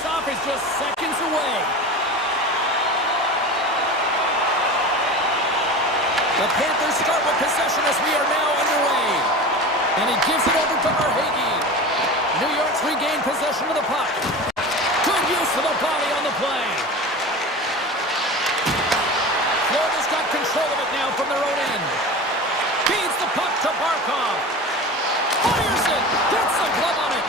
face-off is just seconds away. The Panthers start with possession as we are now underway. And he gives it over to Marhagi. New York's regained possession of the puck. Good use of the body on the play. Florida's got control of it now from their own end. Feeds the puck to Barkov. Fires it. Gets the glove on it.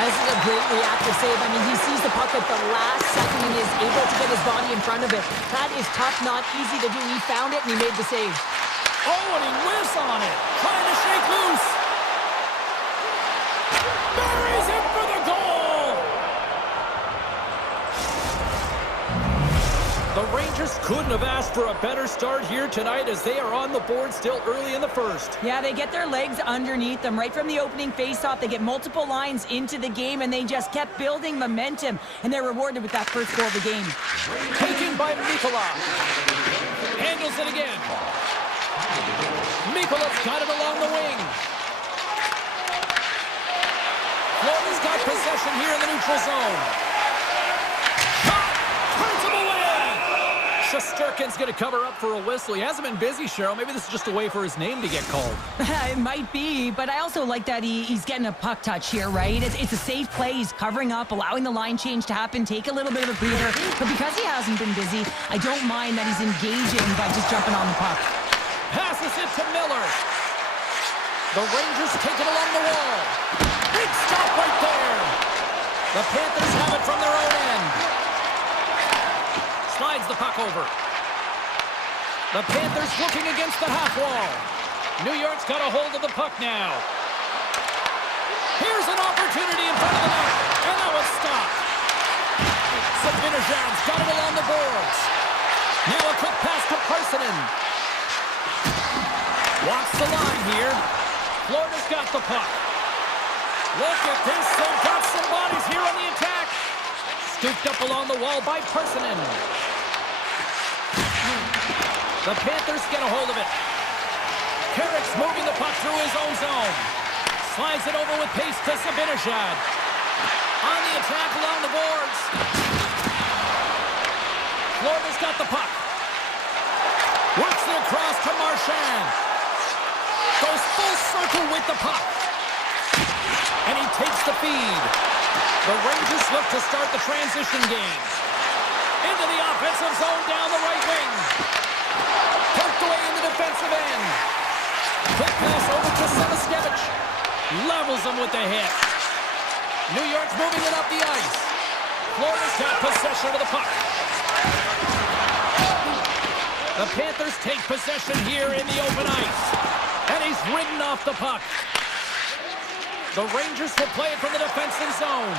This is a great reactive save. I mean, he sees the puck at the last second and is able to get his body in front of it. That is tough, not easy to do. He found it and he made the save. Oh, and he whiffs on it. Trying to shake loose. Buries it for the goal. The Rangers couldn't have asked for a better start here tonight as they are on the board still early in the first. Yeah, they get their legs underneath them right from the opening faceoff. They get multiple lines into the game, and they just kept building momentum, and they're rewarded with that first goal of the game. Taken by Mikkola. Handles it again. Mikkola's got it along the wing. Florida's got possession here in the neutral zone. Shot! Turns him away! Shesterkin's going to cover up for a whistle. He hasn't been busy, Cheryl. Maybe this is just a way for his name to get called. It might be, but I also like that he's getting a puck touch here, right? It's a safe play. He's covering up, allowing the line change to happen, take a little bit of a breather. But because he hasn't been busy, I don't mind that he's engaging by just jumping on the puck. Passes it to Miller. The Rangers take it along the wall. Big stop right there. The Panthers have it from their own end. Slides the puck over. The Panthers looking against the half wall. New York's got a hold of the puck now. Here's an opportunity in front of the net. And that was stopped. Sabinajad's got it along the boards. Now a quick pass to Parsonen. Walks the line here. Florida's got the puck. Look at this. They've got some bodies here on the attack. Scooped up along the wall by Parsonen. The Panthers get a hold of it. Carrick's moving the puck through his own zone. Slides it over with pace to Sabinajad. On the attack along the boards. Florida's got the puck. Works it across to Marchand. Goes full circle with the puck. And he takes the feed. The Rangers look to start the transition game. Into the offensive zone down the right wing. Poked away in the defensive end. Quick pass over to Samaskevich. Levels him with the hit. New York's moving it up the ice. Florida's got possession of the puck. The Panthers take possession here in the open ice. And he's ridden off the puck. The Rangers will play it from the defensive zone.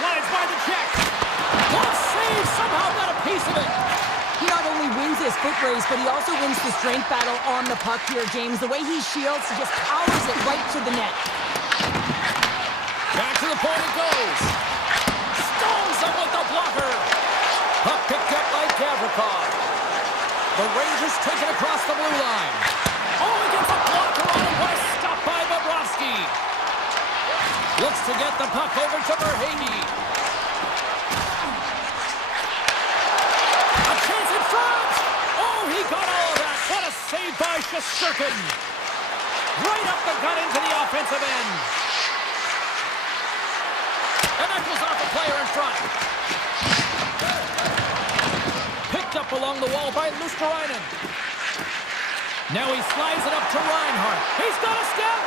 Slides by the check. Glove save, somehow got a piece of it. He not only wins his foot race, but he also wins the strength battle on the puck here, James. The way he shields, he just powers it right to the net. Back to the point it goes. Stones him with the blocker. Puck picked up by Gavrikov. The Rangers take it across the blue line. Oh, he gets a blocker on it. What a stop by Bobrovsky. Looks to get the puck over to Verhage. A chance in front. Oh, he got all of that. What a save by Shesterkin. Right up the gut into the offensive end. And that goes off the player in front. Picked up along the wall by Luosterainen. Now he slides it up to Reinhart. He's got a step.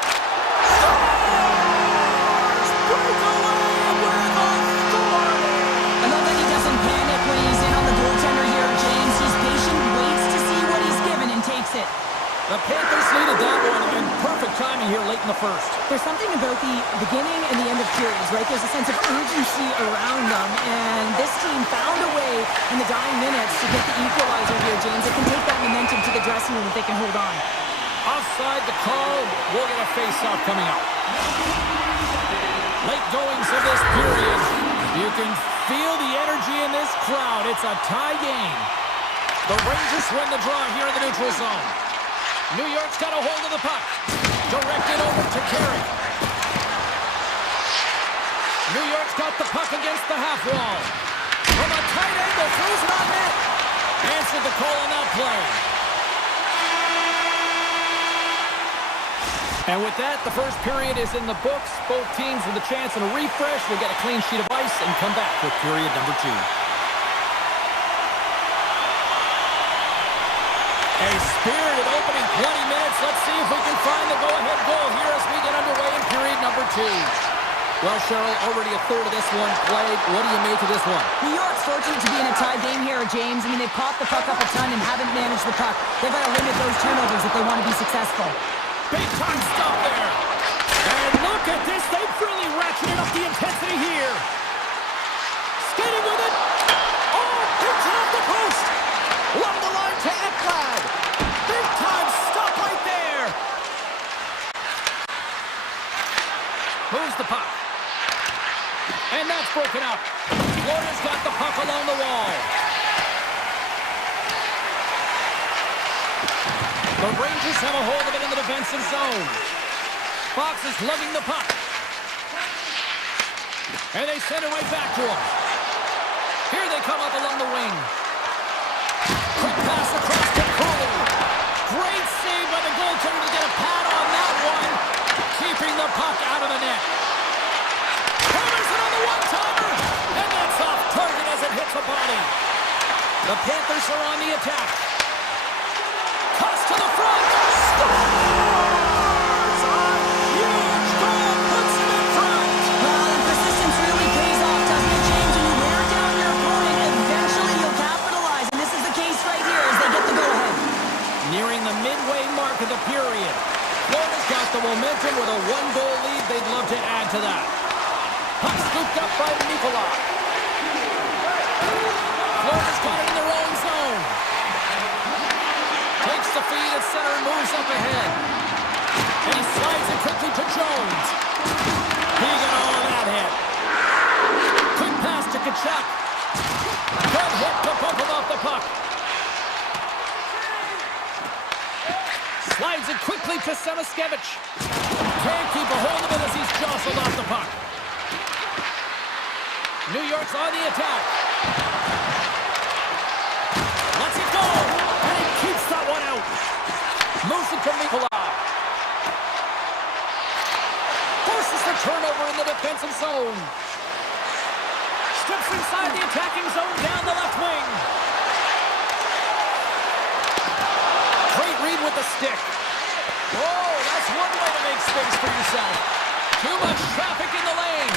Scores! Breakaway with authority! I love that he doesn't panic when he's in on the goaltender here, James. He's patient, waits to see what he's given, and takes it. The Panthers needed that one, and perfect timing here late in the first. There's something about the beginning and the end of periods, right? There's a sense of urgency around them, and this team found a way in the dying minutes to get the equalizer here, James. It can take that momentum to the dressing room if they can hold on. Offside the call. We'll get a face-off coming up. Late goings of this period. You can feel the energy in this crowd. It's a tie game. The Rangers win the draw here in the neutral zone. New York's got a hold of the puck. Directed over to Carrick. New York's got the puck against the half wall. From a tight angle, throws it on net. Answered the call on that play. And with that, the first period is in the books. Both teams with a chance and a refresh will get a clean sheet of ice and come back for period number 2. A spirited opening 20 minutes. Let's see if we can find the go-ahead goal here as we get underway in period number 2. Well, Cheryl, already a third of this one played. What do you make of this one? New York's fortunate to be in a tie game here, James. I mean, they've popped the puck up a ton and haven't managed the puck. They've got to limit those turnovers if they want to be successful. Big time stop there. And look at this. They've really ratcheted up the intensity here. Skating with it. Oh, picks it off the post. Along the line to Ekblad. Big time stop right there. Moves the puck. And that's broken up. Florida's got the puck along the wall. The Rangers have a hold of it in the defensive zone. Fox is lugging the puck. And they send it right back to him. Here they come up along the wing. Quick pass across to Cooley. Great save by the goaltender to get a pad on that one. Keeping the puck out of the net. Hammers it on the one-timer. And that's off target as it hits the body. The Panthers are on the attack. Cuts to the front. Scores! A huge goal puts him in front. Well, and persistence really pays off, doesn't it, James? When you wear down your opponent, eventually you'll capitalize. And this is the case right here as they get the go-ahead. Nearing the midway mark of the period. Florida's got the momentum with a one-goal lead. They'd love to add to that. Puck scooped up by Nikolai. Florida's got it in their own zone. Takes the feed at center and moves up ahead. And he slides it quickly to Jones. He got all of that hit. Quick pass to Kachuk. Good hit to bump him off the puck. Slides it quickly to Samaskevich. Can't keep a hold of it as he's jostled off the puck. New York's on the attack. Lets it go. And he keeps that one out. Moves it to Nikolai. Forces the turnover in the defensive zone. Steps inside the attacking zone down the left wing. Great read with the stick. Oh, that's one way to make space for yourself. Too much traffic in the lane.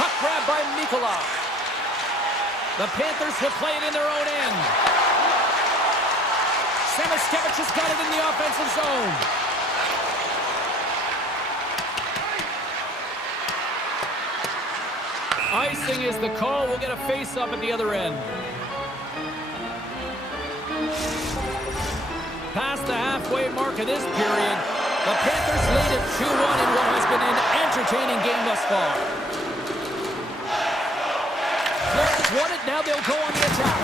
Puck grab by Nikolai. The Panthers will play it in their own end. Samaskevich has got it in the offensive zone. Icing is the call. We'll get a face-up at the other end. Past the halfway mark of this period, the Panthers lead at 2-1 in what has been an entertaining game thus far. Florida's won it, now they'll go on the attack.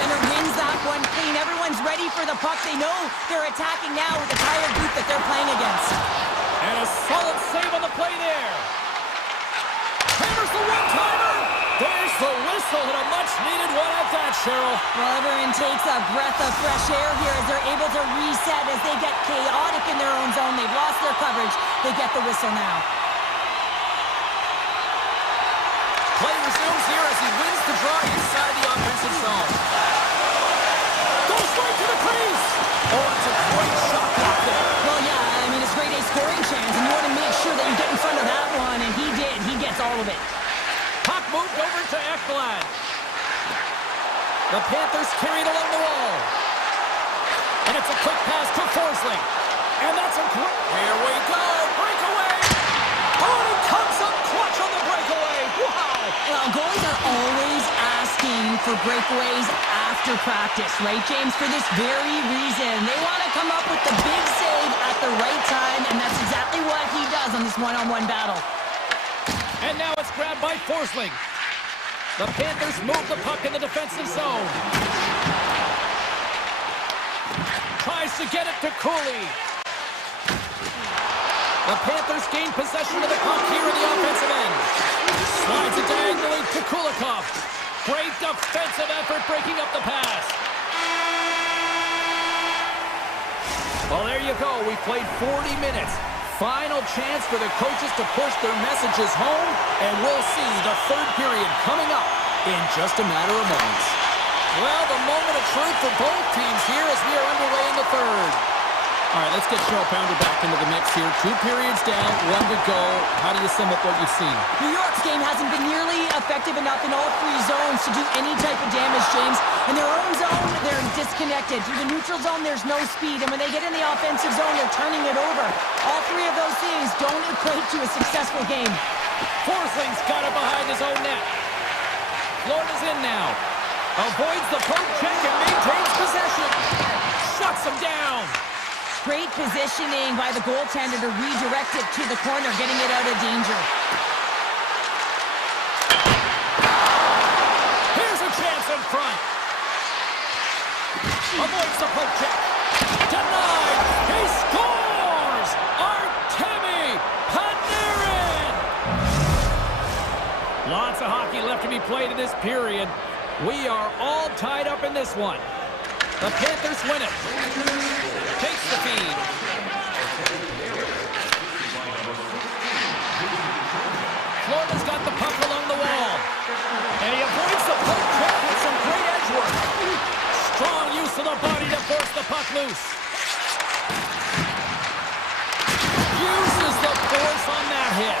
Center wins that one clean. Everyone's ready for the puck. They know they're attacking now with the tired group that they're playing against. And a solid save on the play there. Hammers the one-timer. There's the whistle and a much-needed one at that, Cheryl. Well, everyone takes a breath of fresh air here as they're able to reset as they get chaotic in their own zone. They've lost their coverage. They get the whistle now. Play resumes here as he wins the draw inside the offensive zone. Goes right to the crease. Oh, it's a great shot block there. Well, yeah, I mean, it's a grade A scoring chance, and you want to make sure that you get in front of that one, and he did. He gets all of it. Puck moved over to Ekblad. The Panthers carried along the wall. And it's a quick pass to Forsling. And that's a quick... Here we go. Breakaway. Oh, and he comes up clutch on the breakaway. Wow. Well, goalies are always asking for breakaways after practice, right, James? For this very reason. They want to come up with the big save at the right time, and that's exactly what he does on this one-on-one battle. And now it's grabbed by Forsling. The Panthers move the puck in the defensive zone. Tries to get it to Cooley. The Panthers gain possession of the puck here in the offensive end. Slides it diagonally to Kulikov. Great defensive effort breaking up the pass. Well, there you go. We played 40 minutes. Final chance for the coaches to push their messages home, and we'll see the third period coming up in just a matter of moments. Well, the moment of truth for both teams here as we are underway in the third. All right, let's get Cheryl Pounder back into the mix here. 2 periods down, 1 to go. How do you sum up what you've seen? New York's game hasn't been nearly effective enough in all 3 zones to do any type of damage, James. In their own zone, they're disconnected. Through the neutral zone, there's no speed. And when they get in the offensive zone, they're turning it over. All 3 of those things don't equate to a successful game. Forsling's got it behind his own net. Florida's in now. Avoids the poke check and maintains possession. Shuts him down. Great positioning by the goaltender to redirect it to the corner, getting it out of danger. Here's a chance in front. Avoids the poke check. Denied. He scores! Artemi Panarin! Lots of hockey left to be played in this period. We are all tied up in this one. The Panthers win it. Takes the feed. Florida's got the puck along the wall. And he avoids the poke check with some great edge work. Strong use of the body to force the puck loose. Uses the force on that hit.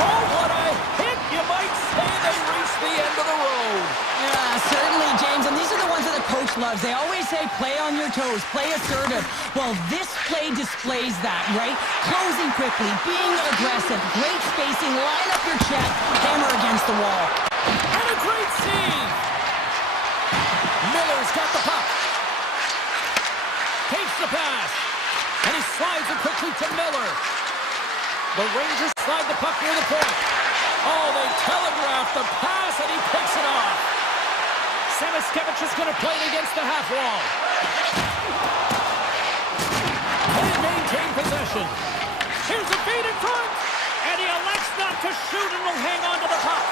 Oh, what a hit! You might say they reached the end of the road. Yeah, certainly, James. And these are the ones that the coach loves. They always say, play on your toes, play assertive. Well, this play displays that, right? Closing quickly, being aggressive, great spacing, line up your check, hammer against the wall. And a great save! Miller's got the puck. Takes the pass. And he slides it quickly to Miller. The Rangers slide the puck near the point. Oh, they telegraph the pass, and he picks it off. Samiskevich is going to play it against the half wall. They maintain possession. Here's a feed in front, and he elects not to shoot and will hang on to the puck.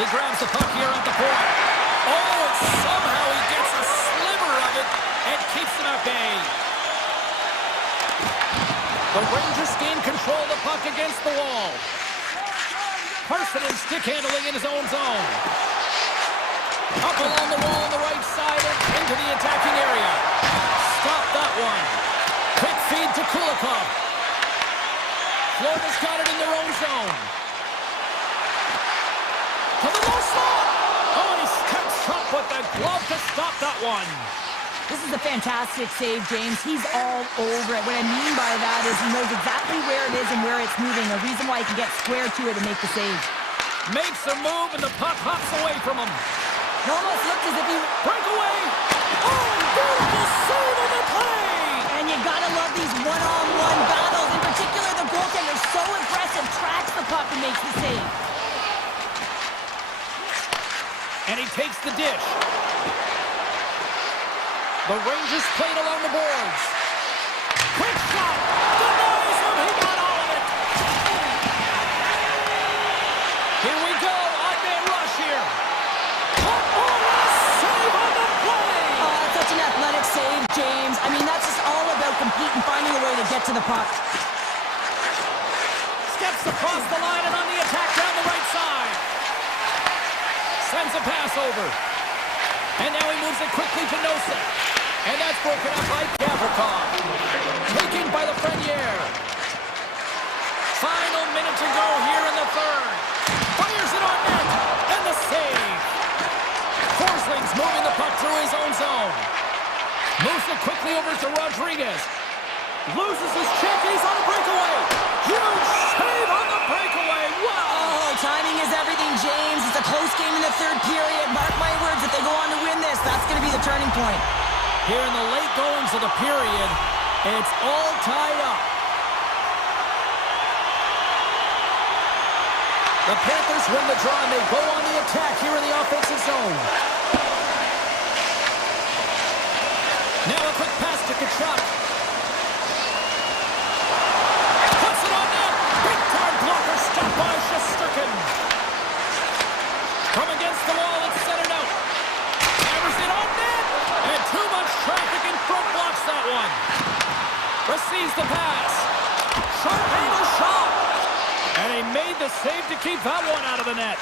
He grabs the puck here at the point. Oh, and somehow he gets a sliver of it and keeps them at bay. The Rangers gain control of the puck against the wall. Parson and stick handling in his own zone. Up along the wall on the right side and into the attacking area. Stop that one. Quick feed to Kulikov. Florida's got it in their own zone. To the low slot. Oh, and he steps up with the glove to stop that one. This is a fantastic save, James. He's all over it. What I mean by that is he knows exactly where it is and where it's moving. A reason why he can get square to it and make the save. Makes a move and the puck hops away from him. It almost looked as if he... Breakaway! Oh, beautiful save of the play! And you gotta love these one-on-one battles. In particular, the goaltender so aggressive, tracks the puck and makes the save. And he takes the dish. The Rangers played along the boards. Quick shot! Denies him! He got all of it! Here we go! Odd-man rush here. Oh, what a save on the play! Oh, that's such an athletic save, James. I mean, that's just all about competing, finding a way to get to the puck. Steps across the line and on the attack down the right side. Sends a pass over. And now he moves it quickly to Nosek. And that's broken up by Gavrikov. Taken by the Frenier. Final minute to go here in the third. Fires it on net. And the save. Forsling's moving the puck through his own zone. Moves it quickly over to Rodriguez. Loses his check. He's on a breakaway. Huge save on the breakaway. Wow. Oh, timing is everything, James. It's a close game in the third period. Mark my words, if they go on to win this, that's going to be the turning point. Here in the late goings of the period, it's all tied up. The Panthers win the draw and they go on the attack here in the offensive zone. Now a quick pass to Kachuk. keep that one out of the net.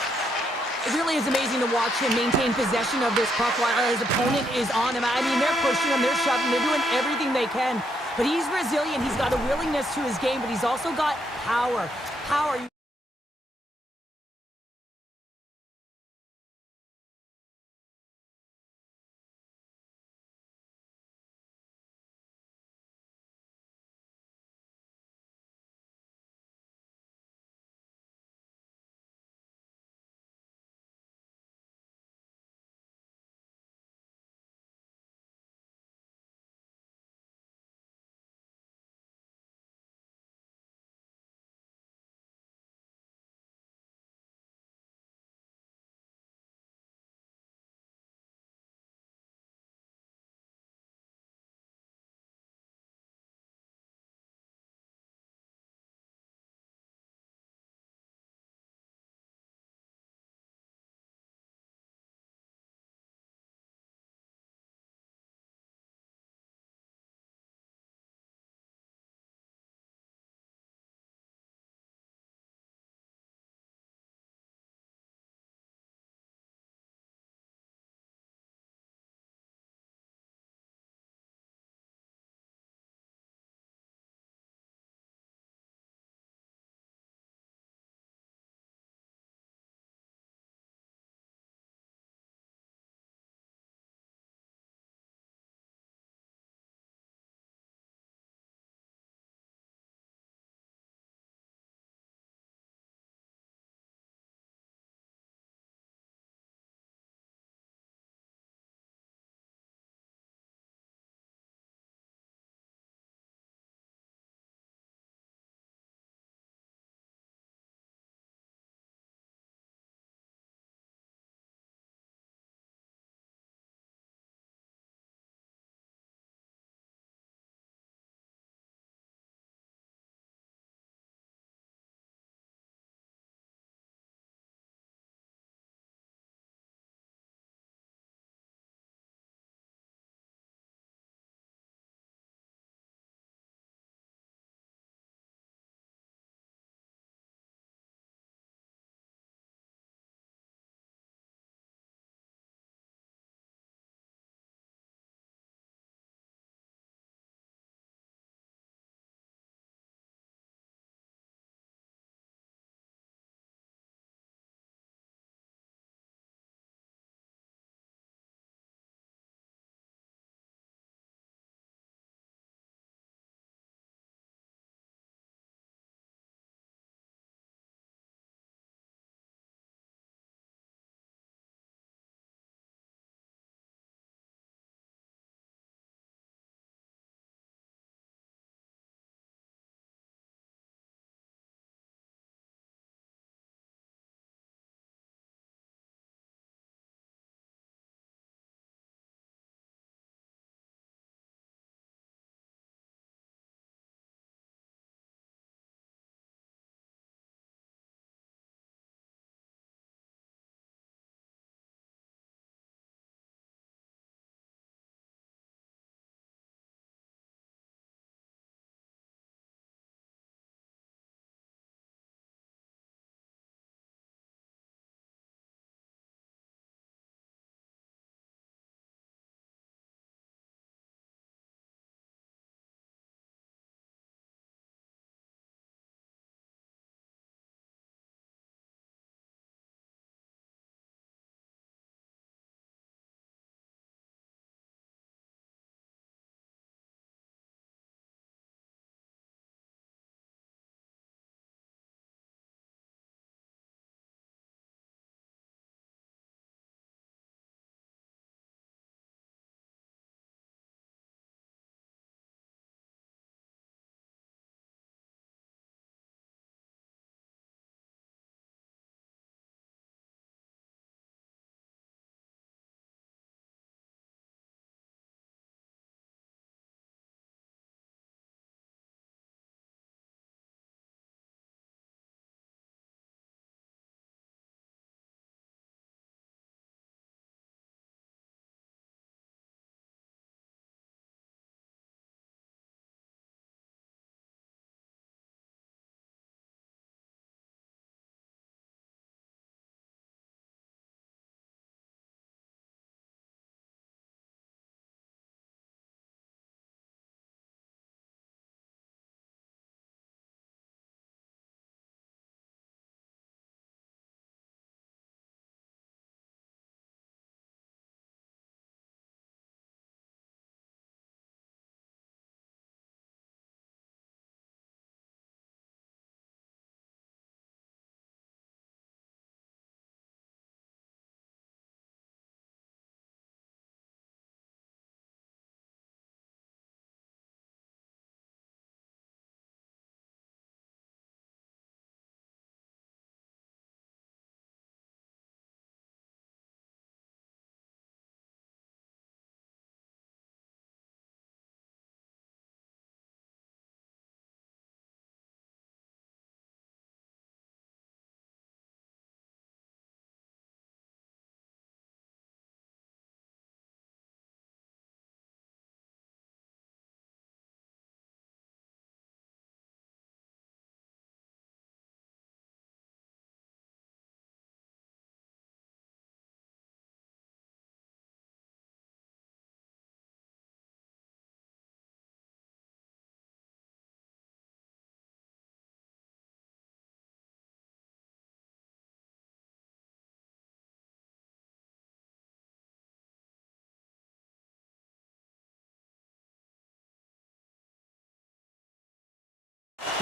It really is amazing to watch him maintain possession of this puck while his opponent is on him. I mean, they're pushing him, they're shoving, they're doing everything they can. But he's resilient. He's got a willingness to his game, but he's also got power. Power.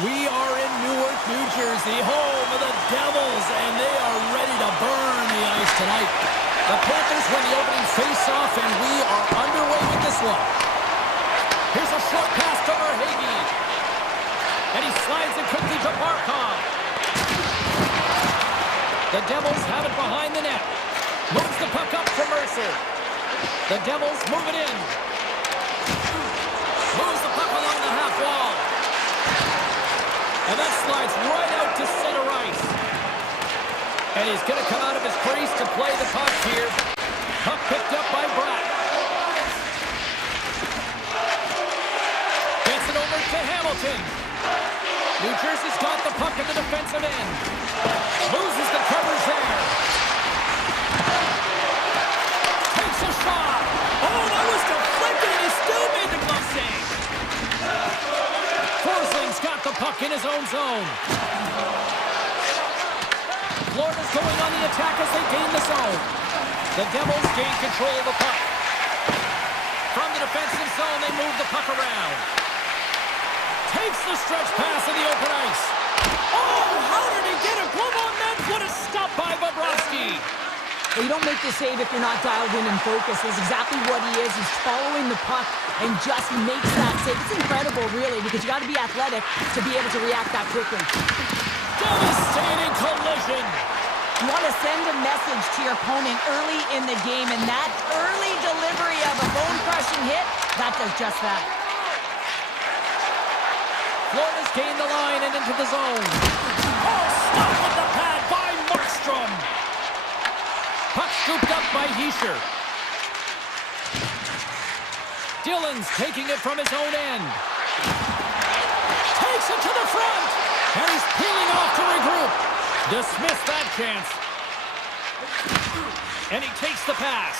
We are in Newark, New Jersey, home of the Devils, and they are ready to burn the ice tonight. The Panthers win the opening face-off, and we are underway with this one. Here's a short pass to Verhaeghe. And he slides it quickly to Barkov. The Devils have it behind the net. Moves the puck up to Mercer. The Devils move it in. Moves the puck along the half wall. And that slides right out to center ice. And he's going to come out of his crease to play the puck here. Puck picked up by Bratt. Gets it over to Hamilton. New Jersey's got the puck in the defensive end. Loses the covers there. Takes a shot. Oh, that was deflected, and he still made the glove save. Forsling's got the puck in his own zone. Florida's going on the attack as they gain the zone. The Devils gain control of the puck. From the defensive zone, they move the puck around. Takes the stretch pass in the open ice. Oh, how did he get a glove on that? What a stop by Bobrovsky. Well, you don't make the save if you're not dialed in and focused. That's exactly what he is. He's following the puck and just makes that save. It's incredible, really, because you got to be athletic to be able to react that quickly. Devastating collision. You want to send a message to your opponent early in the game, and that early delivery of a bone-crushing hit, that does just that. Florida's gained the line and into the zone. Oh, stop with the pad by Markstrom. Puck scooped up by Hischier. Dillon's taking it from his own end. Takes it to the front. And he's peeling off to regroup. Dismissed that chance. And he takes the pass.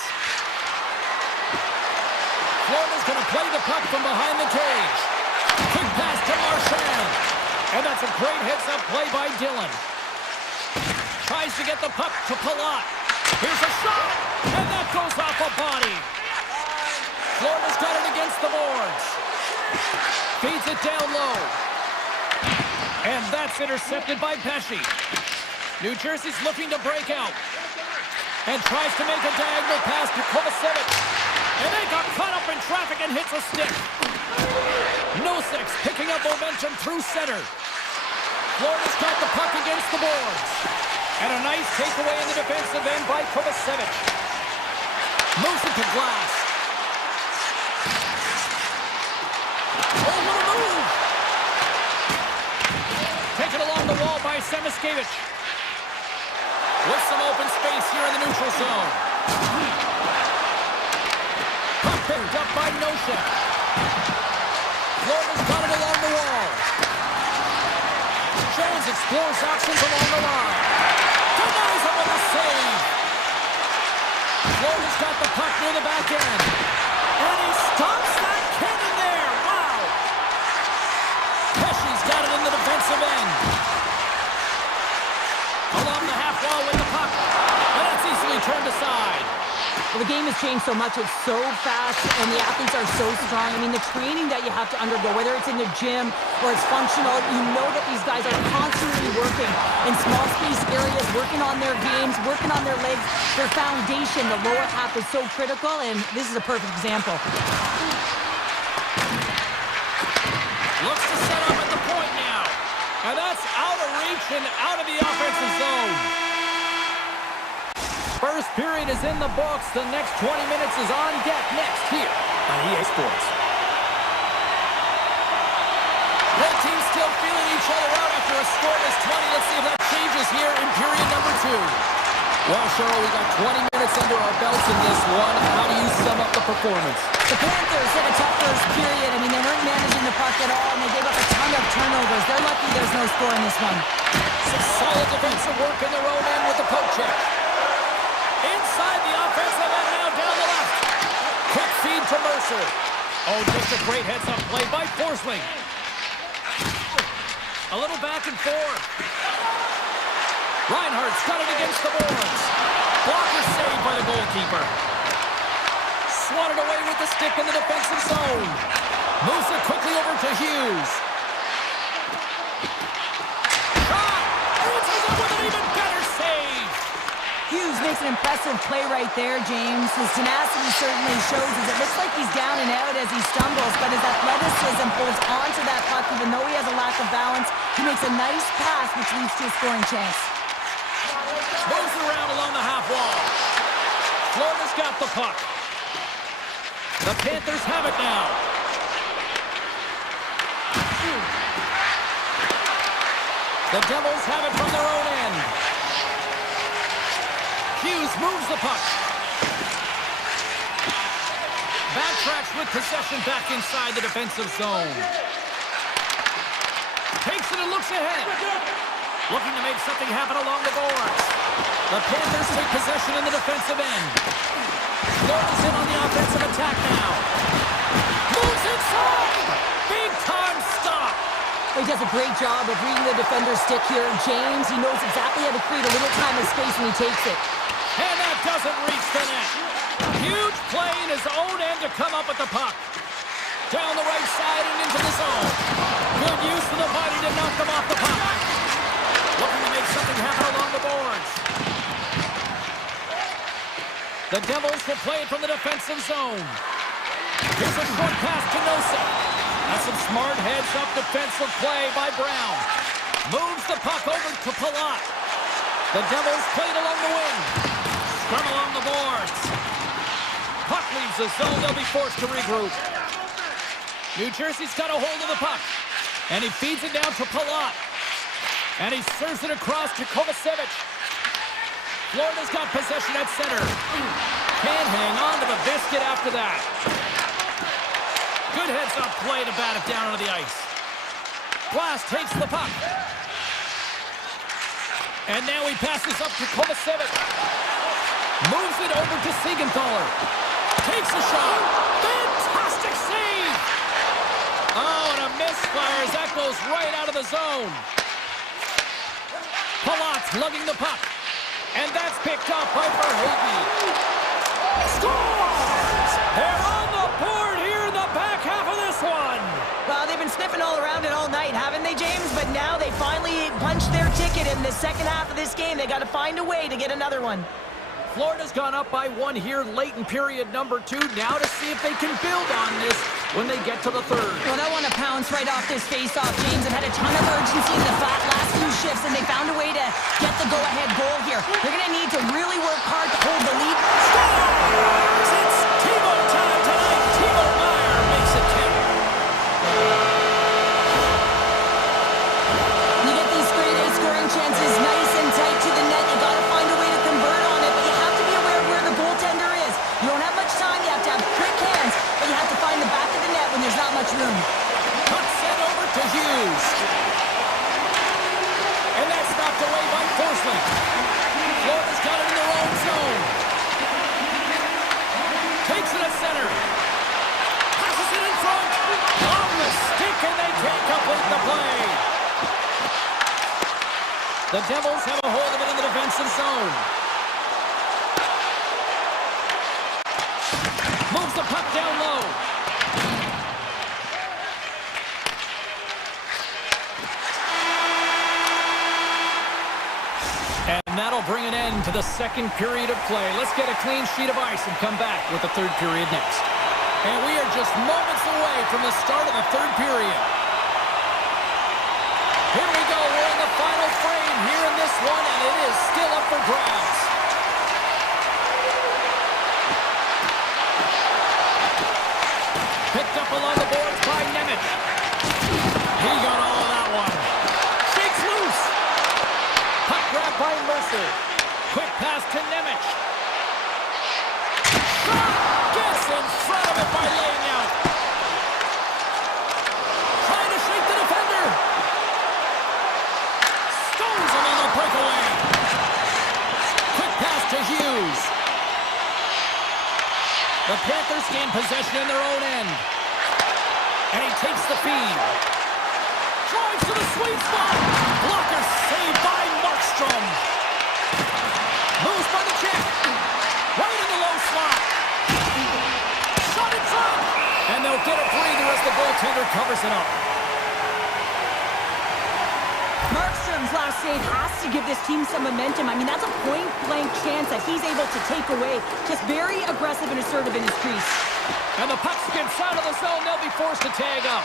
Florida's going to play the puck from behind the cage. Quick pass to Marchand. And that's a great heads-up play by Dillon. Tries to get the puck to Palat. Here's a shot. And that goes off a body. Florida's got it against the boards. Feeds it down low. And that's intercepted by Pesce. New Jersey's looking to break out. And tries to make a diagonal pass to Kovacevic. And they got caught up in traffic and hits a stick. Nosek's picking up momentum through center. Florida's got the puck against the boards. And a nice takeaway in the defensive end by Kovacevic. Moves it to Glass. Oh, what a move! Taken along the wall by Samoskevich. With some open space here in the neutral zone. Puck picked up by Nosek. Florida's got it along the wall. Jones explores options along the line. Denies him with a save. Florida's got the puck near the back end. And he stops that cannon there. Wow. Pesce's got it in the defensive end. Along the half wall with the puck. And that's easily turned aside. Well, the game has changed so much. It's so fast, and the athletes are so strong. I mean, the training that you have to undergo, whether it's in the gym or it's functional, you know that these guys are constantly working in small space areas, working on their games, working on their legs. Their foundation, the lower half, is so critical, and this is a perfect example. Looks to set up at the point now. And that's out of reach and out of the offensive zone. First period is in the books. The next 20 minutes is on deck next here on EA Sports. Both teams still feeling each other out after a scoreless 20. Let's see if that changes here in period number 2. Well, Cheryl, we got 20 minutes under our belts in this one. How do you sum up the performance? The Panthers had a tough first period. I mean, they weren't managing the puck at all, and they gave up a ton of turnovers. They're lucky there's no score in this one. Some solid defensive work in their own end with the poke check. Inside the offensive end, now down the left. Quick feed to Mercer. Oh, just a great heads-up play by Forsling. A little back and forth. Reinhardt's got it against the boards. Blocker saved by the goalkeeper. Swatted away with the stick in the defensive zone. Moves it quickly over to Hughes. Hughes makes an impressive play right there, James. His tenacity certainly shows as it looks like he's down and out as he stumbles, but his athleticism holds onto that puck even though he has a lack of balance. He makes a nice pass, which leads to a scoring chance. Moves around along the half wall. Florida's got the puck. The Panthers have it now. The Devils have it from their own end. Hughes moves the puck. Backtracks with possession back inside the defensive zone. Takes it and looks ahead. Looking to make something happen along the boards. The Panthers take possession in the defensive end. Florida's in on the offensive attack now. Moves inside! Big time stop! He does a great job of reading the defender's stick here. James, he knows exactly how to create a little time and space when he takes it. And that doesn't reach the net. Huge play in his own end to come up with the puck. Down the right side and into the zone. Good use of the body to knock them off the puck. Looking to make something happen along the boards. The Devils will play it from the defensive zone. Here's a short pass to Nosa. That's some smart heads-up defensive play by Brown. Moves the puck over to Palat. The Devils play it along the wing. Scrum along the boards. Puck leaves the zone. They'll be forced to regroup. New Jersey's got a hold of the puck. And he feeds it down to Palat. And he serves it across to Kovacevic. Florida's got possession at center. Can't hang on to the biscuit after that. Good heads-up play to bat it down onto the ice. Glass takes the puck. And now he passes up to Kovacevic. Moves it over to Siegenthaler. Takes a shot. Fantastic save! Oh, and a misfire as that goes right out of the zone. Palat's lugging the puck. And that's picked up by Verhaeghe. Scores! They're on the board here in the back half of this one. Well, they've been sniffing all around it all night, haven't they, James? But now they finally punched their ticket in the second half of this game. They got to find a way to get another one. Florida's gone up by one here late in period number 2. Now to see if they can build on this when they get to the third. Well, I want to pounce right off this face-off, James. They've had a ton of urgency in the last few shifts, and they found a way to get the go-ahead goal here. They're going to need to really work hard to hold the lead. Scores! It's Timo time tonight. Timo Meier makes it 10. You get these grade A scoring chances nice and tight to the net. You got to find a way to convert on it, but you have to be aware of where the goaltender is. You don't have much time. You have to have quick hands, but you have to find the back of the net when there's not much room. Puck sent over to Hughes. And that's knocked away by Forsling. Florida's got it in their own zone. Takes it at center. Passes it in front. On the stick, and they can't complete the play. The Devils have a hold of it in the defensive zone. Moves the puck down low. And that'll bring an end to the second period of play. Let's get a clean sheet of ice and come back with the third period next. And we are just moments away from the start of the third period. Here we go. We're in the final frame here in this one, and it is still up for grabs. Picked up along the boards by Nemec. He got all of that one. Shakes loose. Puck grab by Mercer. Quick pass to Nemec. Shot! Gets in front of it by laying out. Trying to shake the defender. Stones him on the breakaway. Quick pass to Hughes. The Panthers gain possession in their own end. And he takes the feed. Drives to the sweet spot. Blocker saved by Markstrom. Moves by the check. Right in the low slot. Shot in front. And they'll get a breather as the goaltender covers it up. Markstrom Markstrom's last save has to give this team some momentum. I mean, that's a point-blank chance that he's able to take away. Just very aggressive and assertive in his crease. And the puck skips out of the zone. They'll be forced to tag up.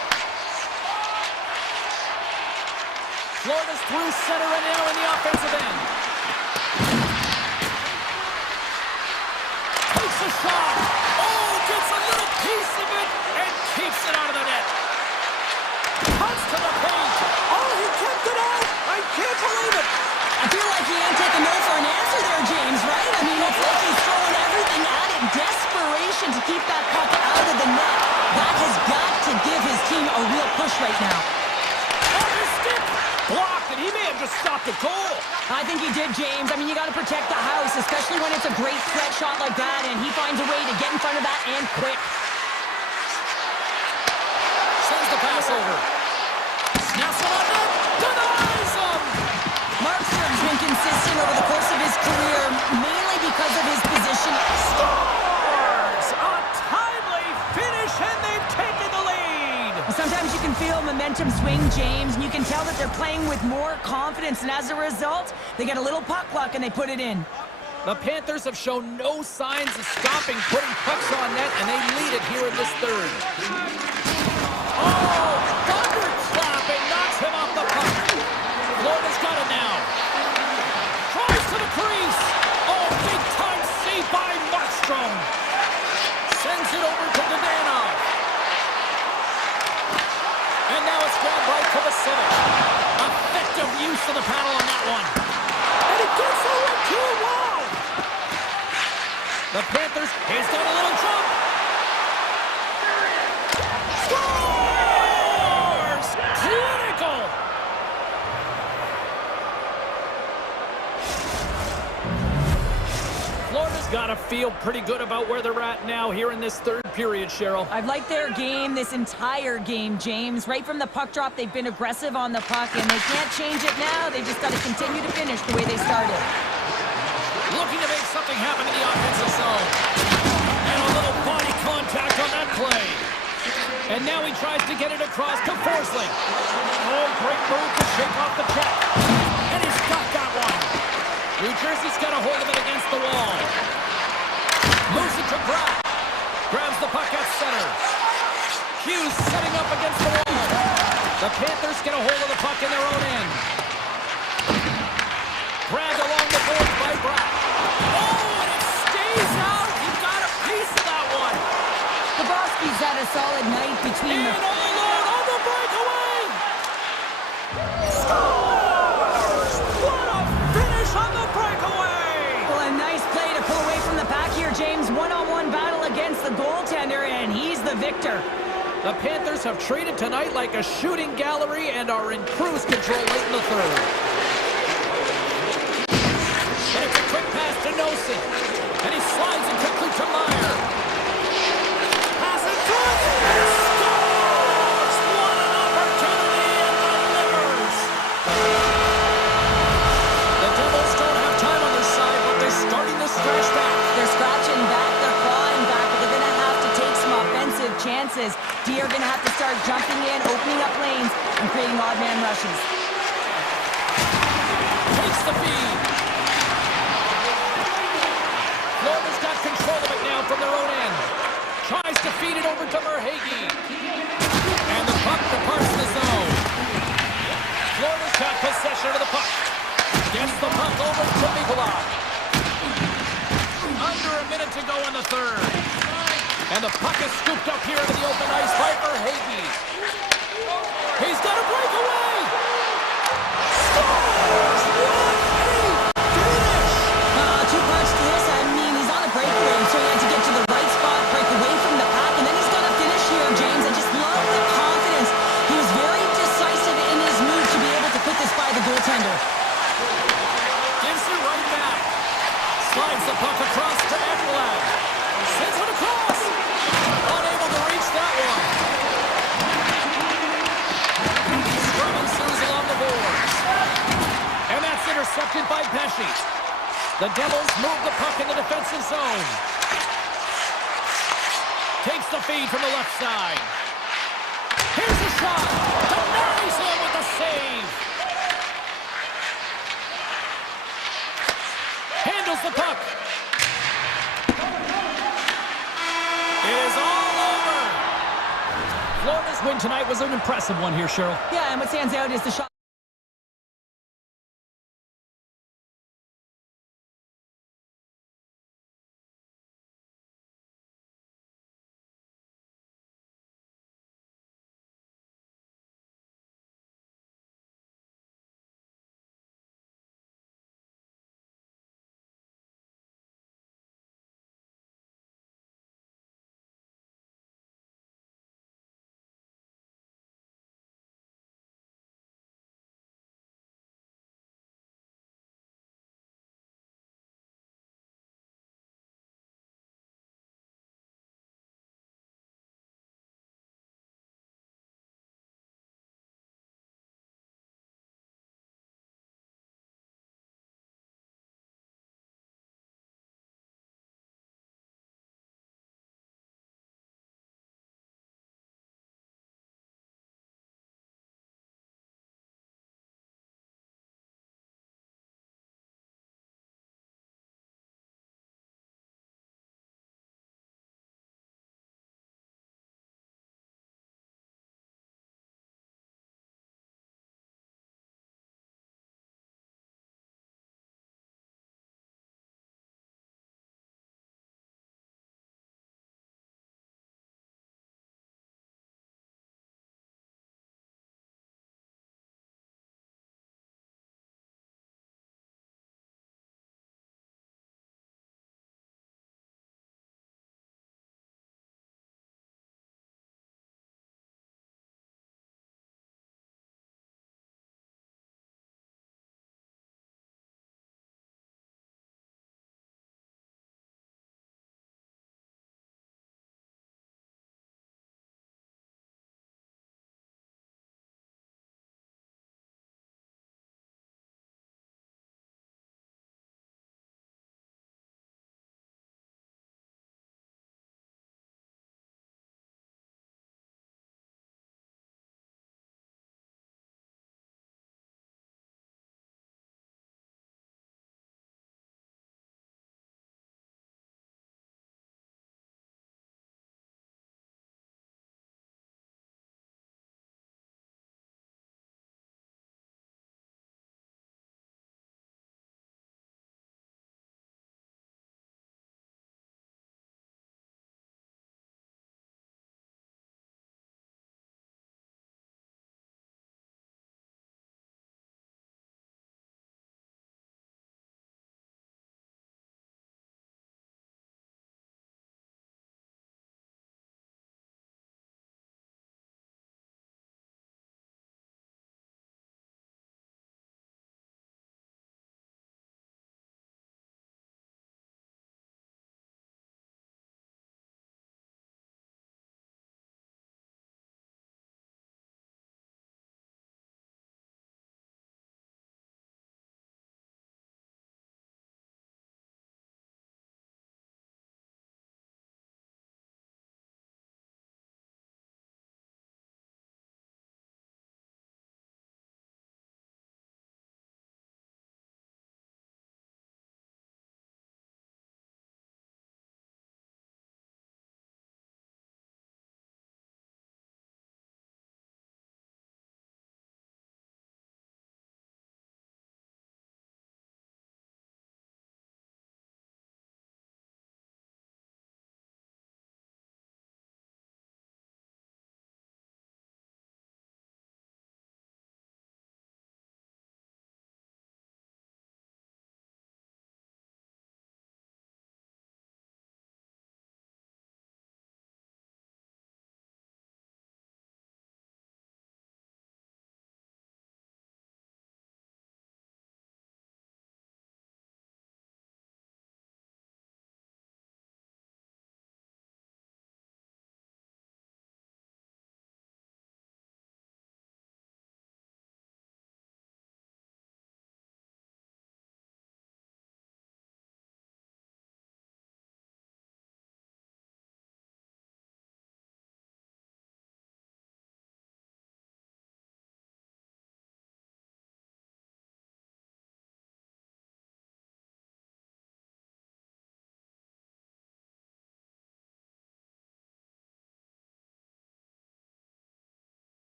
Florida's through center and now in the offensive end. Takes a shot. Oh, gets a little piece of it and keeps it out of the net. Cuts to the paint. Oh, he kept it out. I can't believe it. I feel like he ain't taking no for an answer there, James, right? I mean, it's like he's throwing everything at it. Desperation to keep that puck out of the net. That has got to give his team a real push right now. On his stick. Blocked, and he may have just stopped a goal. I think he did, James. I mean, you got to protect the house, especially when it's a great threat shot like that, and he finds a way to get in front of that and quick. Sends the pass over. Snaps it on net. Denies him. Markstrom's been consistent over the course of his career, mainly because of his position. Scores! A timely finish, and they've taken the lead. Sometimes you can feel momentum swing, James, and you can tell that they're playing with more confidence, and as a result, they get a little puck luck and they put it in. The Panthers have shown no signs of stopping putting pucks on net, and they lead it here in this third. Oh, thunderclapping knocks him off the puck. Florida's got it now. Tries to the crease. Oh, big-time save by Markstrom. Sends it over to Dananov. And now it's grabbed right to the center. Effective use of the paddle on that one. And it gets over to a wall. The Panthers, he's done a little jump. Scores! Critical! Florida's got to feel pretty good about where they're at now here in this third period, Cheryl. I've liked their game this entire game, James. Right from the puck drop, they've been aggressive on the puck, and they can't change it now. They just got to continue to finish the way they started. Looking to make something happen in the offensive zone. And a little body contact on that play. And now he tries to get it across to Forsling. Oh, great move to shake off the check. And he's got that one. New Jersey's got a hold of it against the wall. Moves it to Bratt. Grabs the puck at center. Hughes setting up against the wall. The Panthers get a hold of the puck in their own end. Grabbed along the boards by Bratt. Oh, and it stays out. He got a piece of that one. Bobrovsky's had a solid night between And the... all alone on the breakaway. Scores! What a finish on the breakaway. Well, a nice play to pull away from the pack here, James. One-on-one battle against the goaltender, and he's the victor. The Panthers have treated tonight like a shooting gallery and are in cruise control late in the third. And it's a quick pass to Nosen. And he slides it quickly to Meyer. Pass it through. Scores! What an opportunity and delivers. The Devils don't have time on their side, but they're starting to scratch back. They're scratching back, they're clawing back, but they're going to have to take some offensive chances. D are going to have to start jumping in, opening up lanes, and creating odd man rushes. Takes the feed. Florida's got control of it now from their own end. Tries to feed it over to Verhaeghe. And the puck departs the zone. Florida's got possession of the puck. Gets the puck over to Nikolai. Under a minute to go in the third. And the puck is scooped up here into the open ice by Verhaeghe. He's got a breakaway. Scores! What a finish! Two parts to this. I mean, he's on a breakaway, so he had to get to the right spot, break away from the pack, and then he's got to finish here, James. I just love the confidence. He was very decisive in his move to be able to put this by the goaltender. Gives it right back. Slides the puck across to Ekblad. Sends it across. Unable to reach that one. Strummonsen's along the boards. And that's intercepted by Pesci. The Devils move the puck in the defensive zone. Takes the feed from the left side. Here's a shot. Denies him with the save. steals the puck. It is all over. Florida's win tonight was an impressive one here, Cheryl. Yeah, and what stands out is the shot.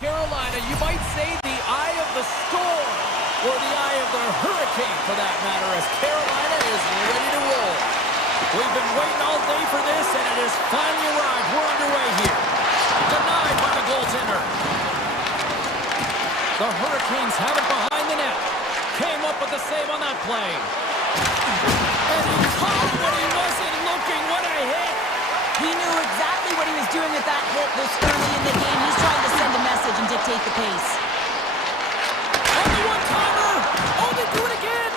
Carolina, you might say the eye of the storm, or the eye of the hurricane for that matter, as Carolina is ready to roll. We've been waiting all day for this, and it has finally arrived. We're underway here. Denied by the goaltender. The Hurricanes have it behind the net. Came up with the save on that play. And he caught when he wasn't looking. What a hit. He knew exactly what he was doing with that hit this early in the game. He's trying to send a message and dictate the pace. On the one-timer. Oh, they do it again.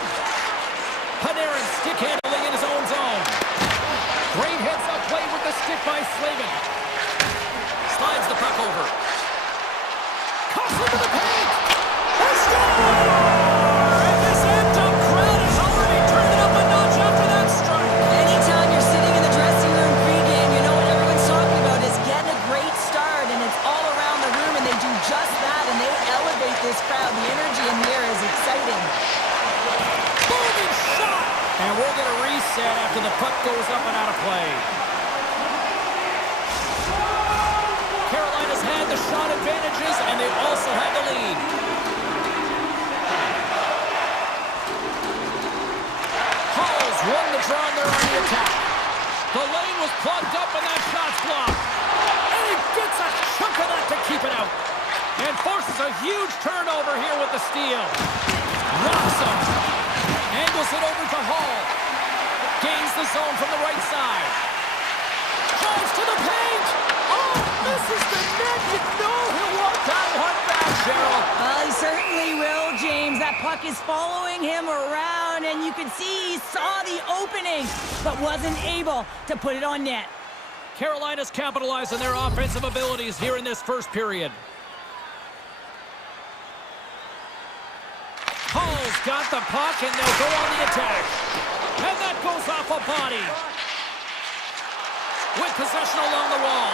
Panarin stick handling in his own zone. Great heads-up play with the stick by Slavin. Slides the puck over. Cuts into the paint. They score! And this amped-up crowd has already turned it up a notch after that strike. Anytime you're sitting in the dressing room pregame, you know what everyone's talking about is getting a great start, and it's all around the room, and they do just that, and they elevate this crowd. The energy in here is exciting. Booming shot! And we're going to reset after the puck goes up and out of play. Carolina's had the shot advantages, and they also had the lead. Hall's won the draw, and they're on the attack. The lane was plugged up, and that shot's blocked. And he gets a chunk of that to keep it out. And forces a huge turnover here with the steal. Rocks him. Angles it over to Hall. Gains the zone from the right side. Drives to the paint. Oh, misses the net. You know he'll want that one back, Cheryl. Well, he certainly will, James. That puck is following him around, and you can see he saw the opening, but wasn't able to put it on net. Carolina's capitalized on their offensive abilities here in this first period. Hall's got the puck, and they'll go on the attack. And that goes off a body. With possession along the wall.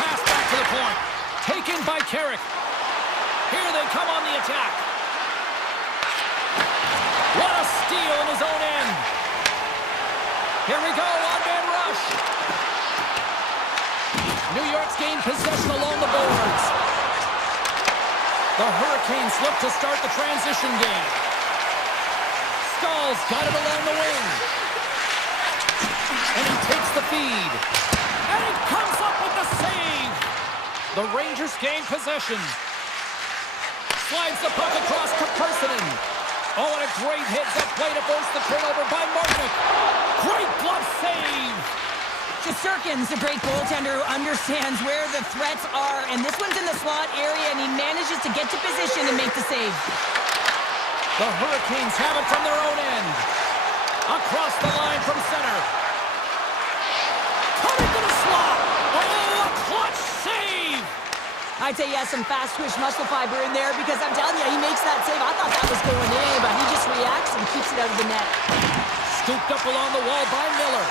Pass back to the point. Taken by Carrick. Here they come on the attack. What a steal in his own end. Here we go, on-man rush. New York's gained possession along the boards. The Hurricanes look to start the transition game. Stahl's got it along the wing. And he takes the feed. And he comes up with the save. The Rangers gain possession. Slides the puck across to Persinen. Oh, and a great heads-up play to force the turnover by Martinick. Great glove save. Shesterkin's a great goaltender who understands where the threats are, and this one's in the slot area, and he manages to get to position and make the save. The Hurricanes have it from their own end. Across the line from center. Cutting to the slot. Oh, a clutch save. I'd say he has some fast-twitch muscle fiber in there, because I'm telling you, he makes that save. I thought that was going in, but he just reacts and keeps it out of the net. Scooped up along the wall by Miller.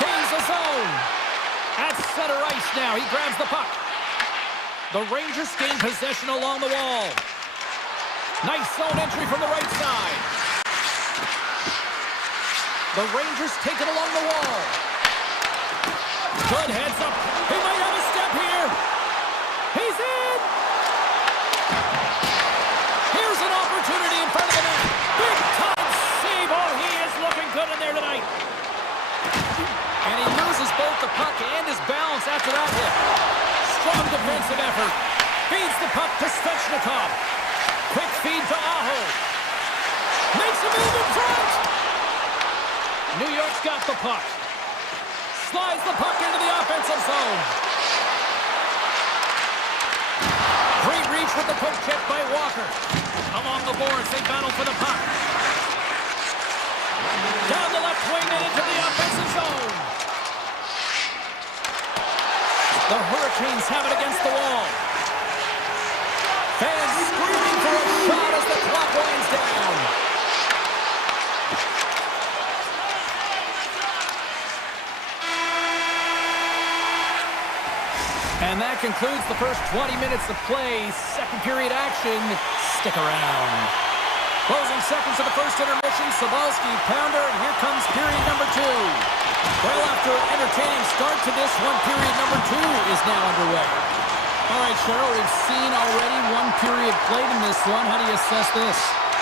Gains the zone. At center ice now. He grabs the puck. The Rangers gain possession along the wall. Nice zone entry from the right side. The Rangers take it along the wall. Good heads up. He might have a step here. He's in. Here's an opportunity in front of the net. Big time save. Oh, he is looking good in there tonight. And he loses both the puck and his balance after that hit. Strong defensive effort. Feeds the puck to Svechnikov. Quick feed to Aho. Makes a move in front. New York's got the puck. Slides the puck into the offensive zone. Great reach with the poke check by Walker. Along the boards, they battle for the puck. Down the left wing and into the offensive zone. The Hurricanes have it against the wall. Fans screaming for a shot as the clock winds down. And that concludes the first 20 minutes of play. Second period action. Stick around. Closing seconds of the first intermission. Sobalski, pounder, and here comes period number 2. Well, after an entertaining start to this one, period number 2 is now underway. All right, Cheryl, we've seen already one period played in this one. How do you assess this?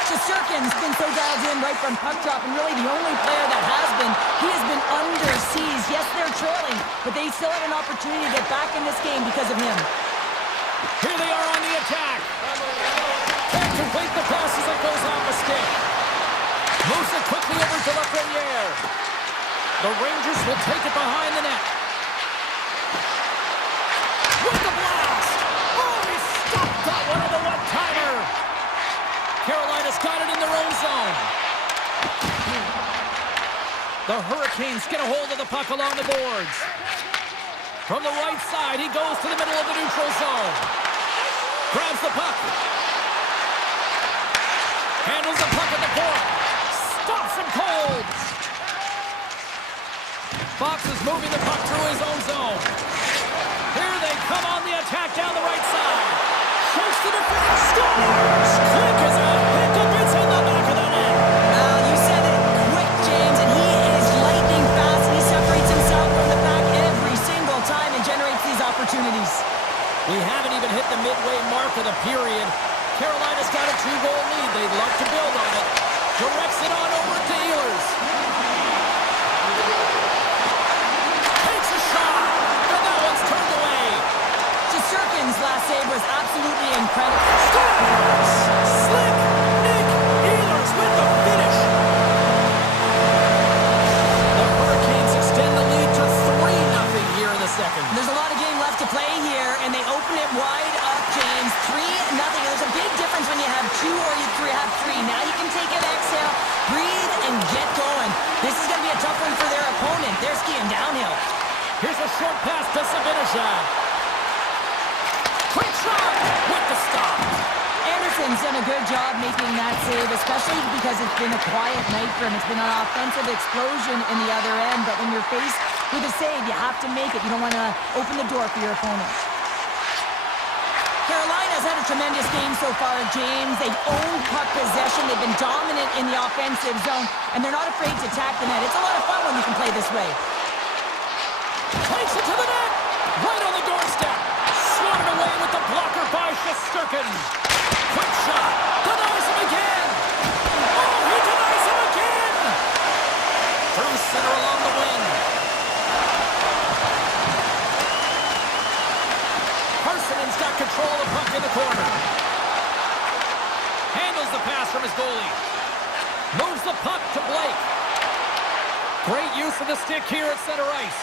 Shesterkin's been so dialed in right from puck drop, and really the only player that has been. He has been under siege. Yes, they're trailing, but they still have an opportunity to get back in this game because of him. Here they are on the attack. Can't complete the pass as it goes off a stick. Moves it quickly over to Lafreniere. The Rangers will take it behind the net. With the blast! Oh, he stopped that one on the one-timer! Carolina's got it in their own zone. The Hurricanes get a hold of the puck along the boards. From the right side, he goes to the middle of the neutral zone. Grabs the puck. Handles the puck at the point. Stops him cold. Fox is moving the puck through his own zone. Here they come on the attack down the right side. Shoots the defense. Scores! Click is out. Pick up. It's in the back of the net. You said it quick, James, and he is lightning fast. He separates himself from the pack every single time and generates these opportunities. We haven't even hit the midway mark of the period. Carolina's got a 2-goal lead. They'd love to build on it. Directs it on over to Ehlers. Takes a shot, and that one's turned away. Shesterkin's last save was absolutely incredible. Scores! Slick Nick Ehlers with the finish. The Hurricanes extend the lead to 3-0 here in the second. There's a lot of game left to play here, and they open it wide up, James. 3-0. There's a big difference when you have 2 or you have 3. Now you can take an exhale, breathe, and get going. This is going to be a tough one for their opponent. They're skiing downhill. Here's a short pass to Savinosha. Quick shot with the stop. Anderson's done a good job making that save, especially because it's been a quiet night for him. It's been an offensive explosion in the other end, but when you're faced with a save, you have to make it. You don't want to open the door for your opponent. Carolina's had a tremendous game so far, James. They've owned puck possession. They've been dominant in the offensive zone, and they're not afraid to attack the net. It's a lot of fun when you can play this way. Takes it to the net. Right on the doorstep. Swatted away with the blocker by Shesterkin. Quick shot. Denies him again. Oh, he denies him again. Through center along the wing. Parsonen's got control of the puck in the corner. Handles the pass from his goalie. Moves the puck to Blake. Great use of the stick here at center ice.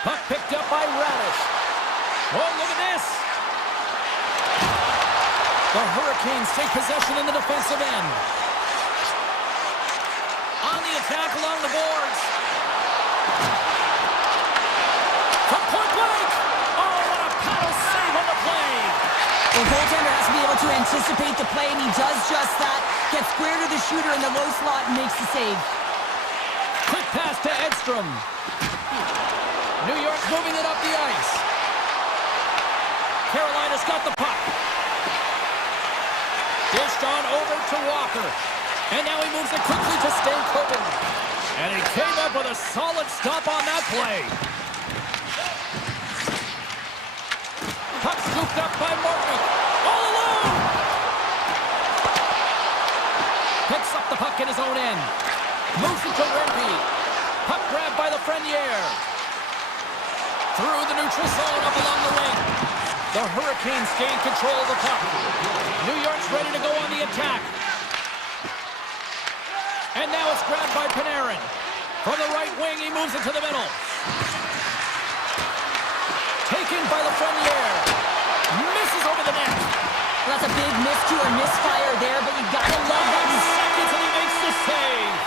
Puck picked up by Radish. Oh, look at this. The Hurricanes take possession in the defensive end. On the attack along the boards. From point blank. Oh, what a paddle save on the play. The goaltender has to be able to anticipate the play, and he does just that. Gets square to the shooter in the low slot and makes the save. Quick pass to Edstrom. New York moving it up the ice. Carolina's got the puck. Dished on over to Walker. And now he moves it quickly to Stankoven. And he came up with a solid stop on that play. Puck scooped up by Martin. All alone! Picks up the puck in his own end. Moves it to Rempe. Puck grabbed by Lafreniere. Through the neutral zone up along the wing. The Hurricanes gain control of the puck. New York's ready to go on the attack. And now it's grabbed by Panarin. From the right wing, he moves it to the middle. Taken by Lafreniere. Misses over the net. Well, that's a big miscue or misfire there, but you gotta love that. Seconds and he makes the save.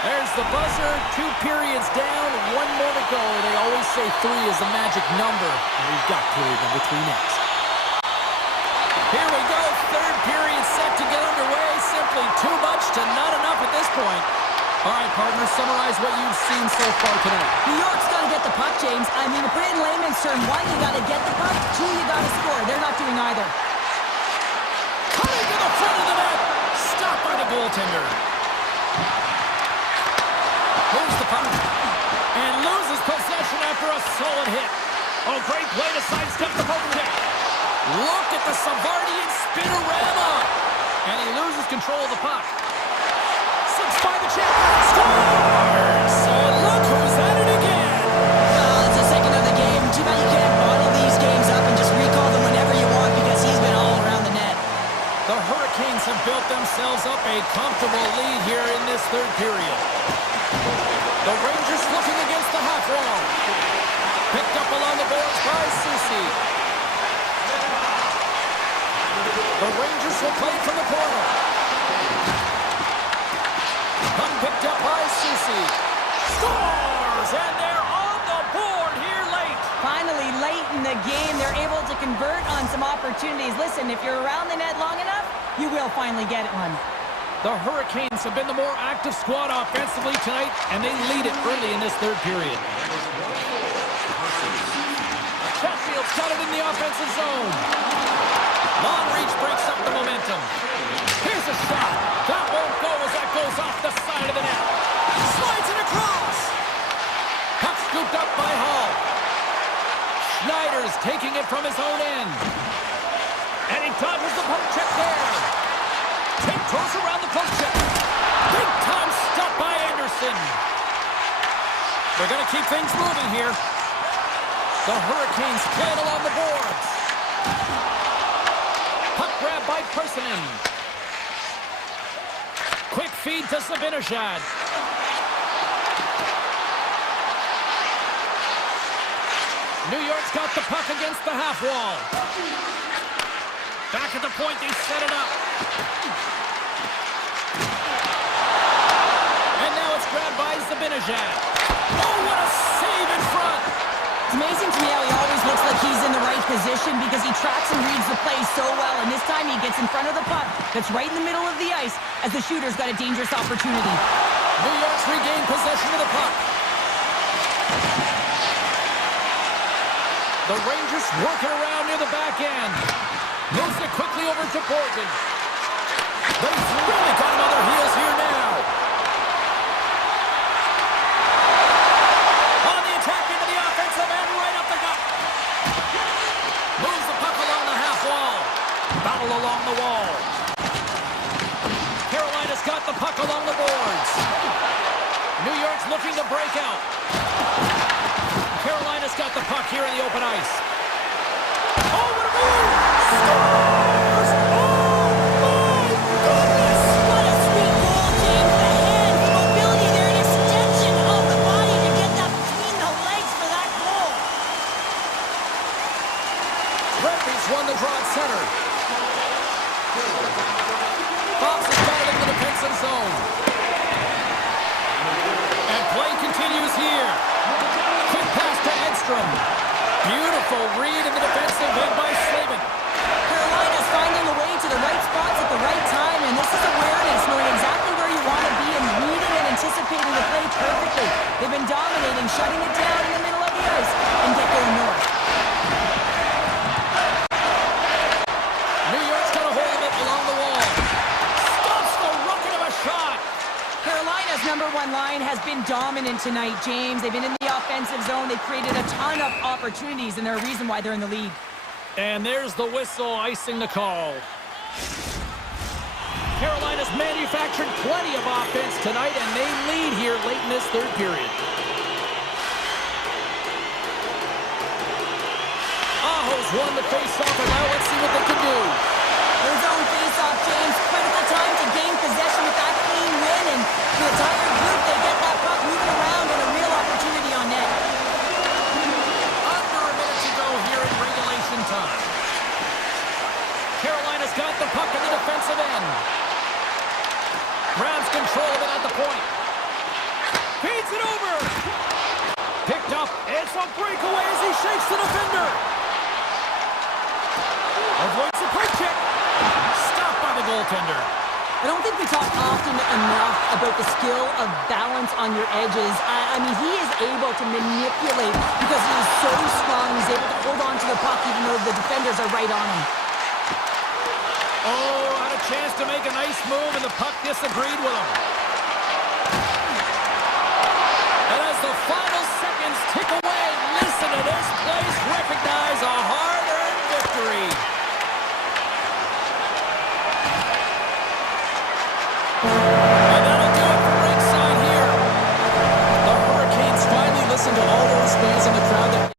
There's the buzzer. 2 periods down, 1 more to go. They always say 3 is the magic number. And we've got period number 3 next. Here we go. 3rd period set to get underway. Simply too much to not enough at this point. All right, partner, summarize what you've seen so far tonight. New York's got to get the puck, James. I mean, to put it in layman's term, 1, you got to get the puck. 2, you got to score. They're not doing either. Coming to the front of the net. goaltender. Moves the puck. And loses possession after a solid hit. Oh, great play to sidestep the poke check. Look at the Savardian spinorama. And he loses control of the puck. Slips by the check. Scores! And look who's at it again. It's the second of the game. Too bad you can't bottle these games up and just recall them whenever you want because he's been all around the net. The Hurricanes have built themselves up a comfortable lead here in this third period. The Rangers looking against the half wall. Picked up along the boards by Susi. The Rangers will play from the corner. Puck picked up by Susi. Scores! And they're on the board here late. Finally, late in the game, they're able to convert on some opportunities. Listen, if you're around the net long enough, you will finally get one. The Hurricanes have been the more active squad offensively tonight, and they lead it early in this third period. Chatfield's got it in the offensive zone. Long reach breaks up the momentum. Here's a shot. That won't go as that goes off the side of the net. Slides it across. Puck scooped up by Hall. Schneider's taking it from his own end. And he dodges the poke check there. Tiptoes around the poke check. Big time stop by Anderson. They're going to keep things moving here. The Hurricanes playing along the boards. Puck grab by Personin. Quick feed to Sabinashad. New York's got the puck against the half wall. Back at the point, they set it up. And now it's grabbed by Sabinashad. Oh, what a save in front! It's amazing to me how he always looks like he's in the right position because he tracks and reads the play so well, and this time he gets in front of the puck that's right in the middle of the ice as the shooter's got a dangerous opportunity. New York's regained possession of the puck. The Rangers working around near the back end. Moves it quickly over to Borgen. They've really got him on their heels here now. On the attack into the offensive end, right up the gut. Moves the puck along the half wall. Battle along the wall. Carolina's got the puck along the boards. New York's looking to break out. Carolina's got the puck here in the open ice. Oh, what a move! Scores! Oh, my goodness! What a sweet goal, James. The hands, the mobility, they're an extension of the body to get that between the legs for that goal. Redby's won the draw at center. Fox has got it in the defensive zone. And play continues here. Quick pass to Edstrom. Beautiful read in the defensive end by Slavin. Carolina's finding a way to the right spots at the right time, and this is awareness, knowing exactly where you want to be and reading and anticipating the play perfectly. They've been dominating, shutting it down in the middle of the ice, and get going north. New York's got a hold of it along the wall. Stops the rocket of a shot. Carolina's number one line has been dominant tonight, James. They've been in the offensive zone. They've created a ton of opportunities, and they're a reason why they're in the lead. And there's the whistle icing the call. Carolina's manufactured plenty of offense tonight, and they lead here late in this third period. Aho's won the face-off, and now let's see what they can do. Their zone face-off, James. Critical time to gain possession with that clean win, and the entire group, they get that puck moving around and a real opportunity on net. Under a minute to go here in regulation time. Carolina's got the puck in the defensive end. Grabs control of it at the point. Feeds it over. Picked up. It's a breakaway as he shakes the defender. Avoids the poke check. Stopped by the goaltender. I don't think we talk often enough about the skill of balance on your edges. I mean, he is able to manipulate because he is so strong. He's able to hold on to the puck even though the defenders are right on him. Oh, had a chance to make a nice move, and the puck disagreed with him. And as the final seconds tick away, listen to this place recognize a hard-earned victory. And that'll do it for ringside here. The Hurricanes finally listened to all those fans in the crowd that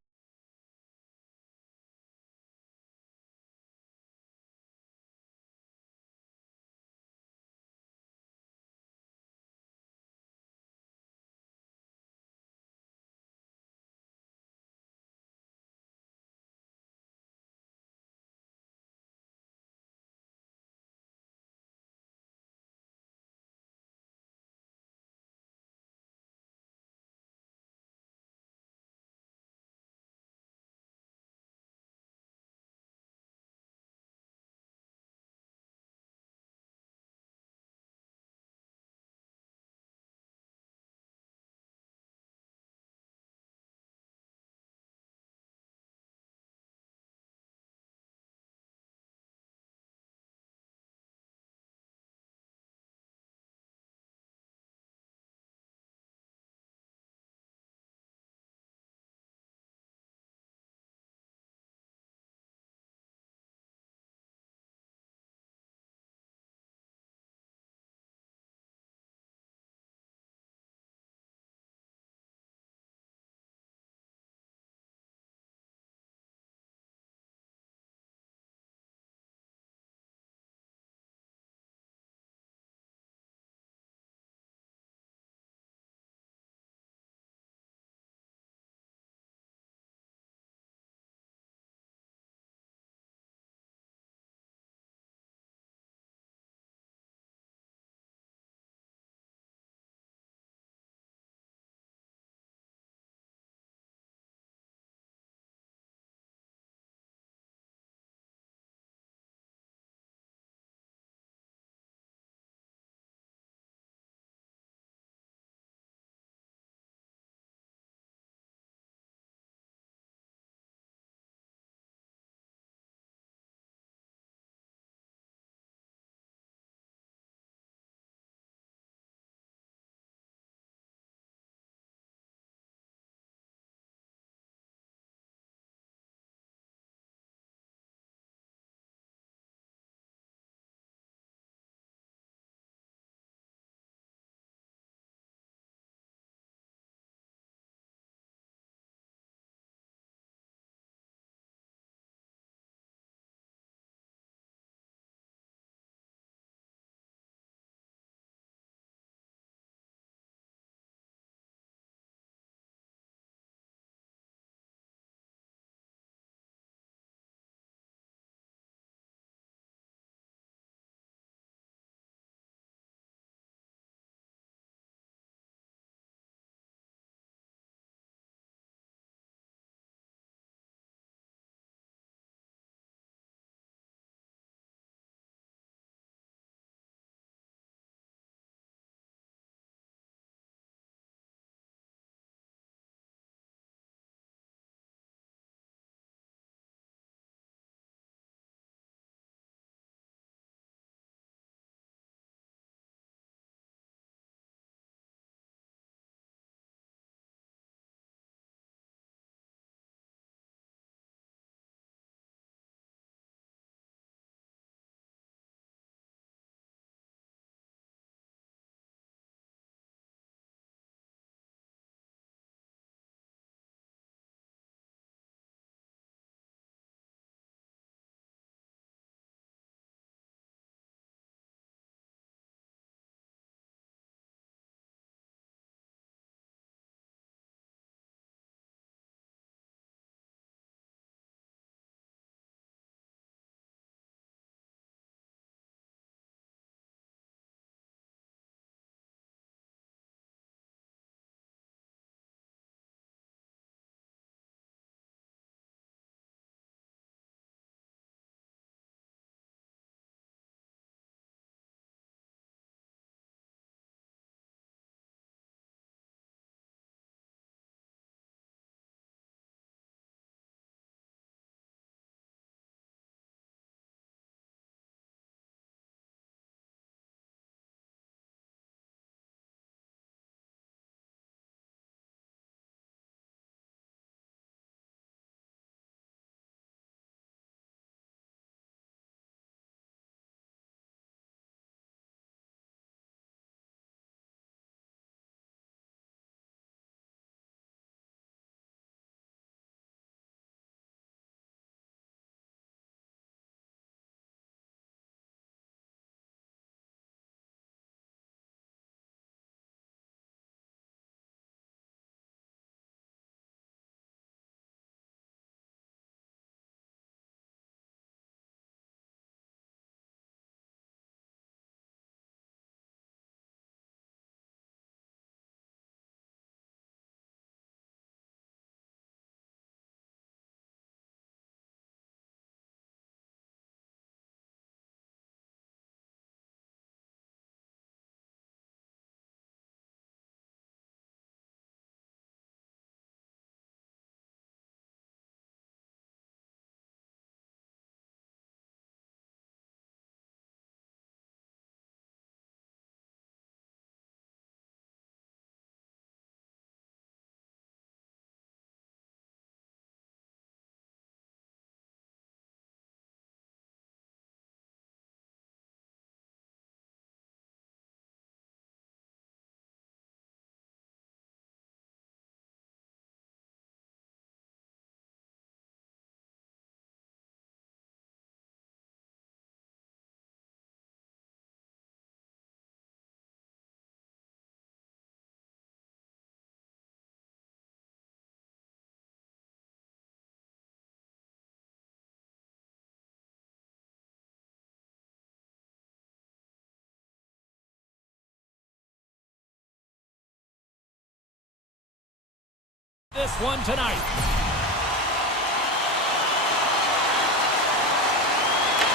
This one tonight.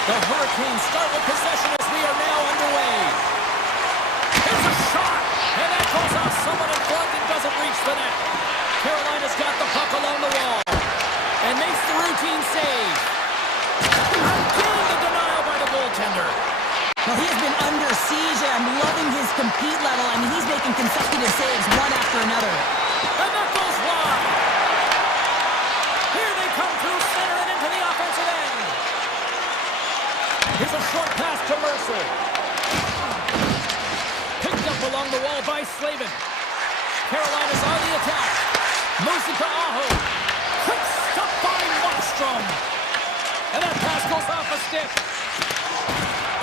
The Hurricanes start with possession as we are now underway. Here's a shot, and that goes off someone in front and doesn't reach the net. Carolina's got the puck along the wall and makes the routine save. Again, the denial by the goaltender. Well, he has been under siege, and I'm loving his compete level. I mean, he's making consecutive saves one after another. And that goes wide. Here they come through center and into the offensive end. Here's a short pass to Mercer. Picked up along the wall by Slavin. Carolina's on the attack. Moves it to Aho. Quick stop by Markstrom. And that pass goes off a stick.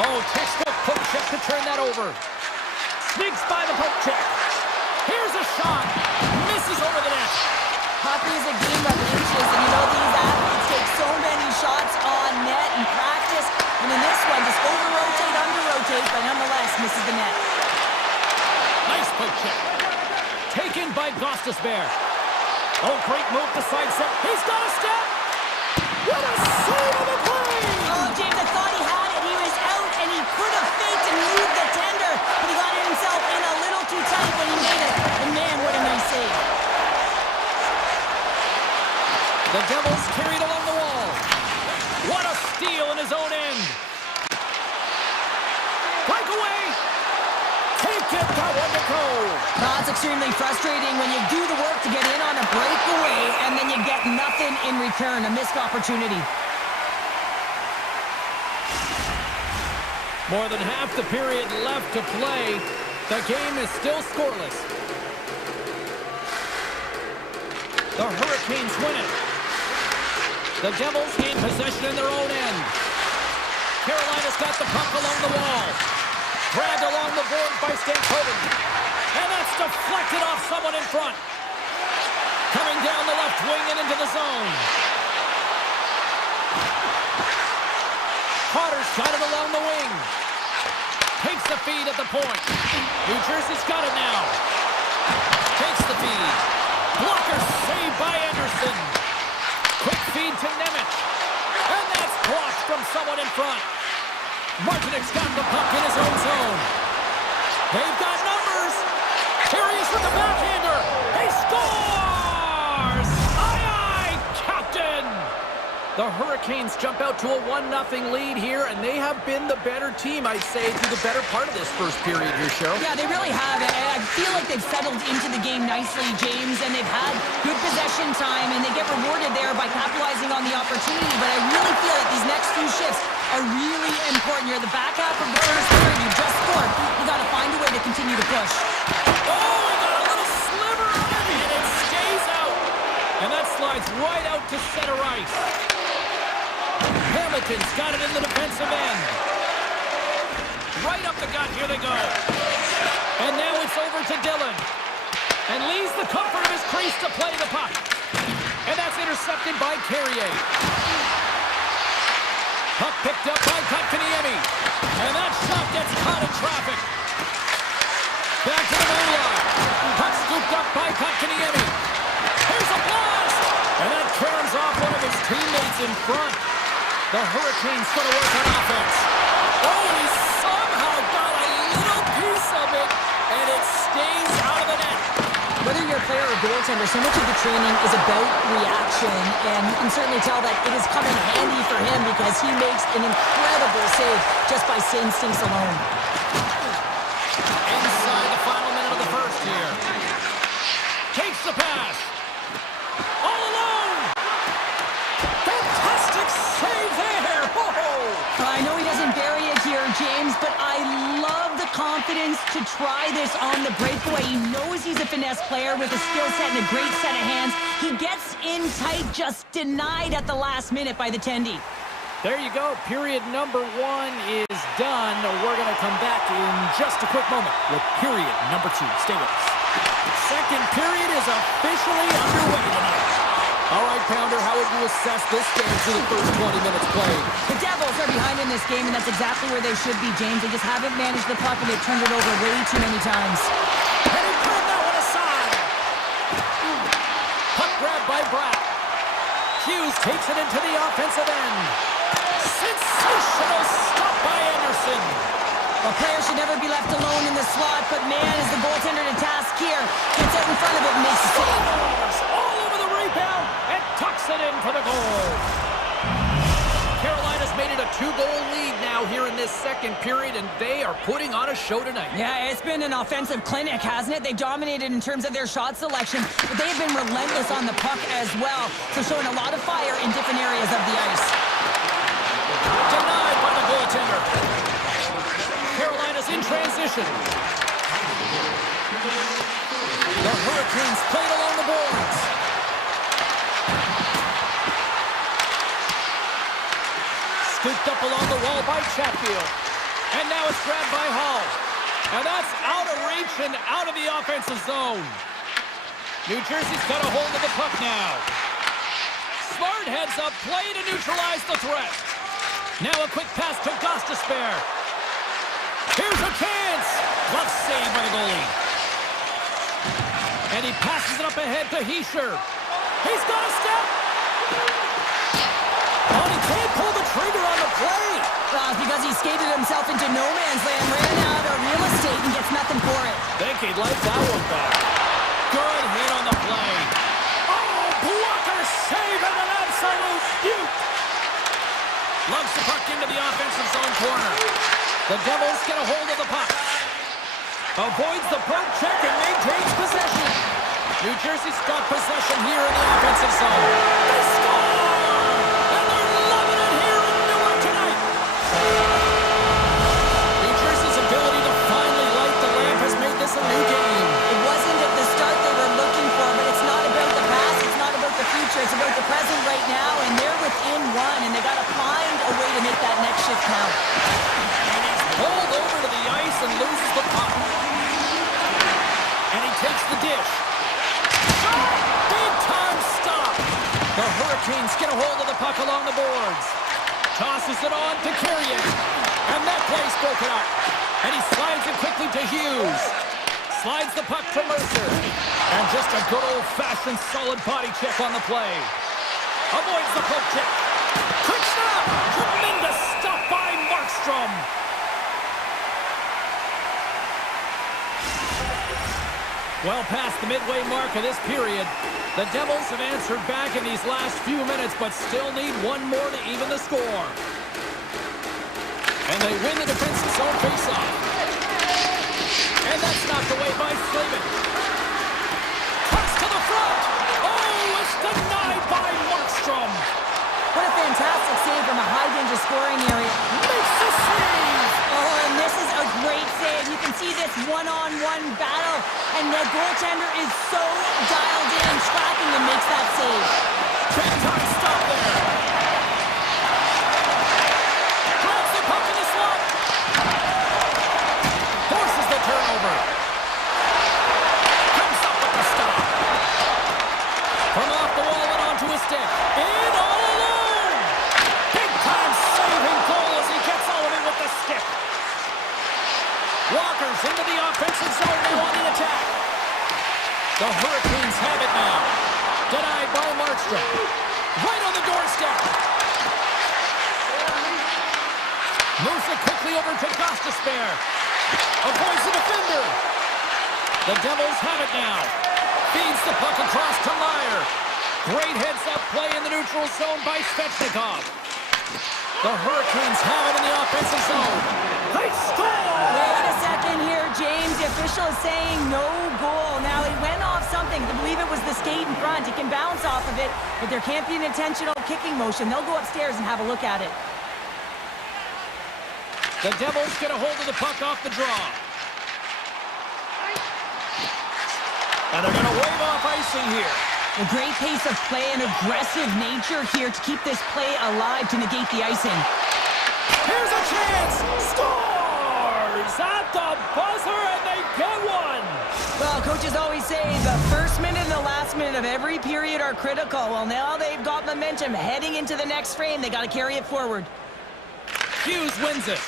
Oh, textbook poke check to turn that over. Sneaks by the poke check. Here's a shot. Misses over the net. Hockey is a game of inches, and you know these athletes take so many shots on net in practice. And in this one, just over-rotate, under-rotate, but nonetheless misses the net. Nice poke check. Taken by Gostisbehere. Oh, great move to sidestep. He's got a step. What a save of the play! Oh, James, I thought he had it. He was out, and he could have faked and moved the tender, but he got himself in a little too tight when he made it. And man, what a nice save. The Devils carried along the wall. What a steal in his own end. Breakaway. Can't get that one to go. It's extremely frustrating when you do the work to get in on a breakaway and then you get nothing in return, a missed opportunity. More than half the period left to play. The game is still scoreless. The Hurricanes win it. The Devils gain possession in their own end. Carolina's got the puck along the wall. Grabbed along the board by Stankoven. And that's deflected off someone in front. Coming down the left wing and into the zone. Carter's got it along the wing. Takes the feed at the point. New Jersey's got it now. Takes the feed. Blocker saved by Anderson. Quick feed to Nemec. And that's blocked from someone in front. Martinik's got the puck in his own zone. They've got numbers. Here he is with the backhander. He scores! Aye, Captain! The Hurricanes jump out to a 1-0 lead here, and they have been the better team, I'd say, through the better part of this first period here, Cheryl. Yeah, they really have. And I feel like they've settled into the game nicely, James, and they've had good possession time, and they get rewarded there by capitalizing on the opportunity. But I really feel like these next few shifts are really important. You're the back half of the first period. You just scored. You got to find a way to continue to push. Oh, he got a little sliver of it, and it stays out. And that slides right out to center ice. Hamilton's got it in the defensive end. Right up the gut, here they go. And now it's over to Dillon. And leaves the comfort of his crease to play the puck. And that's intercepted by Carrier. Puck picked up by Kotkaniemi. And that shot gets caught in traffic. Back to the blue line. Puck scooped up by Kotkaniemi. Here's a blast! And that caroms off one of his teammates in front. The Hurricanes going to work on offense. Oh, he somehow got a little piece of it, and it stays out of the net. Whether you're a player or goaltender, so much of the training is about reaction, and you can certainly tell that it is coming handy for him because he makes an incredible save just by instincts alone. Inside the final minute of the first here. Takes the pass. All alone. Fantastic save there. Whoa. I know he doesn't bury it here, James, but I love the confidence to try this on the breakaway. He knows he's a finesse player with a skill set and a great set of hands. He gets in tight, just denied at the last minute by the Tendy. There you go. Period number 1 is done. We're going to come back in just a quick moment with period number 2. Stay with us. Second period is officially underway tonight. All right, Pounder, how would you assess this game through the first 20 minutes played? The Devils are behind in this game, and that's exactly where they should be, James. They just haven't managed the puck, and they've turned it over way too many times. And he turned that one aside. Puck Hughes takes it into the offensive end. Sensational stop by Anderson. A player should never be left alone in the slot, but man, is the goaltender to task here. Gets out in front of it and makes a save. All over the rebound and tucks it in for the goal. Carolina's made it a 2-goal lead now here in this second period, and they are putting on a show tonight. Yeah, it's been an offensive clinic, hasn't it? They dominated in terms of their shot selection, but they've been relentless on the puck as well, so showing a lot of fire in different areas of the ice. Denied by the goaltender. Carolina's in transition. The Hurricanes played along the boards. Scooped up along the wall by Chatfield. And now it's grabbed by Hall. And that's out of reach and out of the offensive zone. New Jersey's got a hold of the puck now. Smart heads up play to neutralize the threat. Now a quick pass to Gostisbehere. Here's a chance. Glove save by the goalie. And he passes it up ahead to Hischier. He's got a step. Oh, he can't pull the trigger on the play. Well, it's because he skated himself into no man's land, ran out of real estate, and gets nothing for it. Think he'd like that one back. Good hit on the play. Oh, blocker save and an absolute beaut. Loves the puck into the offensive zone corner. The Devils get a hold of the puck. Avoids the poke check and maintains possession. New Jersey's got possession here in the offensive zone. They score! And they're loving it here in Newark tonight. New Jersey's ability to finally light the lamp has made this a new game. It wasn't at the start they were looking for, but it's not about the past, it's not about the future, it's about the present right now, and they're within one, and they got to find a way to make that next shift count. Pulled over to the ice and loses the puck. And he takes the dish. Shot! Big time stop. The Hurricanes get a hold of the puck along the boards. Tosses it on to Carrier. And that play's broken up. And he slides it quickly to Hughes. Slides the puck to Mercer. And just a good old-fashioned solid body check on the play. Avoids the poke check. Quick stop! Tremendous stop by Markstrom. Well past the midway mark of this period, the Devils have answered back in these last few minutes, but still need one more to even the score. And they win the defensive zone faceoff. And that's knocked away by Slavin. Cuts to the front. Oh, it's denied by Markstrom. What a fantastic save from a high-danger scoring area. Makes the save. Oh, and this is a great save. You can see this one-on-one battle, and the goaltender is so dialed in, tracking and makes that save. Big time stop there. Grabs the puck in the slot. Forces the turnover. Comes up with the stop. From off the wall and onto his stick. In all alone. Big time saving goal as he gets all of it with the stick. Walker's into the offensive zone now on the attack. The Hurricanes have it now. Denied by Markstrom. Right on the doorstep. Moves it quickly over to Gostisbehere. Avoids the defender. The Devils have it now. Feeds the puck across to Meyer. Great heads-up play in the neutral zone by Svechnikov. The Hurricanes have it in the offensive zone. They score! Wait a second here, James. The official is saying no goal. Now, it went off something. I believe it was the skate in front. It can bounce off of it, but there can't be an intentional kicking motion. They'll go upstairs and have a look at it. The Devils get a hold of the puck off the draw. And they're going to wave off icing here. A great pace of play and aggressive nature here to keep this play alive to negate the icing. Here's a chance! Scores! At the buzzer, and they get one! Well, coaches always say the first minute and the last minute of every period are critical. Well, now they've got momentum heading into the next frame. They got to carry it forward. Hughes wins it.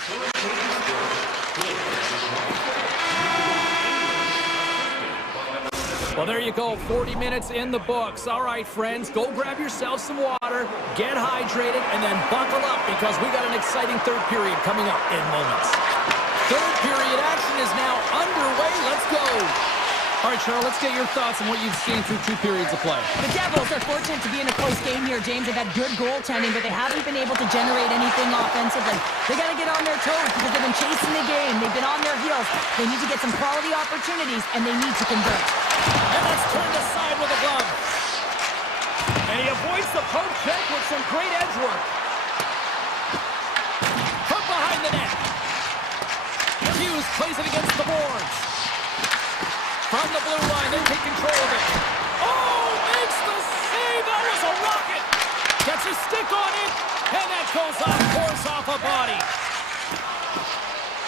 Well, there you go. 40 minutes in the books. All right, friends, go grab yourself some water, get hydrated, and then buckle up because we got an exciting third period coming up in moments. Third period action is now underway. Let's go. All right, Cheryl, let's get your thoughts on what you've seen through 2 periods of play. The Devils are fortunate to be in a close game here, James. They've had good goaltending, but they haven't been able to generate anything offensively. They got to get on their toes because they've been chasing the game. They've been on their heels. They need to get some quality opportunities, and they need to convert. And that's turned aside with a glove. And he avoids the poke check with some great edge work. From behind the net. Hughes plays it against the boards. From the blue line, they take control of it. Oh, makes the save. That was a rocket. Gets his stick on it, and that goes off course off a body.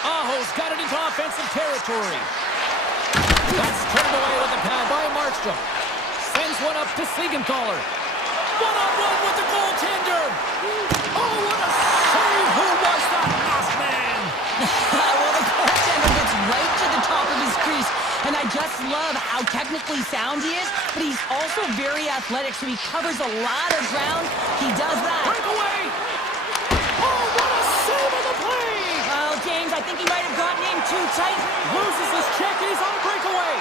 Aho's got it into offensive territory. That's turned away with the pad by Markstrom. Sends one up to Siegenthaler. One-on-one with the goaltender. Oh, what a save. Who was that last man? Well, the goaltender gets right to the top of his crease. And I just love how technically sound he is, but he's also very athletic, so he covers a lot of ground. He does that. Breakaway! Oh, what a save on the play! Well, James, I think he might have gotten in too tight. Loses his check, and he's on a breakaway.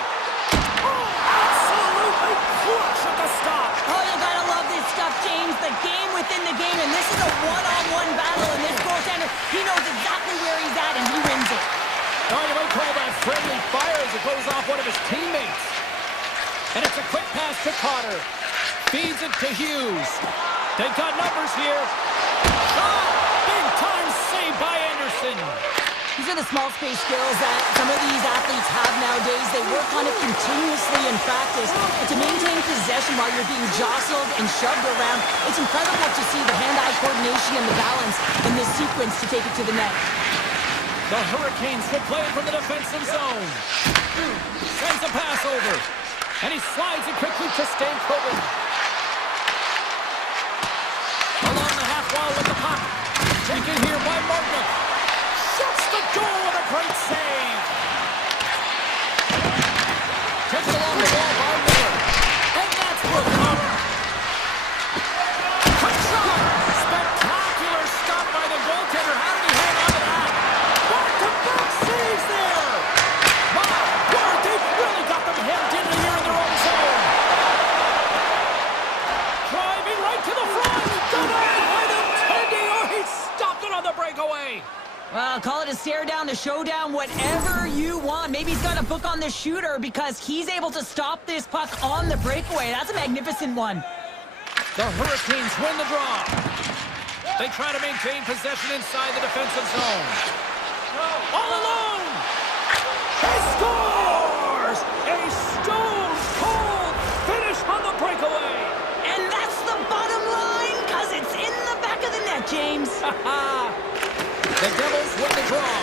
Oh, absolutely clutch at the stop. Oh, you gotta love this stuff, James. The game within the game, and this is a one-on-one battle, and this goaltender, he knows exactly where he's at, and he wins it. Oh, you might call that friendly fire as it goes off one of his teammates. And it's a quick pass to Cotter. Feeds it to Hughes. They've got numbers here. Shot! Big time save by Anderson. These are the small space skills that some of these athletes have nowadays. They work on it continuously in practice. But to maintain possession while you're being jostled and shoved around, it's incredible to see the hand-eye coordination and the balance in this sequence to take it to the net. The Hurricanes will play it from the defensive zone. Sends a pass over. And he slides it quickly to Stankoven. Along the half wall with the puck. Taken here by Martin. Shuts the goal with a great save. Takes it along the wall by Miller. And that's Brooke Cotter. Quick shot. Spectacular stop by the goaltender. How did he hang on to that? Back-to-back saves there! My word, they've really got them hemmed in here in their own zone. Driving right to the front. Denied by the Tendy. Oh, he stopped it on the breakaway. Well, call it a stare down, a showdown, whatever you want. Maybe he's got a book on the shooter because he's able to stop this puck on the breakaway. That's a magnificent one. The Hurricanes win the draw. They try to maintain possession inside the defensive zone. All alone! He scores! A stone-cold finish on the breakaway! And that's the bottom line, because it's in the back of the net, James. The Devils win the draw.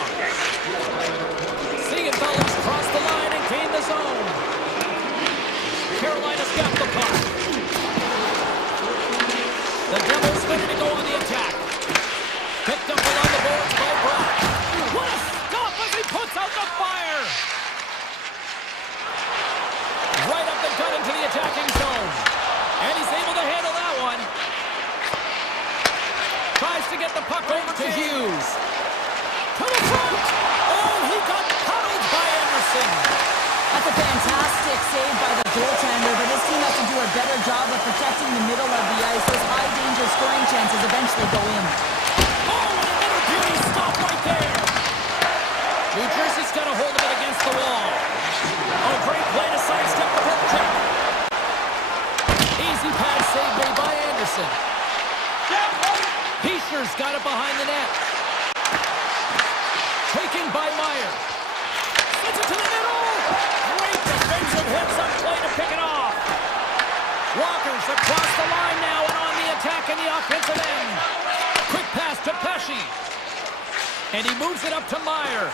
Siegenthaler's crossed the line and gained the zone. Carolina's got the puck. The Devils ready to go on the attack. Picked up along the boards by Brock. What a stop as he puts out the fire! Right up the gut into the attacking zone. And he's able to handle that one. Tries to get the puck over to Hughes. To the front! Oh, he got puddled by Anderson. That's a fantastic save by the goaltender, but this team has to do a better job of protecting the middle of the ice. Those high-danger scoring chances eventually go in. Oh, and another beauty stop right there. New Jersey's got a hold of it against the wall. Oh, great play to sidestep the hook check. Easy pass save made by Anderson. Heischer's got it behind the net. Taken by Meyer. Sends it to the middle. Great defensive hits on play to pick it off. Walker's across the line now and on the attack in the offensive end. Quick pass to Pesci. And he moves it up to Meyer.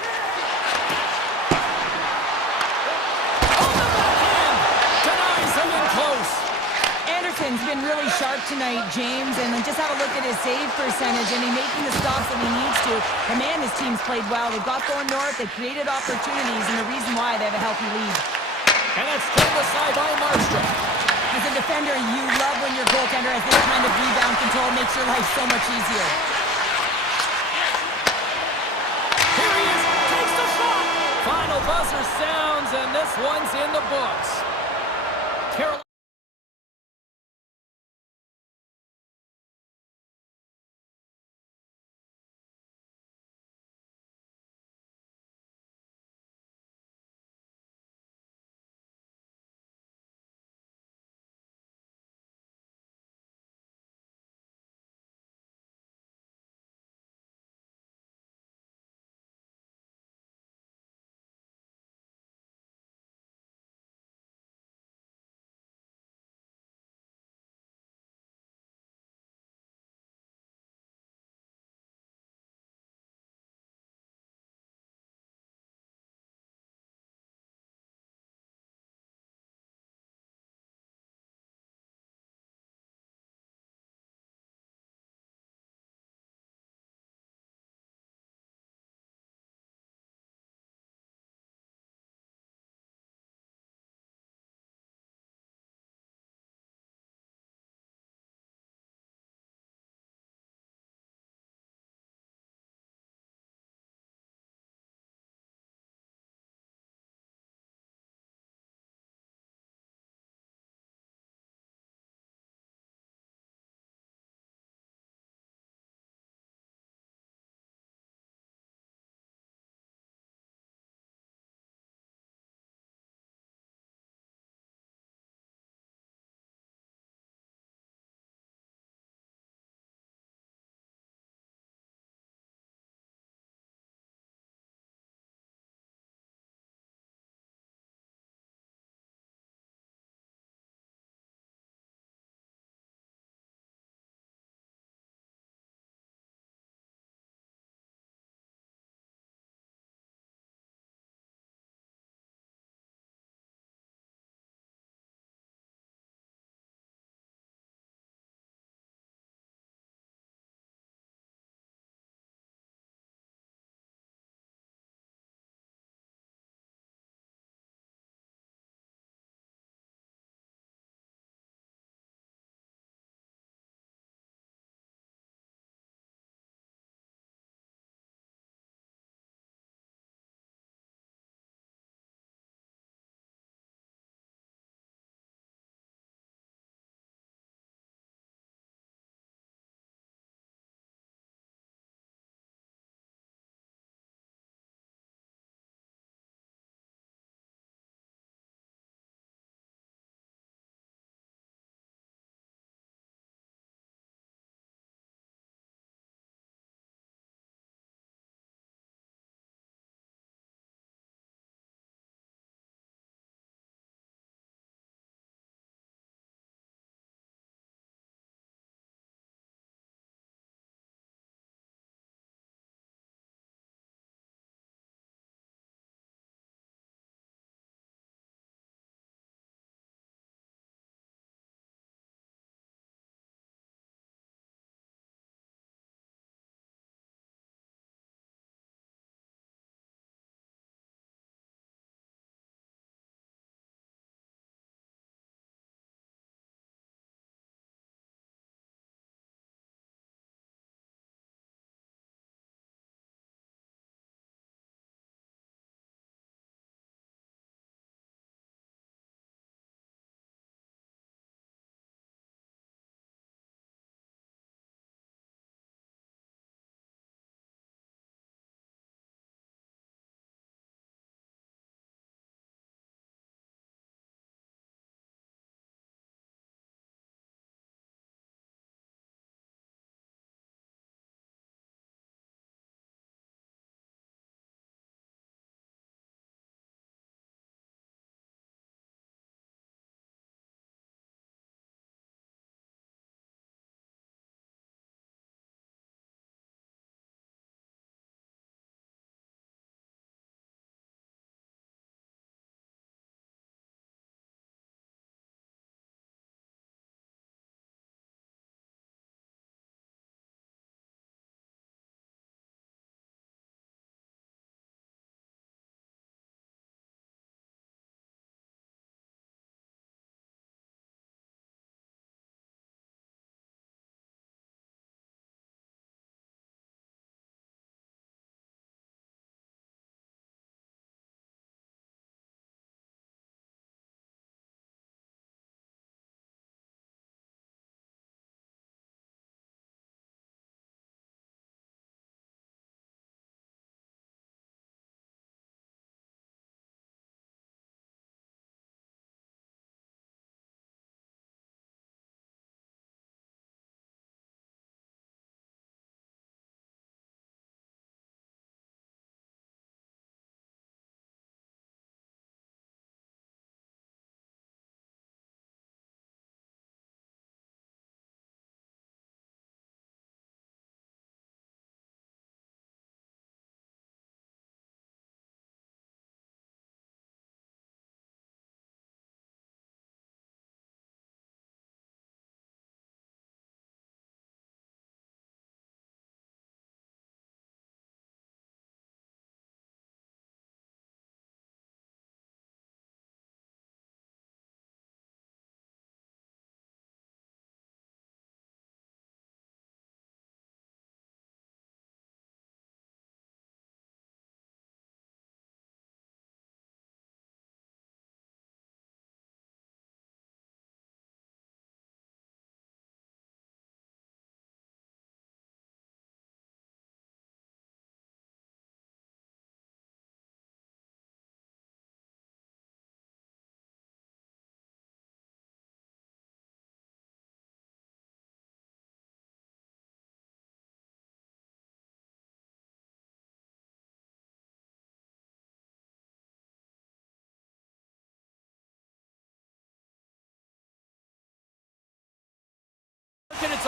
On the backhand. Denies him in close. Anderson's been really sharp tonight, James, and just have a look at his save percentage, and he's making the stops that he needs to. And man, his team's played well. They've got going north, they've created opportunities, and the reason why they have a healthy lead. And that's turned aside by Markstrom. As a defender, you love when your goaltender has this kind of rebound control. It makes your life so much easier. Here he is, takes the shot. Final buzzer sounds, and this one's in the books. Carolina.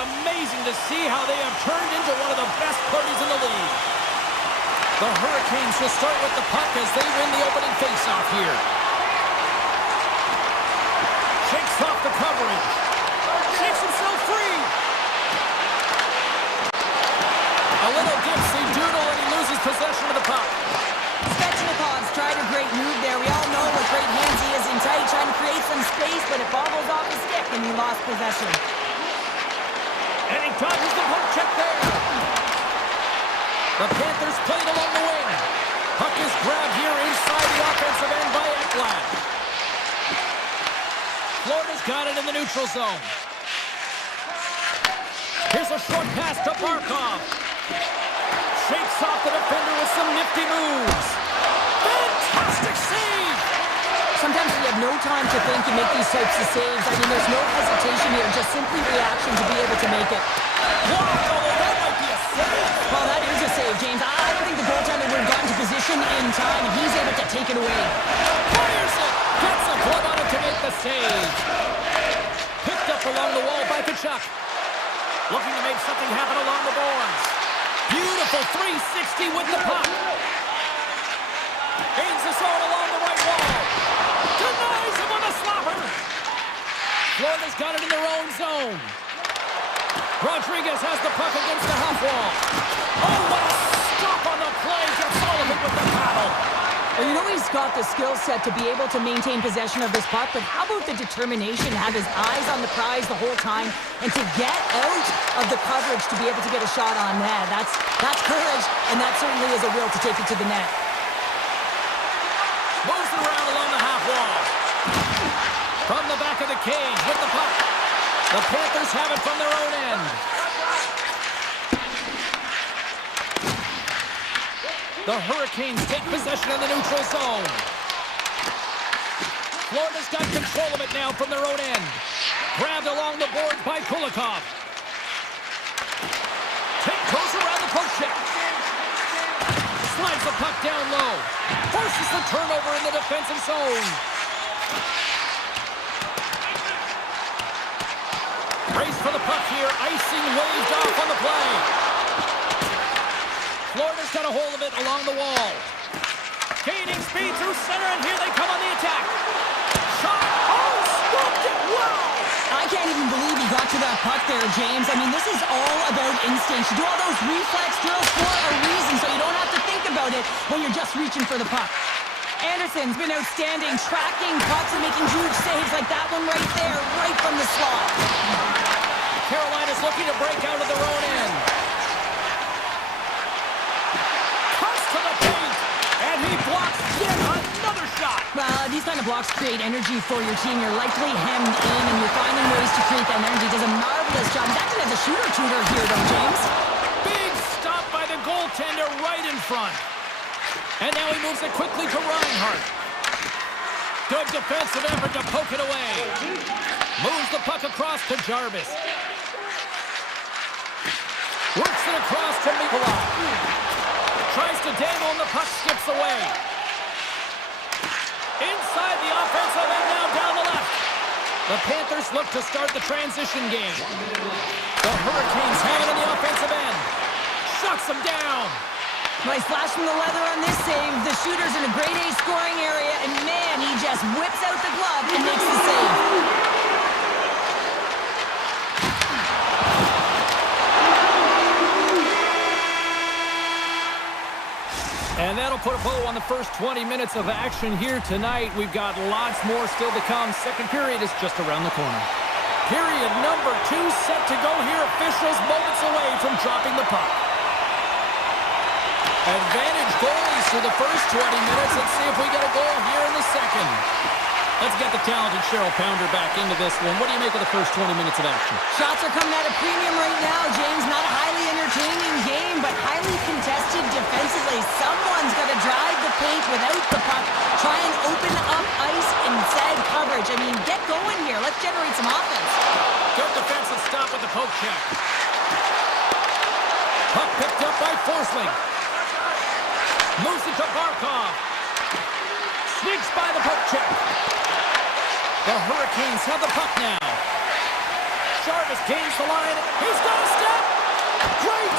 amazing to see how they have turned into one of the best parties in the league. The Hurricanes will start with the puck as they win the opening faceoff here. Shakes off the coverage. Shakes himself free. A little dipsy doodle and he loses possession of the puck. Svechnikov's tried a great move there. We all know what great hands he is in tight, trying to create some space, but it bobbles off his stick and he lost possession. And he dodges the poke check there. The Panthers played along the wing. Puck is grabbed here inside the offensive end by Ekblad. Florida's got it in the neutral zone. Here's a short pass to Barkov. Shakes off the defender with some nifty moves. Fantastic save! Sometimes we have no time to think and make these types of saves. I mean, there's no hesitation here, just simply reaction to be able to make it. Wow, that might be a save! Well, that is a save, James. I don't think the goaltender would have gotten to position in time, and he's able to take it away. Fires it! Gets a glove on it to make the save. Picked up along the wall by Kachuk. Looking to make something happen along the boards. Beautiful 360 with the puck. Gains the zone along the right wall. Denies him with a slapper. Florida's got it in their own zone. Rodriguez has the puck against the half wall. Oh, what a stop on the play. Gets Sullivan with the paddle. Well, you know he's got the skill set to be able to maintain possession of this puck, but how about the determination to have his eyes on the prize the whole time and to get out of the coverage to be able to get a shot on net? That's courage, and that certainly is a will to take it to the net. Moves it around along the half wall. From the back of the cage with the puck. The Panthers have it from their own end. The Hurricanes take possession of the neutral zone. Florida's got control of it now from their own end. Grabbed along the board by Kulikov. Take goes around the poke check. Slides the puck down low. Forces the turnover in the defensive zone. Race for the puck here. Icing waved off on the play. Florida's got a hold of it along the wall. Gaining speed through center, and here they come on the attack. Shot! Oh, stopped it! Wow! I can't even believe he got to that puck there, James. I mean, this is all about instinct. You do all those reflex drills for a reason, so you don't have to think about it when you're just reaching for the puck. Anderson's been outstanding, tracking pucks and making huge saves like that one right there, right from the slot. Carolina's looking to break out of their own end. Cuts to the paint, and he blocks yet another shot. Well, these kind of blocks create energy for your team. You're likely hemmed in, and you're finding ways to create that energy. Does a marvelous job. He's acting as a shooter-tutor here, though, James. Big stop by the goaltender right in front. And now he moves it quickly to Reinhart. Good defensive effort to poke it away. Moves the puck across to Jarvis. Works it across to Nikolai. Tries to dangle and the puck skips away. Inside the offensive end now down the left. The Panthers look to start the transition game. The Hurricanes have it in the offensive end. Shuts them down. Nice flash from the leather on this save. The shooter's in a grade A scoring area, and man, he just whips out the glove and makes the save. And that'll put a bow on the first 20 minutes of action here tonight. We've got lots more still to come. Second period is just around the corner. Period number 2 set to go here. Officials moments away from dropping the puck. Advantage goalies for the first 20 minutes. Let's see if we get a goal here in the second. Let's get the talented Cheryl Pounder back into this one. What do you make of the first 20 minutes of action? Shots are coming at a premium right now, James. Not a highly entertaining game, but highly contested defensively. Someone's got to drive the paint without the puck. Try and open up ice inside coverage. I mean, get going here. Let's generate some offense. Good defensive stop with the poke check. Puck picked up by Forsling. Moves it to Barkov. Sneaks by the poke check. The Hurricanes have the puck now. Jarvis gains the line. He's got a step. Great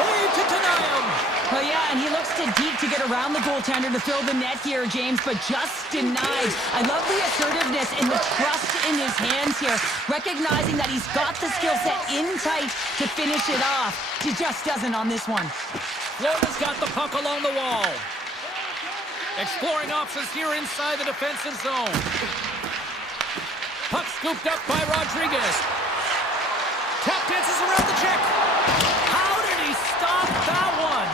save to deny him. Well, yeah, and he looks too deep to get around the goaltender to fill the net here, James, but just denied. I love the assertiveness and the trust in his hands here, recognizing that he's got the skill set in tight to finish it off. He just doesn't on this one. Florida's got the puck along the wall. Exploring options here inside the defensive zone. Puck scooped up by Rodriguez. Tap dances around the check. How did he stop that one?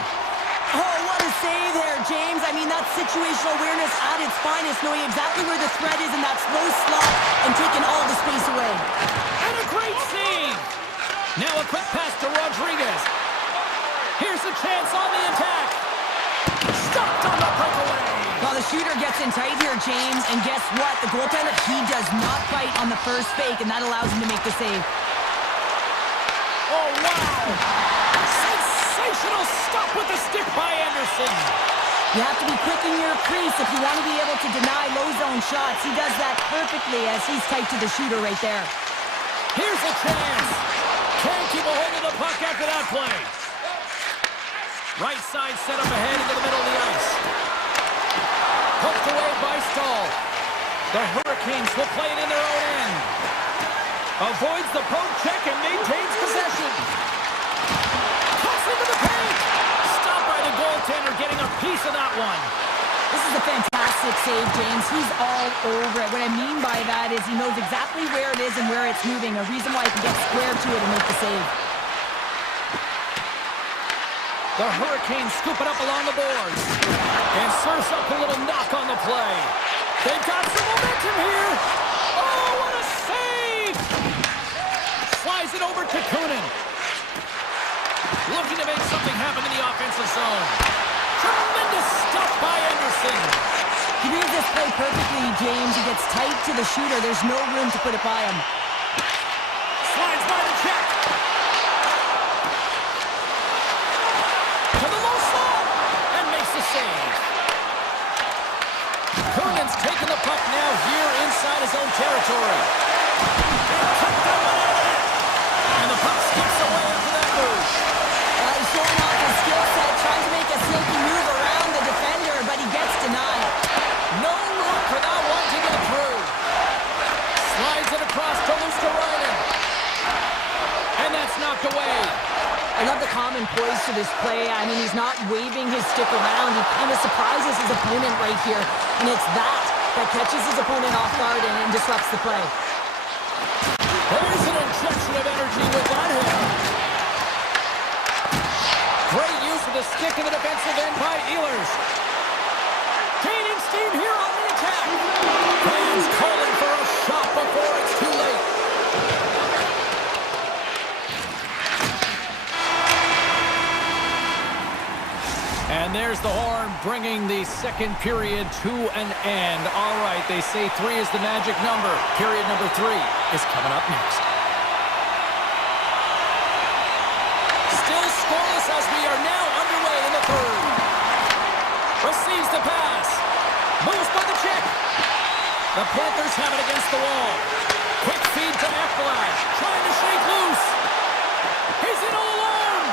Oh, what a save there, James. I mean, that's situational awareness at its finest, knowing exactly where the threat is in that slow slot and taking all the space away. And a great save. Now a quick pass to Rodriguez. Here's a chance on the attack. Stopped on the breakaway. Well, the shooter gets in tight here, James, and guess what? The goaltender, he does not bite on the first fake, and that allows him to make the save. Oh, wow. Sensational stop with the stick by Anderson. You have to be quick in your crease if you want to be able to deny low zone shots. He does that perfectly as he's tight to the shooter right there. Here's a chance. Can't keep a hold of the puck after that play. Right side set up ahead into the middle of the ice. Poked away by Stahl. The Hurricanes will play it in their own end. Avoids the poke check and maintains possession. Cuts into the paint. Stopped by the goaltender, getting a piece of that one. This is a fantastic save, James. He's all over it. What I mean by that is he knows exactly where it is and where it's moving. A reason why he can get square to it and make the save. The Hurricanes scoop it up along the boards. And serves up a little knock on the play. They've got some momentum here. Oh, what a save! Slides it over to Kunin. Looking to make something happen in the offensive zone. Tremendous stuff by Anderson. He reads this play perfectly, James. He gets tight to the shooter. There's no room to put it by him. Slides by the check. To the low slot. And makes the save. Kunin's taking the puck now here inside his own territory. And the puck skips away after that move. He's showing off his skill set, trying to make a silky move around the defender, but he gets denied. No room for that one to get through. Slides it across to Luosterainen. And that's knocked away. I love the common poise to this play. I mean, he's not waving his stick around. He kind of surprises his opponent right here. And it's that catches his opponent off guard and disrupts the play. There's an injection of energy with that hit. Great use of the stick in the defensive end by Ehlers. Gaining steam here on the attack. Fans calling for a shot before it's too late. And there's the horn bringing the second period to an end. All right, they say 3 is the magic number. Period number 3 is coming up next. Still scoreless as we are now underway in the third. Receives the pass. Moves by the check. The Panthers have it against the wall. Quick feed to Ekblad. Trying to shake loose. He's in all alone.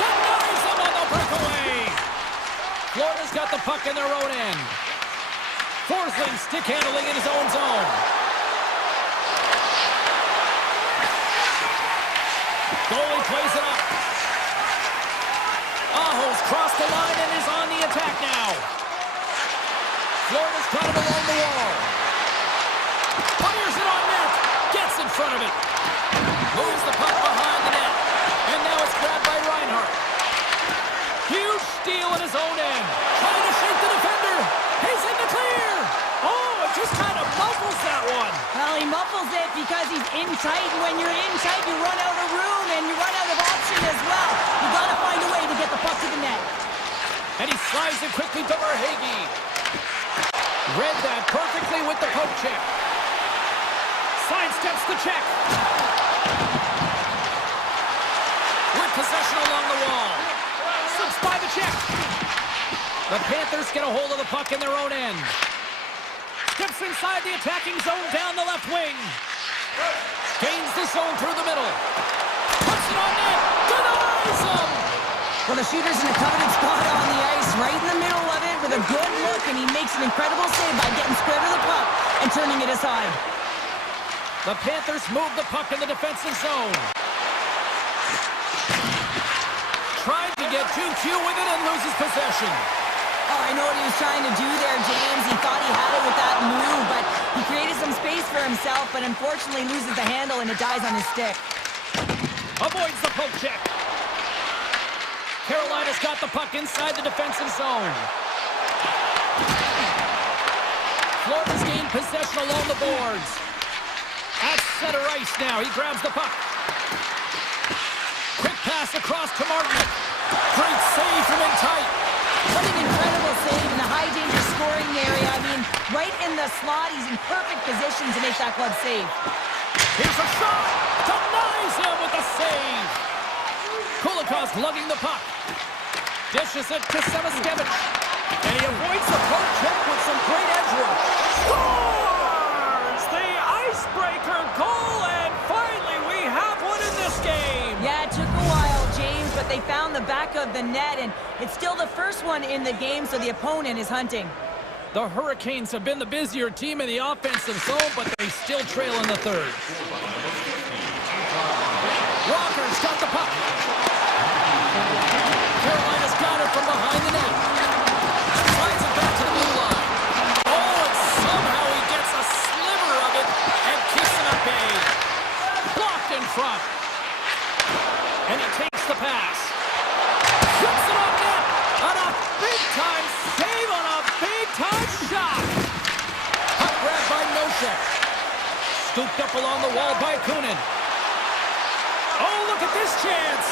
Denies him on the breakaway. Florida's got the puck in their own end. Forsling stick handling in his own zone. Goalie plays it up. Aho's crossed the line and is on the attack now. Florida's got it along the wall. Fires it on net. Gets in front of it. Moves the puck behind the net. And now it's grabbed by Reinhart. Huge steal in his own end. Trying to shake the defender. He's in the clear. Oh, it just kind of muffles that one. Well, he muffles it because he's in tight. And when you're in tight, you run out of room and you run out of option as well. You got to find a way to get the puck to the net. And he slides it quickly to Verhaeghe. Read that perfectly with the poke check. Sidesteps the check. With possession along the wall. Slips by the check. The Panthers get a hold of the puck in their own end. Steps inside the attacking zone down the left wing. Gains the zone through the middle. Puts it on net. Denies him. Well, the shooter's in a coveted spot on the ice, right in the middle of it with a good look, and he makes an incredible save by getting square to the puck and turning it aside. The Panthers move the puck in the defensive zone. Tried to get too cute with it and loses possession. Oh, I know what he was trying to do there, James. He thought he had it with that move, but he created some space for himself, but unfortunately loses the handle and it dies on his stick. Avoids the poke check. Carolina's got the puck inside the defensive zone. Florida's gained possession along the boards. At center ice now. He grabs the puck. Quick pass across to Martin. Great save from in tight. What an incredible save in the high-danger scoring area. I mean, right in the slot, he's in perfect position to make that glove save. Here's a shot! Denies him with the save! Kulikov's lugging the puck. Dishes it to Semaskevich. And he avoids the poke check with some great edge work. Scores! The icebreaker goal, and finally we have one in this game! Yeah, it took a while, James, but they found the back of the net, and it's still the first one in the game, so the opponent is hunting. The Hurricanes have been the busier team in the offensive zone, but they still trail in the third. Walker's got the puck. Carolina's got it from behind the net. Slides it back to the blue line. Oh, and somehow he gets a sliver of it and keeps it at bay. Blocked in front. And he takes the pass. Shoots it on net. On a big-time save on a big-time shot. Puck grabbed by Nosek. Scooped up along the wall by Kunin. Oh, look at this chance.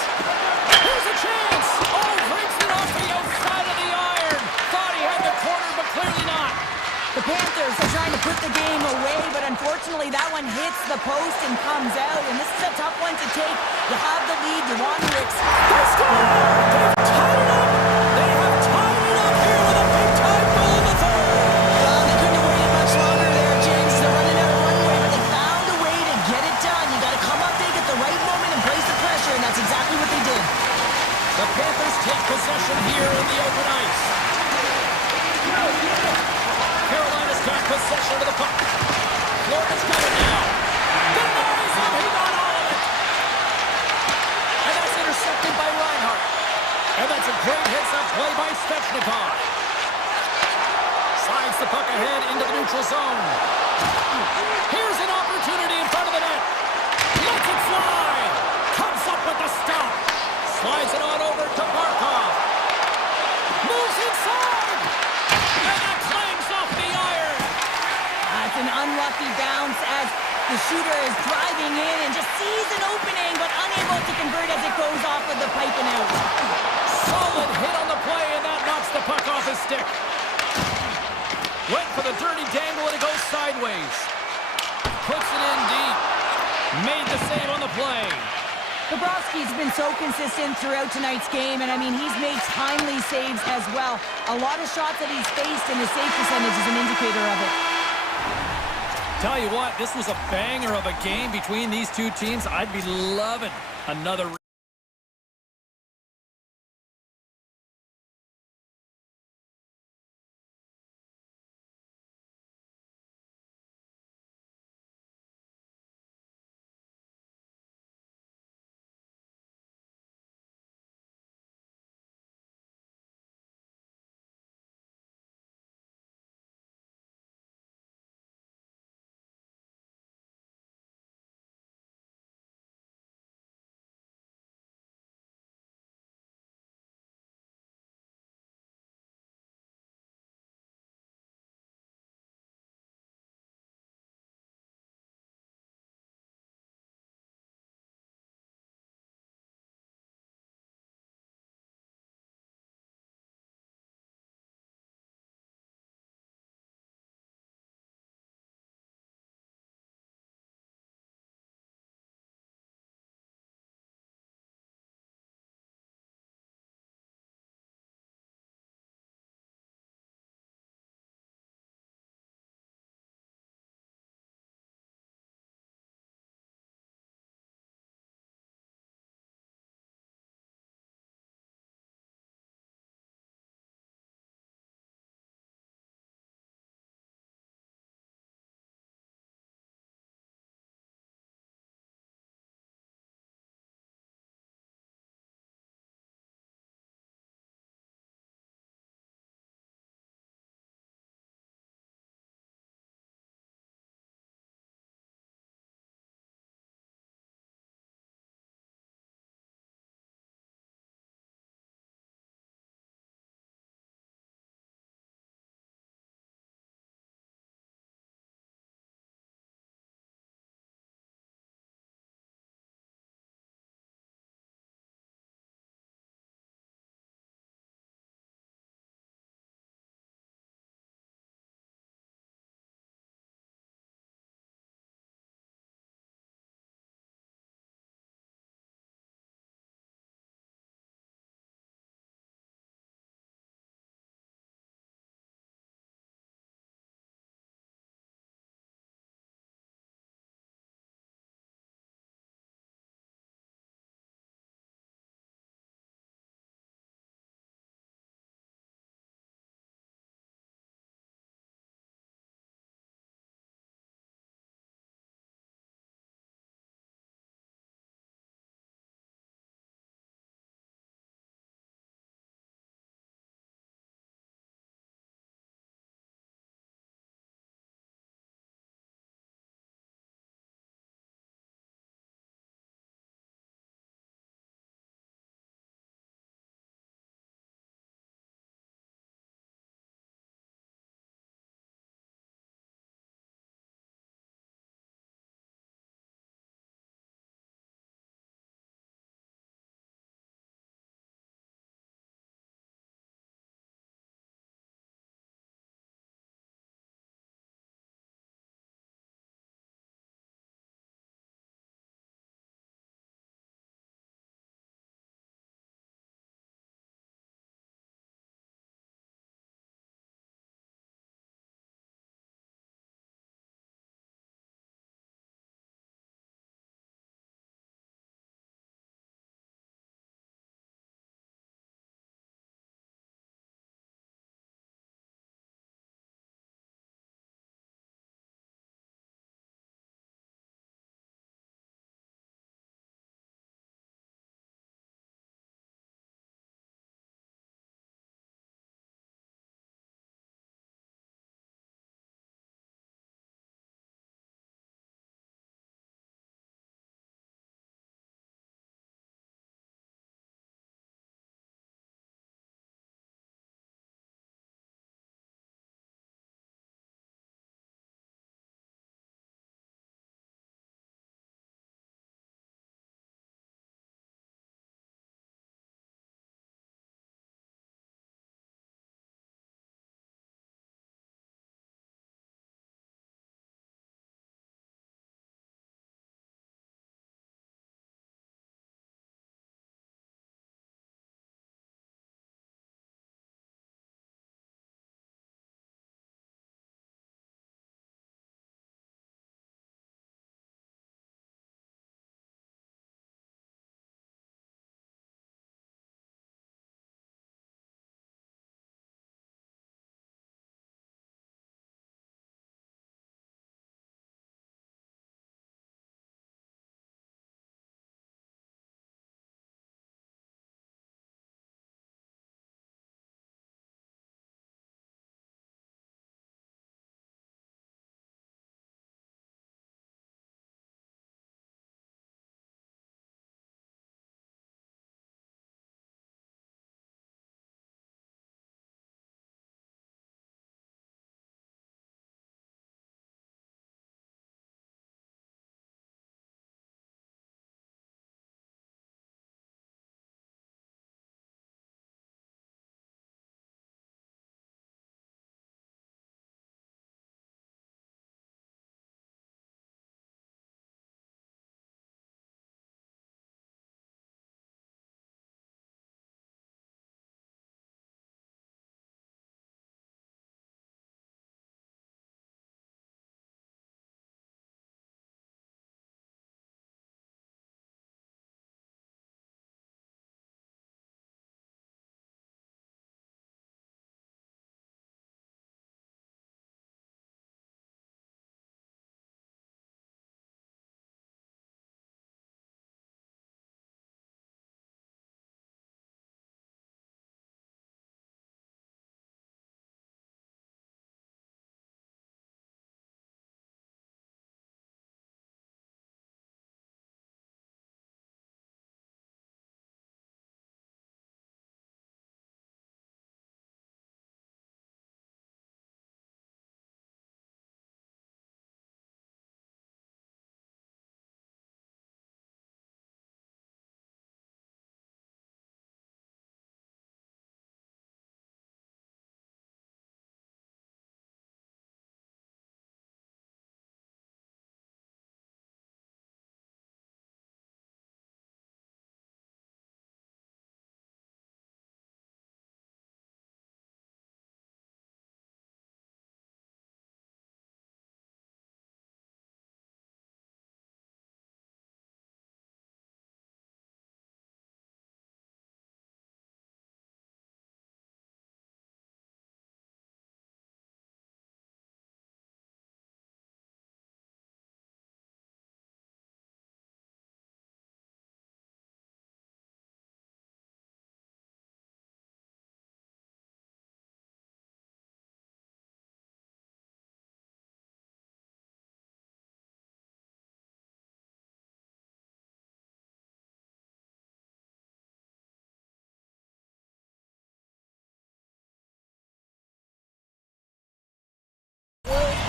Here's a chance. Oh, breaks it off the outside of the iron. Thought he had the corner, but clearly not. The Panthers are trying to put the game away, but unfortunately that one hits the post and comes out, and this is a tough one to take. You have the lead, you want to They score! They've tied it up! They have tied it up here with a big-time goal in the third! Well, they couldn't have waited much longer there, James. They're running out of runway, but they found a way to get it done. You got to come up big at the right moment and place the pressure, and that's exactly what they did. The Panthers take possession here in the open ice. Carolina's got possession of the puck. Florida's got it now. Denies him. He got all of it. And that's intercepted by Reinhart. And that's a great hits-up play by Svechnikov. Slides the puck ahead into the neutral zone. Here's an opportunity in front of the net. Lets it fly. Comes up with the stop. Slides it on over to Barkov. Moves inside. And that clangs off the iron. That's an unlucky bounce as the shooter is driving in and just sees an opening, but unable to convert as it goes off of the pipe and out. Solid hit on the play, and that knocks the puck off his stick. Went for the dirty dangle, and it goes sideways. Puts it in deep. Made the save on the play. Bobrovsky's been so consistent throughout tonight's game, and I mean, he's made timely saves as well. A lot of shots that he's faced, and his save percentage is an indicator of it. Tell you what, this was a banger of a game between these two teams. I'd be loving another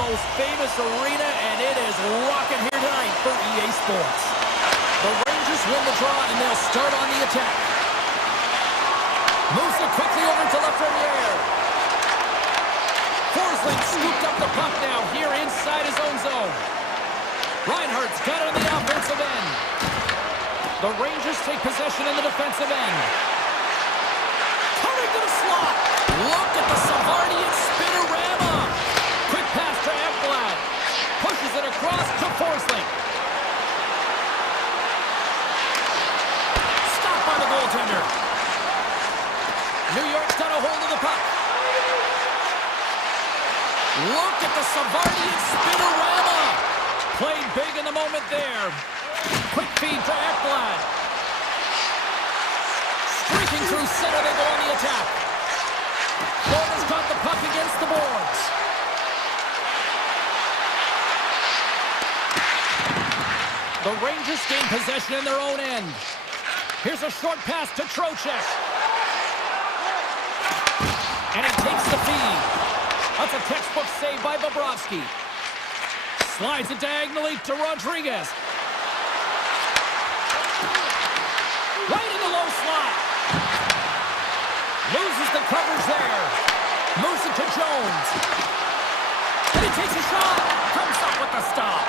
most famous arena, and it is rocking here tonight for EA Sports. The Rangers win the draw, and they'll start on the attack. Moves it quickly over to Lafreniere. Forsling scooped up the puck now here inside his own zone. Reinhardt's got it on the offensive end. The Rangers take possession in the defensive end. Coming to the slot. Look at the Savardian spinorama. Quick pass to Ekblad. Pushes it across to Forsling. Stopped by the goaltender. New York's got a hold of the puck. Look at the Savardian spinorama. Played big in the moment there. Quick feed to Ekblad. Streaking through center, they go on the attack. Florida's got the puck against the boards. The Rangers gain possession in their own end. Here's a short pass to Trocheck. And he takes the feed. That's a textbook save by Bobrovsky. Slides it diagonally to Rodriguez. Right in the low slot. Loses the coverage there. Moves it to Jones. And he takes a shot. Comes up with the stop.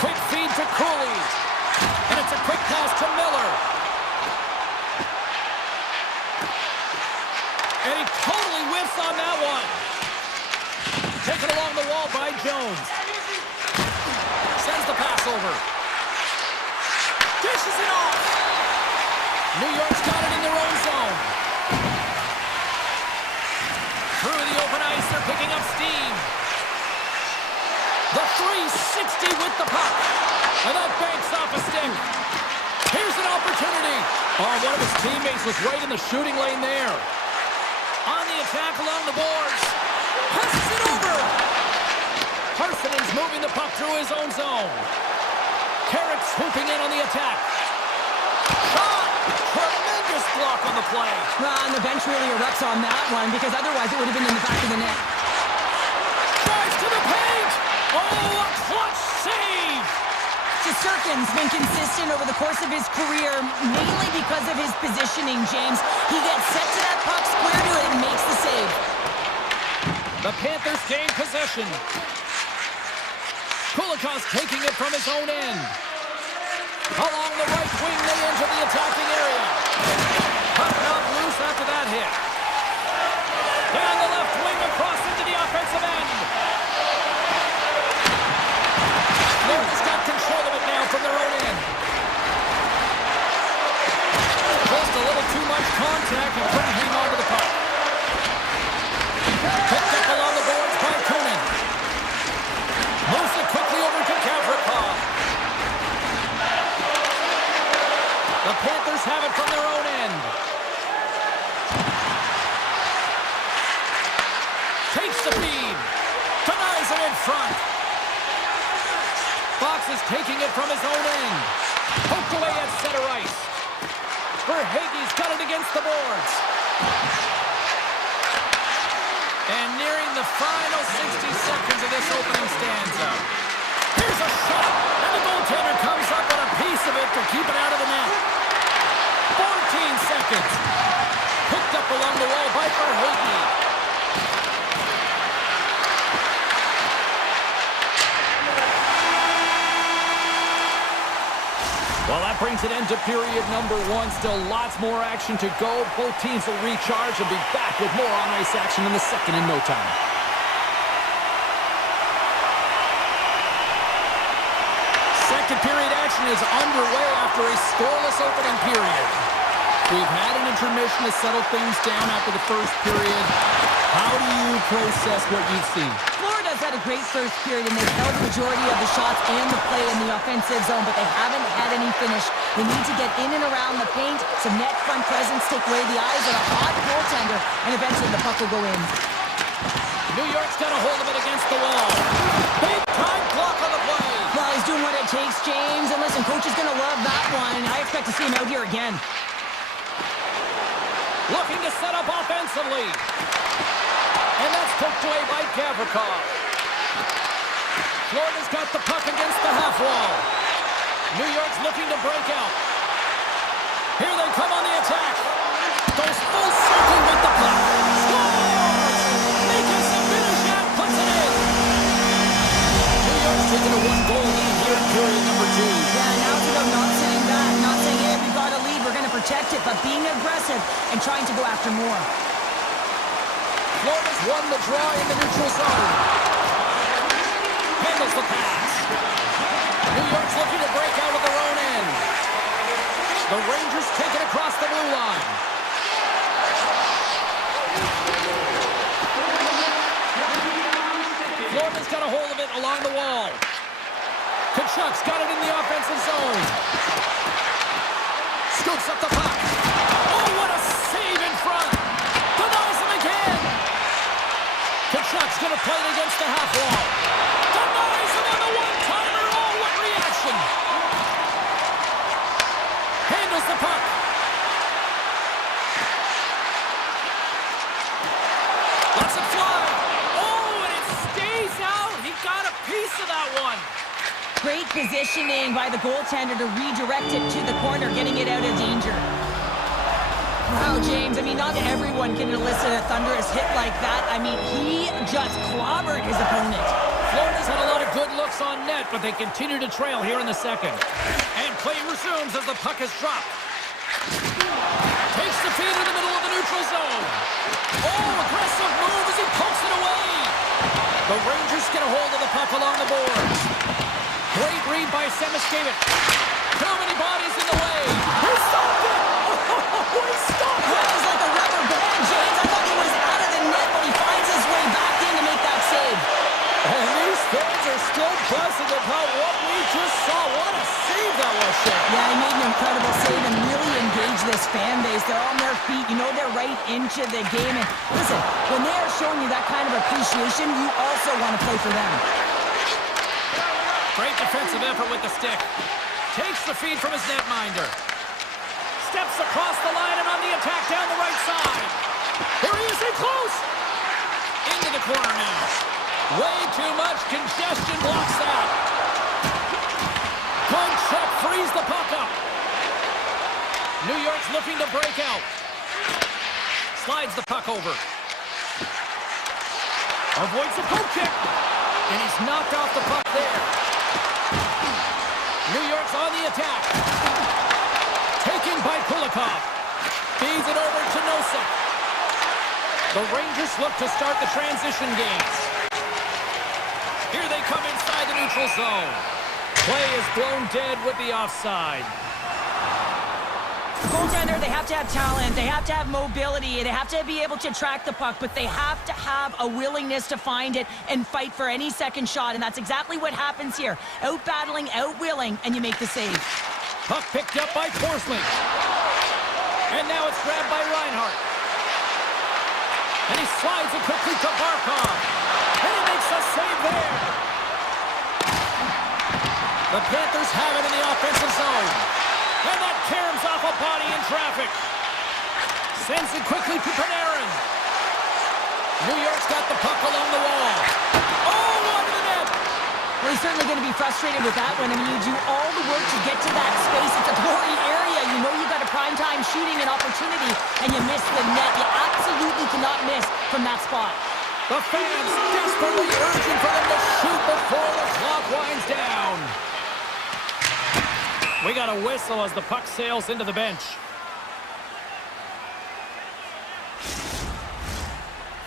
Quick feed to Cooley. And it's a quick pass to Miller. And he totally whiffs on that one. Taken along the wall by Jones. Sends the pass over. Dishes it off. New York's got it in their own zone. Through the open ice, they're picking up steam. The 360 with the puck. And that banks off a stick. Here's an opportunity. Oh, one of his teammates was right in the shooting lane there. On the attack along the boards. Passes it over. Parsonen's moving the puck through his own zone. Carrick swooping in on the attack. Shot! Tremendous block on the play. Well, and the bench really erupts on that one because otherwise it would have been in the back of the net. Drives to the paint! Oh, a clutch save! Shesterkin's been consistent over the course of his career, mainly because of his positioning, James. He gets set to that puck, square to it, and makes the save. The Panthers gain possession. Kulikov's taking it from his own end. Along the right wing, they enter the attacking area. Puck out loose after that hit. Down the left wing, across into the offensive end. Florida's got control of it now from their own end. Just a little too much contact and couldn't hang on to the puck. Picked up along the boards by Kunin. Moves it quickly over to Gavrikov. The Panthers have it from their own end. Takes the feed. Denies it in front. Fox is taking it from his own end. Poked away at center ice. Verhaeghe's got it against the boards. And nearing the final 60 seconds of this opening stanza. Here's a shot, and the goaltender comes up with a piece of it to keep it out of the net. 14 seconds. Picked up along the wall by Verhaeghe. Well, that brings an end to period number one. Still lots more action to go. Both teams will recharge and be back with more on-ice action in the second in no time. Second period action is underway after a scoreless opening period. We've had an intermission to settle things down after the first period. How do you process what you've seen? Florida's had a great first period, and they've held the majority of the shots and the play in the offensive zone, but they haven't had any finish. They need to get in and around the paint, some net front presence, take away the eyes of a hot goaltender, and eventually the puck will go in. New York's got a hold of it against the wall. Big time block on the play. Well, he's doing what it takes, James, and listen, coach is going to love that one. I expect to see him out here again. Looking to set up offensively. And that's poked away by Gavrikov. Florida's got the puck against the half wall. New York's looking to break out. Here they come on the attack. Goes full circle with the puck. Scores! Making some finish and puts it in. New York's taking a one-goal lead here in period number 2. Yeah, now it's about not sitting back, not saying, hey, we got a lead, we're going to protect it, but being aggressive and trying to go after more. Florida's won the draw in the neutral zone. Handles the pass. New York's looking to break out of their own end. The Rangers take it across the blue line. Florida's got a hold of it along the wall. Kachuk's got it in the offensive zone. Scoops up the puck. Oh, what a save in front. Denies him again. Kachuk's going to play it against the half wall. Denies him on the one-timer. Oh, what reaction. Handles the puck. Lets it fly. Oh, and it stays out. He got a piece of that one. Great positioning by the goaltender to redirect it to the corner, getting it out of danger. Wow, James, I mean, not everyone can elicit a thunderous hit like that. I mean, he just clobbered his opponent. Florida's had a lot of good looks on net, but they continue to trail here in the second. And play resumes as the puck is dropped. Takes the feed in the middle of the neutral zone. Oh, aggressive move as he pokes it away. The Rangers get a hold of the puck along the boards. Great read by Semiskevich. Too many bodies in the way. He stopped it! Oh, he stopped it! That was like a rubber band, James. I thought he was out of the net, but he finds his way back in to make that save. And these fans are still buzzing about what we just saw. What a save that was, Shane. Yeah, he made an incredible save and really engaged this fan base. They're on their feet. You know they're right into the game. And listen, when they are showing you that kind of appreciation, you also want to play for them. Great defensive effort with the stick. Takes the feed from his netminder. Steps across the line and on the attack down the right side. Here he is in close. Into the corner now. Way too much congestion blocks that. Good check, frees the puck up. New York's looking to break out. Slides the puck over. Avoids the poke check. And he's knocked off the puck there. New York's on the attack. Taken by Kulikov. Feeds it over to Nosek. The Rangers look to start the transition games. Here they come inside the neutral zone. Play is blown dead with the offside. Goaltender, they have to have talent, they have to have mobility, they have to be able to track the puck, but they have to have a willingness to find it and fight for any second shot, and that's exactly what happens here. Out-battling, out-willing, and you make the save. Puck picked up by Forsling. And now it's grabbed by Reinhart. And he slides it quickly to Barkov. And he makes a save there. The Panthers have it in the offensive zone. And that caroms off a body in traffic. Sends it quickly to Panarin. New York's got the puck along the wall. Oh, onto the net. Well, he's certainly going to be frustrated with that one. I mean, you do all the work to get to that space. It's a glory area. You know you got a primetime shooting and opportunity, and you miss the net. You absolutely cannot miss from that spot. The fans desperately urging for them to shoot before the clock winds down. We got a whistle as the puck sails into the bench.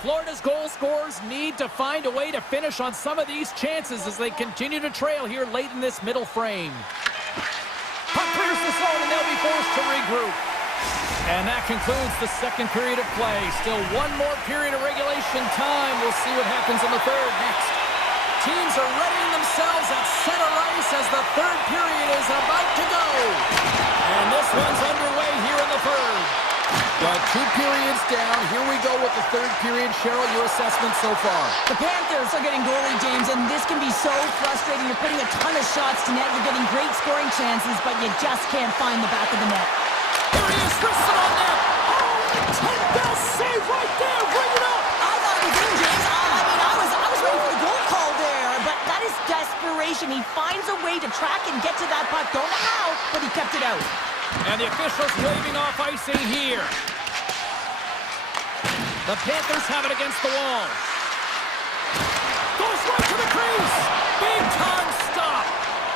Florida's goal scorers need to find a way to finish on some of these chances as they continue to trail here late in this middle frame. Puck clears the zone and they'll be forced to regroup. And that concludes the second period of play. Still one more period of regulation time. We'll see what happens in the third next. Teams are readying themselves at center ice as the third period is about to go. And this one's underway here in the third. Well, 2 periods down. Here we go with the third period. Cheryl, your assessment so far? The Panthers are getting goalie, James, and this can be so frustrating. You're putting a ton of shots to net. You're getting great scoring chances, but you just can't find the back of the net. Here he is, wristed on net. Oh, 10-bell save right there. Bring it up. I thought it was in, James. I mean, I was ready for the goal call there, but that is just track and get to that puck. Don't know how, but he kept it out. And the officials waving off icing here. The Panthers have it against the wall. Goes right to the crease. Big time stop.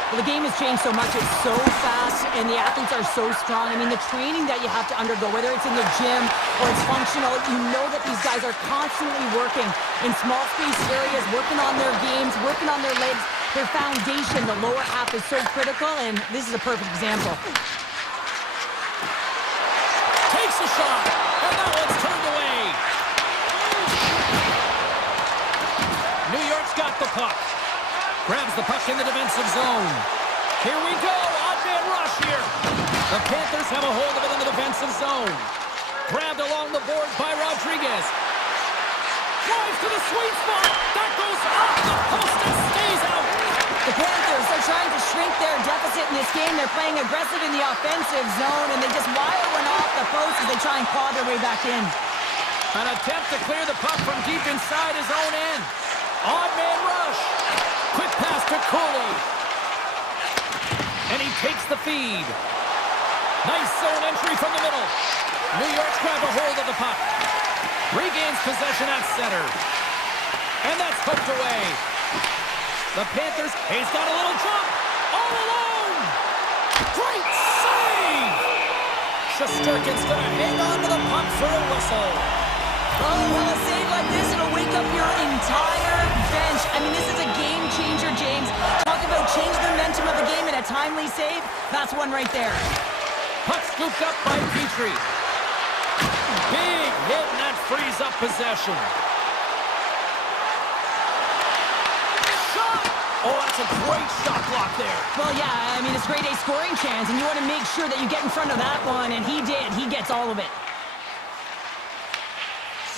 Well, the game has changed so much. It's so fast, and the athletes are so strong. I mean, the training that you have to undergo, whether it's in the gym or it's functional, you know that these guys are constantly working in small space areas, working on their games, working on their legs. Their foundation, the lower half, is so critical, and this is a perfect example. Takes a shot, and that one's turned away. New York's got the puck. Grabs the puck in the defensive zone. Here we go, odd man rush here. The Panthers have a hold of it in the defensive zone. Grabbed along the board by Rodriguez. Drives to the sweet spot. That goes off the post and stays out. The Panthers are trying to shrink their deficit in this game. They're playing aggressive in the offensive zone, and they just wire one off the post as they try and claw their way back in. An attempt to clear the puck from deep inside his own end. Odd man rush. Quick pass to Cooley. And he takes the feed. Nice zone entry from the middle. New York's grabbed a hold of the puck. Regains possession at center. And that's poked away. The Panthers, he's got a little jump. All alone. Great save. Shesterkin's going to hang on to the puck for a whistle. Oh, well, a save like this, it'll wake up your entire bench. I mean, this is a game changer, James. Talk about change the momentum of the game in a timely save. That's one right there. Puck scooped up by Petrie. Big hit, and that frees up possession. Shot! Oh, that's a great shot block there. Well, yeah, I mean, it's grade A scoring chance, and you want to make sure that you get in front of that one, and he did. He gets all of it.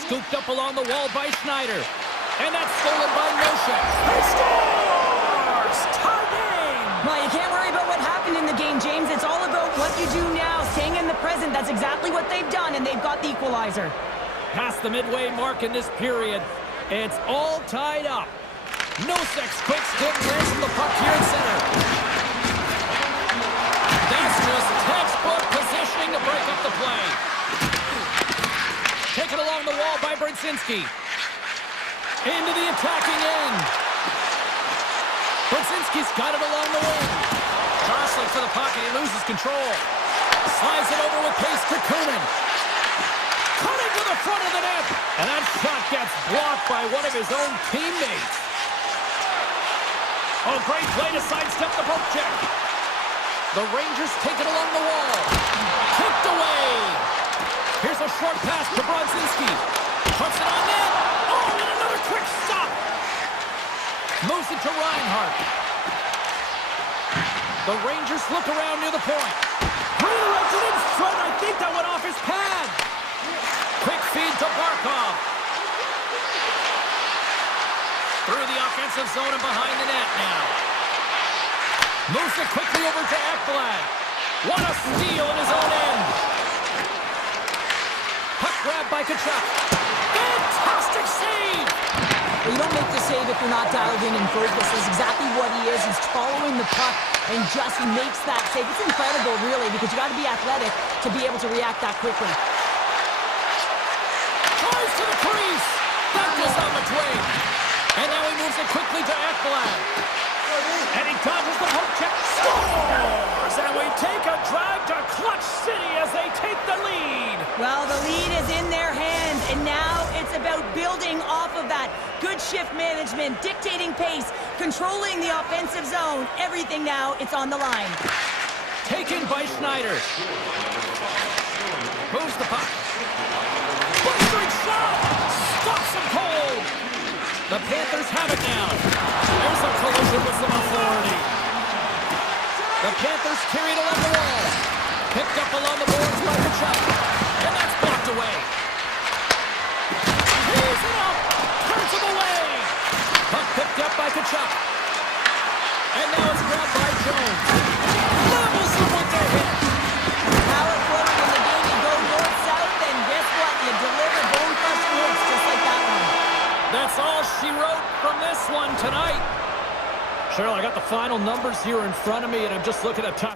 Scooped up along the wall by Schneider. And that's stolen by Nosek. He scores! Tie game! Well, you can't worry about what happened in the game, James. It's all about what you do now, staying in the present. That's exactly what they've done, and they've got the equalizer. Past the midway mark in this period, it's all tied up. Nosek's quick stick lands from the puck here in center. That's just textbook positioning to break up the play. Taken along the wall by Brzezinski. Into the attacking end. Brzezinski's got it along the wing. Jostling for the puck, and he loses control. Slides it over with pace to Kunin. Cutting to the front of the net. And that shot gets blocked by one of his own teammates. Oh, great play to sidestep the poke check. The Rangers take it along the wall. Kicked away. Here's a short pass to Brzezinski. Puts it on net. Oh, and another quick stop. Moves it to Reinhart. The Rangers look around near the point. Redirected in front. I think that went off his pad. Quick feed to Barkov. Through the offensive zone and behind the net now. Moves it quickly over to Ekblad. What a steal in his own end. Puck grab by Tkachuk. Fantastic save! Well, you don't make the save if you're not dialed in and focused. That's exactly what he is. He's following the puck and just makes that save. It's incredible, really, because you got to be athletic to be able to react that quickly. Tries to the crease. That goes on the twig. And now he moves it quickly to Ekblad. And he dodges the poke check. Scores! And we take a drive to Clutch City as they take the lead. Well, the lead is in their hands, and now it's about building off of that. Good shift management, dictating pace, controlling the offensive zone. Everything now, it's on the line. Taken by Schneider. Moves the puck. Blistering shot! Stops him cold! The Panthers have it now. There's a collision with some authority. The Panthers carry it along the wall. Picked up along the boards by Tkachuk. And that's blocked away. He's it up. Turns him away. Puck picked up by Tkachuk. And now it's grabbed by Jones. Levels him with their hit. Power forward in the game, you go north-south, and guess what? You deliver bone-crush hits just like that one. That's all she wrote from this one tonight. Cheryl, I got the final numbers here in front of me, and I'm just looking at time.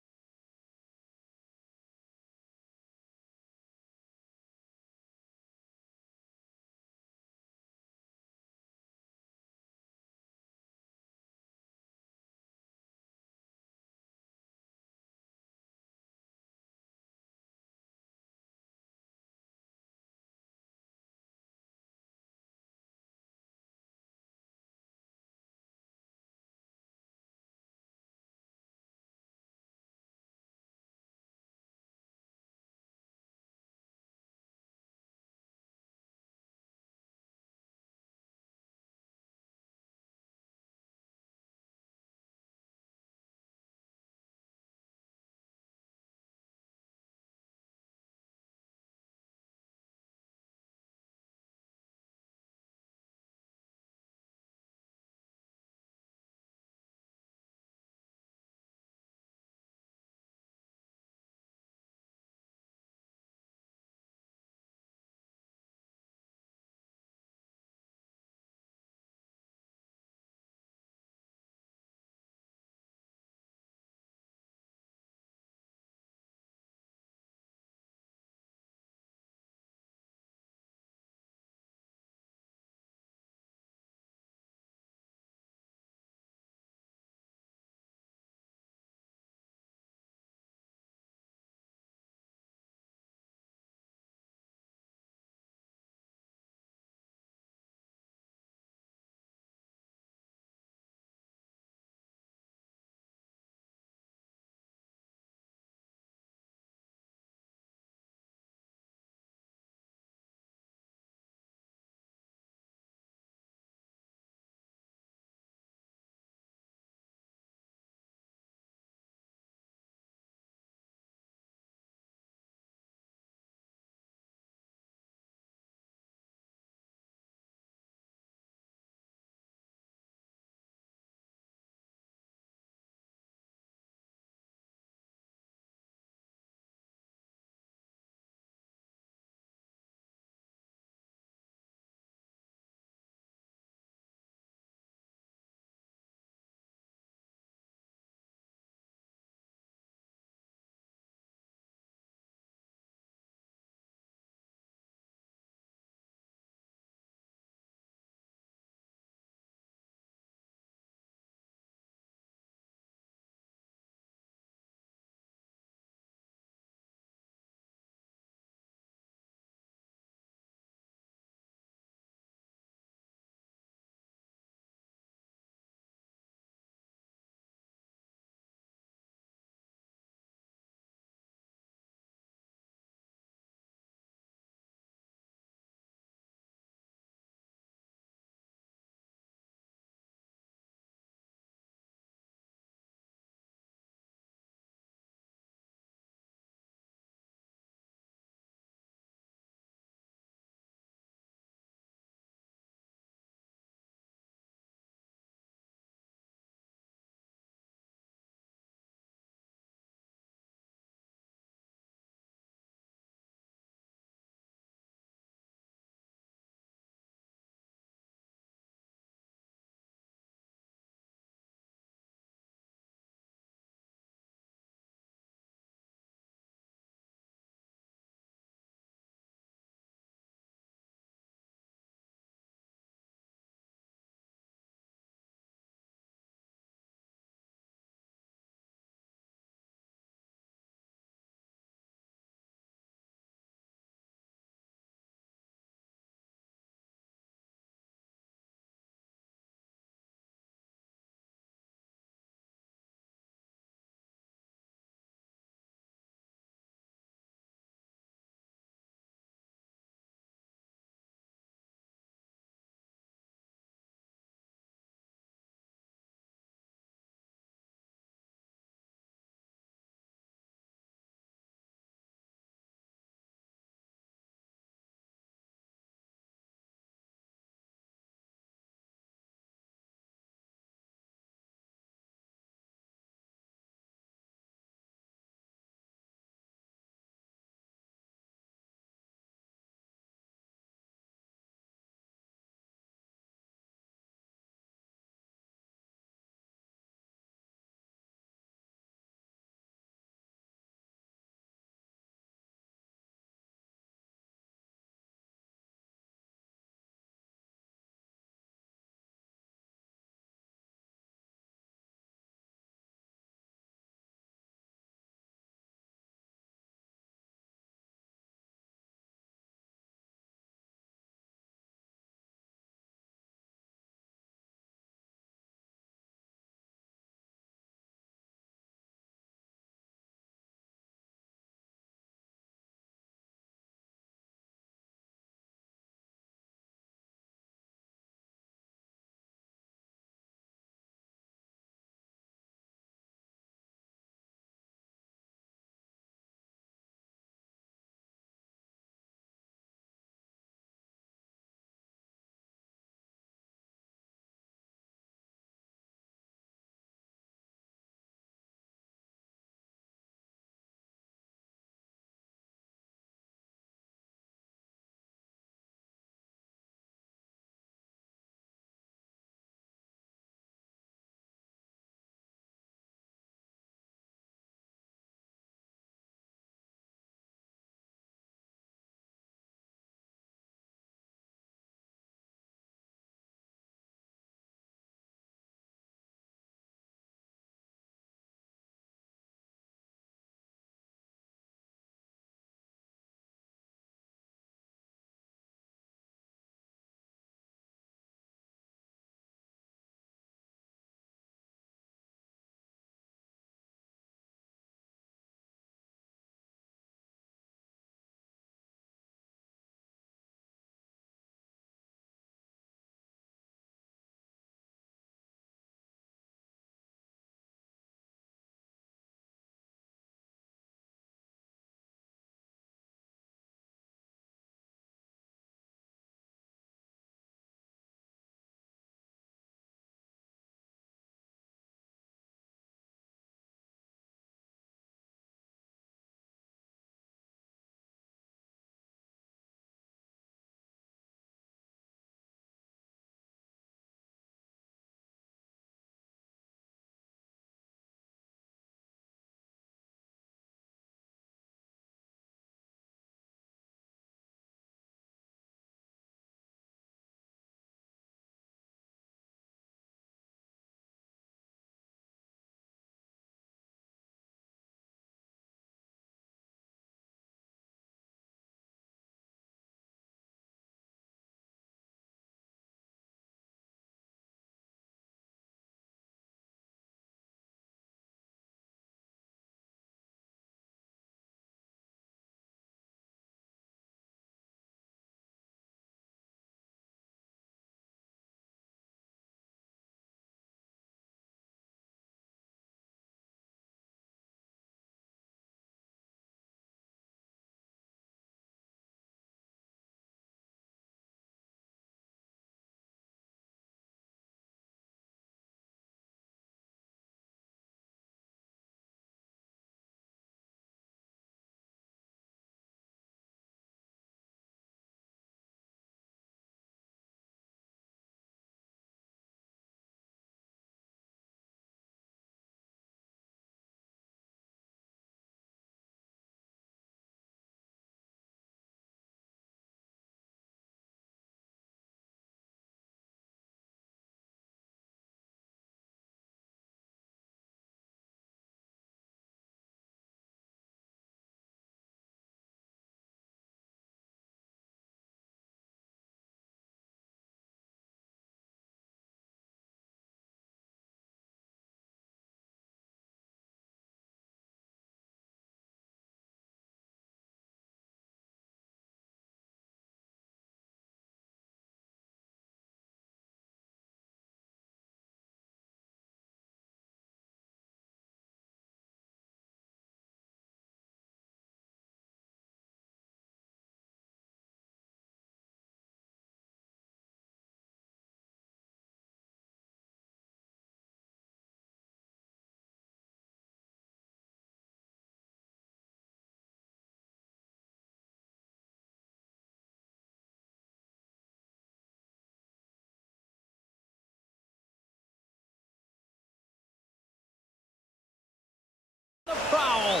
prowl.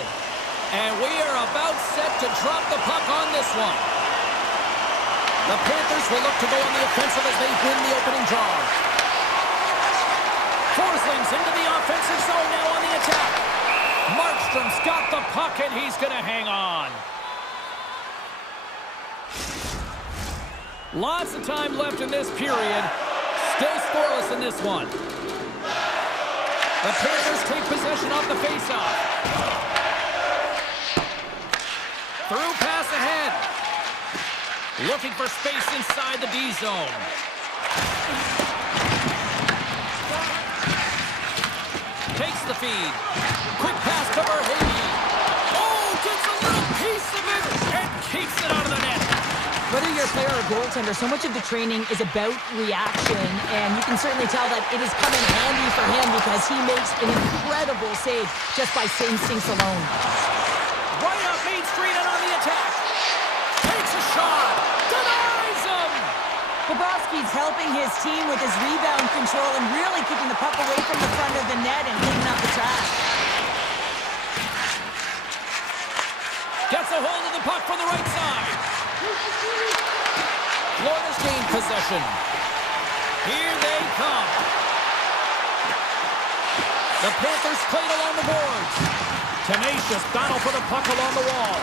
And we are about set to drop the puck on this one. The Panthers will look to go on the offensive as they win the opening draw. Forsling's into the offensive zone now on the attack. Markstrom's got the puck and he's going to hang on. Lots of time left in this period. Still scoreless in this one. The Panthers take possession off the faceoff. Through pass ahead. Looking for space inside the D zone. Takes the feed. Quick pass to Verhage. Oh, gets a little piece of it and keeps it out of the net. Whether you're a player or a goaltender, so much of the training is about reaction, and you can certainly tell that it has come in handy for him because he makes an incredible save just by instincts alone. Right up Main Street and on the attack. Takes a shot. Denies him. Bobrovsky's helping his team with his rebound control and really keeping the puck away from the front of the net and cleaning up the trash. Gets a hold of the puck from the right side. Florida's gained possession. Here they come. The Panthers played along the boards. Tenacious battle for the puck along the wall.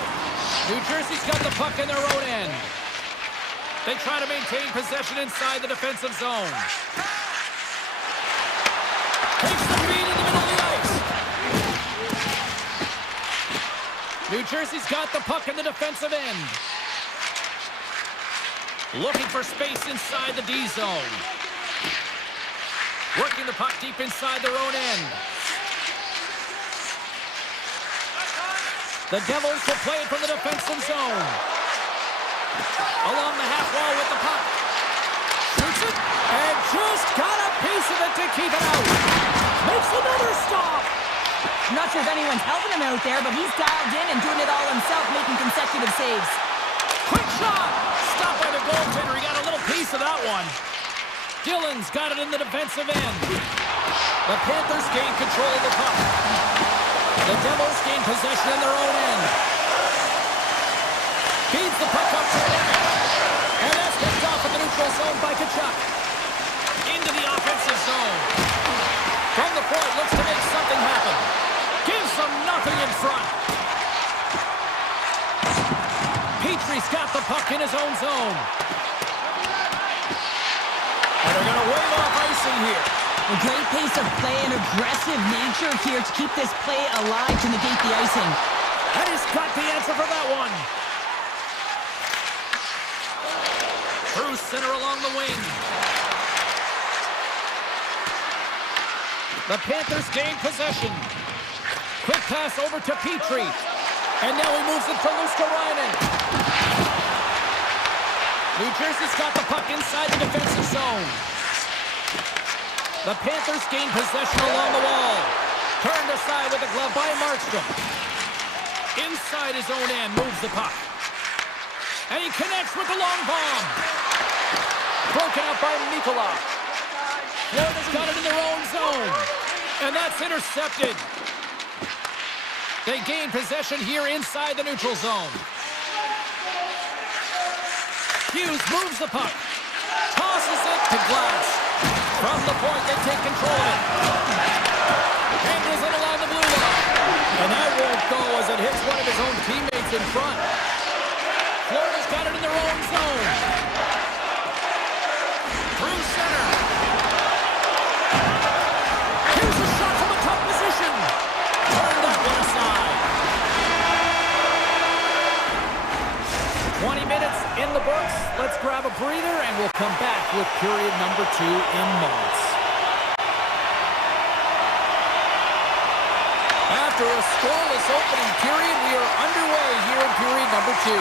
New Jersey's got the puck in their own end. They try to maintain possession inside the defensive zone. Takes the feed in the middle of the ice. New Jersey's got the puck in the defensive end. Looking for space inside the D zone. Working the puck deep inside their own end. The Devils will play it from the defensive zone. Along the half wall with the puck. Shoots it, and just got a piece of it to keep it out. Makes another stop. I'm not sure if anyone's helping him out there, but he's dialed in and doing it all himself, making consecutive saves. Quick shot! Stopped by the goaltender. He got a little piece of that one. Dillon's got it in the defensive end. The Panthers gain control of the puck. The Devils gain possession in their own end. Feeds the puck up to the net. And that's picked off at the neutral zone by Tkachuk. Into the offensive zone. From the point, looks to make something happen. Gives them nothing in front. Petrie's got the puck in his own zone. And they're going to wave off icing here. A great pace of play and aggressive nature here to keep this play alive to negate the icing. And he's got the answer for that one. Through center along the wing. The Panthers gain possession. Quick pass over to Petrie. And now he moves it for Luskarainen. New Jersey's got the puck inside the defensive zone. The Panthers gain possession along the wall. Turned aside with a glove by Markstrom. Inside his own end, moves the puck. And he connects with the long bomb. Broken up by Nikola. Florida's got it in their own zone. And that's intercepted. They gain possession here inside the neutral zone. Hughes moves the puck. Tosses it to Glass. From the point, they take control of it. Handles it along the blue line. And that won't go as it hits one of his own teammates in front. Florida's got it in their own zone. Through center. Here's a shot from a tough position. Turn that one aside. 20 minutes in the books. Let's grab a breather and we'll come back with period number 2 in moments. After a scoreless opening period, we are underway here in period number 2.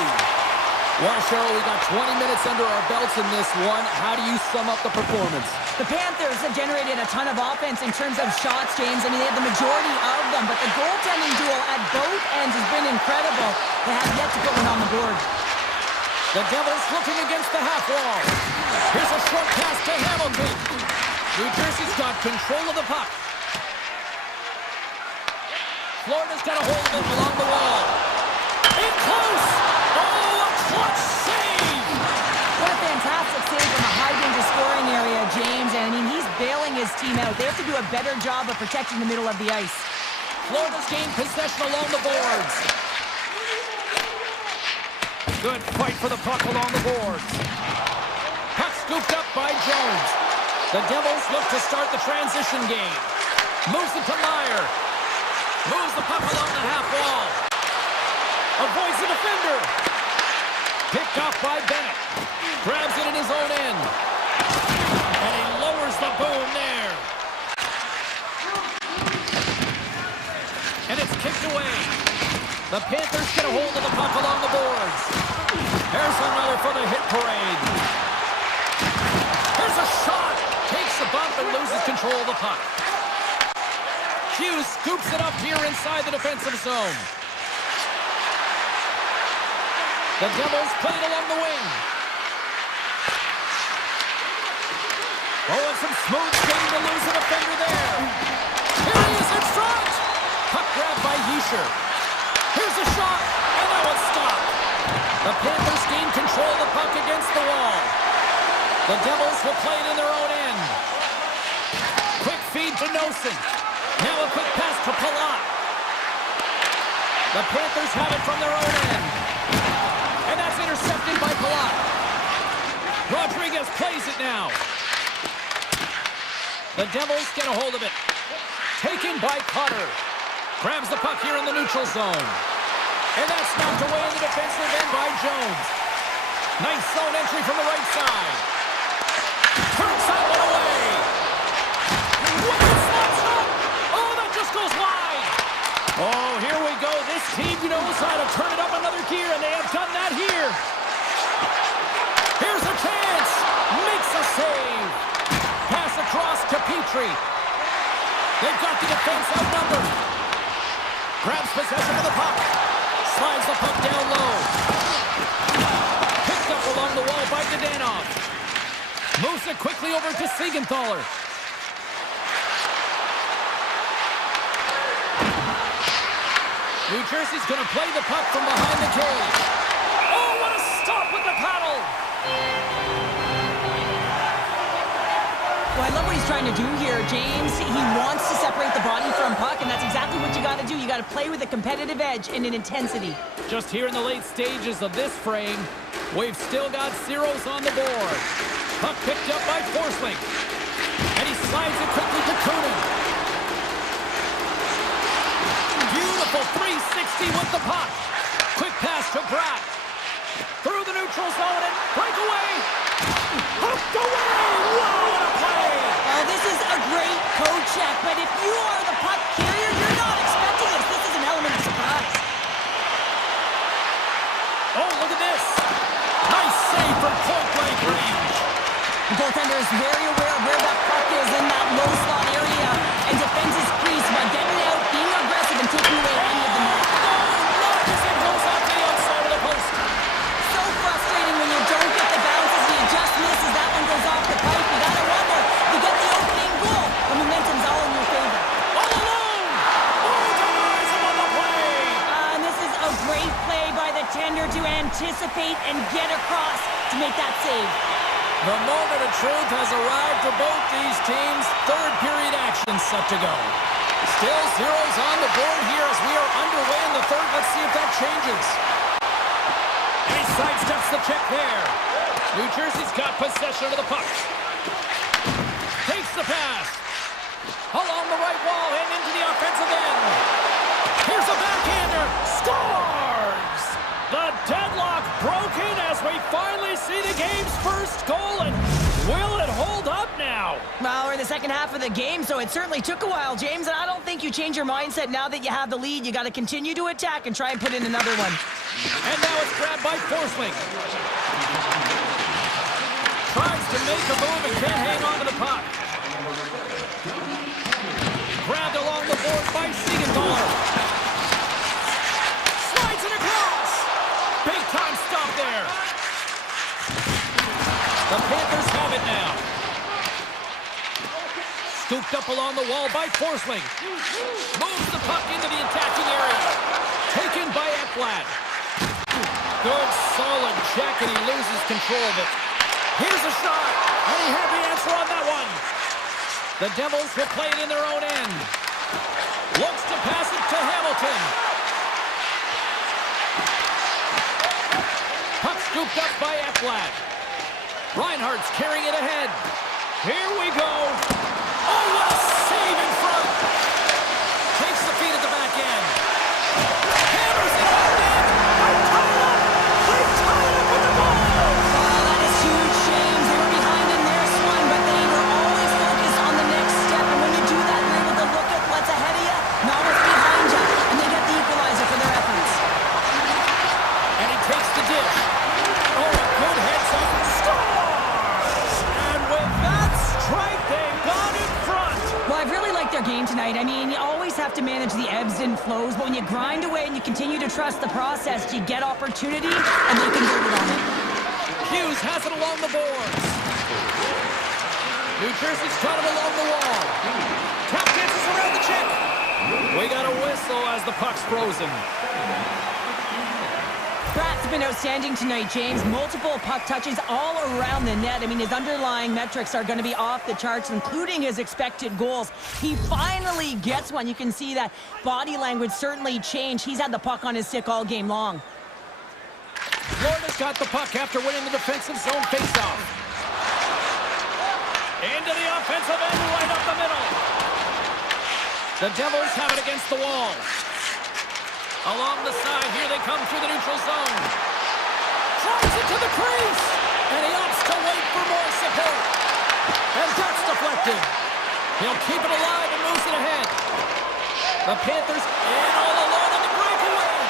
Well, Cheryl, we got 20 minutes under our belts in this one. How do you sum up the performance? The Panthers have generated a ton of offense in terms of shots, James. I mean, they had the majority of them, but the goaltending duel at both ends has been incredible. They have yet to put one on the board. The Devils looking against the half wall. Here's a short pass to Hamilton. New Jersey's got control of the puck. Florida's got a hold of it along the wall. In close! Oh, a clutch save! What a fantastic save from a high-danger scoring area, James. And, I mean, he's bailing his team out. They have to do a better job of protecting the middle of the ice. Florida's gained possession along the boards. Good fight for the puck along the boards. Puck scooped up by Jones. The Devils look to start the transition game. Moves it to Meyer. Moves the puck along the half wall. Avoids the defender. Picked off by Bennett. Grabs it in his own end. And he lowers the boom there. And it's kicked away. The Panthers get a hold of the puck along the boards. Here's another for the hit parade. Here's a shot. Takes the bump and loses control of the puck. Hughes scoops it up here inside the defensive zone. The Devils play it along the wing. Oh, and some smooth skating to lose a defender there. Here he is in front. Puck grabbed by Yesher. Here's a shot, and that one's stopped. The Panthers gain control of the puck against the wall. The Devils will play it in their own end. Quick feed to Nosen. Now a quick pass to Palat. The Panthers have it from their own end. And that's intercepted by Palat. Rodriguez plays it now. The Devils get a hold of it. Taken by Cutter. Grabs the puck here in the neutral zone. And that's knocked away in the defensive end by Jones. Nice zone entry from the right side. Turns that one away. Wicked slots up. Oh, that just goes wide. Oh, here we go. This team knows how to turn it up another gear, and they have done that here. Here's a chance. Makes a save. Pass across to Petrie. They've got the defense outnumbered. Grabs possession of the puck. Slides the puck down low. Picked up along the wall by Zdanov. Moves it quickly over to Siegenthaler. New Jersey's going to play the puck from behind the cage. Oh, what a stop with the paddle! Well, I love what he's trying to do here, James. He wants to separate the body from puck, and that's exactly what you got to do. You got to play with a competitive edge and an intensity. Just here in the late stages of this frame, we've still got zeros on the board. Puck picked up by Forsling. And he slides it quickly to Kunin. Beautiful 360 with the puck. Quick pass to Bratt. Through the neutral zone and breakaway. Hooked away. Wow, what a play. Well, this is a great code check, but if you are the puck carrier, you're not expecting this. This is an element of surprise. Oh, look at this. Nice save from point-blank range. The goaltender is very aware of where that puck is in that low slot area and defends his crease by getting out, being aggressive, and taking away any of the net. It goes off the outside of the post. So frustrating when you don't get the bounces and you just misses. That one goes off the pipe. You gotta wonder, you get the opening goal. The momentum's all in your favor. All alone! Oh, denies him on the play! And this is a great play by the tender to anticipate and get across to make that save. The moment of truth has arrived for both these teams. Third period action set to go. Still zeros on the board here as we are underway in the third. Let's see if that changes. And he sidesteps the check there. New Jersey's got possession of the puck. Takes the pass. Along the right wall and into the offensive end. Here's a backhander. Scores! The deadlock broken as we finally see the game's first goal, and will it hold up now? Well, we're in the second half of the game, so it certainly took a while, James, and I don't think you change your mindset now that you have the lead. You got to continue to attack and try and put in another one. And now it's grabbed by Forsling. Tries to make a move and can't hang on to the puck. Grabbed along the board by Siegenthaler. Slides it across. Big time stop there. The Panthers have it now. Scooped up along the wall by Forsling. Moves the puck into the attacking area. Taken by Ekblad. Good, solid check, and he loses control of it. Here's a shot, and he had the answer on that one. The Devils will play it in their own end. Looks to pass it to Hamilton. Puck scooped up by Ekblad. Reinhardt's carrying it ahead. Here we go. Oh, what a save in front. Takes the feed at the back end. Hammers it on net. They tie it up. They tie it up with the ball. Oh, that is huge, James. They were behind in this one, but they were always focused on the next step. And when you do that, you're able to look at what's ahead of you, not what's behind you. And they get the equalizer for their efforts. And he takes the dish. Oh, a good heads-up. Scores! And with that strike, they've gone in front. Well, I've really liked their game tonight. I mean, you always have to manage the ebbs and flows, but when you grind away and you continue to trust the process, you get opportunity, and they convert it on it. Hughes has it along the boards. New Jersey's got it along the wall. Tap dances around the check. We got a whistle as the puck's frozen. Pratt's been outstanding tonight, James. Multiple puck touches all around the net. I mean, his underlying metrics are going to be off the charts, including his expected goals. He finally gets one. You can see that body language certainly changed. He's had the puck on his stick all game long. Florida's got the puck after winning the defensive zone faceoff. Into the offensive end, right up the middle. The Devils have it against the wall. Along the side, here they come through the neutral zone. Drives it to the crease, and he opts to wait for more support. And that's deflected. He'll keep it alive and moves it ahead. The Panthers in all alone on the breakaway.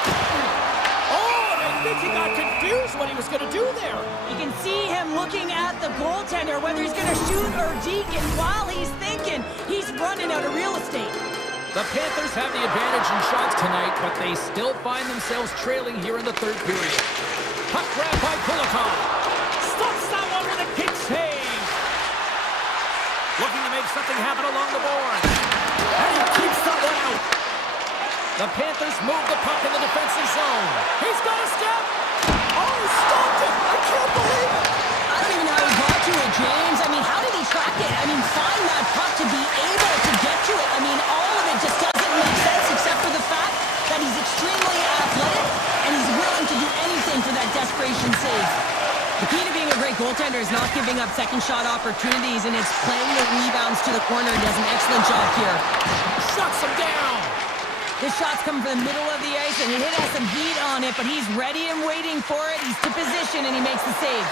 Oh, and I think he got confused what he was going to do there. You can see him looking at the goaltender, whether he's going to shoot or deke, and while he's thinking, he's running out of real estate. The Panthers have the advantage in shots tonight, but they still find themselves trailing here in the third period. Puck grab by Kulikov. Stops that one with a kick save. Looking to make something happen along the board. And he keeps that one out. The Panthers move the puck in the defensive zone. He's got a step. Oh, he stopped it. I can't believe it. I don't even know how he got to it, James. I mean, how did he track it? I mean, find that puck to be able to get to it. I mean, all of it just doesn't make sense except for the fact that he's extremely athletic and he's willing to do anything for that desperation save. The key to being a great goaltender is not giving up second shot opportunities, and it's playing the rebounds to the corner. He does an excellent job here. Shuts him down. This shot's coming from the middle of the ice, and it has some heat on it, but he's ready and waiting for it. He's to position, and he makes the save.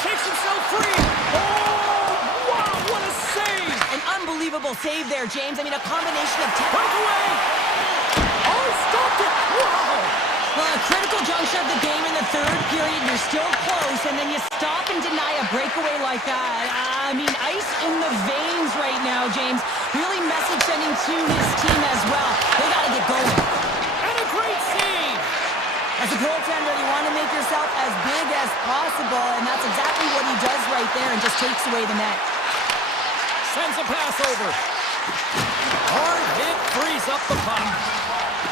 Takes himself free. Oh, wow, what a save. An unbelievable save there, James. I mean, a combination of Breakaway. Oh, he stopped it. Wow. Well, a critical juncture of the game in the third period. You're still close, and then you stop and deny a breakaway like that. I mean, ice in the veins right now, James. Really message sending to his team as well. They got to get going. And a great save. As a goaltender, you want to make yourself as big as possible, and that's exactly what he does right there and just takes away the net. Sends a pass over. Hard hit, frees up the puck.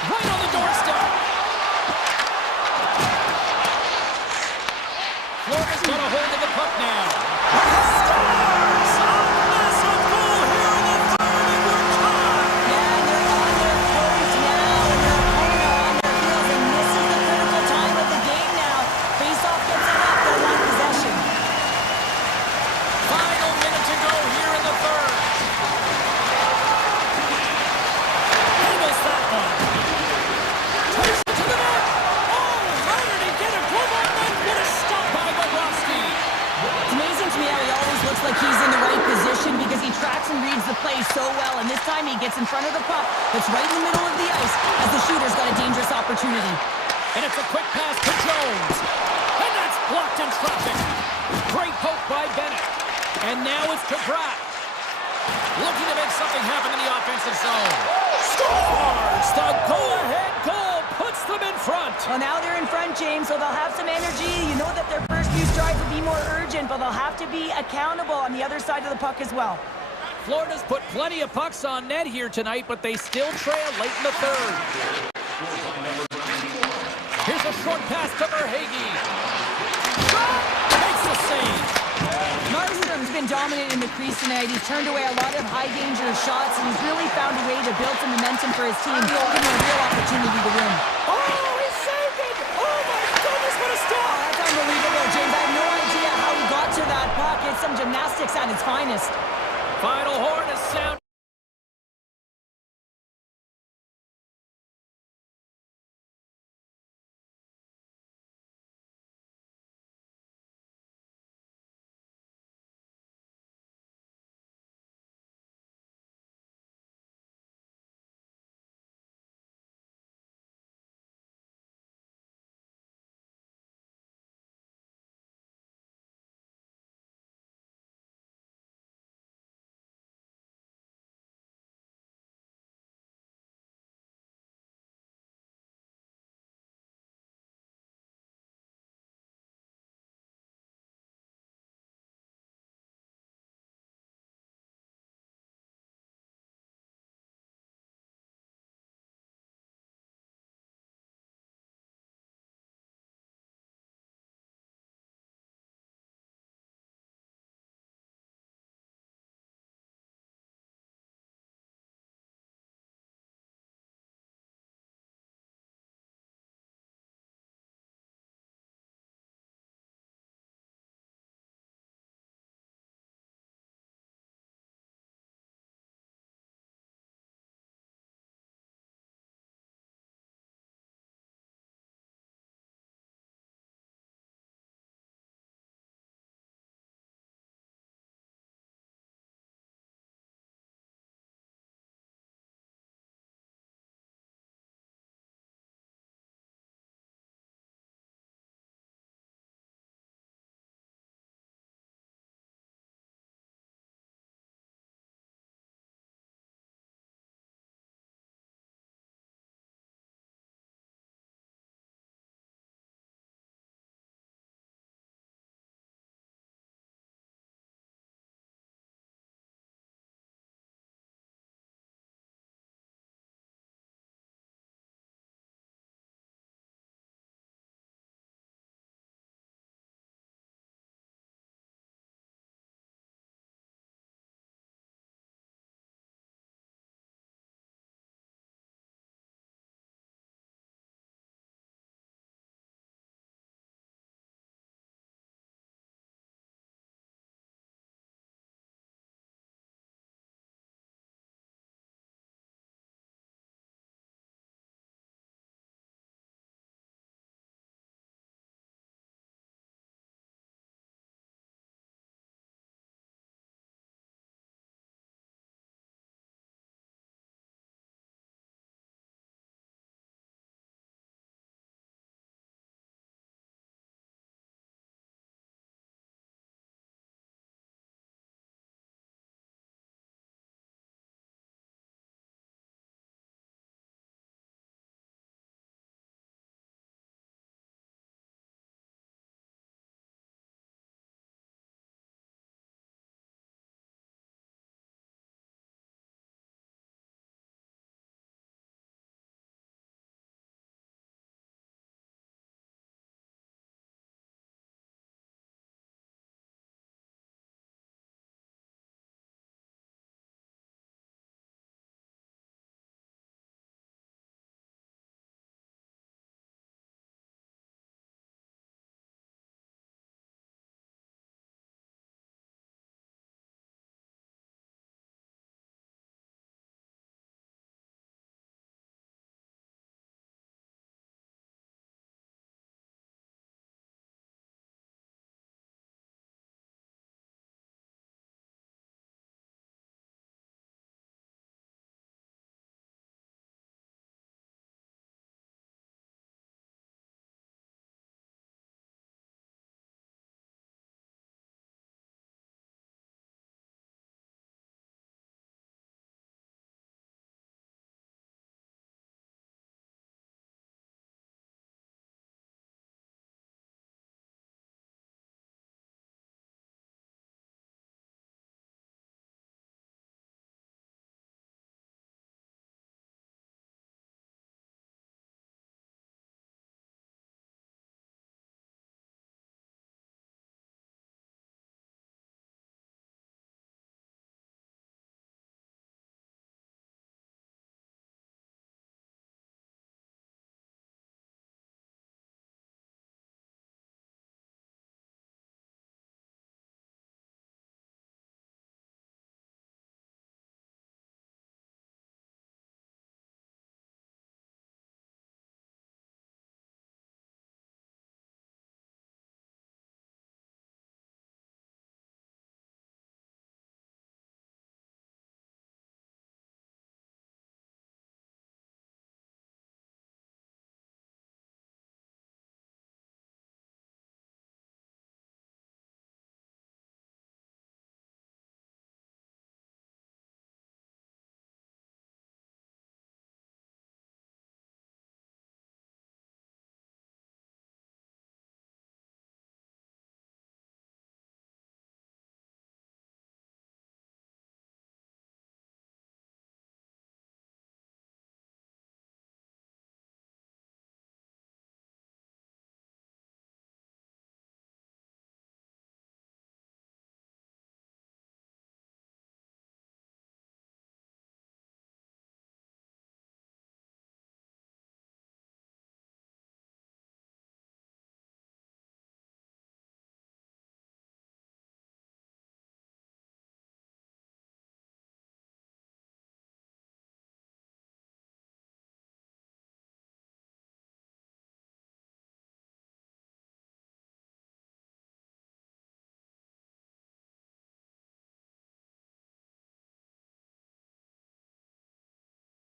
Right on the doorstep. Florida's got a hold of the puck now. Scores! A massive goal here in the third, and we're tied. Yeah, and they're on their toes now, and their opponent on their heels, and this is the critical time of the game now. Face-off gets it up, they'll want possession. Final minute to go here in the third. Handles that one. Takes it to the net. Oh, how did he get a glove on that? What a stop by Bobrovsky. It's amazing to me how he always looks like he's in the right position because he tracks and reads the play so well, and this time he gets in front of the puck that's right in the middle of the ice as the shooter's got a dangerous opportunity. And it's a quick pass to Jones. And that's blocked in traffic. Great poke by Bennett. And now it's to Pratt. Looking to make something happen in the offensive zone. Scores! The go-ahead goal puts them in front. Well, now they're in front, James, so they'll have some energy. You know that their first few strides will be more urgent, but they'll have to be accountable on the other side of the puck as well. Florida's put plenty of pucks on net here tonight, but they still trail late in the third. Here's a short pass to Verhaeghe. Shot! Makes the save. Markstrom's been dominant in the crease tonight. He's turned away a lot of high-danger shots, and he's really found a way to build some momentum for his team, giving him a real opportunity to win. Oh, he saved it! Oh, my goodness, what a stop! Oh, that's unbelievable, James. I have no idea how he got to that puck. It's some gymnastics at its finest. Final horn is sound.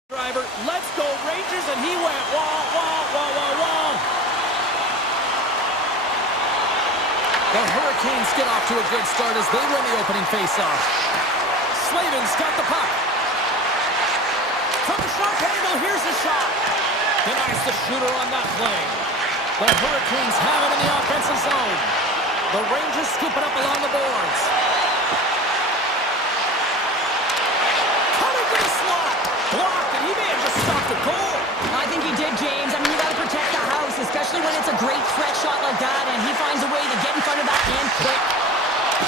Driver, let's go Rangers, and he went wall, wall, wall, wall, wall. The Hurricanes get off to a good start as they win the opening faceoff. Slavin's got the puck. From the sharp angle, here's the shot. Denies the shooter on that play. The Hurricanes have it in the offensive zone. The Rangers scoop it up along the boards. Coming to the slot. Blocked, and he may have just stopped the goal. I think he did, James. I mean, you got to protect the house, especially when it's a great threat shot like that, and he finds a way to get in front of that and quick.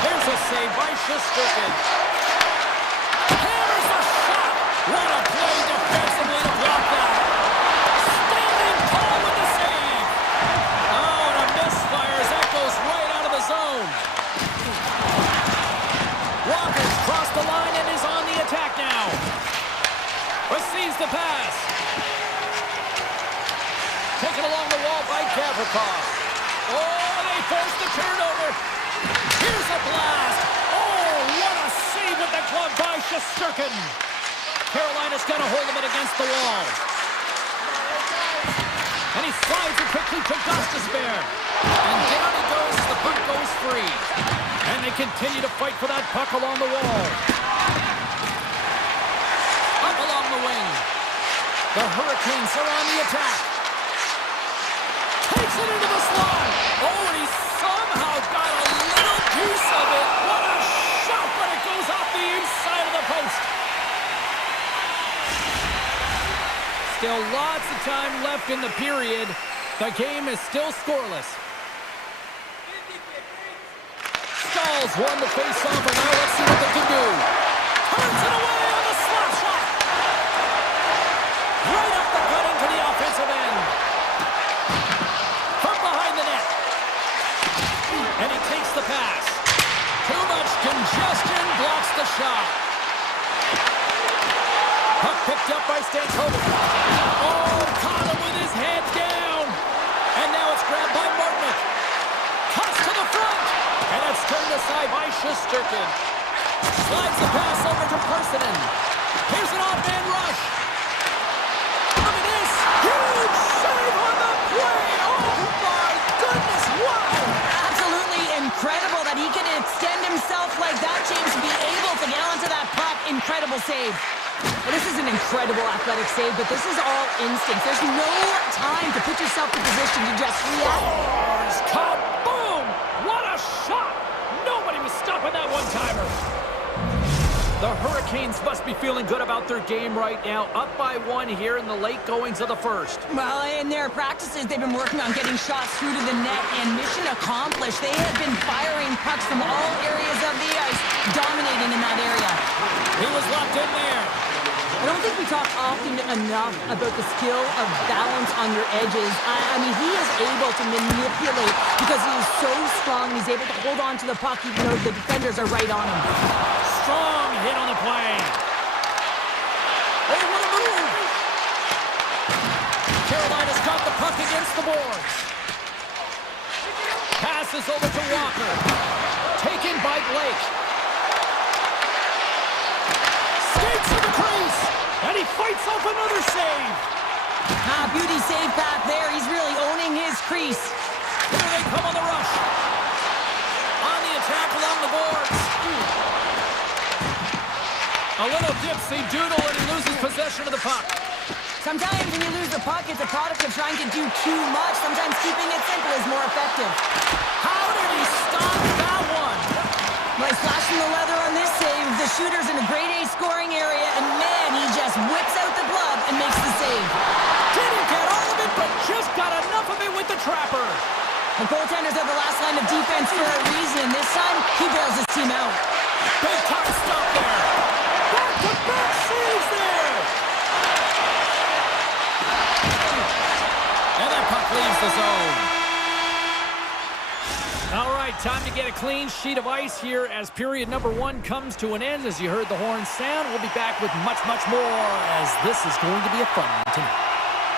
Here's a save by Shesterkin. Hammers the shot. What a play defensively to block that. Standing tall with the save. Oh, and a misfire as that goes right out of the zone. Walker's crossed the line and is on the attack now. Receives the pass. Taken along the wall by Gavrikov. Oh, they force the turnover. Here's a blast. Oh, what a save with the glove by Shesterkin. Carolina's got a hold of it against the wall. And he slides it quickly to Gostisbehere. And down he goes as the puck goes free. And they continue to fight for that puck along the wall. Up along the wing. The Hurricanes are on the attack. Takes it into the slot. Oh, and he somehow got a little piece of it. What a shot, but it goes off the inside of the post. Still lots of time left in the period. The game is still scoreless. Stalls won the face-off, and now let's see what they can do. Turns it away on the slap shot. Right up the gut into the offensive end. From behind the net. And he takes the pass. Too much congestion blocks the shot. Puck picked up by Stankovic. Oh, caught him with his head down. And now it's grabbed by Martinic. Cuts to the front. And it's turned aside by Shesterkin. Slides the pass over to Persinen. Here's an off-man rush. Look at this. Huge save on the play. Oh, my goodness. Wow. Absolutely incredible that he can extend himself like that, James, to be able to get onto that puck. Incredible save. Well, this is an incredible athletic save, but this is all instinct. There's no time to put yourself in position to just react. Scores! Kaboom! What a shot! Nobody was stopping that one-timer. The Hurricanes must be feeling good about their game right now. Up by one here in the late goings of the first. Well, in their practices, they've been working on getting shots through to the net, and mission accomplished. They have been firing pucks from all areas of the ice, dominating in that area. He was locked in there. I don't think we talk often enough about the skill of balance on your edges. I mean, he is able to manipulate because he is so strong. He's able to hold on to the puck even though the defenders are right on him. Strong hit on the play. Oh, what a move! Carolina's got the puck against the boards. Passes over to Walker. Taken by Blake. Skates to the crease. And he fights off another save. Beauty save back there. He's really owning his crease. Here they come on the rush. On the attack along the boards. A little dipsy doodle and he loses possession of the puck. Sometimes when you lose the puck, it's a product of trying to do too much. Sometimes keeping it simple is more effective. How did he stop that one? Well, he's flashing the leather on this save. The shooter's in a grade A scoring area, and man, he just whips out the glove and makes the save. Didn't get all of it, but just got enough of it with the trapper. The goaltenders are the last line of defense for a reason. This time, he bails his team out. Big time stop there. Back-to-back saves there. And that puck leaves the zone. All right, time to get a clean sheet of ice here as period number one comes to an end. As you heard the horn sound, we'll be back with much, much more as this is going to be a fun one tonight.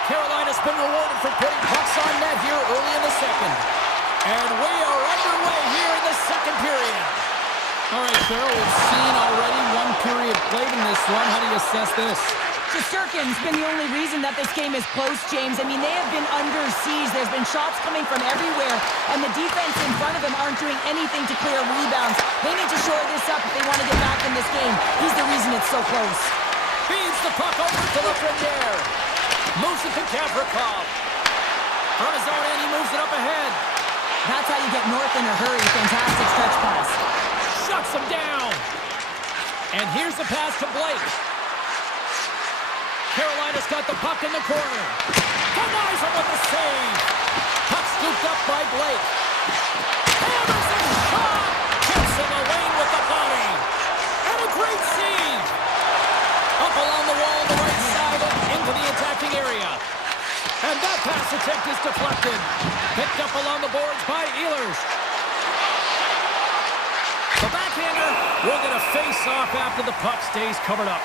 Carolina's been rewarded for putting pucks on net here early in the second. And we are underway here in the second period. All right, Cheryl, we've seen already one period played in this run. How do you assess this? Shesterkin's been the only reason that this game is close, James. I mean, they have been under siege. There's been shots coming from everywhere, and the defense in front of him aren't doing anything to clear rebounds. They need to shore this up if they want to get back in this game. He's the reason it's so close. Feeds the puck over to Lafreniere. Moves it to Gavrikov. From his own end, he moves it up ahead. That's how you get north in a hurry. Fantastic stretch pass. Shuts him down. And here's the pass to Blake. Carolina's got the puck in the corner. Denies him with the save. Puck scooped up by Blake. Hammers and shot. Gets in the lane with the body. And a great save. Up along the wall on the right side and into the attacking area. And that pass attempt is deflected. Picked up along the boards by Ehlers. The backhander will get a face-off after the puck stays covered up.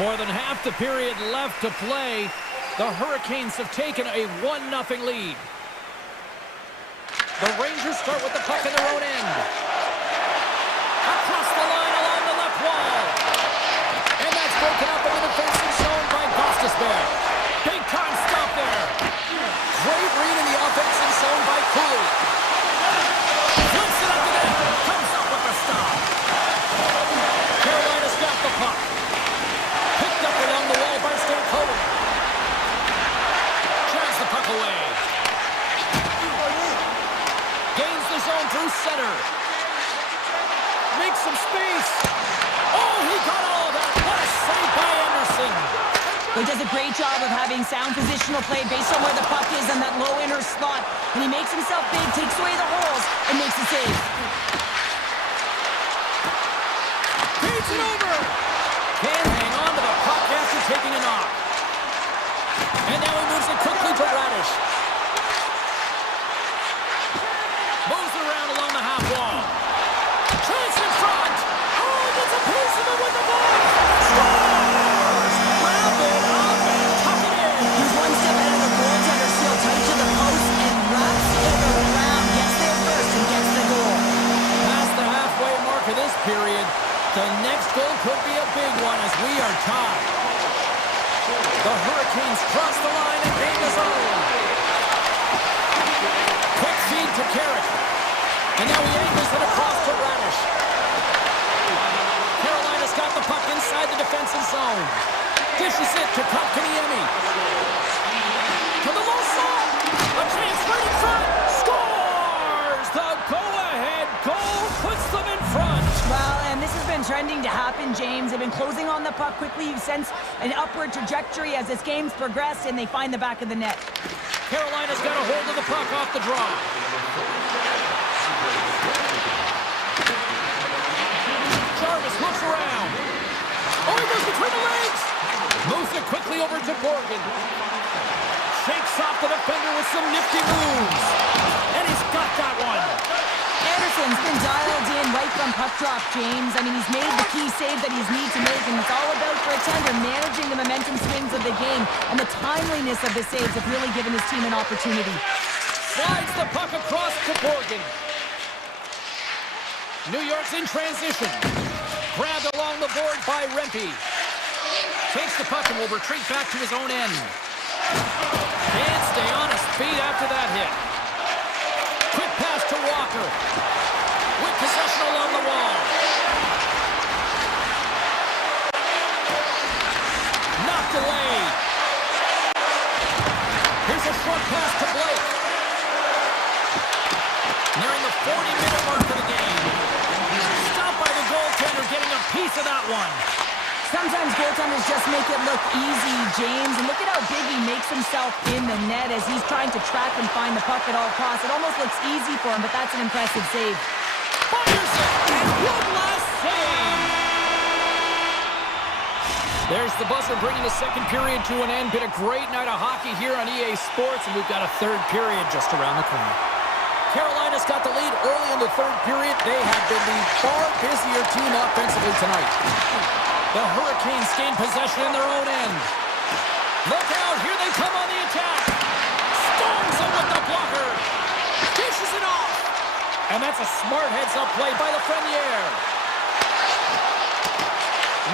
More than half the period left to play. The Hurricanes have taken a 1-0 lead. The Rangers start with the puck in their own end. Across the line along the left wall. And that's broken up in the defensive zone by Gostisbehere. Big time stop there. Great read in the offensive zone by Cooley. Flips it up the net. Comes up with the stop. Carolina's got the puck. Picked up along the wall by Stankoven. Drives the puck away. Gains the zone through center. Makes some space. Oh, he got all of that. What a save by Anderson. He does a great job of having sound positional play based on where the puck is in that low inner slot. And he makes himself big, takes away the holes, and makes the save. Feeds it over. Can't hang on to the puck after taking a knock. And now he moves it quickly to Radish. Moves it around along the half wall. Chance in front. Oh, gets a piece of it with the ball. Scores! Grab it up and tuck it in. He's one step ahead of the goaltender, still tight to the post, and wraps it around. Gets there first and gets the goal. Past the halfway mark of this period, the next goal could be a big one as we are tied. The Hurricanes cross the line and gain the zone. Quick feed to Carrick. And now he angles it across to Radish. Carolina's got the puck inside the defensive zone. Dishes it to Kotkaniemi. To the low side. A chance right in front. Scores! The go-ahead goal puts them in front. Well, and this has been trending to happen, James. They've been closing on the puck quickly. You sense an upward trajectory as this game's progressed, and they find the back of the net. Carolina's got a hold of the puck off the draw. Jarvis looks around. Oh, he goes between the legs. Moves it quickly over to Morgan. Shakes off the defender with some nifty moves. And he's got that one. Anderson's been dialed in right from puck drop, James. I mean, he's made the key save that he's need to make, and it's all about for a tender managing the momentum swings of the game, and the timeliness of the saves have really given his team an opportunity. Slides the puck across to Morgan. New York's in transition. Grabbed along the board by Rempe. Takes the puck and will retreat back to his own end. Can't stay on his feet after that hit. Quick pass to Walker. With possession along the wall. Knocked away. Here's a short pass to Blake. Nearing the 40-minute mark of the game. Stopped by the goaltender, getting a piece of that one. Sometimes goaltenders just make it look easy, James. And look at how big he makes himself in the net as he's trying to track and find the puck at all costs. It almost looks easy for him, but that's an impressive save. Fires it, and one last save. There's the buzzer bringing the second period to an end. Been a great night of hockey here on EA Sports, and we've got a third period just around the corner. Carolina's got the lead early in the third period. They have been the far busier team offensively tonight. The Hurricanes gain possession in their own end. Look out, here they come on the attack. Stones him with the blocker. Dishes it off. And that's a smart heads-up play by Lafreniere.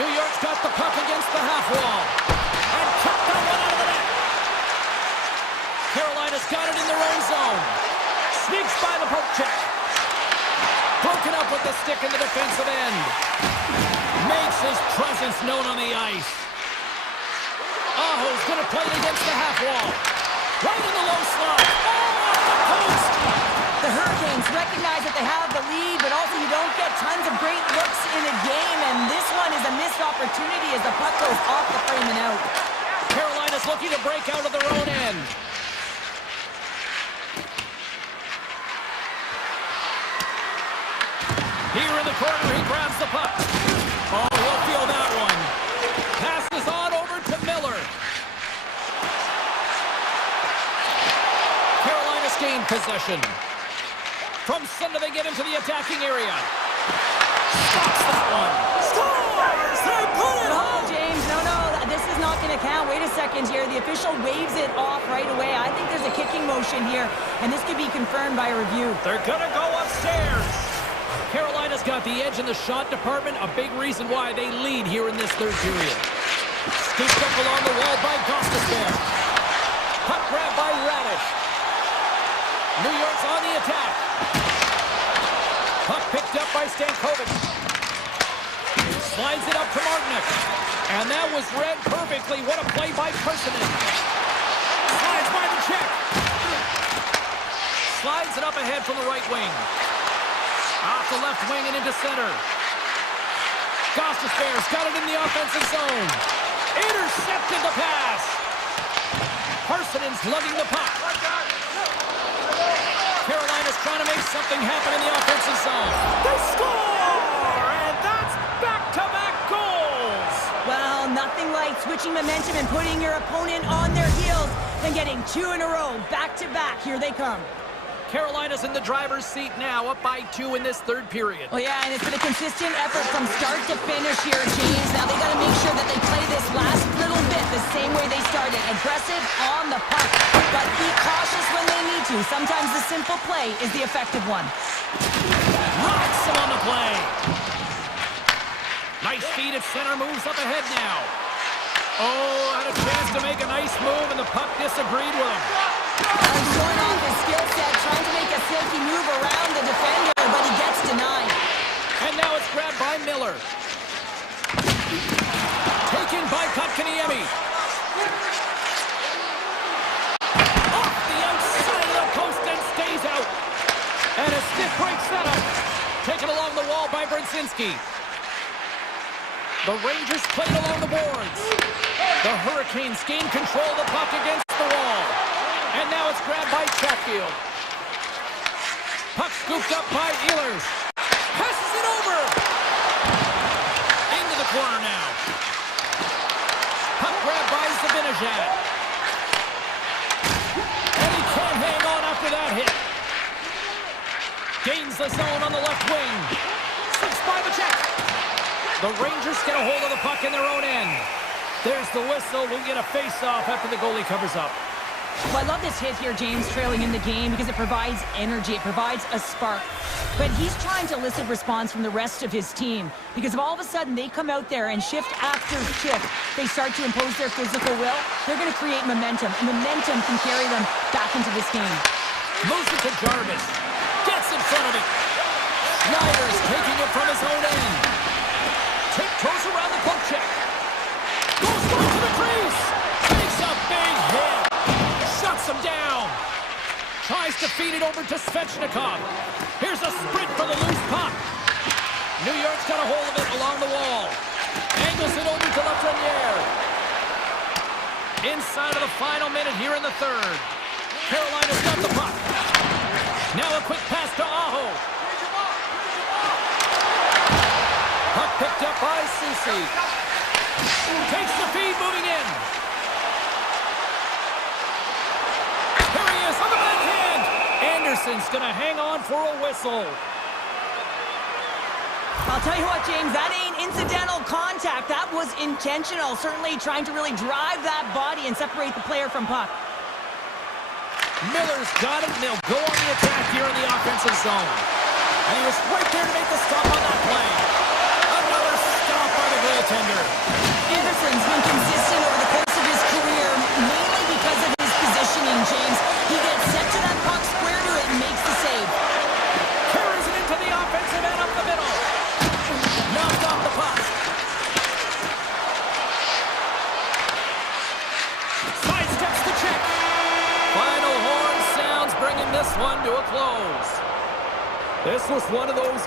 New York's got the puck against the half wall. And kicked that one out of the net. Carolina's got it in their own zone. Sneaks by the poke check. Broken up with the stick in the defensive end. Makes his presence known on the ice. Aho's going to play it against the half wall. Right in the low slot. Oh, off the post. The Hurricanes recognize that they have the lead, but also you don't get tons of great looks in a game, and this one is a missed opportunity as the puck goes off the frame and out. Carolina's looking to break out of their own end. Here in the corner, he grabs the puck. Oh, we'll feel that one. Passes on over to Miller. Carolina's gained possession. From center, they get into the attacking area. Stops that one. Scores! They put it home! James, no, this is not going to count. Wait a second here. The official waves it off right away. I think there's a kicking motion here, and this could be confirmed by a review. They're going to go upstairs. Carolina's got the edge in the shot department, a big reason why they lead here in this third period. Scooped up along the wall by Gostisbehere. Puck grab by Radish. New York's on the attack. Puck picked up by Stankovic. Slides it up to Martinic. And that was read perfectly. What a play by Persinen. Slides by the check. Slides it up ahead from the right wing. Off the left wing and into center. Gostisbehere's got it in the offensive zone. Intercepted the pass. Parsenen's lugging the puck. Carolina's trying to make something happen in the offensive zone. They score! And that's back-to-back goals! Well, nothing like switching momentum and putting your opponent on their heels than getting two in a row, back-to-back. Here they come. Carolina's in the driver's seat now, up by 2 in this third period. Well, yeah, and it's been a consistent effort from start to finish here, James. Now they got to make sure that they play this last little bit the same way they started. Aggressive on the puck, but be cautious when they need to. Sometimes the simple play is the effective one. Rocks him on the play. Nice feed at center, moves up ahead now. Oh, had a chance to make a nice move, and the puck disagreed with him. He's showing off his skill set, trying to make a silky move around the defender, but he gets denied. And now it's grabbed by Miller. Taken by Kotkaniemi. Off the outside of the post and stays out. And a stiff break setup. Taken along the wall by Brzezinski. The Rangers played along the boards. The Hurricanes gain control of the puck against the wall. And now it's grabbed by Chatfield. Puck scooped up by Ehlers. Passes it over. Into the corner now. Puck grabbed by Zibanejad. And he can't hang on after that hit. Gains the zone on the left wing. Slips by the check. The Rangers get a hold of the puck in their own end. There's the whistle. We'll get a face-off after the goalie covers up. Well, I love this hit here, James, trailing in the game because it provides energy. It provides a spark. But he's trying to elicit response from the rest of his team because if all of a sudden they come out there and shift after shift, they start to impose their physical will, they're going to create momentum. And momentum can carry them back into this game. Moves it to Jarvis. Gets in front of it. Schneider's taking it from his own end. Tiptoes around the poke check. Goes right to the crease. Takes a big hit. Shuts him down. Tries to feed it over to Svechnikov. Here's a sprint for the loose puck. New York's got a hold of it along the wall. Angles it over to Lafreniere. Inside of the final minute here in the third. Carolina's got the puck. Now a quick pass to Aho. Puck picked up by Soucy. Takes the feed, moving in. Here he is on the backhand. Anderson's going to hang on for a whistle. I'll tell you what, James, that ain't incidental contact. That was intentional. Certainly trying to really drive that body and separate the player from puck. Miller's got it, and they'll go on the attack here in the offensive zone. And he was right there to make the stop on that play. Another stop by the goalie. goaltender. Anderson's been consistent over the course of his career, mainly because of his positioning, James. He gets set to that puck, square to it, and makes the save. Carries it into the offensive end up the middle. Knocked off the puck. Sidesteps the check. Final horn sounds, bringing this one to a close. This was one of those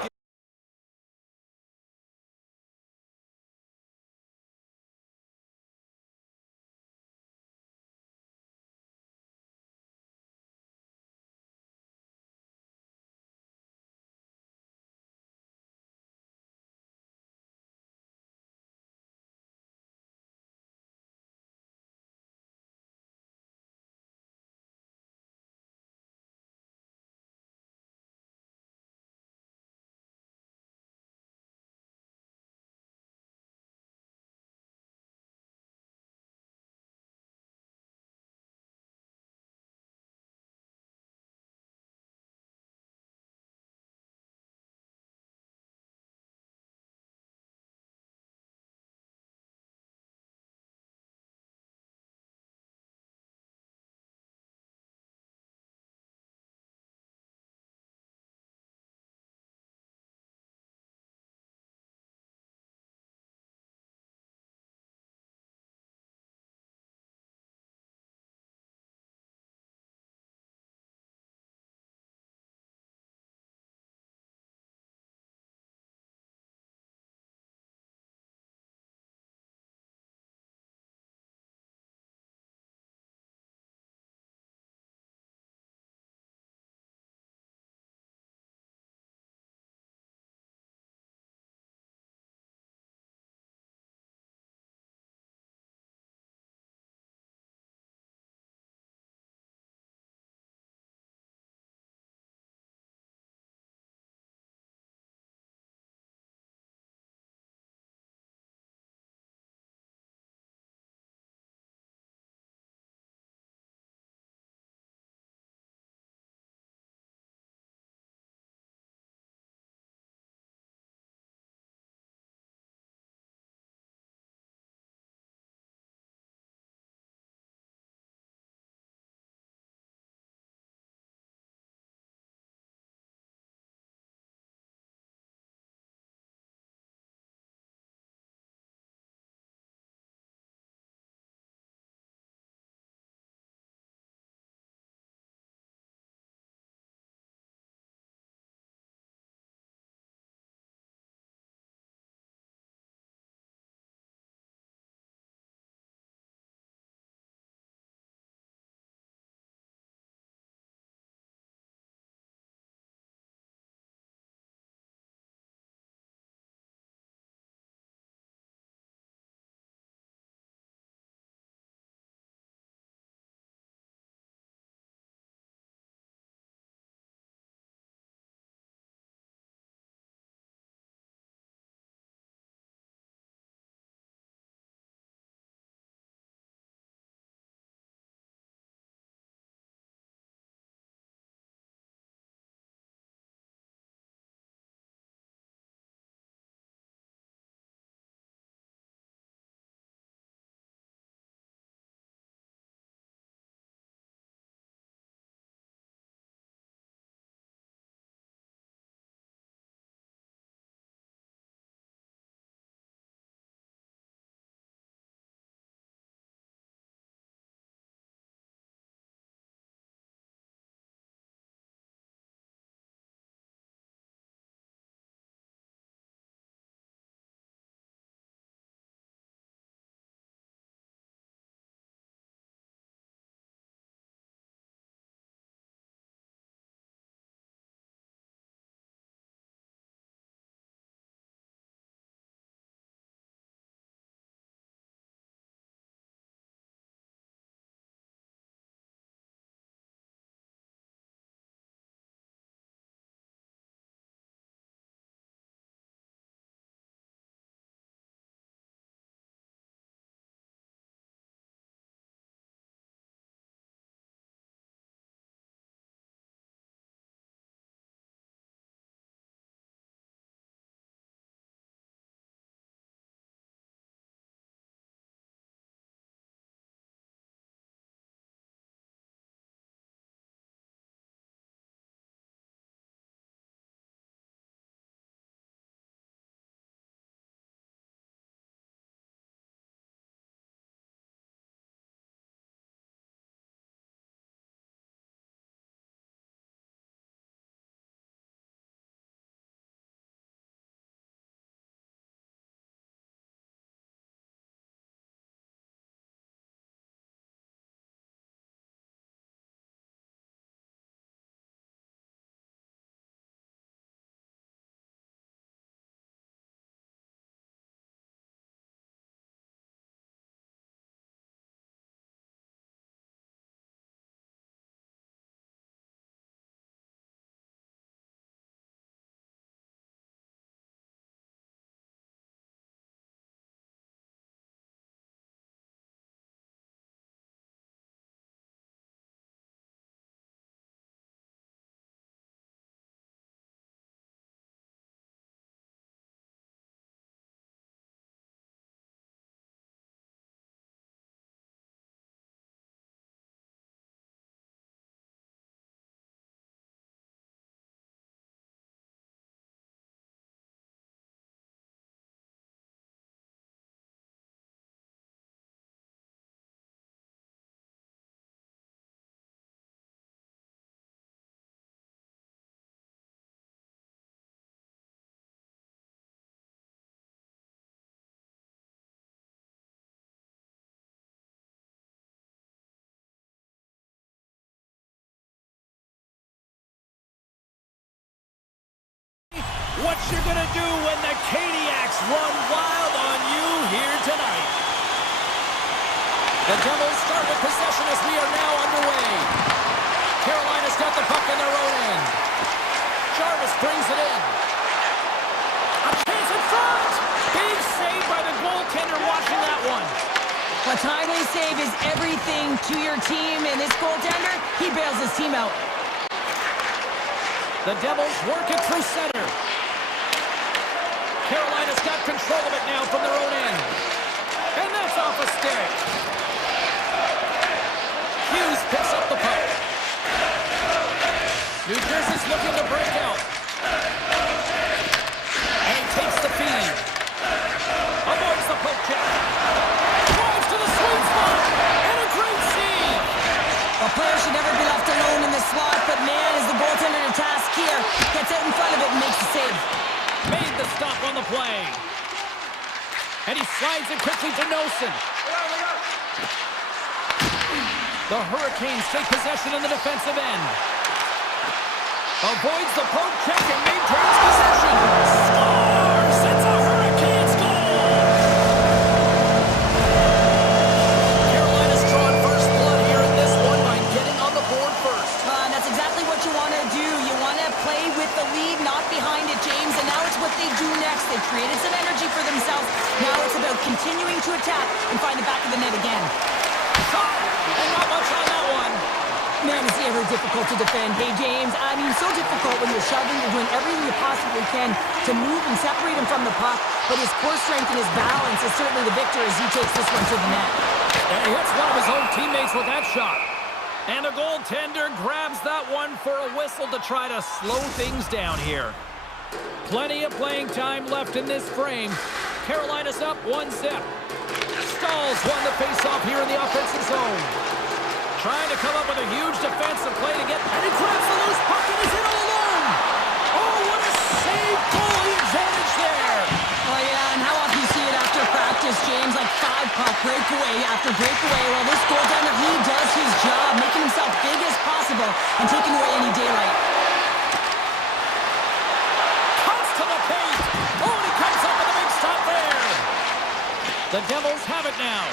what you're going to do when the Caniacs run wild on you here tonight. The Devils start with possession as we are now underway. Carolina's got the puck in their own end. Jarvis brings it in. A chance in front! Big save by the goaltender watching that one. A timely save is everything to your team, and this goaltender, he bails his team out. The Devils work it through center. Carolina's got control of it now from their own end. And that's off a stick. Hughes picks up the puck. New Jersey's looking to break out. And he takes the feed. Avoids the poke check. Drives to the sweet spot. And a great save. A player should never be left alone in the slot, but man, is the goaltender to task here. Gets out in front of it and makes the save. Made the stop on the play. And he slides it quickly to Nosen. The Hurricanes take possession in the defensive end. Avoids the poke check and maintains possession. Scores! It's a Hurricanes goal! Carolina's drawn first blood here in this one by getting on the board first. That's exactly what you want to do. You want to play with the lead, not behind it, James. And now it's what they do next. They've created some energy for themselves. Now it's about continuing to attack and find the back of the net again. Shot! And not much on that one. Man, is he ever difficult to defend. Hey, James, I mean, so difficult when you're shoving, you're doing everything you possibly can to move and separate him from the puck. But his core strength and his balance is certainly the victor as he takes this one to the net. And he hits one of his own teammates with that shot. And the goaltender grabs that one for a whistle to try to slow things down here. Plenty of playing time left in this frame. Carolina's up 1-0. Stalls won the face-off here in the offensive zone. Trying to come up with a huge defensive play to get... And he grabs the loose puck and he's in all alone! Oh, what a save! Goalie advantage there! Oh, yeah, and how often you see it after practice, James? Like 5 puck breakaway after breakaway. Well, this goaltender, he does his job, making himself big as possible and taking away any daylight. Cuts to the paint! Oh, and he comes up with a big stop there! The Devils have it now.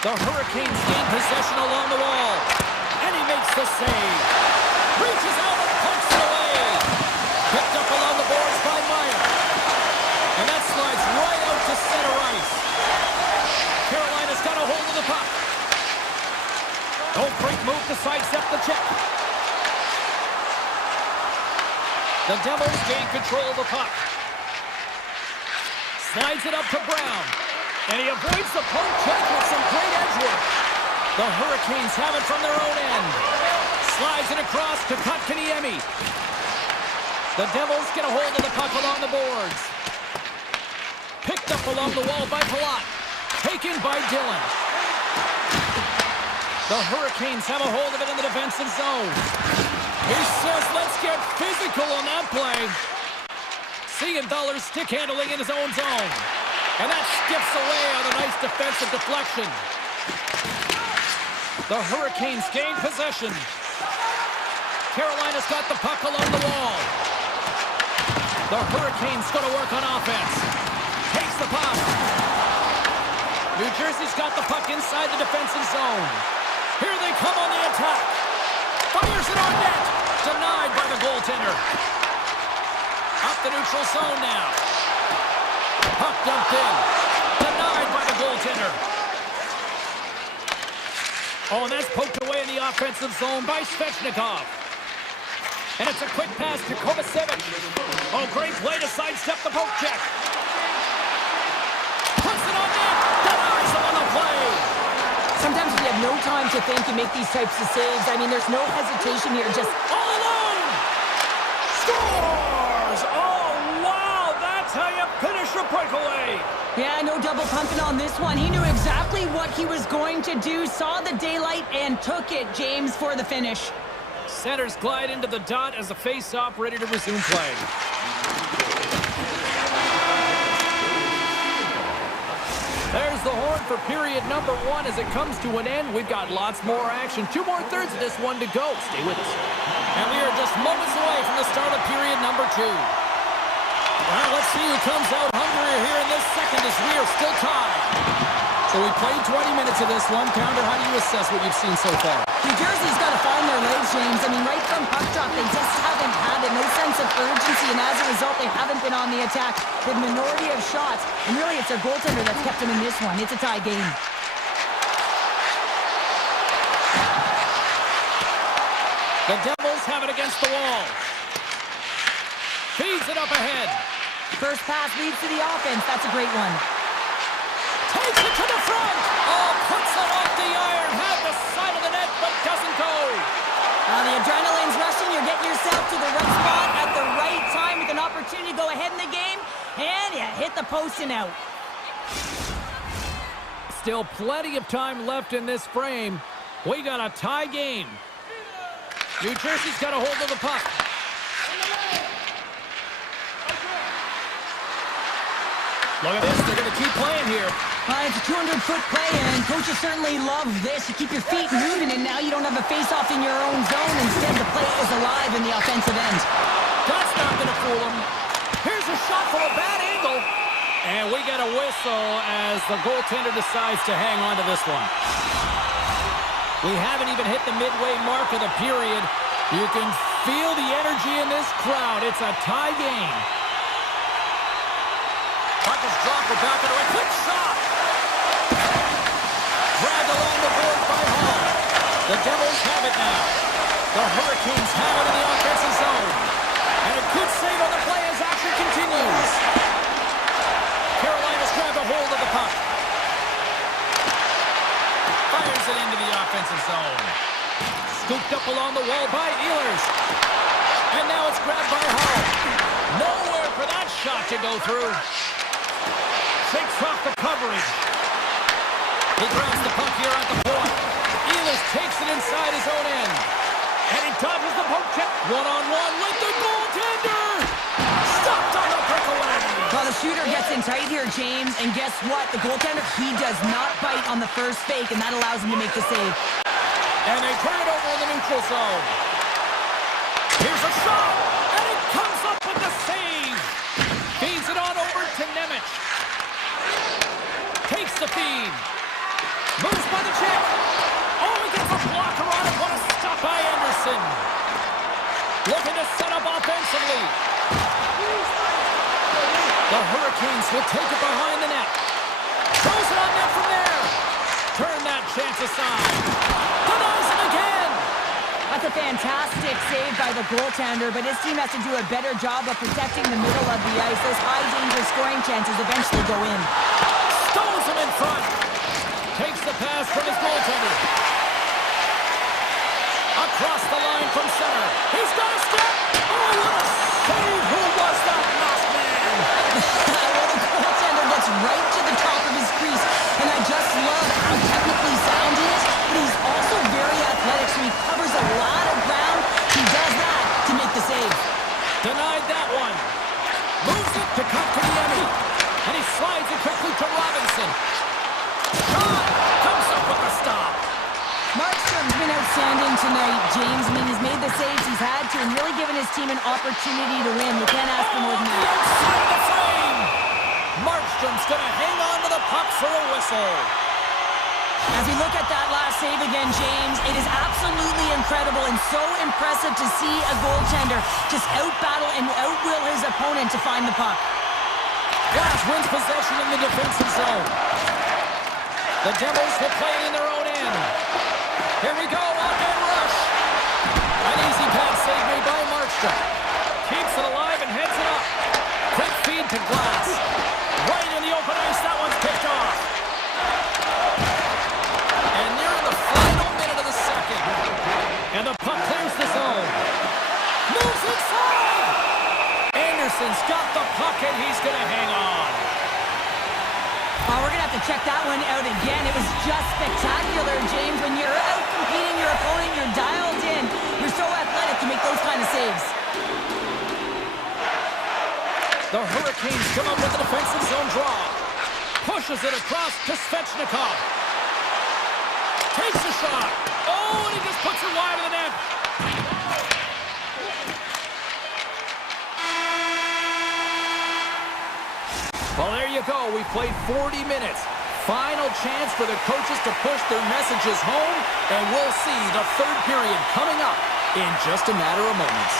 The Hurricanes gain possession along the wall. And he makes the save. Reaches out and pokes it away. Picked up along the boards by Meyer. And that slides right out to center ice. Carolina's got a hold of the puck. Oh, great move to sidestep the check. The Devils gain control of the puck. Slides it up to Brown. And he avoids the poke check with some great edge work. The Hurricanes have it from their own end. Slides it across to Kotkaniemi. The Devils get a hold of the puck along the boards. Picked up along the wall by Palat. Taken by Dillon. The Hurricanes have a hold of it in the defensive zone. He says, let's get physical on that play. Siegenthaler's stick handling in his own zone. And that skips away on a nice defensive deflection. The Hurricanes gain possession. Carolina's got the puck along the wall. The Hurricanes go to work on offense. Takes the puck. New Jersey's got the puck inside the defensive zone. Here they come on the attack. Fires it on net. Denied by the goaltender. Up the neutral zone now. Puck dumped in. Denied by the goaltender. Oh, and that's poked away in the offensive zone by Svechnikov. And it's a quick pass to Kovacevic. Oh, great play to sidestep the poke check. Puts it on net. Denies him on the play. Sometimes if you have no time to think, you make these types of saves. I mean, there's no hesitation here. Just all alone. Scores! Oh, wow. That's how you finish a breakaway. Yeah, no double pumping on this one. He knew exactly what he was going to do, saw the daylight, and took it, James, for the finish. Centers glide into the dot as the face-off ready to resume play. There's blows the horn for period number 1 as it comes to an end. We've got lots more action. 2 more thirds of this one to go. Stay with us. And we are just moments away from the start of period number 2. Well, let's see who comes out hungrier here in this second as we are still tied. So we played 20 minutes of this one. Pounder, how do you assess what you've seen so far? New Jersey's got to find their legs, James. I mean, right from puck drop, they just haven't had it. No sense of urgency, and as a result, they haven't been on the attack. The minority of shots, and really it's their goaltender that's kept them in this one. It's a tie game. The Devils have it against the wall. Feeds it up ahead. First pass leads to the offense. That's a great one. Takes it to the front. Oh, puts it off the iron. Had the side of the net, but doesn't go. The adrenaline's rushing. You're getting yourself to the right spot at the right time with an opportunity to go ahead in the game. And you hit the post and out. Still plenty of time left in this frame. We got a tie game. New Jersey's got a hold of the puck. Look at this. They're going to keep playing here. It's a 200-foot play, and coaches certainly love this. You keep your feet moving, and now you don't have a face-off in your own zone. Instead, the play is alive in the offensive end. That's not going to fool him. Here's a shot from a bad angle. And we get a whistle as the goaltender decides to hang on to this one. We haven't even hit the midway mark of the period. You can feel the energy in this crowd. It's a tie game. Puck is dropped. We're back into a quick shot. Dragged along the board by Hall. The Devils have it now. The Hurricanes have it in the offensive zone. And a good save on the play as action continues. Carolina's grabbed a hold of the puck. Fires it into the offensive zone. Scooped up along the wall by Ehlers. And now it's grabbed by Hall. Nowhere for that shot to go through. Shakes off the coverage. He grabs the puck here at the point. Ehlers takes it inside his own end. And he dodges the poke check. One-on-one with the goaltender. Stopped on the breakaway. Well, the shooter gets in tight here, James. And guess what? The goaltender, he does not bite on the first fake, and that allows him to make the save. And they turn it over in the neutral zone. Here's a shot. And it comes up with the save. Feeds it on over to Nemec. Takes the feed. Moves by the check. Oh, he gets a blocker on it. What a stop by Anderson. Looking to set up offensively. The Hurricanes will take it behind the net. Throws it on net from there. Turn that chance aside. Denies him again. That's a fantastic save by the goaltender, but his team has to do a better job of protecting the middle of the ice. Those high-danger scoring chances eventually go in. Stones him in front. Takes the pass from his goaltender. Across the line from center. He's got a step. Oh, what a save. Who was that last man? Well, the goaltender gets right to the top of his crease, and I just love how technically sound he is, but he's also very athletic, so he covers a lot of ground. He does that to make the save. Denied that one. Moves it to cut to the enemy. And he slides it quickly to Robinson. Shot! Comes up with a stop. Markstrom's been outstanding tonight, James. I mean, he's made the saves he's had to and really given his team an opportunity to win. We can't ask for more than that. Outside the frame! Markstrom's going to hang on to the puck for a whistle. As we look at that last save again, James, it is absolutely incredible and so impressive to see a goaltender just out-battle and out-will his opponent to find the puck. Glass wins possession in the defensive zone. The Devils will play it in their own end. Here we go, on-man rush. An easy pass save made by Markstrom. Keeps it alive and heads it up. Quick feed to Glass. Right in the open ice, that one's picked off. And nearing the final minute of the second. And the puck clears the zone. Moves inside. Anderson's got the puck and he's going to hang on. Oh, we're going to have to check that one out again. It was just spectacular, James. When you're out competing your opponent, you're dialed in. You're so athletic to make those kind of saves. The Hurricanes come up with a defensive zone draw. Push Pushes it across to Svechnikov. Takes a shot. Oh, and he just puts it wide of the net. Well, there you go. We played 40 minutes. Final chance for the coaches to push their messages home, and we'll see the third period coming up in just a matter of moments.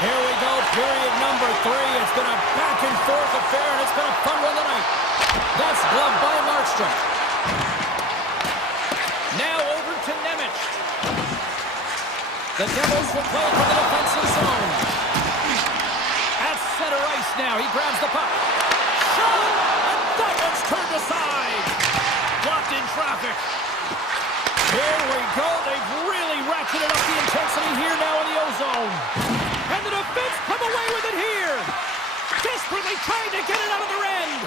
Here we go, period number 3. It's been a back-and-forth affair, and it's been a fun one tonight. That's gloved by Markstrom. Now over to Nemec. The Devils will play for the defensive zone. At center ice now, he grabs the puck. Shot! And that one's turned aside. Blocked in traffic. Here we go. They've really ratcheted up the intensity here now in the O-zone. And the defense come away with it here. Desperately trying to get it out of their end.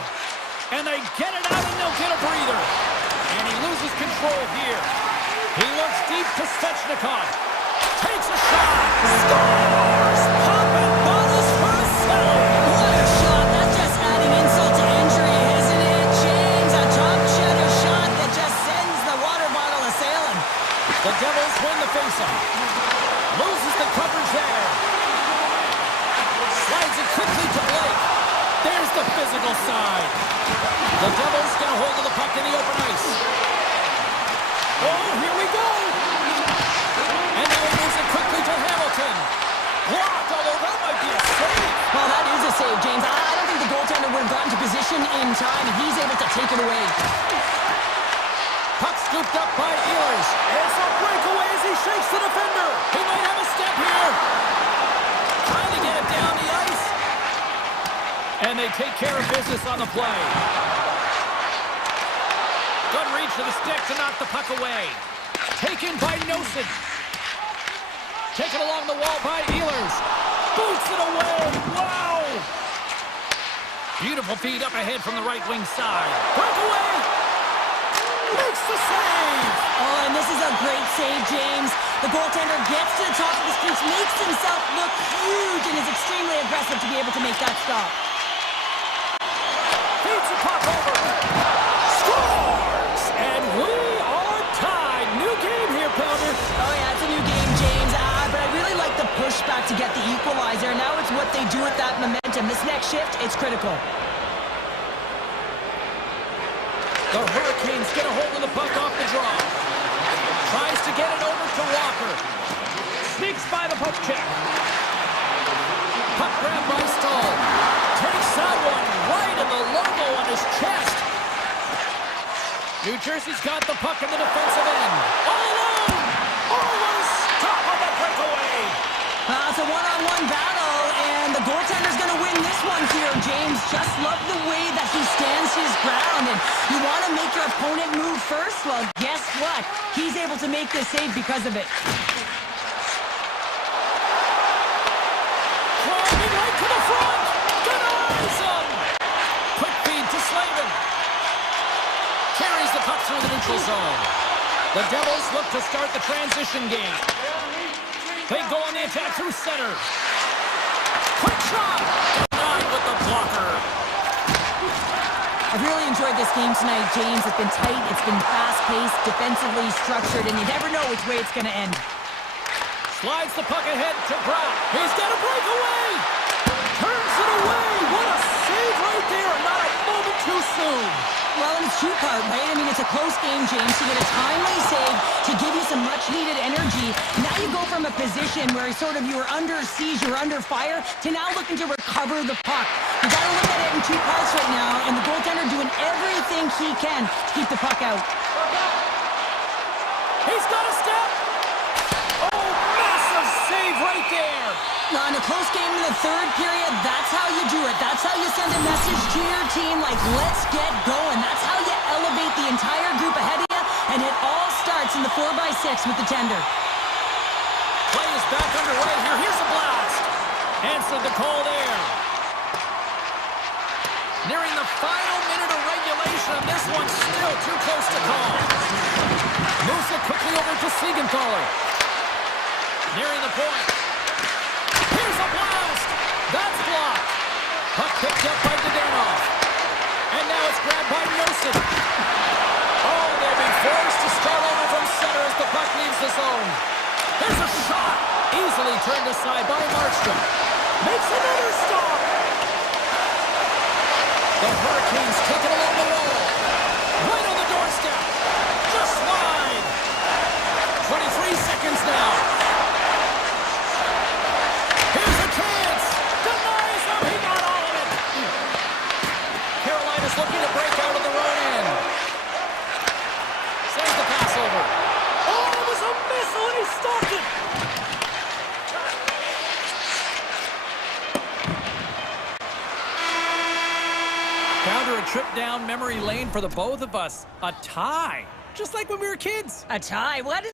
And they get it out and they'll get a breather. And he loses control here. He looks deep to Svechnikov. Takes a shot. Scores! Pop and bottles for a save. What a shot. That's just adding insult to injury, isn't it, James? A top cheddar shot that just sends the water bottle a-sailing. The Devils win the faceoff. Loses the coverage there. Slides it quickly to Blake. There's the physical side. The Devils get a hold of the puck in the open ice. Oh, here we go. And now he moves it quickly to Hamilton. Blocked, although that might be a save. Well, that is a save, James. I don't think the goaltender would have gotten to position in time, and he's able to take it away. Puck scooped up by Ehlers. It's a breakaway as he shakes the defender. He might have a step here. Trying to get it down the ice. And they take care of business on the play. Good reach to the stick to knock the puck away. Taken by Nosen. Taken along the wall by Ehlers. Boots it away. Wow! Beautiful feed up ahead from the right wing side. Breakaway. Makes the save. Oh, and this is a great save, James. The goaltender gets to the top of the crease, makes himself look huge, and is extremely aggressive to be able to make that stop. Feeds the puck over. Scores! And we are tied. New game here, Pounder. Oh, yeah, it's a new game, James. But I really like the pushback to get the equalizer. Now it's what they do with that momentum. This next shift, it's critical. The Hurricanes get a hold of the puck off the draw. Tries to get it over to Walker. Sneaks by the poke check. Puck grab by Stahl. Takes that one right in the logo on his chest. New Jersey's got the puck in the defensive end. All alone! Oh, what a stop on the breakaway! It's a one-on-one battle, and the goaltender's going to win this one here, James. Just love the way that he stands his ground, and you want to make your opponent move first? Well, guess what? He's able to make this save because of it. Driving right to the front! Denies him! Quick feed to Slavin. Carries the puck through the neutral zone. The Devils look to start the transition game. They go on the attack through center. Quick shot! Denied with the blocker. I've really enjoyed this game tonight, James. It's been tight, it's been fast-paced, defensively structured, and you never know which way it's going to end. Slides the puck ahead to Brown. He's got a breakaway! Turns it away! What a save right there, and not a moment too soon. Well, and it's two-part, right? I mean, it's a close game, James. You get a timely save to give you some much-needed energy. Now you go from a position where you were under siege, you were under fire, to now looking to recover the puck. You got to look at it in two parts right now, and the goaltender doing everything he can to keep the puck out. He's got a step! Oh, massive save right there! Now, in a close game in the third period, that's how you do it. That's how you send a message to your team like, let's get going. That's how you elevate the entire group ahead of you, and it all starts in the 4x6 with the tender. Play is back underway here. Here's a blast. Answered the call there. Nearing the final minute of regulation, and this one's still too close to call. Moves it quickly over to Siegenthaler. Nearing the point. Here's a blast! That's blocked. Puck picked up by Dadonov. And now it's grabbed by Nosen. Here's a shot. Easily turned aside by Markstrom. Makes another stop. The Hurricanes take it along the wall. Right on the doorstep. Just wide. 23 seconds now. Here's a chance. Denies him. He got all of it. Carolina's looking to break out of their own end. Sends the pass over. Oh, it was a missile and he stopped it. Counter a trip down memory lane for the both of us. A tie. Just like when we were kids. A tie? What?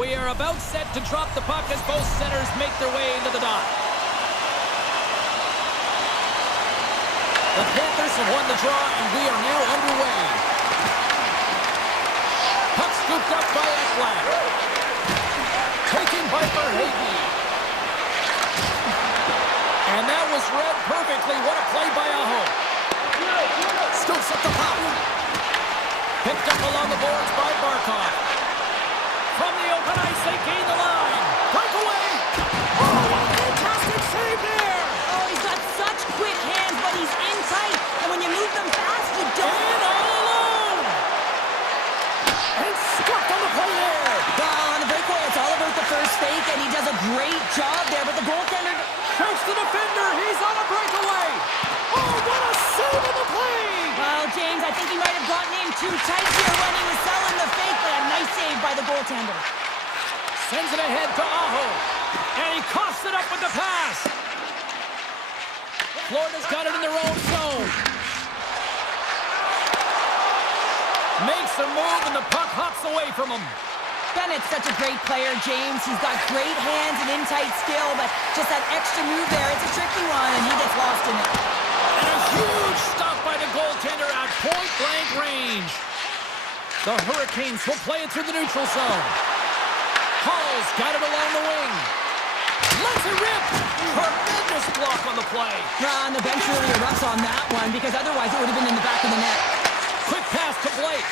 We are about set to drop the puck as both centers make their way into the dot. The Panthers have won the draw, and we are now underway. Puck scooped up by Ekblad. Taken by Verhaeghe. And that was read perfectly. What a play by Aho. Scoops up the puck. Picked up along the boards by Barkov. From the open ice, they gain the line. Breakaway. Oh, what a fantastic save there. Oh, he's got such quick hands, but he's in tight. And when you move them fast, you don't. And all alone. And scuffed on the play there. Well, on the breakaway, it's all about the first fake, and he does a great job there. But the goaltender shoots the defender. He's on a breakaway. Oh, what a save on the play. Well, James, I think he might have gotten in too tight here when he was selling the fake, but a nice save by the goaltender. Sends it ahead to Aho. And he coughs it up with the pass. Florida's got it in their own zone. Makes a move and the puck hops away from him. Bennett's such a great player, James. He's got great hands and in-tight skill, but just that extra move there, it's a tricky one, and he gets lost in it. And a huge stop by the goaltender at point-blank range. The Hurricanes will play it through the neutral zone. Hall's got it along the wing. Lets it rip. Tremendous block on the play. And the bench really erupts on that one, because otherwise it would have been in the back of the net. Quick pass to Blake.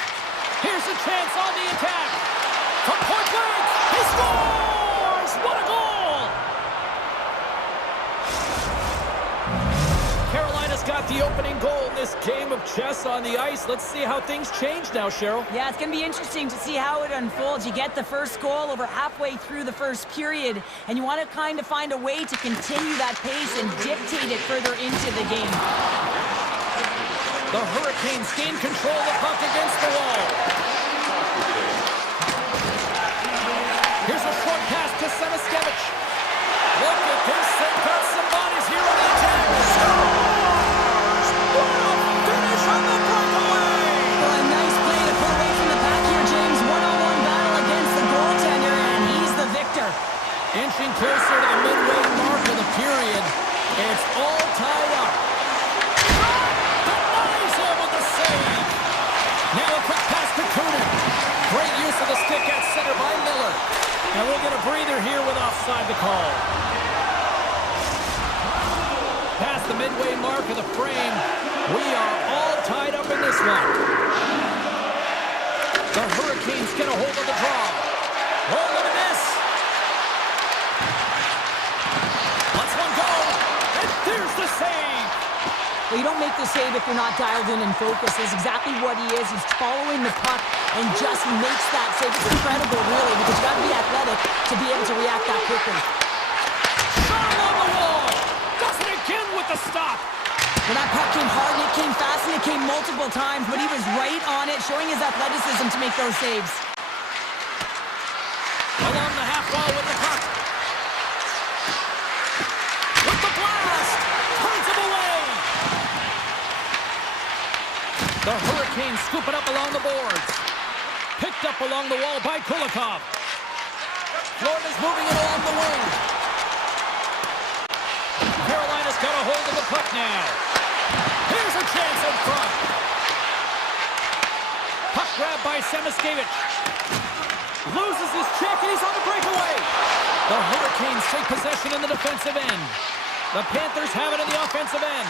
Here's a chance on the attack. From point blank, he scores! What a goal! Carolina's got the opening goal in this game of chess on the ice. Let's see how things change now, Cheryl. Yeah, it's going to be interesting to see how it unfolds. You get the first goal over halfway through the first period, and you want to kind of find a way to continue that pace and dictate it further into the game. The Hurricanes gain control of the puck against the wall. Here's a short pass to Semiskevich. Look at this. They've got some bodies here on the attack. Scores! What a finish on the breakaway! Well, a nice play to put away from the back here, James. One-on-one battle against the goaltender, and he's the victor. Inching closer to the midway mark of the period. It's all tied up. Denies him with the save. Now a quick pass to Kunin. Great use of the stick at center by Miller. And we'll get a breather here with offside the call. Past the midway mark of the frame, we are all tied up in this one. The Hurricanes get a hold of the draw. Oh, look at this. Let's one go. And there's the save. Well, you don't make the save if you're not dialed in and focused. That's exactly what he is. He's following the puck and just makes that save. It's incredible, really, because you got to be athletic to be able to react that quickly. Shot on the wall. Does it again with the stop. Well, that puck came hard, and it came fast, and it came multiple times, but he was right on it, showing his athleticism to make those saves. Along the half wall with the puck. With the blast. Turns him away. The Hurricanes scoop it up along the boards. Picked up along the wall by Kulikov. Florida's moving it along the wing. Carolina's got a hold of the puck now. Here's a chance in front. Puck grab by Semiskevich. Loses his check and he's on the breakaway. The Hurricanes take possession in the defensive end. The Panthers have it in the offensive end.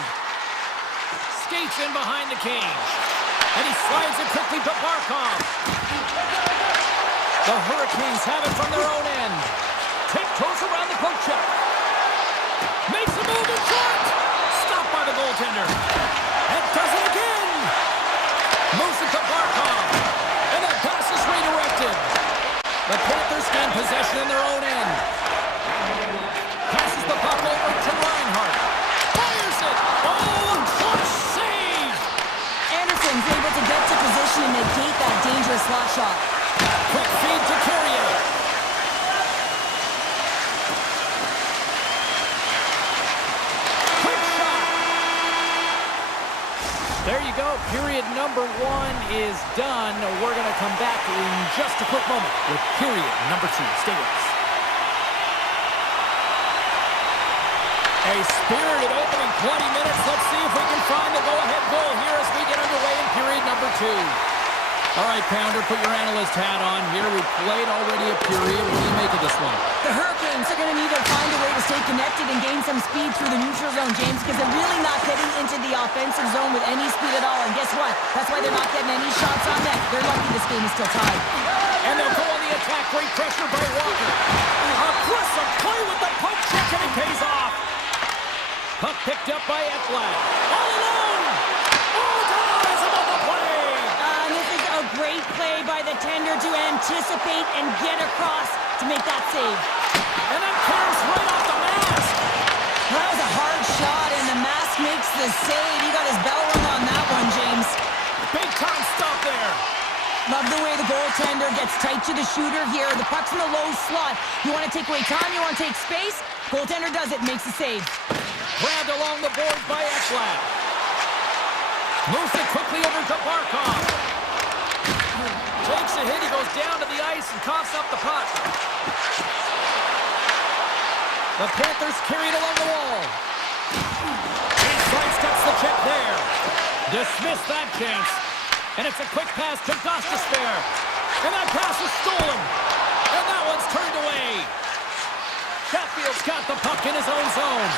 Skates in behind the cage. And he slides it quickly to Barkov. The Hurricanes have it from their own end. Tiptoes around the poke check. Makes a move in front. Stopped by the goaltender. And does it again. Moves it to Barkov. And that pass is redirected. The Panthers gain possession in their own end. Passes the puck over to Reinhart. Fires it. Oh, what a save. Anderson's able to get to position and negate that dangerous slot shot. Quick feed to Carrier. Quick shot. There you go. Period number 1 is done. We're going to come back in just a quick moment with period number 2. Stay with us. A spirited opening 20 minutes. Let's see if we can find the go-ahead goal here as we get underway in period number 2. All right, Pounder, put your analyst hat on here. We've played already a period. What do you make of this one? The Hurricanes are going to need to find a way to stay connected and gain some speed through the neutral zone, James, because they're really not getting into the offensive zone with any speed at all. And guess what? That's why they're not getting any shots on net. They're lucky this game is still tied. And they'll go on the attack. Great pressure by Walker. Aggressive play with the poke check, and it pays off. Puck picked up by Ekblad. All alone! All ties above the play! This is a great play by the tender to anticipate and get across to make that save. And that clears right off the mask! That was a hard shot, and the mask makes the save. He got his bell rung on that one, James. Big time stop there. Love the way the goaltender gets tight to the shooter here. The puck's in the low slot. You want to take away time, you want to take space. Goaltender does it, makes the save. Grabbed along the boards by Ekblad. Moves it quickly over to Barkov. Takes a hit, he goes down to the ice and coughs up the puck. The Panthers carried along the wall. He sidesteps the check there. Dismissed that chance. And it's a quick pass to Gostisbehere. And that pass is stolen. And that one's turned away. Chatfield's got the puck in his own zone.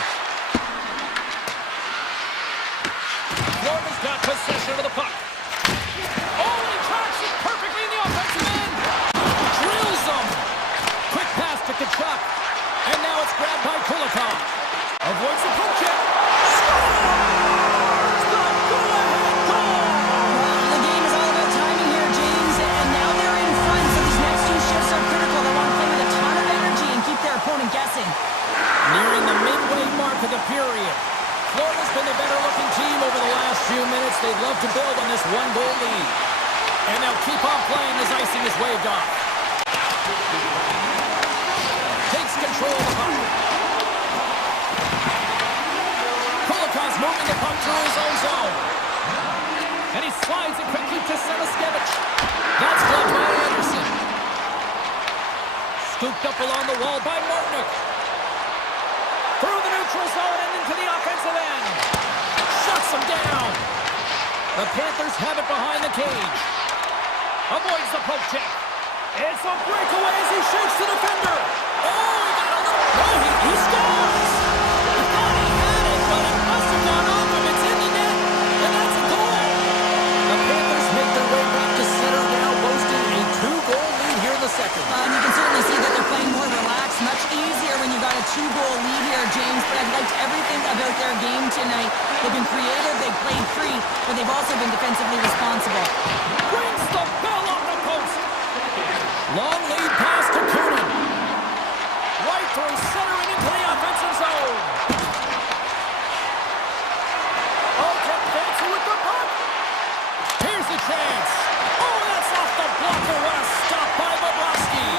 Florida's got possession of the puck. Oh, and he tracks it perfectly in the offensive end. Drills them. Quick pass to Tkachuk. And now it's grabbed by Kulikov. Avoids the poke check. Scores! The go-ahead goal! Well, the game is all about timing here, James. And now they're in front, so these next 2 shifts are critical. They want to play with a ton of energy and keep their opponent guessing. Nearing the midway mark of the period. Florida's been the better-looking team over the last few minutes. They'd love to build on this 1-goal lead. And they'll keep on playing as icing is waved off. Takes control of the puck. Kulikov's moving the puck through his own zone. And he slides it quickly to Selaskevich. That's blocked by Anderson. Scooped up along the wall by Martinick. Through the neutral zone and into the offensive end. Shuts him down. The Panthers have it behind the cage. Avoids the poke check. It's a breakaway as he shakes the defender. Oh, he got a little... Oh, he scores! He thought he had it, but it must have gone off him. It's in the net, and that's a goal. The Panthers make their way back to center now, boasting a 2-goal lead here in the second. You can certainly see that they're playing more relaxed. Much easier when you got a 2-goal lead here, James. But I've liked everything about their game tonight. They've been creative, they've played free, but they've also been defensively responsible. Brings the bell off the post. Long lead pass to Coonan. Right through center and into the offensive zone. Okay, Fancy with the puck. Here's the chance. Oh, that's off the blocker. What a stop by Bobrovsky.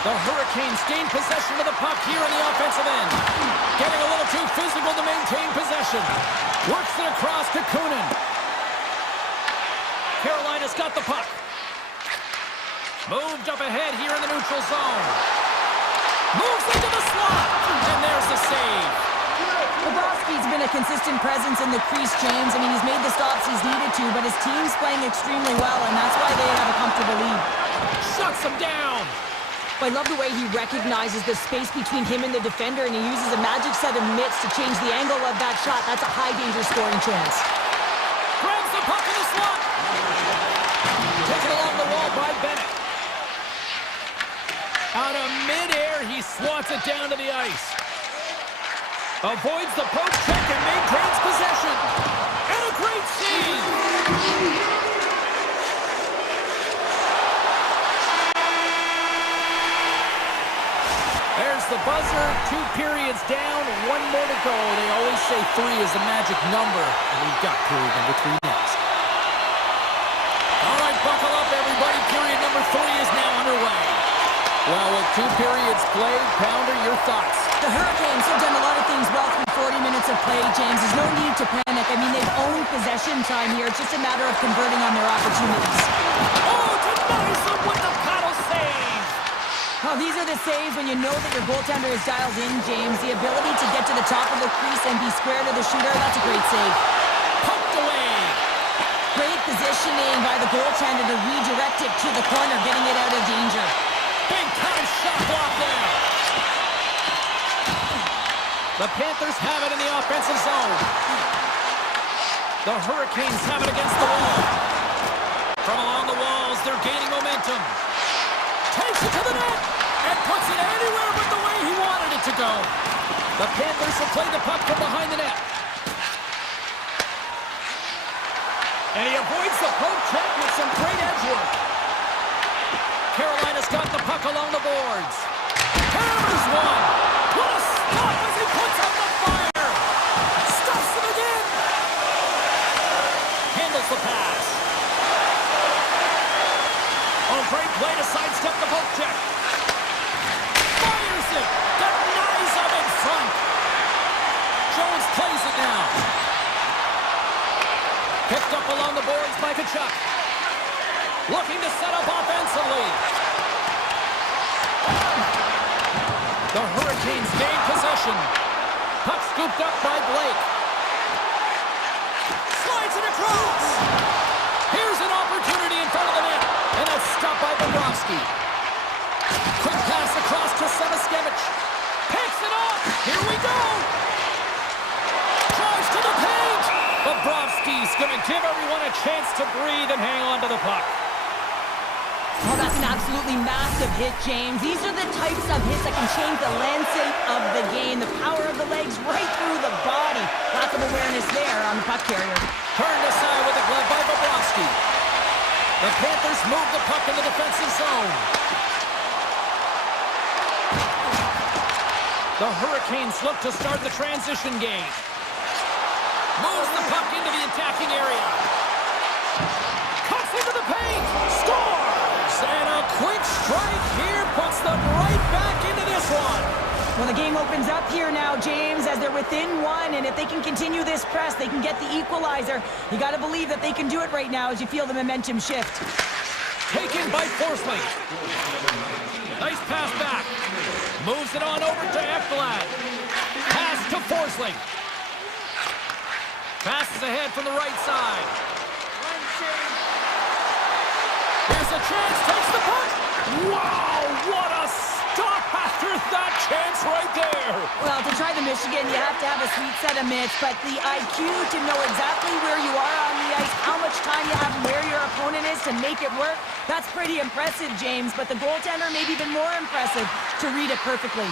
The Hurricanes gain possession of the puck here in the offensive end. Getting a little too physical to maintain possession. Works it across to Coonan. Carolina's got the puck. Moved up ahead here in the neutral zone. Moves into the slot. And there's the save. Bobrovsky's been a consistent presence in the crease, James. I mean, he's made the stops he's needed to, but his team's playing extremely well, and that's why they have a comfortable lead. Shuts him down. I love the way he recognizes the space between him and the defender, and he uses a magic set of mitts to change the angle of that shot. That's a high-danger scoring chance. Grabs the puck in the slot. Taken along the wall by Bennett. Out of midair, he swats it down to the ice. Avoids the poke check and maintains possession. And a great save. There's the buzzer. 2 periods down, 1 more to go. They always say 3 is the magic number. And we've got period number 3 next. All right, buckle up, everybody. Period number 3 is now underway. Well, with 2 periods played, Pounder, your thoughts? The Hurricanes have done a lot of things well through 40 minutes of play, James. There's no need to panic. I mean, they've owned possession possession time here. It's just a matter of converting on their opportunities. Oh, denies him with the paddle save! Oh, these are the saves when you know that your goaltender is dialed in, James. The ability to get to the top of the crease and be square to the shooter, that's a great save. Poked away! Great positioning by the goaltender to redirect it to the corner, getting it out of danger. Big time shot block there! The Panthers have it in the offensive zone. The Hurricanes have it against the wall. From along the walls, they're gaining momentum. Takes it to the net and puts it anywhere but the way he wanted it to go. The Panthers will play the puck from behind the net. And he avoids the poke check with some great edge work. Carolina's got the puck along the boards. Hammers one. What a stop as he puts up the fire. Stuffs it again. Handles the pass. Oh, great play to sidestep the poke check. Fires it. Denies him in front. Jones plays it now. Picked up along the boards by Kachuk. Looking to set up offensively. The Hurricanes gain possession. Puck scooped up by Blake. Slides it across. Here's an opportunity in front of the net. And that's stopped by Bobrovsky. Quick pass across to Samaskevich. Picks it up. Here we go. Drives to the paint. Bobrovsky's going to give everyone a chance to breathe and hang on to the puck. Oh, that's an absolutely massive hit, James. These are the types of hits that can change the landscape of the game. The power of the legs right through the body. Lack of awareness there on the puck carrier. Turned aside with a glove by Bobrovsky. The Panthers move the puck in the defensive zone. The Hurricanes look to start the transition game. Moves the puck into the attacking area. Cuts into the paint. Scores! And a quick strike here puts them right back into this one. Well, the game opens up here now, James, as they're within one. And if they can continue this press, they can get the equalizer. You got to believe that they can do it right now as you feel the momentum shift. Taken by Forsling. Nice pass back. Moves it on over to Ekblad. Pass to Forsling. Passes ahead from the right side. Here's a chance, takes the puck. Wow, what a stop after that chance right there. Well, to try the Michigan, you have to have a sweet set of mitts, but the IQ to know exactly where you are on the ice, how much time you have, and where your opponent is to make it work, that's pretty impressive, James. But the goaltender may be even more impressive to read it perfectly.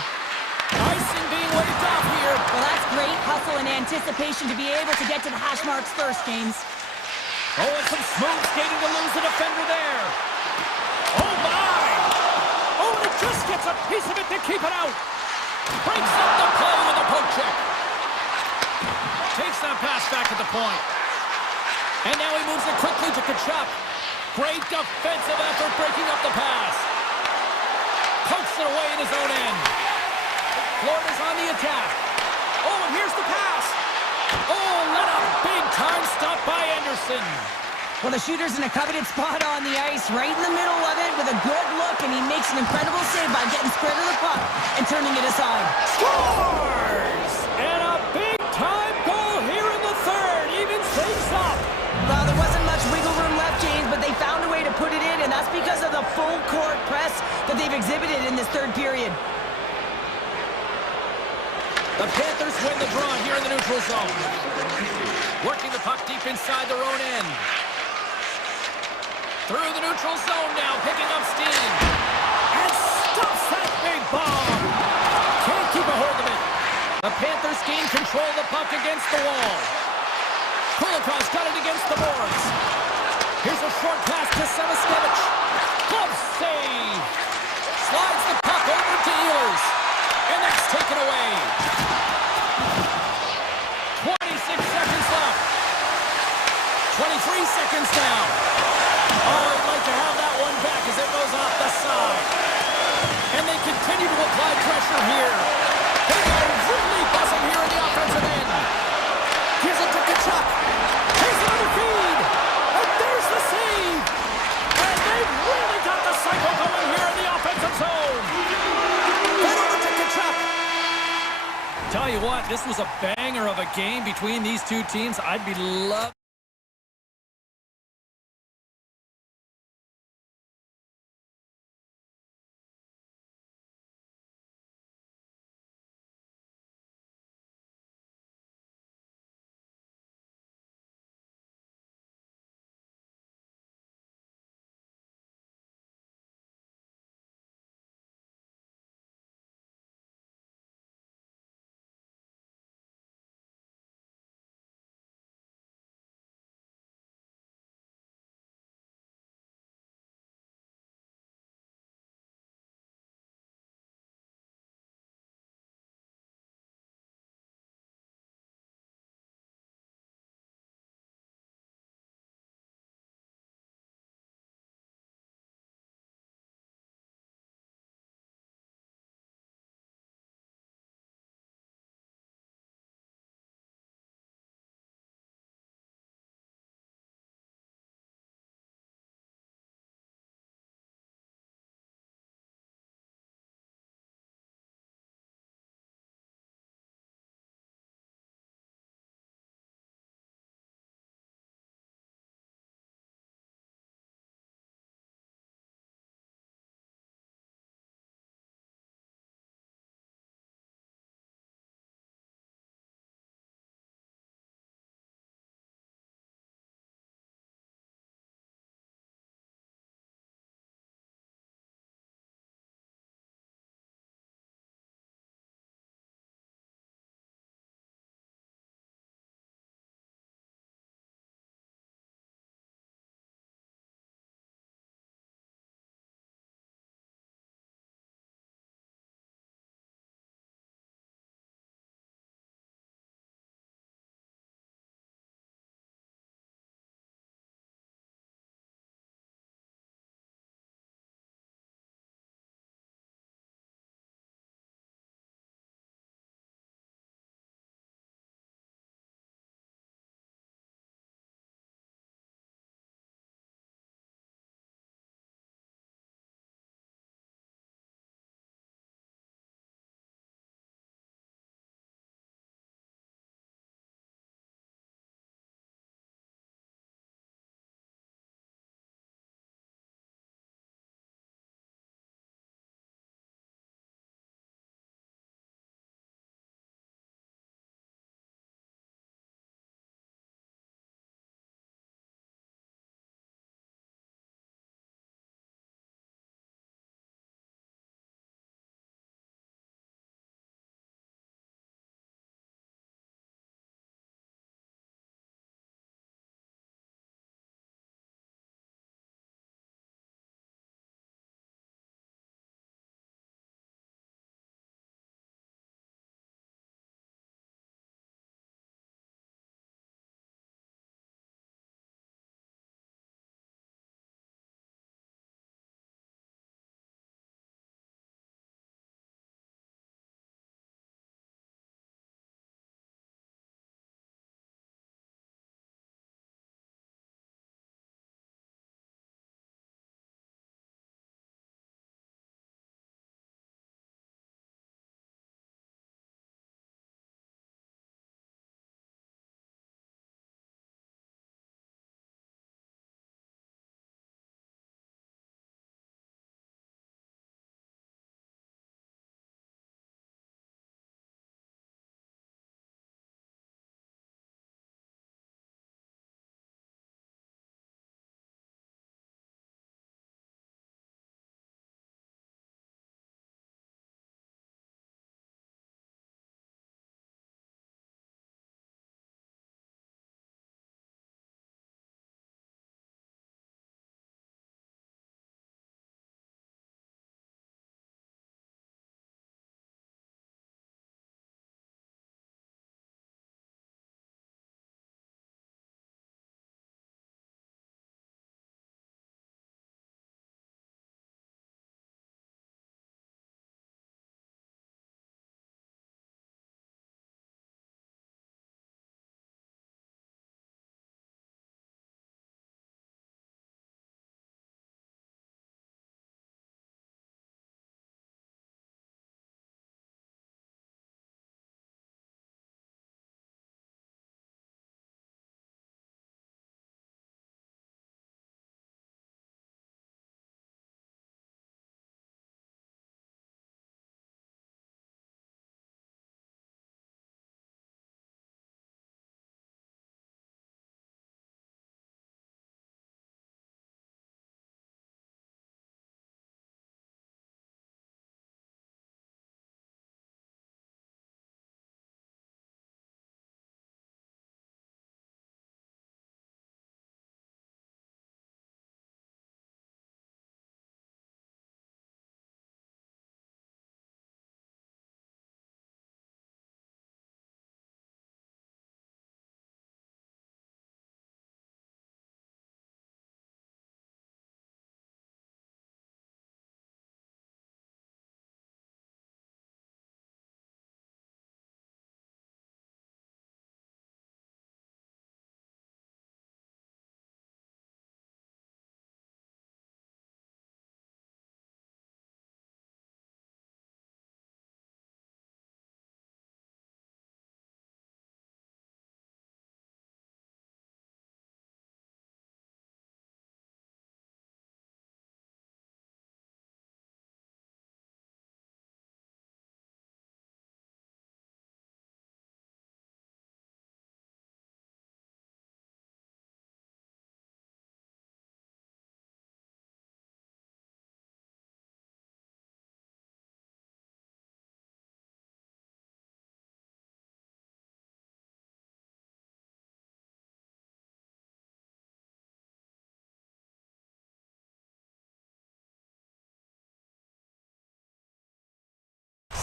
Icing being waved off here. Well, that's great hustle and anticipation to be able to get to the hash marks first, James. Oh, and some smooth skating to lose the defender there. Oh, my! Oh, and it just gets a piece of it to keep it out. Breaks up the play with a poke check. Takes that pass back at the point. And now he moves it quickly to Kachuk. Great defensive effort breaking up the pass. Pokes it away in his own end. Florida's on the attack. Oh, and here's the pass. Oh, what a big-time stop by Anderson. Well, the shooter's in a coveted spot on the ice, right in the middle of it with a good look, and he makes an incredible save by getting square to the puck and turning it aside. Scores! And a big-time goal here in the third. Even things up. Well, there wasn't much wiggle room left, James, but they found a way to put it in, and that's because of the full-court press that they've exhibited in this third period. The Panthers win the draw here in the neutral zone. Working the puck deep inside their own end. Through the neutral zone now, picking up steam. And stuffs that big bomb. Can't keep a hold of it. The Panthers gain control of the puck against the wall. Kulikov's got it against the boards. Here's a short pass to Samaskevich. Glove save. Slides the puck over to Ehlers. And that's taken away. 26 seconds left. 23 seconds now. Oh, I'd like to have that one back as it goes off the side. And they continue to apply pressure here. They are really buzzing here in the offensive end. Gives it to Kachuk. Takes it under This was a banger of a game between these two teams. I'd be loving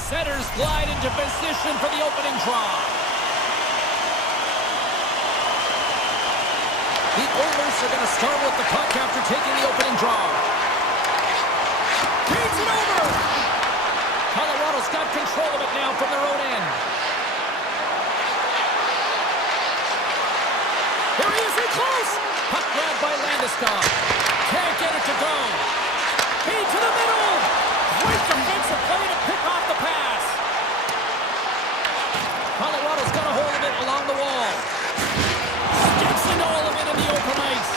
setters glide into position for the opening draw. The Oilers are going to start with the puck after taking the opening draw. Feeds it over! Colorado's got control of it now from their own end. Here he is in close! Puck grabbed by Landeskog. Can't get it to go. Feed to the middle! Great defensive play to pick off the pass. Colorado's got a hold of it along the wall. Skips into all of it in the open ice.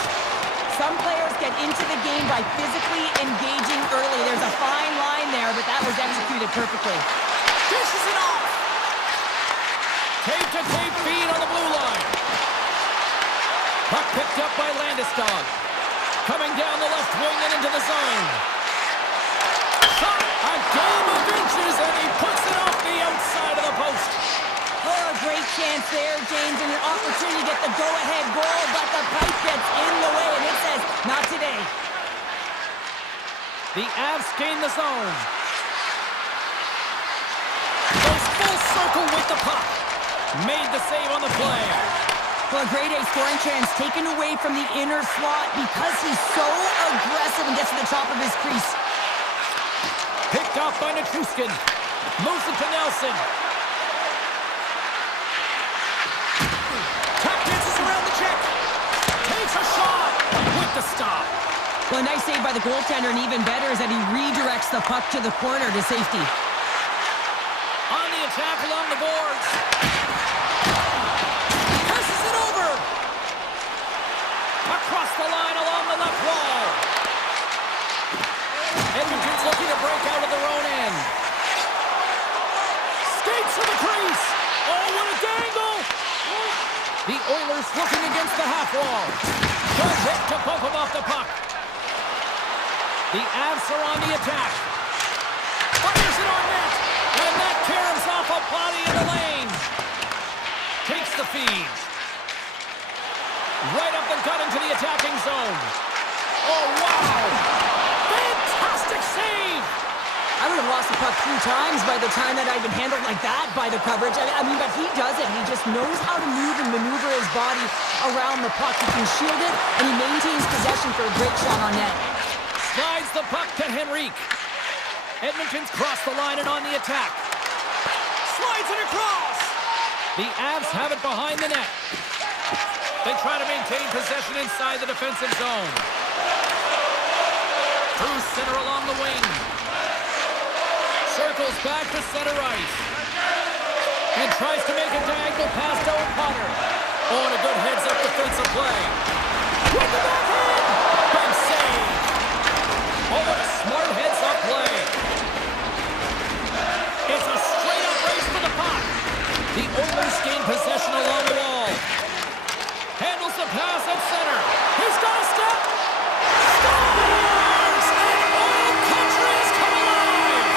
Some players get into the game by physically engaging early. There's a fine line there, but that was executed perfectly. Dishes it off. Tape-to-tape feed on the blue line. Puck picked up by Landeskog. Coming down the left wing and into the zone. Shot! A game of inches, and he puts it off the outside of the post. Oh, a great chance there, James, and an opportunity to get the go-ahead goal, but the pipe gets in the way, and it says, not today. The Avs gain the zone. Goes full circle with the puck. Made the save on the play. Well, a grade A scoring chance taken away from the inner slot because he's so aggressive and gets to the top of his crease. Picked off by Nichushkin. Moves it to Nelson. Tap dances around the check. Takes a shot with the stop. Well, a nice save by the goaltender, and even better is that he redirects the puck to the corner to safety. On the attack along the boards. Passes it over. Across the line along the left wall. Edmonton's looking to break out of their own end. Skates to the crease. Oh, what a dangle. The Oilers looking against the half wall. Good hit to bump him off the puck. The Avs are on the attack. Fires it on net. And that caroms off a body in the lane. Takes the feed. Right up the gut into the attacking zone. Oh, wow. Fantastic save. I would have lost the puck 3 times by the time that I'd been handled like that by the coverage. I mean, but he does it. He just knows how to move and maneuver his body around the puck. He can shield it, and he maintains possession for a great shot on net. Slides the puck to Henrique. Edmonton's crossed the line and on the attack. Slides it across. The Avs have it behind the net. They try to maintain possession inside the defensive zone. Through center along the wing. Circles back to center ice. And tries to make a diagonal pass to Potter. Oh, and a good heads-up defensive play. With the backhand! Big save! Oh, what a smart heads-up play. It's a straight-up race for the puck. The Oilers gain possession along the wall. Handles the pass at center. He's got a step. Scores! And all country has come alive!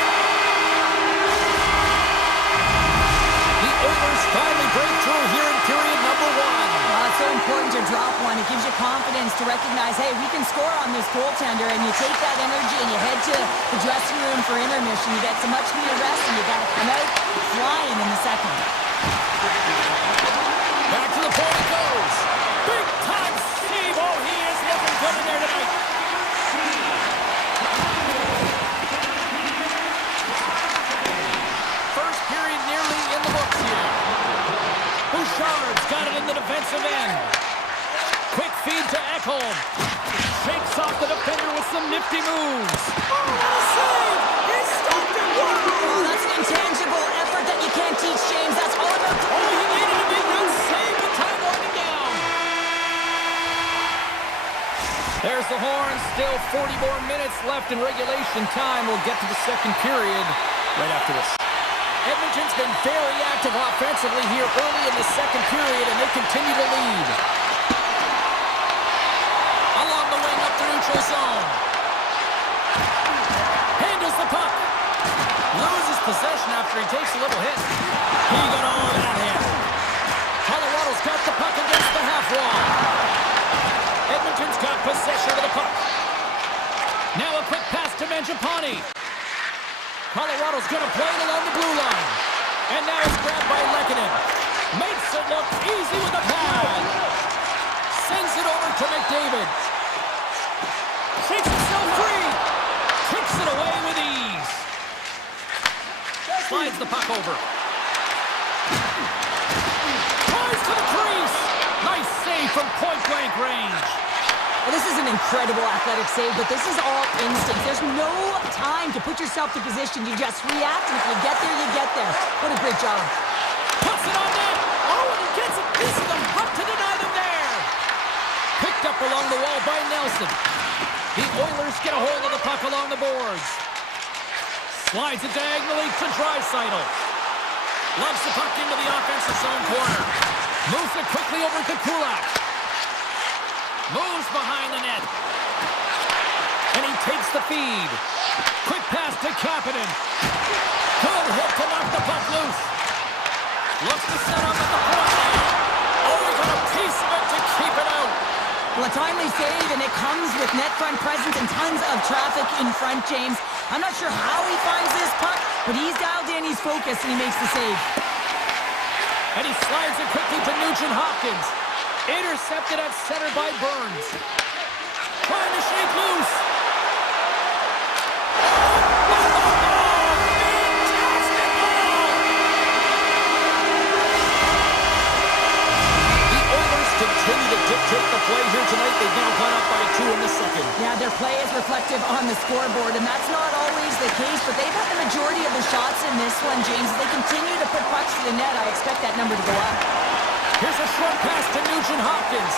The Oilers finally break through here in period number 1. It's so important to drop one. It gives you confidence to recognize, hey, we can score on this goaltender, and you take that energy and you head to the dressing room for intermission. You get some much-needed rest, and you got to come out flying in the second. Back to the point it goes. Big-time save. Oh, he is looking good in there tonight. First period nearly in the books here. Bouchard's got it in the defensive end. Quick feed to Ekholm. Shakes off the defender with some nifty moves. Oh, what a save! He stopped it. Oh, that's an intangible effort that you can't teach, James. That's all about... Oh, he needed a big run save, but time winding down. There's the horn. Still 40 more minutes left in regulation time. We'll get to the second period right after this. Edmonton's been very active offensively here early in the second period, and they continue to lead. Along the wing up the neutral zone. Handles the puck. Loses possession after he takes a little hit. He got all of that hit. Colorado's got the puck against the half wall. Edmonton's got possession of the puck. Now a quick pass to Mangiapane. Colorado ESportsBattle's going to play it along the blue line. And now it's grabbed by Lehkonen. Makes it look easy with the pad. Sends it over to McDavid. Shakes himself free. Kicks it away with ease. Slides the puck over. Tries to the crease. Nice save from point-blank range. Well, this is an incredible athletic save, but this is all instinct. There's no time to put yourself to position. You just react, and if you get there, you get there. What a great job. Puts it on net. Oh, and he gets a piece of them up to deny them there. Picked up along the wall by Nelson. The Oilers get a hold of the puck along the boards. Slides it diagonally to Draisaitl. Loves the puck into the offensive zone corner. Moves it quickly over to Kulak. Moves behind the net. And he takes the feed. Quick pass to Kapanen. Good hit to knock the puck loose. Looks to set up at the point now. Oh, he got a piece of it to keep it out. Well, a timely save, and it comes with net front presence and tons of traffic in front, James. I'm not sure how he finds this puck, but he's dialed in, he's focused, and he makes the save. And he slides it quickly to Nugent Hopkins. Intercepted at center by Burns. Trying to shake loose. Fantastic ball! The Oilers continue to dictate the play here tonight. They've now gone up by 2 in the second. Yeah, their play is reflective on the scoreboard, and that's not always the case, but they've had the majority of the shots in this one, James. As they continue to put pucks to the net, I expect that number to go up. Here's a short pass to Nugent Hopkins.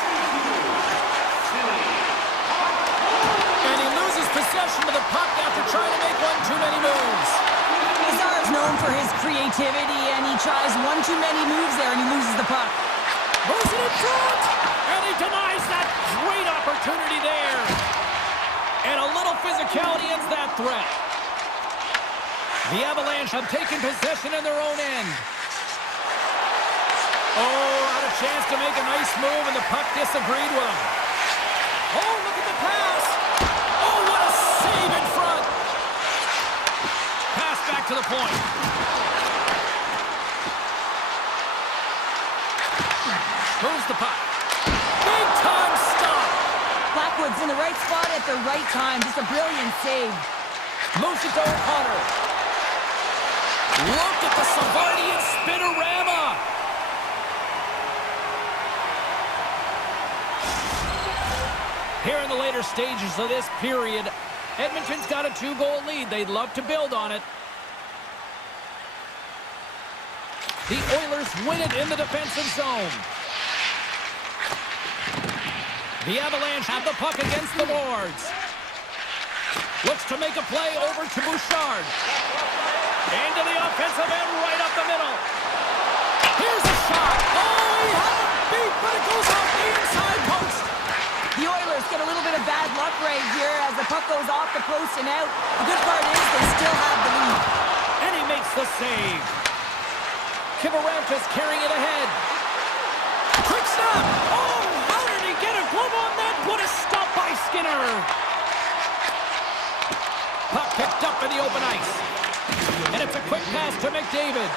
And he loses possession of the puck after trying to make one too many moves. Lazar's known for his creativity, and he tries one too many moves there, and he loses the puck. Moves it in front! And he denies that great opportunity there. And a little physicality ends that threat. The Avalanche have taken possession in their own end. Oh, had a chance to make a nice move, and the puck disagreed with him. Oh, look at the pass. Oh, what a save in front. Pass back to the point. Moves the puck. Big time stop. Blackwood's in the right spot at the right time. Just a brilliant save. Moves it to O'Connor. Look at the Savardian spinorama. Here in the later stages of this period, Edmonton's got a 2-goal lead. They'd love to build on it. The Oilers win it in the defensive zone. The Avalanche have the puck against the boards. Looks to make a play over to Bouchard. Into the offensive end, right up the middle. Here's a shot. Oh, he had him beat, but it goes off the inside post. The Oilers get a little bit of bad luck right here as the puck goes off the post and out. The good part is they still have the lead. And he makes the save. Kivarevchuk's carrying it ahead. Quick stop. Oh, how did he get a glove on that? What a stop by Skinner. Puck picked up in the open ice. And it's a quick pass to McDavid.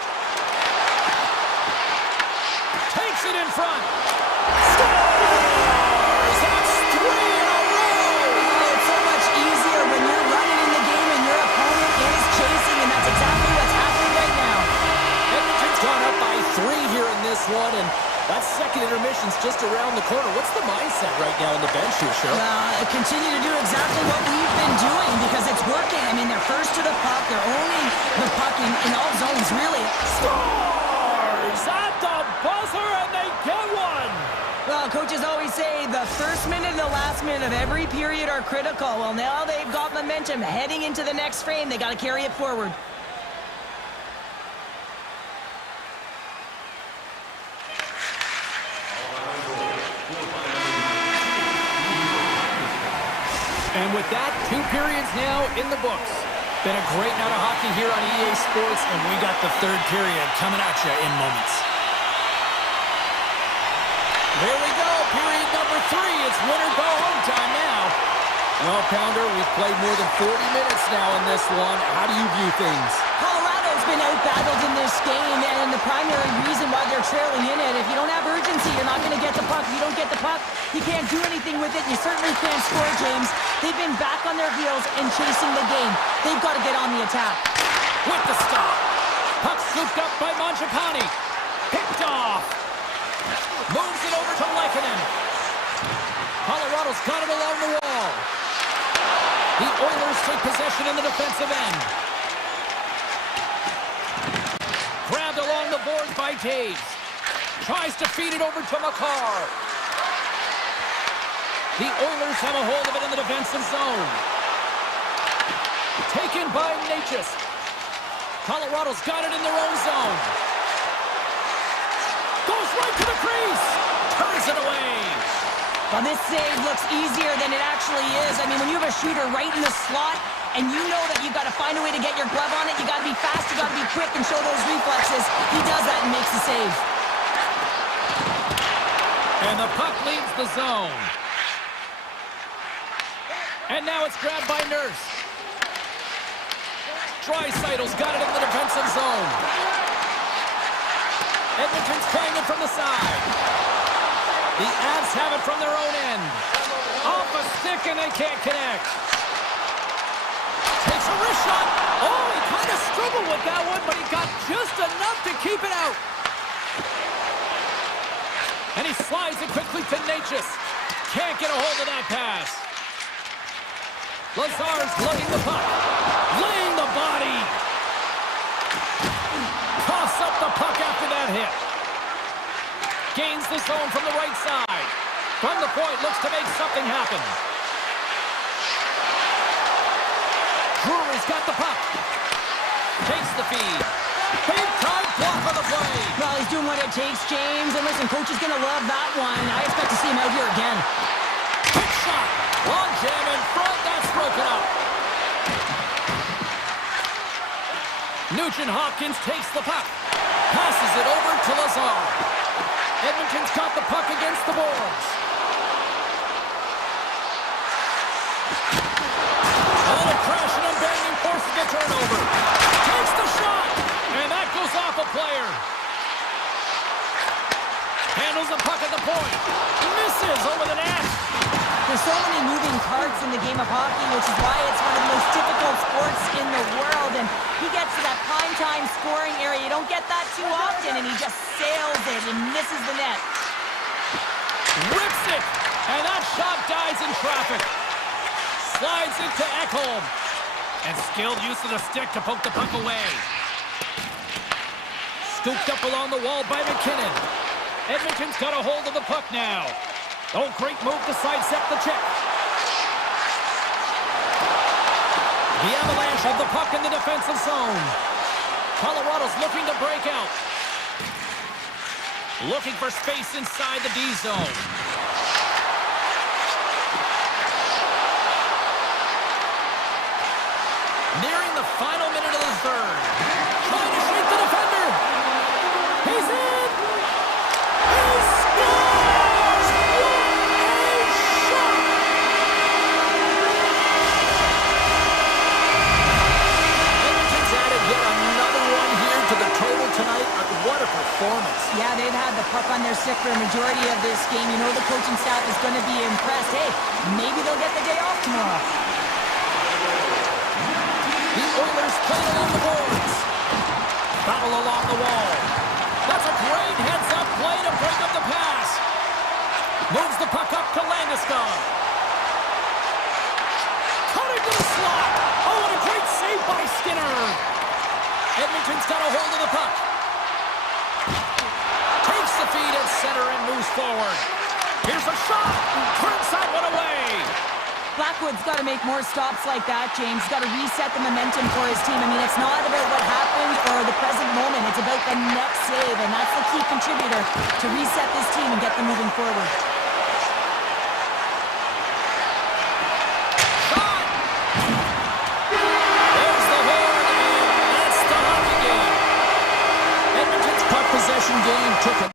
Takes it in front. Scores! That's 3 in a row! It's so much easier when you're running in the game and your opponent is chasing, and that's exactly what's happening right now. Edmonton's gone up by 3 here in this one, and that second intermission's just around the corner. What's the mindset right now on the bench here, Cheryl? Continue to do exactly what we've been doing because it's working. I mean, they're first to the puck. They're owning the puck in all zones, really. Scores at the buzzer, and they get one! Well, coaches always say the first minute and the last minute of every period are critical. Well, now they've got momentum heading into the next frame. They got to carry it forward. And with that, 2 periods now in the books. Been a great night of hockey here on EA Sports, and we got the 3rd period coming at you in moments. There we go, period number 3. It's winner go home time now. Well, Pounder, we've played more than 40 minutes now in this one. How do you view things? Well, been out-battled in this game, and the primary reason why they're trailing in it, if you don't have urgency, you're not going to get the puck. If you don't get the puck, you can't do anything with it. You certainly can't score, James. They've been back on their heels and chasing the game. They've got to get on the attack. With the stop. Puck scooped up by Mangiapane. Picked off. Moves it over to Lehkonen. Colorado's got it along the wall. The Oilers take possession in the defensive end. Grabbed along the boards by Taves. Tries to feed it over to Makar. The Oilers have a hold of it in the defensive zone. Taken by Natchez. Colorado's got it in their own zone. Goes right to the crease. Turns it away. Well, this save looks easier than it actually is. I mean, when you have a shooter right in the slot, and you know that you've got to find a way to get your glove on it, you got to be fast, you got to be quick and show those reflexes. He does that and makes the save. And the puck leaves the zone. And now it's grabbed by Nurse. Draisaitl's got it in the defensive zone. Edmonton's playing it from the side. The Avs have it from their own end. Off a stick and they can't connect. Takes a wrist shot. Oh, he kind of struggled with that one, but he got just enough to keep it out. And he slides it quickly to Natchez. Can't get a hold of that pass. Lazar's lugging the puck. Laying the body. Coughs up the puck after that hit. Gains the zone from the right side. From the point, looks to make something happen. Drury's got the puck. Takes the feed. Big time block on the play. Well, he's doing what it takes, James. And listen, coach is going to love that one. I expect to see him out here again. Quick shot. Long jam in front. That's broken up. Nugent-Hopkins takes the puck. Passes it over to Lazar. Edmonton's got the puck against the boards. A little crashing and banging forces the turnover. Takes the shot, and that goes off a player. Handles the puck at the point. Misses over the net. There's so many moving parts in the game of hockey, which is why it's one of the most difficult sports in the world. And he gets to that prime time scoring area. You don't get that too often, and he just sails it and misses the net. Rips it, and that shot dies in traffic. Slides into Ekholm. And skilled use of the stick to poke the puck away. Scooped up along the wall by McKinnon. Edmonton's got a hold of the puck now. Oh, great move to sidestep the check. The Avalanche have the puck in the defensive zone. Colorado's looking to break out. Looking for space inside the D zone. Nearing the final minute of the third. Trying to shake the defender. He's in. He scores! What a shot! Edmonton's added yet another one here to the total tonight. What a performance. Yeah, they've had the puck on their stick for a majority of this game. You know the coaching staff is going to be impressed. Hey, maybe they'll get the day off tomorrow. The Oilers play along the boards. Battle along the wall. That's a great heads-up play to break up the pass. Moves the puck up to Landeskog. Cutting to the slot. Oh, and a great save by Skinner. Edmonton's got a hold of the puck. Takes the feed at center and moves forward. Here's a shot. Turns that one away. Blackwood's got to make more stops like that, James. He's got to reset the momentum for his team. I mean, it's not about what happened or the present moment. It's about the next save, and that's the key contributor to reset this team and get them moving forward. Shot! There's the horn, and that's the hockey game. Edmonton's puck possession game took a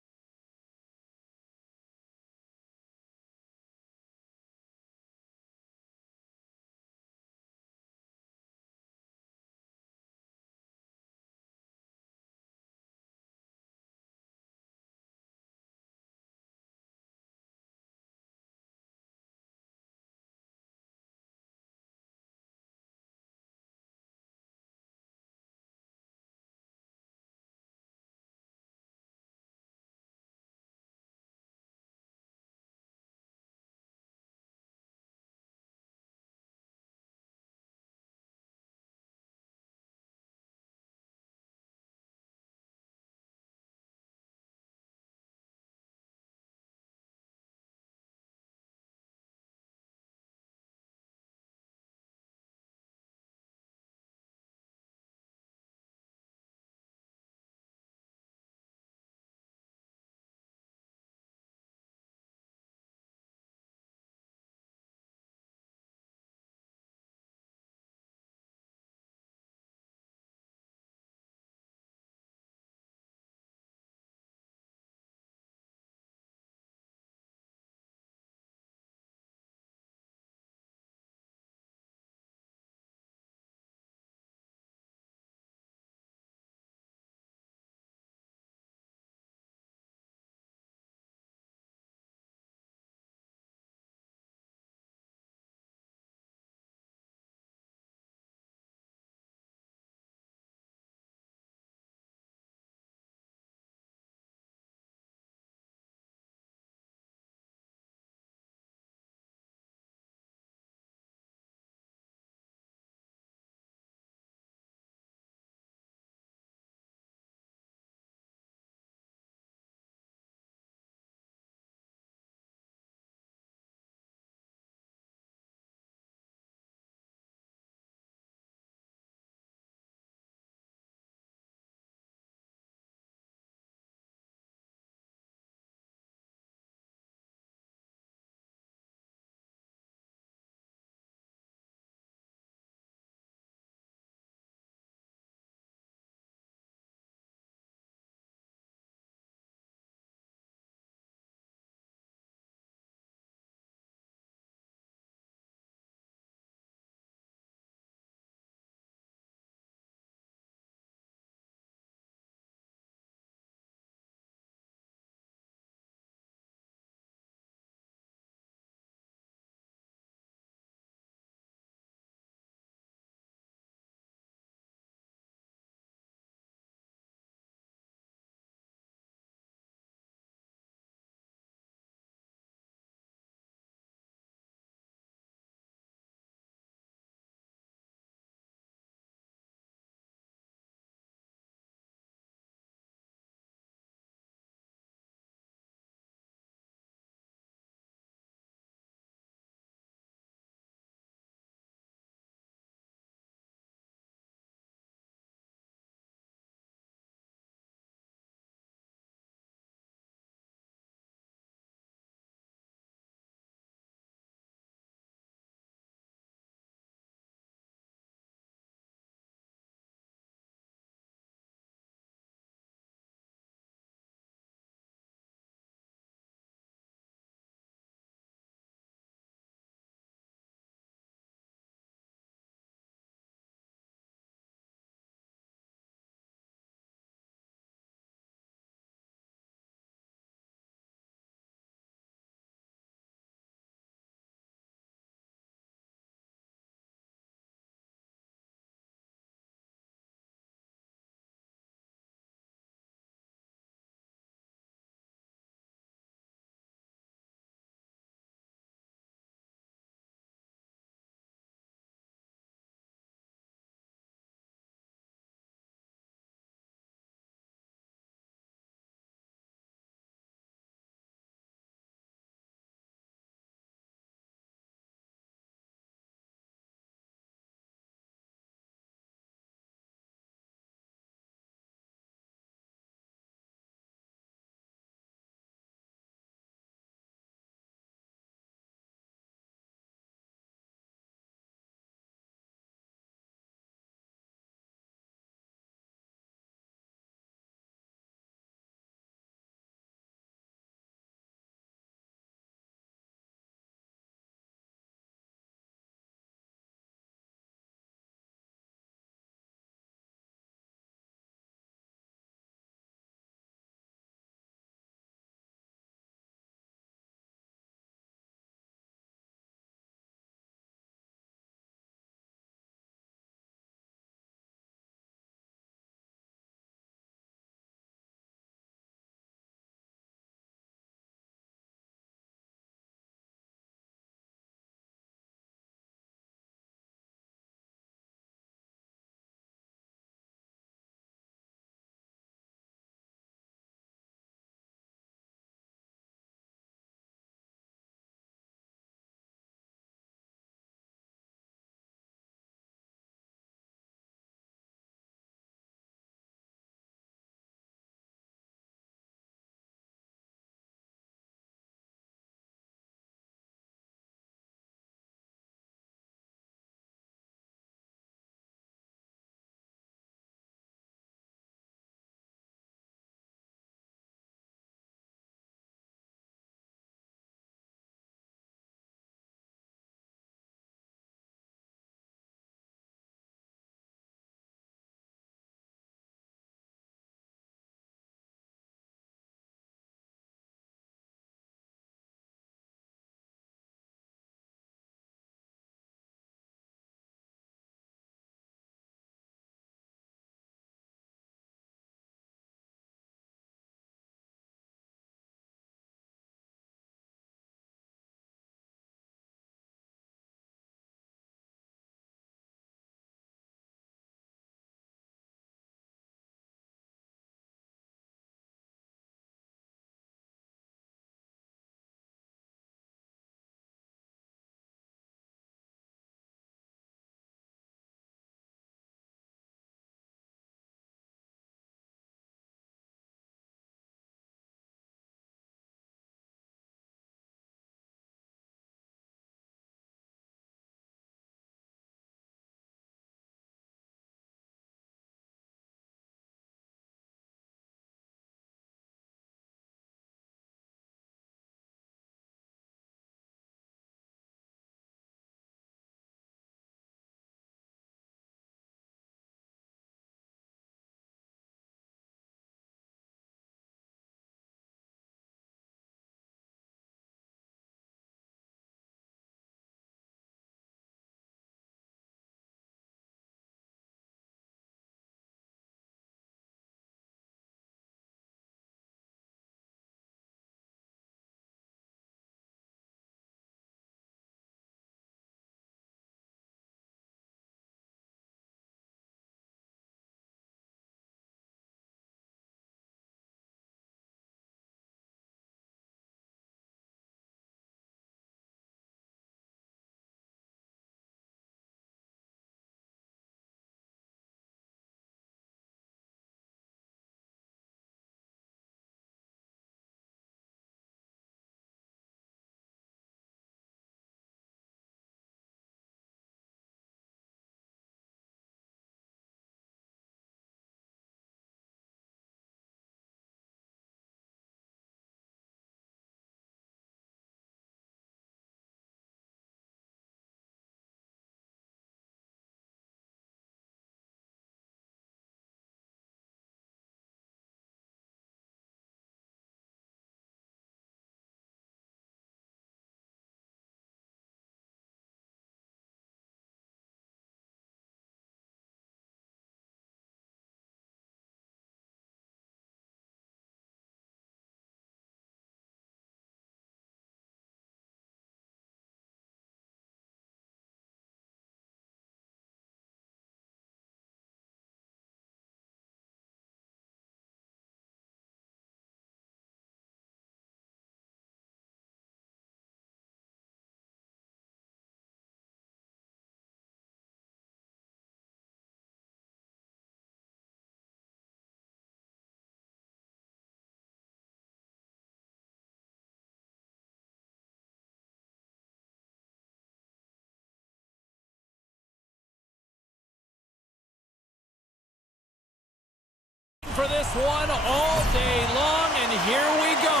for this one all day long, and here we go.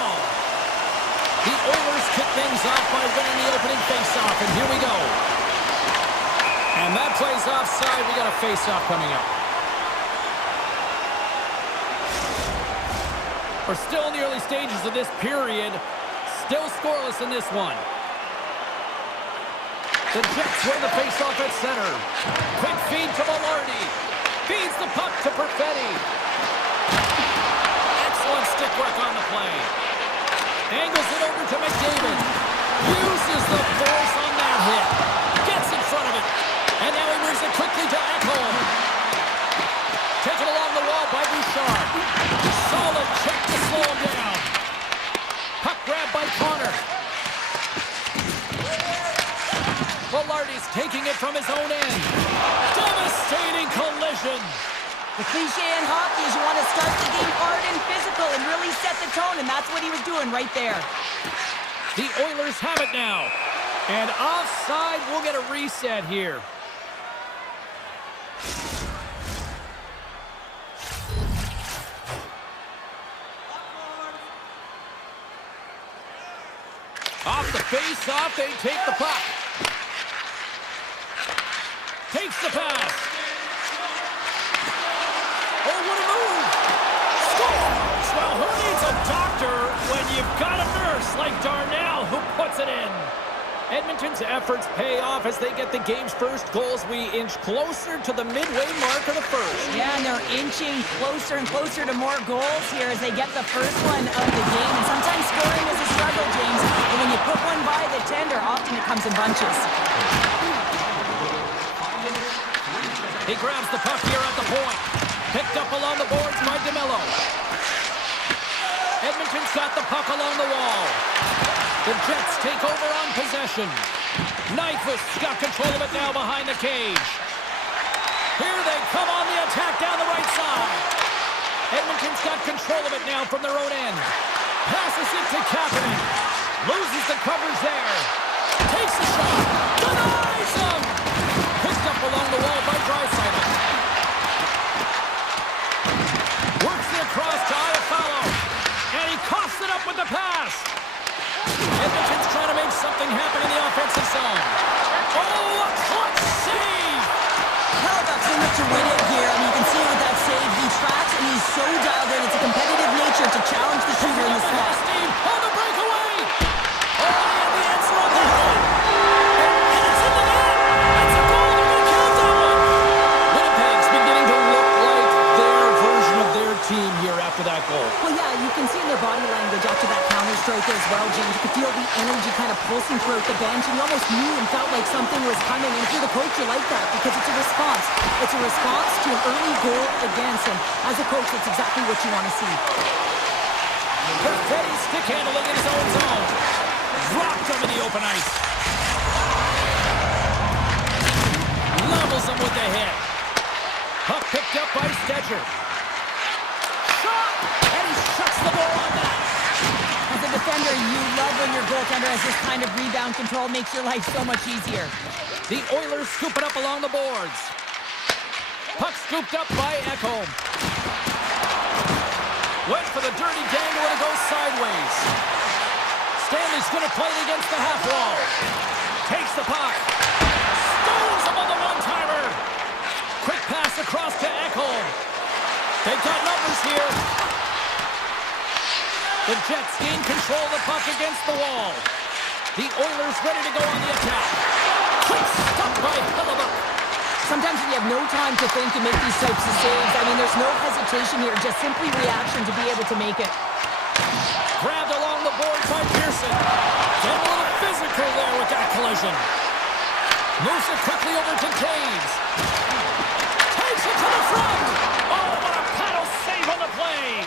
The Oilers kick things off by winning the opening faceoff, and here we go. And that plays offside. We got a faceoff coming up. We're still in the early stages of this period. Still scoreless in this one. The Jets win the faceoff at center. Quick feed to Velarde. Feeds the puck to Perfetti. Excellent stick work on the play. Angles it over to McDavid. Uses the force on that hit. Gets in front of it. And now he moves it quickly to Ekholm. Taken along the wall by Bouchard. Solid check to slow him down. Puck grab by Connor. Velarde's taking it from his own end. Devastating collision. The cliche in hockey is you want to start the game hard and physical and really set the tone, and that's what he was doing right there. The Oilers have it now. And offside, we'll get a reset here. Off the face-off, they take the puck. Takes the pass. Oh, what a move! Scores! Well, who needs a doctor when you've got a nurse like Darnell who puts it in? Edmonton's efforts pay off as they get the game's first goals. We inch closer to the midway mark of the first. Yeah, and they're inching closer and closer to more goals here as they get the first one of the game. And sometimes scoring is a struggle, James. And when you put one by the tender, often it comes in bunches. He grabs the puck here at the point. Picked up along the boards by DeMello. Edmonton's got the puck along the wall. The Jets take over on possession. Nyquist's got control of it now behind the cage. Here they come on the attack down the right side. Edmonton's got control of it now from their own end. Passes it to Kapanen. Loses the coverage there. Takes the shot. Denies him. Picked up along the wall by Draisaitl. Works it across to Iafallo. And he coughs it up with the pass. Edmonton's trying to make something happen in the offensive zone. Oh, a clutch save! Hellebuyck's in it to win it here. I mean, you can see with that save, he tracks and he's so dialed in. It's a competitive nature to challenge the shooter in the slot. Steve on the breakaway! Oh, and the answer on that one! And it's in the net! It's a goal! They're going to count that one! Winnipeg's beginning to look like their version of their team here after that goal. Well, yeah, you can see in their body language after that counter-strike as well, James. You could feel the energy kind of pulsing throughout the bench, and you almost knew and felt like something was coming. And if you're the coach, you like that because it's a response. It's a response to an early goal against, and as a coach, that's exactly what you want to see. Perfetti stick handling in his own zone. Dropped him in the open ice. Levels him with the hit. Puck picked up by Stetcher. Shot! And he shuts the ball on that. As a defender, you love when your goaltender has this kind of rebound control. Makes your life so much easier. The Oilers scoop it up along the boards. Puck scooped up by Ekholm. Went for the dirty dangle and it goes sideways. Stanley's going to play it against the half wall. Takes the puck. Stones him on the one-timer. Quick pass across to Ekholm. They've got numbers here. The Jets gain control of the puck against the wall. The Oilers ready to go on the attack. Quick stop by Hellebuyck. Sometimes when you have no time to think and make these types of saves, I mean, there's no hesitation here, just simply reaction to be able to make it. Grabbed along the boards by Pearson. Getting a little physical there with that collision. Moves it quickly over to Taves. Takes it to the front. Oh, what a paddle save on the play.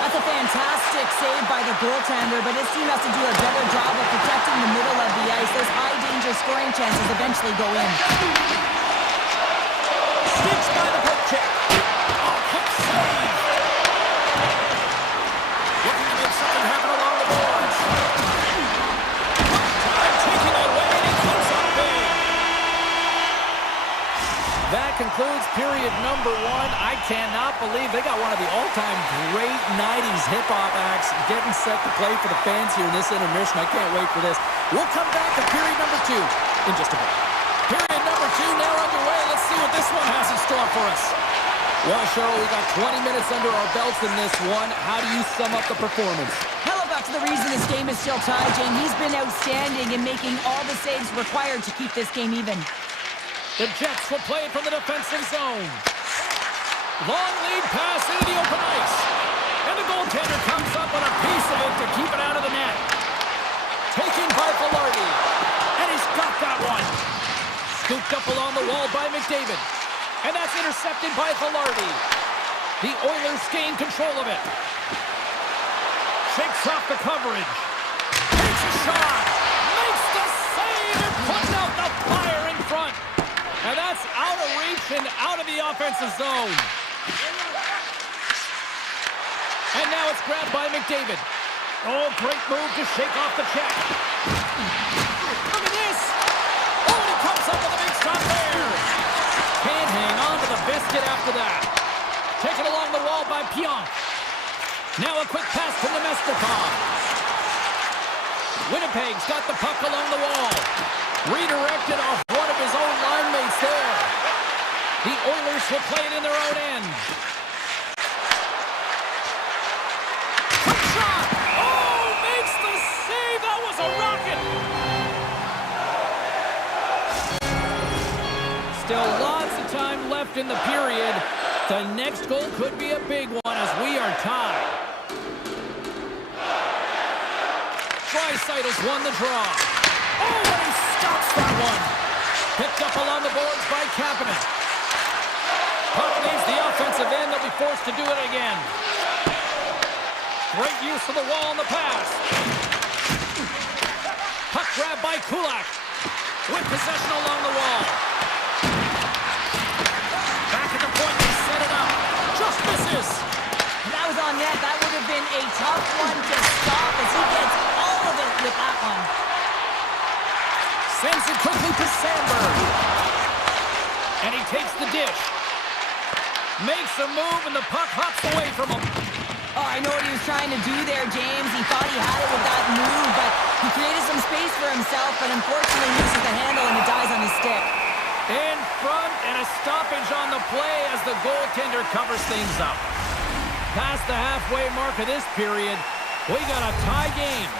That's a fantastic save by the goaltender, but his team has to do a better job of protecting the middle of the ice. Those high-danger scoring chances eventually go in. Sticks by the poke check. Oh, quick save. Looking to make something happen along the boards. Taking it away, and he comes up big. That concludes period number one. I cannot believe they got one of the all-time great 90s hip-hop acts getting set to play for the fans here in this intermission. I can't wait for this. We'll come back to period number two in just a bit. Period number two now underway. Let's see what this one has in store for us. Well, Cheryl, we got 20 minutes under our belts in this one. How do you sum up the performance? Hell, that's the reason this game is still tied, Jane. He's been outstanding in making all the saves required to keep this game even. The Jets will play it from the defensive zone. Long lead pass into the open ice. And the goaltender comes up with a piece of it to keep it out of the net. Taken by Velarde. And he's got that one. Scooped up along the wall by McDavid. And that's intercepted by Velarde. The Oilers gain control of it. Shakes off the coverage. Takes a shot. Makes the save and puts out the fire in front. And that's out of reach and out of the offensive zone. And now it's grabbed by McDavid. Oh, great move to shake off the check. Look at this. Oh, and he comes up with a big stop there. Can't hang on to the biscuit after that. Taken along the wall by Pionk. Now a quick pass to Nemestikov. Winnipeg's got the puck along the wall. Redirected off one of his own line mates there. The Oilers will play it in their own end. Quick shot! Oh, makes the save! That was a rocket! Still lots of time left in the period. The next goal could be a big one as we are tied. Dreisaitl's won the draw. Oh, and he stops that one. Picked up along the boards by Kapanen. Puck leaves the offensive end. They'll be forced to do it again. Great use of the wall on the pass. Puck grab by Kulak. With possession along the wall. Back at the point, they set it up. Just misses. That was on net. That would have been a tough one to stop as he gets all of it with that one. Sends it quickly to Sandberg. And he takes the dish. Makes a move, and the puck hops away from him. Oh, I know what he was trying to do there, James. He thought he had it with that move, but he created some space for himself, but unfortunately loses the handle and it dies on his stick. In front, and a stoppage on the play as the goaltender covers things up. Past the halfway mark of this period, we got a tie game.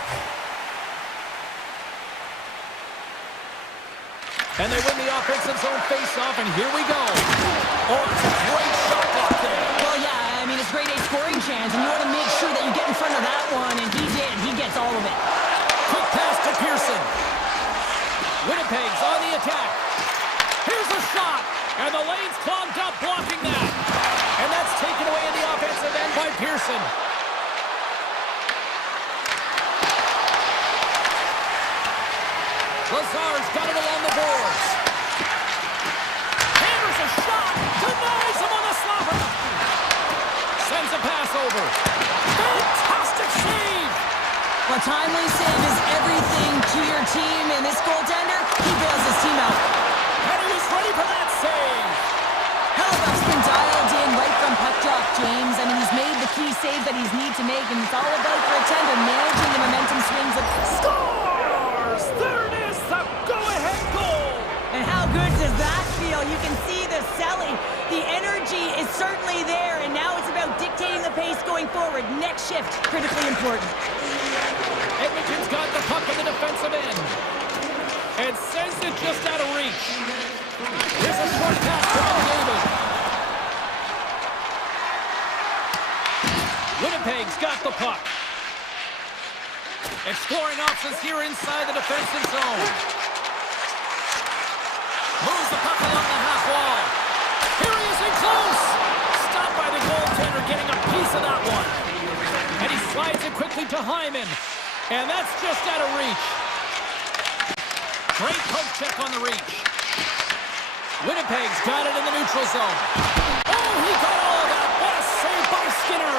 And they win the offensive zone face-off, and here we go. Oh, it's a great shot block there. Well, yeah, I mean, it's grade A scoring chance, and you want to make sure that you get in front of that one, and he did. He gets all of it. Quick pass to Pearson. Winnipeg's on the attack. Here's a shot, and the lane's clogged up, blocking that. And that's taken away in the offensive end by Pearson. Lazar's got it along the boards. Hammers a shot. Denies him on the slapper. Sends a pass over. Fantastic save. Well, timely save is everything to your team, and this goaltender, he bails his team out. And he was ready for that save. Hellebuyck's been dialed in right from puck drop, James. I mean, he's made the key save that he's need to make, and it's all about for a tender managing the momentum swings of Scores! There it is, the go-ahead goal. And how good does that feel? You can see the selling. The energy is certainly there, and now it's about dictating the pace going forward. Next shift, critically important. Edmonton's got the puck in the defensive end. And sends it just out of reach. Here's a short pass to McDavid. Winnipeg's got the puck. Exploring options here inside the defensive zone. Moves the puck along the half wall. Here he is in close. Stopped by the goaltender, getting a piece of that one. And he slides it quickly to Hyman. And that's just out of reach. Great poke check on the reach. Winnipeg's got it in the neutral zone. Oh, he got all of that. What a save by Skinner.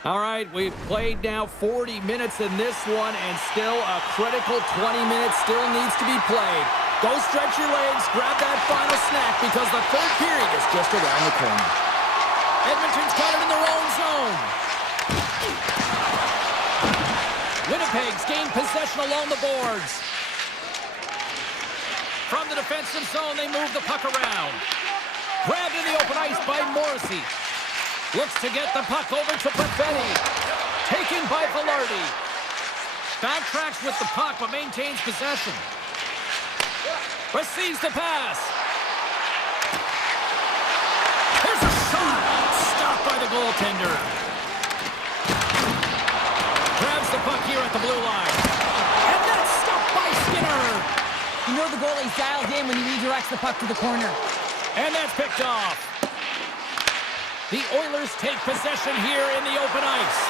All right, we've played now 40 minutes in this one, and still a critical 20 minutes still needs to be played. Go stretch your legs, grab that final snack, because the third period is just around the corner. Edmonton's got it in their own zone. Winnipeg's gained possession along the boards. From the defensive zone, they move the puck around. Grabbed in the open ice by Morrissey. Looks to get the puck over to Perfetti. Taken by Velarde. Backtracks with the puck, but maintains possession. Receives the pass. Here's a shot. Stopped by the goaltender. Grabs the puck here at the blue line. And that's stopped by Skinner. You know the goalie's dialed in when he redirects the puck to the corner. And that's picked off. The Oilers take possession here in the open ice.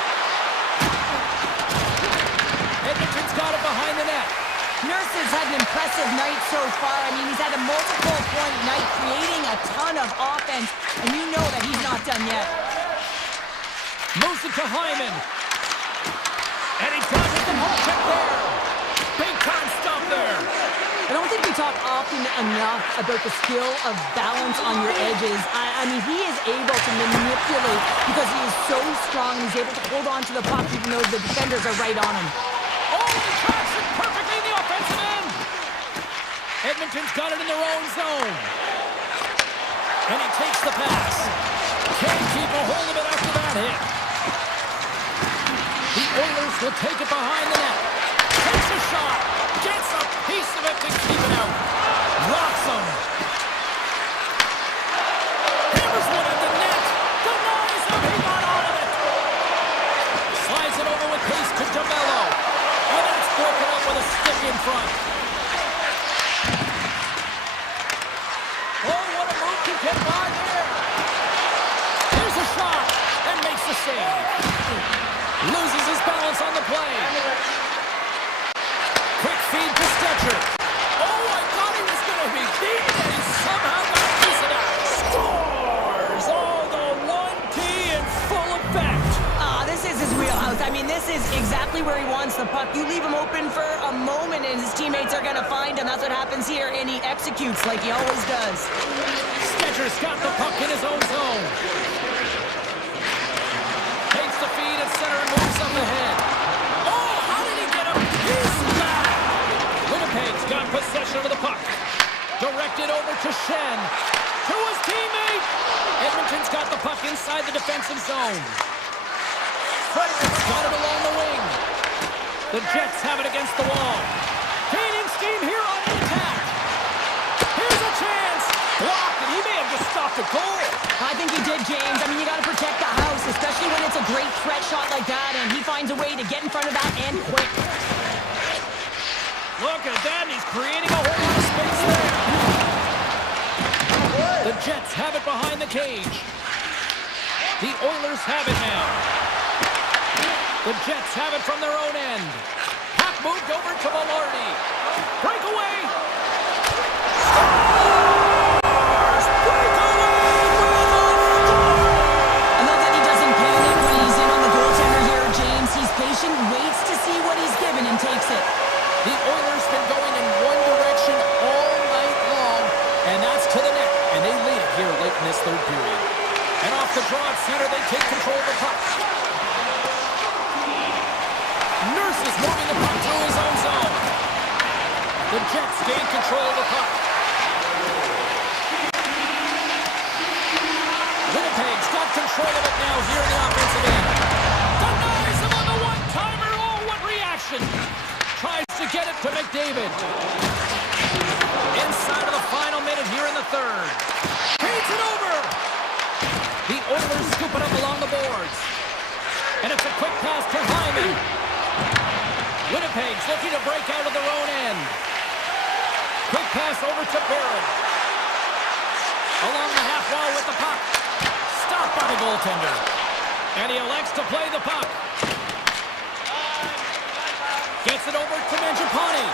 Edmonton's got it behind the net. Nurse has had an impressive night so far. I mean, he's had a multiple-point night, creating a ton of offense, and you know that he's not done yet. Moves it to Hyman. And he's got it to Holchek there. Big-time stop there. I don't think we talk often enough about the skill of balance on your edges. I mean, he is able to manipulate because he is so strong. He's able to hold on to the puck even though the defenders are right on him. Oh, he tracks it perfectly in the offensive end. Edmonton's got it in their own zone. And he takes the pass. Can't keep a hold of it after that hit. The Oilers will take it behind the net. Takes a shot. Gets a piece of it to keep it out. Rocks him. Hammers one at the net. Denies him. He got out of it. Slides it over with pace to DeMello. And that's broken up with a stick in front. Oh, what a move to get by there. Here's a shot. And makes the save. Loses his balance on the play. Quick feed to Stetcher. Oh, I thought he was going to be beaten, and he somehow got a piece of that. Scores! Oh, the 1T in full effect. This is his wheelhouse. I mean, this is exactly where he wants the puck. You leave him open for a moment, and his teammates are going to find him. That's what happens here, and he executes like he always does. Stetcher's got the puck in his own zone. Takes the feed at center and moves up ahead. Oh, how did he get him? He's back. Winnipeg's got possession of the puck. Directed over to Shen. To his teammate. Edmonton's got the puck inside the defensive zone. Frederick's got it along the wing. The Jets have it against the wall. Gaining steam here on the attack. Here's a chance. Blocked, and he may have just stopped a goal. I think he did, James. I mean, you got to protect the house, especially when it's a great threat shot like that, and he finds a way to get in front of that and quick. Look at that, he's creating a whole lot of space there. The Jets have it behind the cage. The Oilers have it now. The Jets have it from their own end. Puck moved over to Velarde. Breakaway. Scores! Breakaway! I love that he doesn't panic when he's in on the goaltender here, James. He's patient, waits to see what he's given, and takes it. The Oilers been going in one direction all night long, and that's to the net, and they lead it here late in this third period. And off the draw at center, they take control of the puck. Nurse is moving the puck through his own zone. The Jets gain control of the puck. Winnipeg's got control of it now here in the offensive end. Denies him on the one-timer. Oh, what reaction! Tries to get it to McDavid. Inside of the final minute here in the third. Feeds it over. The Oilers scoop it up along the boards. And it's a quick pass to Hyman. Winnipeg's looking to break out of their own end. Quick pass over to Barron. Along the half wall with the puck. Stopped by the goaltender. And he elects to play the puck. Gets it over to Mangiapane.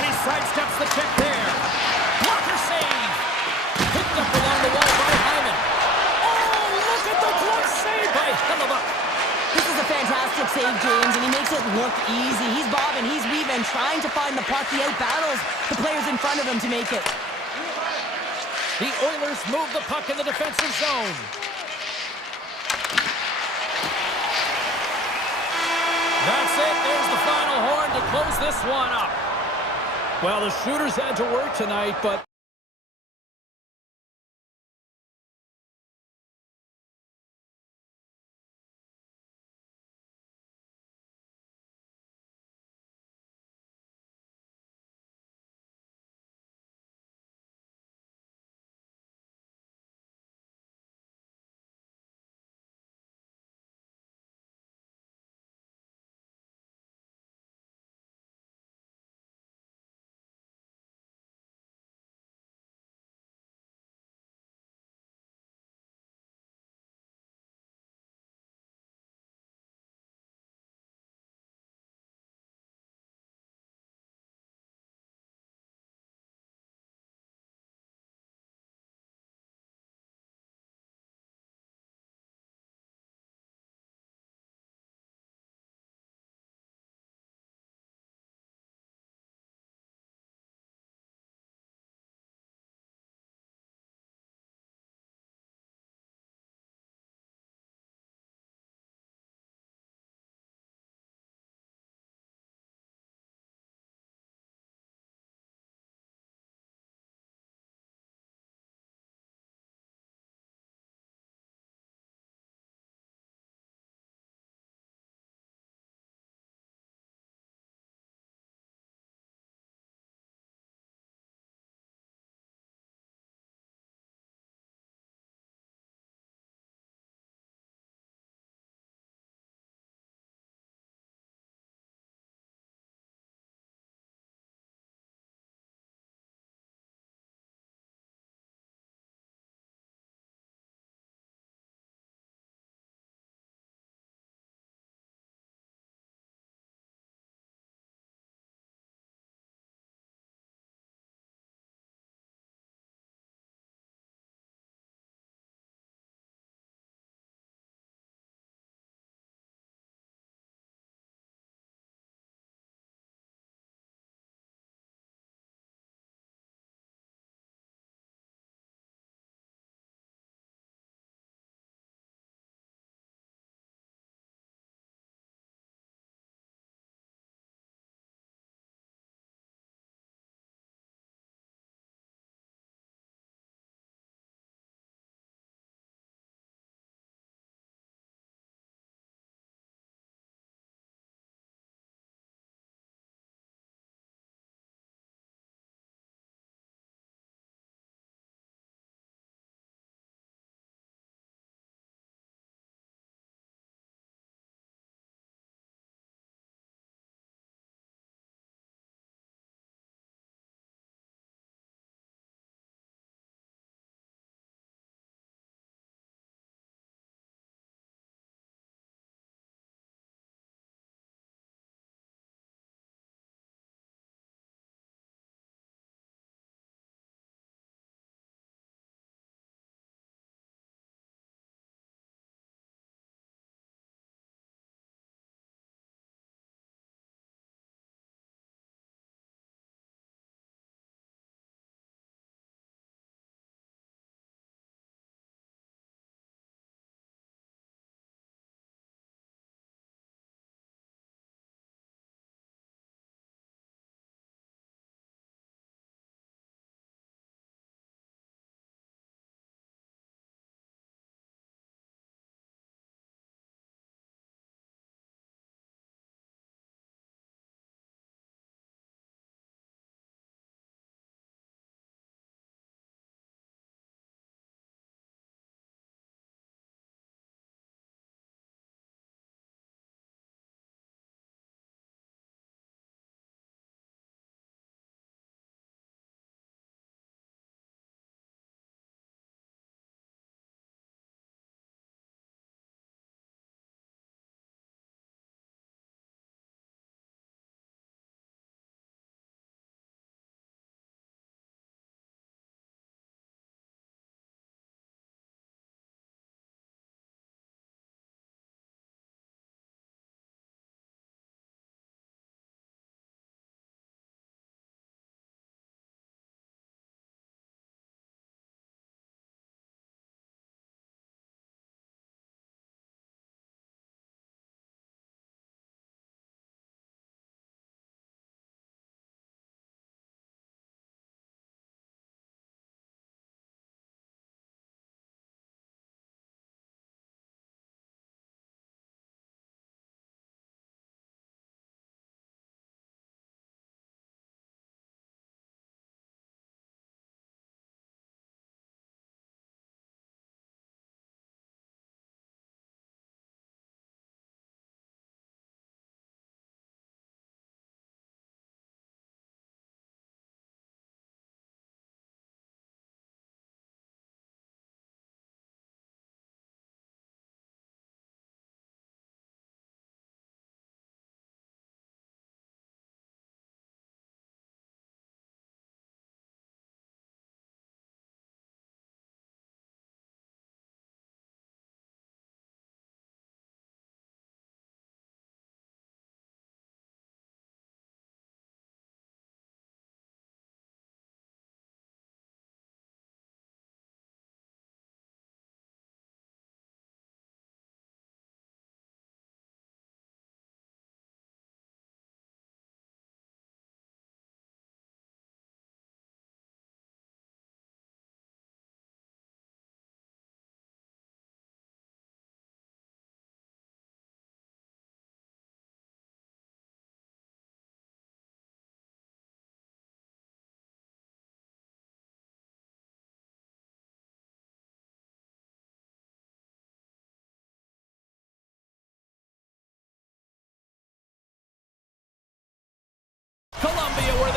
And he sidesteps the check there. Blocker save. Picked up along the wall by Hyman. Oh, look at the glove save by Hellebuck. fantastic save, James, and he makes it look easy. He's bobbing, he's weaving, trying to find the puck. He out-battles the players in front of him to make it. The Oilers move the puck in the defensive zone. That's it. There's the final horn to close this one up. Well, the shooters had to work tonight, but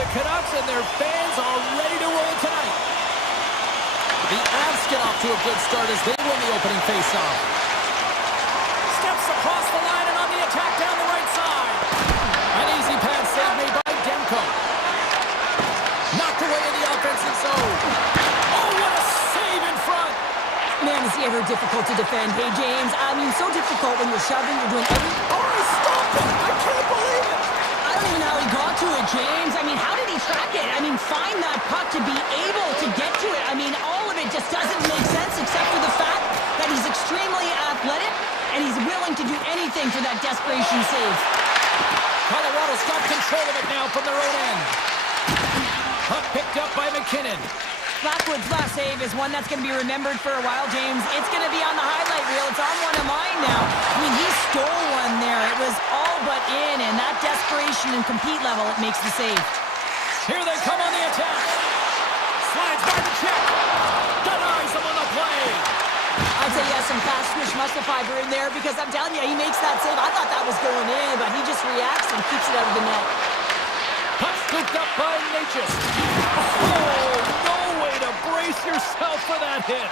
Canucks and their fans are ready to roll tonight. The Avs get off to a good start as they win the opening faceoff. Steps across the line and on the attack down the right side. An easy pass save made by Demko. Knocked away in the offensive zone. Oh, what a save in front. Man, is he ever difficult to defend. Hey, James, I mean, so difficult when you're shoving, you're doing everything. Oh, he stopped it. I can't believe it. I don't even know how he got to it, James. I mean, how did he track it? I mean, find that puck to be able to get to it. I mean, all of it just doesn't make sense except for the fact that he's extremely athletic and he's willing to do anything for that desperation save. Colorado's got control of it now from their own end. Puck picked up by McKinnon. Blackwood's last save is one that's going to be remembered for a while, James. It's going to be on the highlight reel. It's on one of mine now. I mean, he stole one there. It was all but in, and that desperation and compete level, it makes the save. Here they come on the attack. Slides by the check. Denies them on the play. I'd say yes, some fast switch muscle fiber in there because I'm telling you, he makes that save. I thought that was going in, but he just reacts and keeps it out of the net. Puck scooped up by Natchez. Oh, no way to brace yourself for that hit.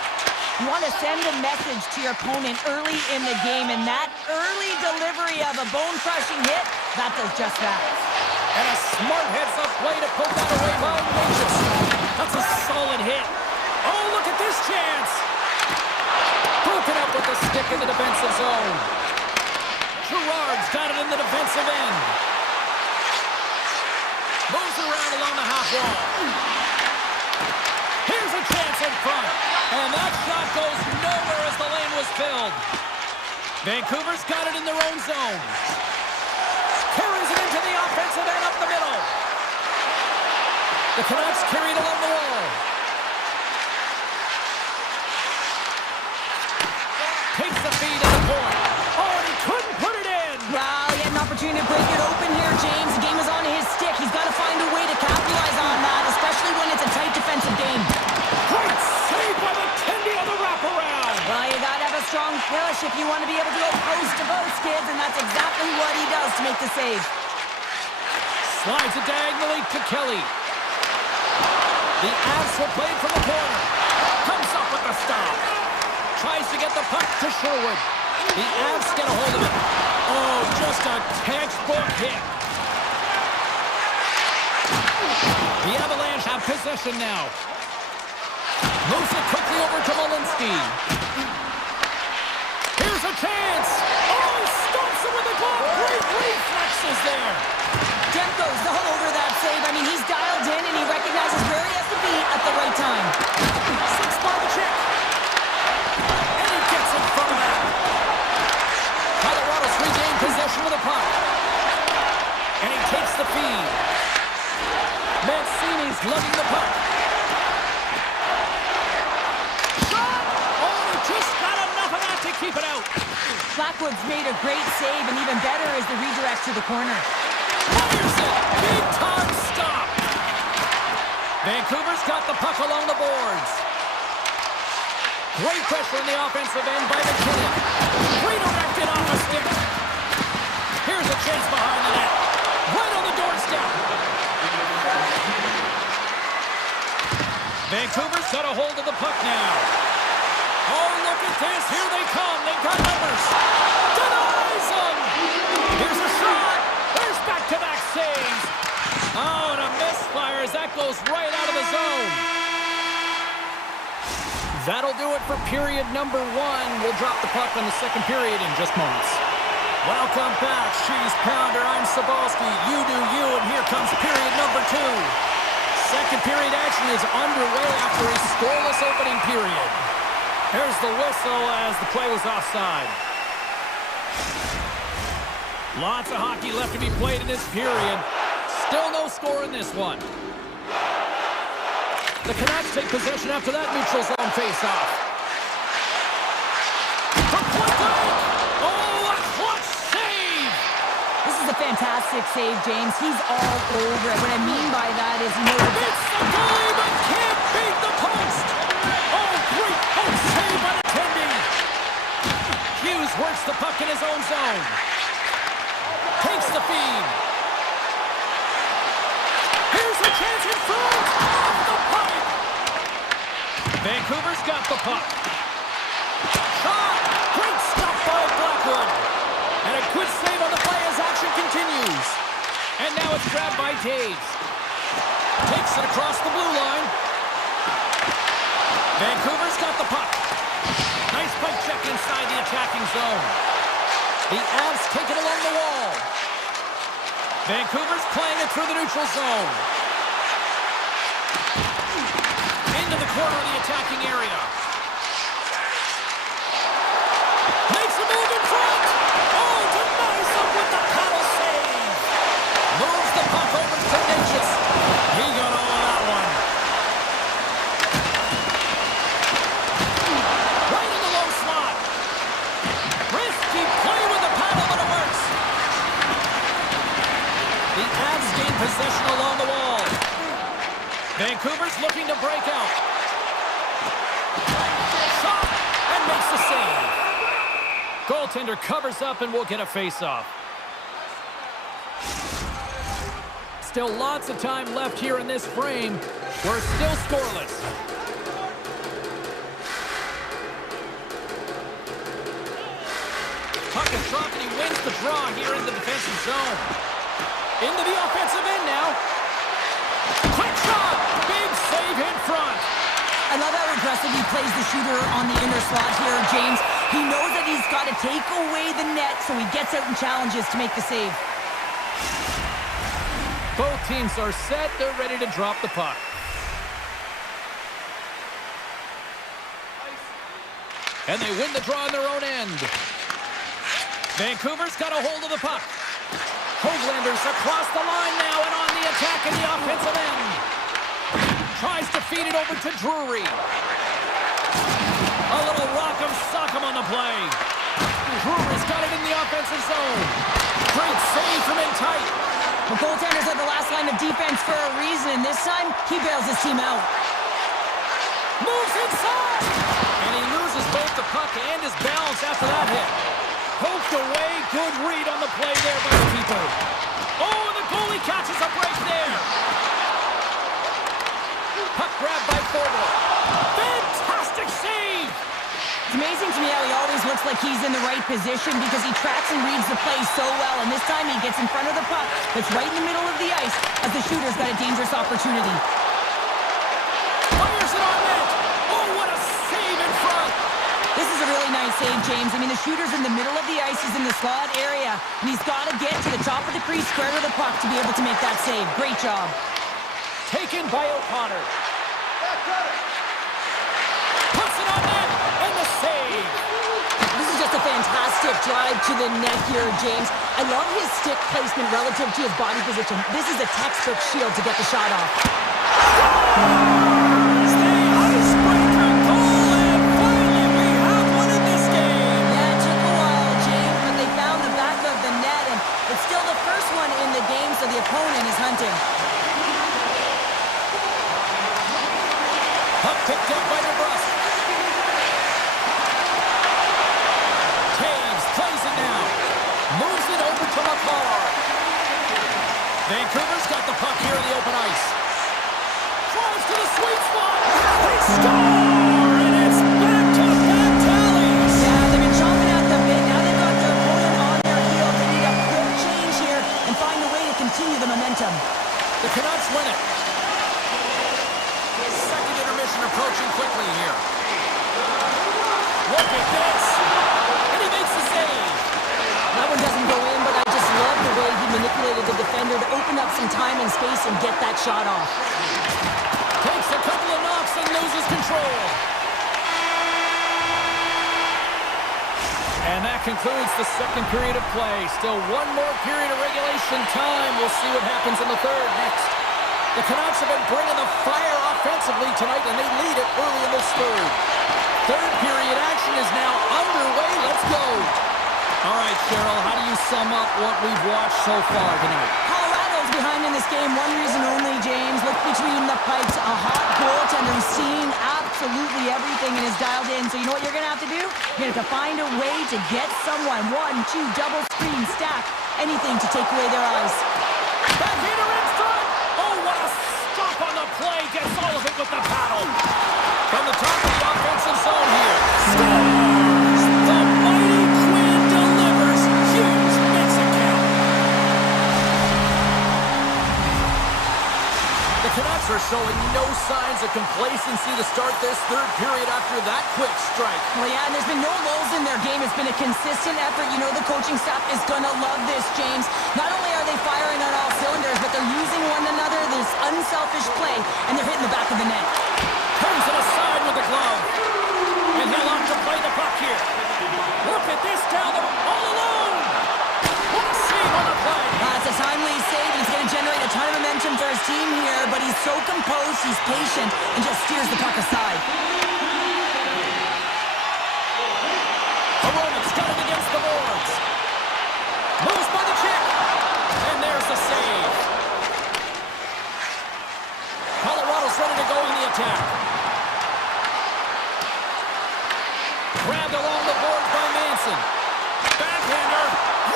You want to send a message to your opponent early in the game, and that early delivery of a bone-crushing hit, that does just that. And a smart heads-up play to put that away by Natchez. That's a solid hit. Oh, look at this chance. Broken up with the stick in the defensive zone. Gerard's got it in the defensive end. Moves around along the half wall. Here's a chance in front. And that shot goes nowhere as the lane was filled. Vancouver's got it in their own zone. Carries it into the offensive end up the middle. The Canucks carry it along the wall. Takes the feed at the point. Oh, and he couldn't put it in. Wow, he had an opportunity to break it open here, James. The game is on his stick. He's got to find a way to capitalize on that, especially when it's a tight defensive game. Great save by the Tendy on the wraparound. Well, you got to have a strong push if you want to be able to go post to both, kids, and that's exactly what he does to make the save. Slides it diagonally to Kelly. The Avs will play from the corner. Comes up with the stop. Tries to get the puck to Sherwood. The Avs get a hold of it. Oh, just a textbook hit. The Avalanche have possession now. Moves it quickly over to Malinsky. Here's a chance. Oh, stumps it with a glove. Great reflexes there. Demko's all over that save. I mean, he's dialed in and he recognizes where he has to be at the right time. 6 by the check. And he gets in front of that. Colorado's regained possession of the puck. And he takes the feed. Mancini's lugging the puck. Shot! Oh, he just got enough of that to keep it out. Blackwood's made a great save, and even better is the redirect to the corner. Fires it! Big time stop! Vancouver's got the puck along the boards. Great pressure in the offensive end by McKinnon. Redirected off the stick. Here's a chance behind the net. Right on the doorstep. Vancouver's got a hold of the puck now. Oh, look at this. Here they come. They've got numbers. Denies them. Here's a shot. There's back-to-back saves. Oh, and a misfire as that goes right out of the zone. That'll do it for period number 1. We'll drop the puck on the second period in just moments. Welcome back, Cheese Pounder. I'm Sabalski. You do you, and here comes period number 2. Second period action is underway after a scoreless opening period. Here's the whistle as the play was offside. Lots of hockey left to be played in this period. Still no score in this one. The Canucks take possession after that neutral zone face-off. From point blank! Oh, a clutch save! This is a fantastic save, James. He's all over it. What I mean by that is, you know... It's the goalie, but can't beat the post! Oh, great post save by the Tendy! Hughes works the puck in his own zone. Takes the feed. Here's a a chance in front! Off the pipe! Vancouver's got the puck. Shot! Great stop by Blackwood! And a good save on the play as action continues. And now it's grabbed by Taves. Takes it across the blue line. Vancouver's got the puck. Nice pipe check inside the attacking zone. The Avs take it along the wall. Vancouver's playing it through the neutral zone. Into the corner of the attacking area. Makes a move in front. Oh, denies him with the paddle save. Moves the puck over to Tenacious. He got all of that one. Right in the low slot. Risky play with the paddle, but it works. The Avs gain possession along the wall. Vancouver's looking to break out. Shot and makes the save. Goaltender covers up and will get a face-off. Still lots of time left here in this frame. We're still scoreless. Puck is dropped and he wins the draw here in the defensive zone. Into the offensive end now. Quick shot! Big save in front. I love how aggressive he plays the shooter on the inner slot here, James. He knows that he's got to take away the net, so he gets out and challenges to make the save. Both teams are set. They're ready to drop the puck. And they win the draw on their own end. Vancouver's got a hold of the puck. Hoaglanders across the line now and on the attack in the offensive end. Tries to feed it over to Drury. A little rock'em sock'em on the play. Drury's got it in the offensive zone. Great save from in tight. The goaltenders are the last line of defense for a reason, and this time, he bails his team out. Moves inside! And he loses both the puck and his balance after that hit. Poked away, good read on the play there by the keeper. Oh, and the goalie catches a break there. Puck grabbed by Forbort. Fantastic save! It's amazing to me how he always looks like he's in the right position because he tracks and reads the play so well, and this time he gets in front of the puck that's right in the middle of the ice as the shooter's got a dangerous opportunity. Fires it on net! Oh, what a save in front! This is a really nice save, James. I mean, the shooter's in the middle of the ice. He's in the slot area, and he's got to get to the top of the crease, square to the puck to be able to make that save. Great job. Taken by O'Connor. Puts it on net, and the save. This is just a fantastic drive to the net here, James. I love his stick placement relative to his body position. This is a textbook shield to get the shot off. The opponent is hunting. Puck picked up by DeBrusque. Taves plays it now. Moves it over to McCall. Vancouver's got the puck here in the open ice. Drives to the sweet spot. They score! And it's back-to-back tallies. Yeah, they've been chomping at the bit. Now they've got their opponent on their heel. They need a quick change here and find a way to continue the momentum. The Canucks win it. Second intermission approaching quickly here. Look at this. And he makes the save. That one doesn't go in, but I just love the way he manipulated the defender to open up some time and space and get that shot off. Takes a couple of knocks and loses control. And that concludes the second period of play. Still one more period of regulation time. We'll see what happens in the third next. The Canucks have been bringing the fire offensively tonight, and they lead it early in this third. Third period action is now underway. Let's go. All right, Cheryl, how do you sum up what we've watched so far tonight? Colorado's behind in this game. One reason only, James. Look between the pipes. A hot goaltender who's seeing absolutely everything and is dialed in. So you know what you're going to have to do? You're going to have to find a way to get someone. 1, 2, double screen, stack, anything to take away their eyes. Backhander in front. Oh, what a play, gets all of it with the paddle. From the top of the offensive zone here. Scores! The mighty Quinn delivers. Hughes makes it count. The Canucks are showing no signs of complacency to start this third period after that quick strike. Well, yeah, and there's been no lulls in their game. It's been a consistent effort. You know the coaching staff is going to love this, James. Not only are they firing on all cylinders, but they're using one another, this unselfish play, and they're hitting the back of the net. Turns it aside with the glove. And he'll have to play the puck here. Look at this down there, all alone. What a save on the play. It's a timely save, and it's going to generate a ton of momentum for his team here, but he's so composed, he's patient, and just steers the puck aside. Aronov's got it against the boards. Moves by the kick. And there's the save. Colorado's ready to go in the attack. Grabbed along the boards by Manson. Backhander.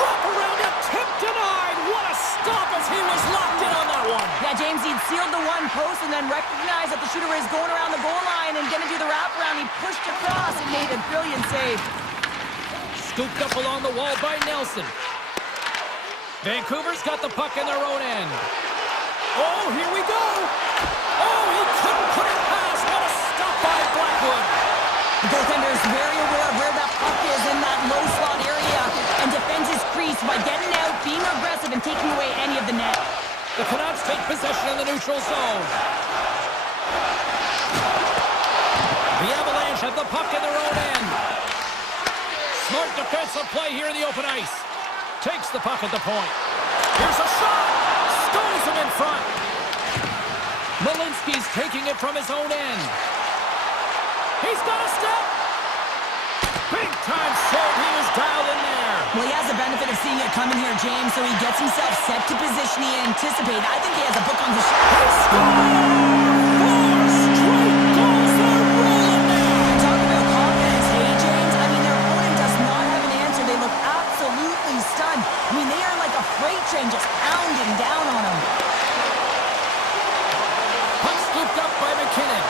Wrap around it. Tip denied. What a stop as he was locked in on that one. Yeah, James, he'd sealed the one post and then recognized that the shooter was going around the goal line and going to do the wraparound. He pushed across and made a brilliant save. Scooped up along the wall by Nelson. Vancouver's got the puck in their own end. Oh, here we go. Oh, he couldn't put it past. What a stop by Blackwood. The goaltender is very aware of where that puck is in that low slot area and defends his crease by getting out, being aggressive, and taking away any of the net. The Canucks take possession in the neutral zone. The Avalanche have the puck in their own end. Smart defensive play here in the open ice. Takes the puck at the point. Here's a shot. Stones him in front. Malinsky's taking it from his own end. He's got a step. Big time save. He was dialed in there. Well, he has the benefit of seeing it coming here, James, so he gets himself set to position he anticipated. I think he has a book on his shot. He scored! 4 straight goals. They're rolling now. Talk about confidence, hey, James? I mean, their opponent does not have an answer. They look absolutely stunned. I mean, they are like a freight train just pounding down on them. Puck scooped up by McKinnon.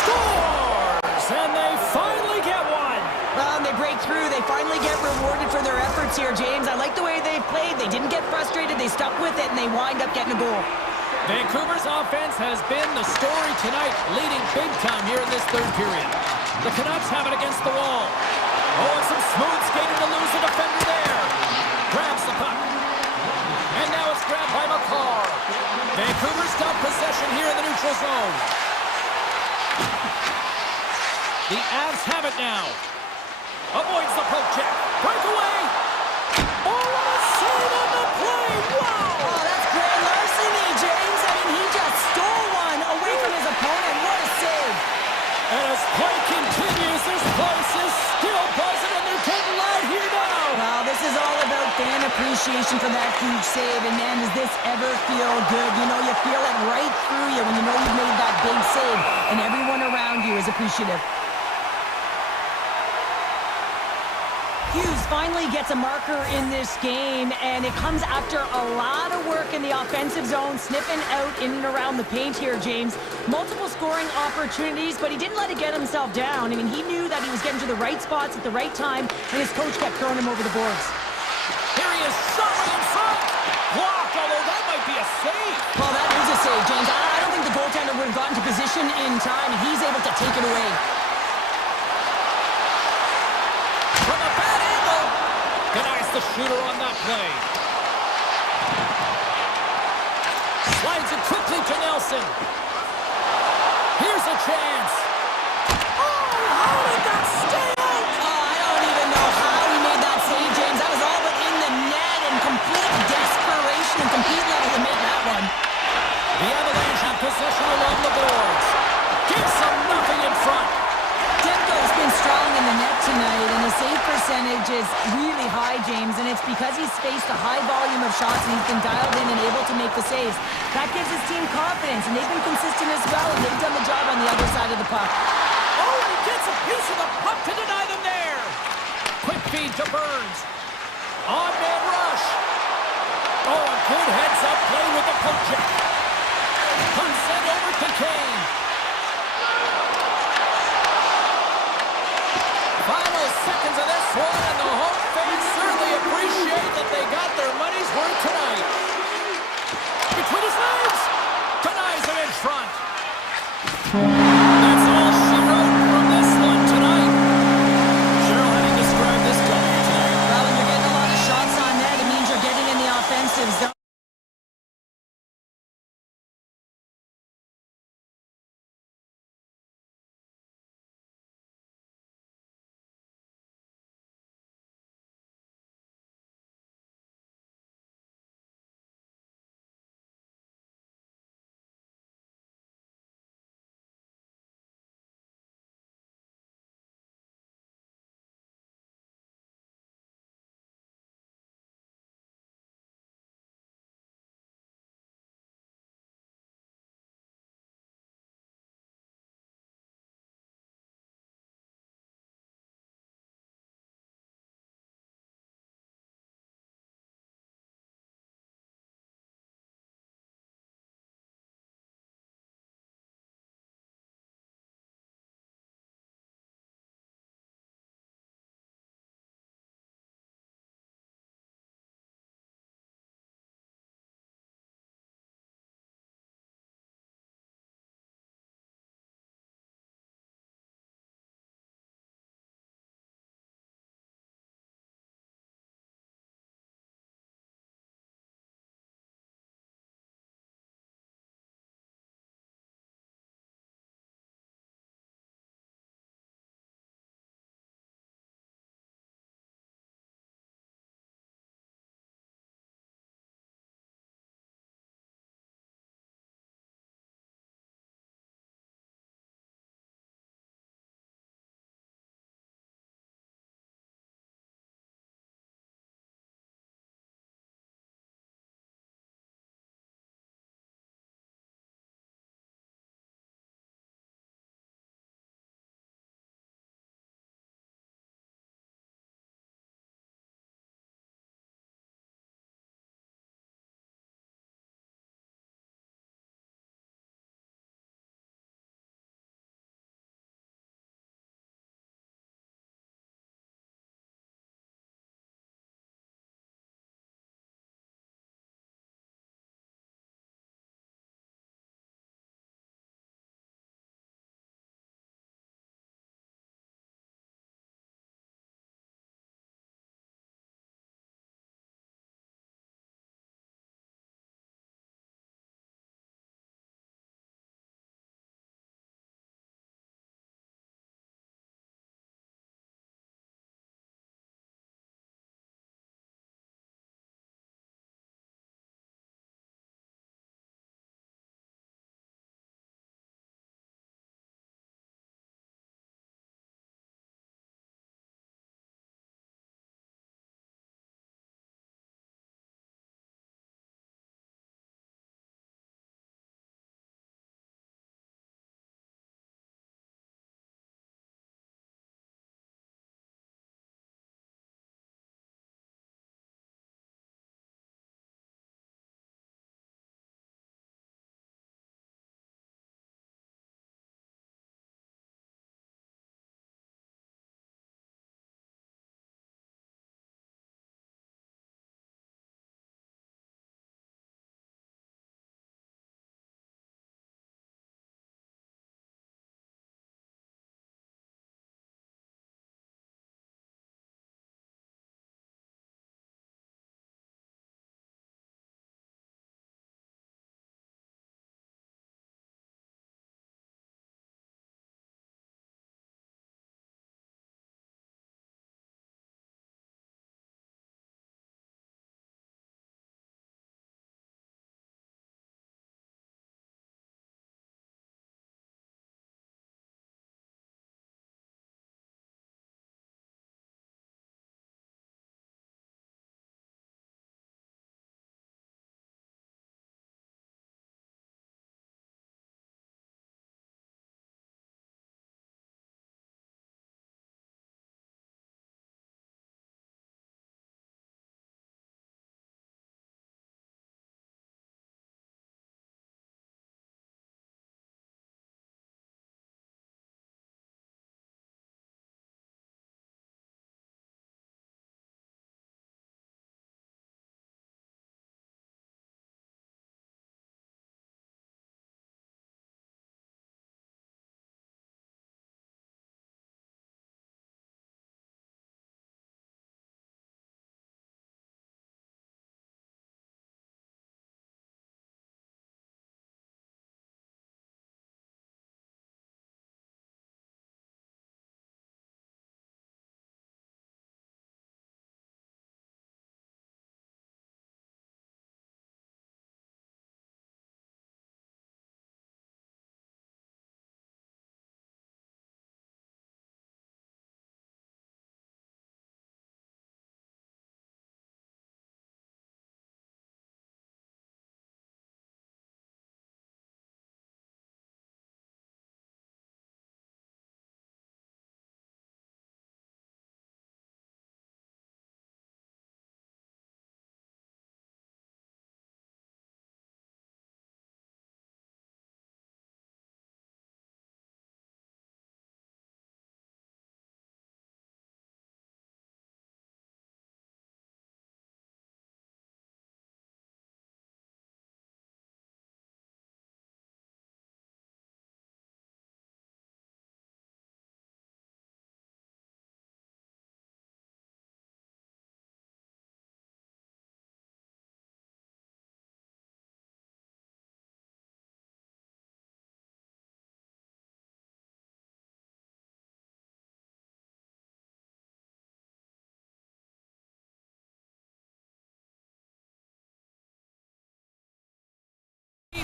Scores! And they finally get one. Well, and they break through. They finally get rewarded for their efforts here, James. I like the way they played. They didn't get frustrated. They stuck with it, and they wind up getting a goal. Vancouver's offense has been the story tonight, leading big time here in this third period. The Canucks have it against the wall. Oh, and some smooth skating to lose a defender there. Grabs the puck. And now it's grabbed by McCarr. Vancouver's got possession here in the neutral zone. The Avs have it now. Avoids the poke check. Breakaway. Oh, what a save on the play. Wow. Oh, that's great larceny, James. I mean, he just stole one away from his opponent. What a save. And as play continues, this place is still buzzing, and they're getting loud here now. Well, this is all about fan appreciation for that huge save. And, man, does this ever feel good? You know, you feel it right through you when you know you've made that big save, and everyone around you is appreciative. Hughes finally gets a marker in this game, and it comes after a lot of work in the offensive zone, sniffing out in and around the paint here, James. Multiple scoring opportunities, but he didn't let it get himself down. I mean, he knew that he was getting to the right spots at the right time, and his coach kept throwing him over the boards. Here he is, shot right in front. Blocked, although that might be a save. Well, that is a save, James. I don't think the goaltender would have gotten to position in time, and he's able to take it away. From a bad angle. Denies the shooter on that play. Slides it quickly to Nelson. Here's a chance. Oh, how did that stay out? Oh, I don't even know how he made that save, James. That was all but in the net and complete desperation and complete level to make that one. The Avalanche have possession along the boards. Gives them nothing in front. Demko's been strong in the net tonight, and his save percentage is really high, James, and it's because he's faced a high volume of shots and he's been dialed in and able to make the saves. That gives his team confidence, and they've been consistent as well, and they've done the job on the other side of the puck. Oh, and he gets a piece of the puck to deny them there. Quick feed to Burns. On-man rush. Oh, a good heads-up play with the poke check. Puck sent over to Kane. Final seconds of this one, and the home fans certainly appreciate that they got their money's worth tonight. Between his legs, denies him in front.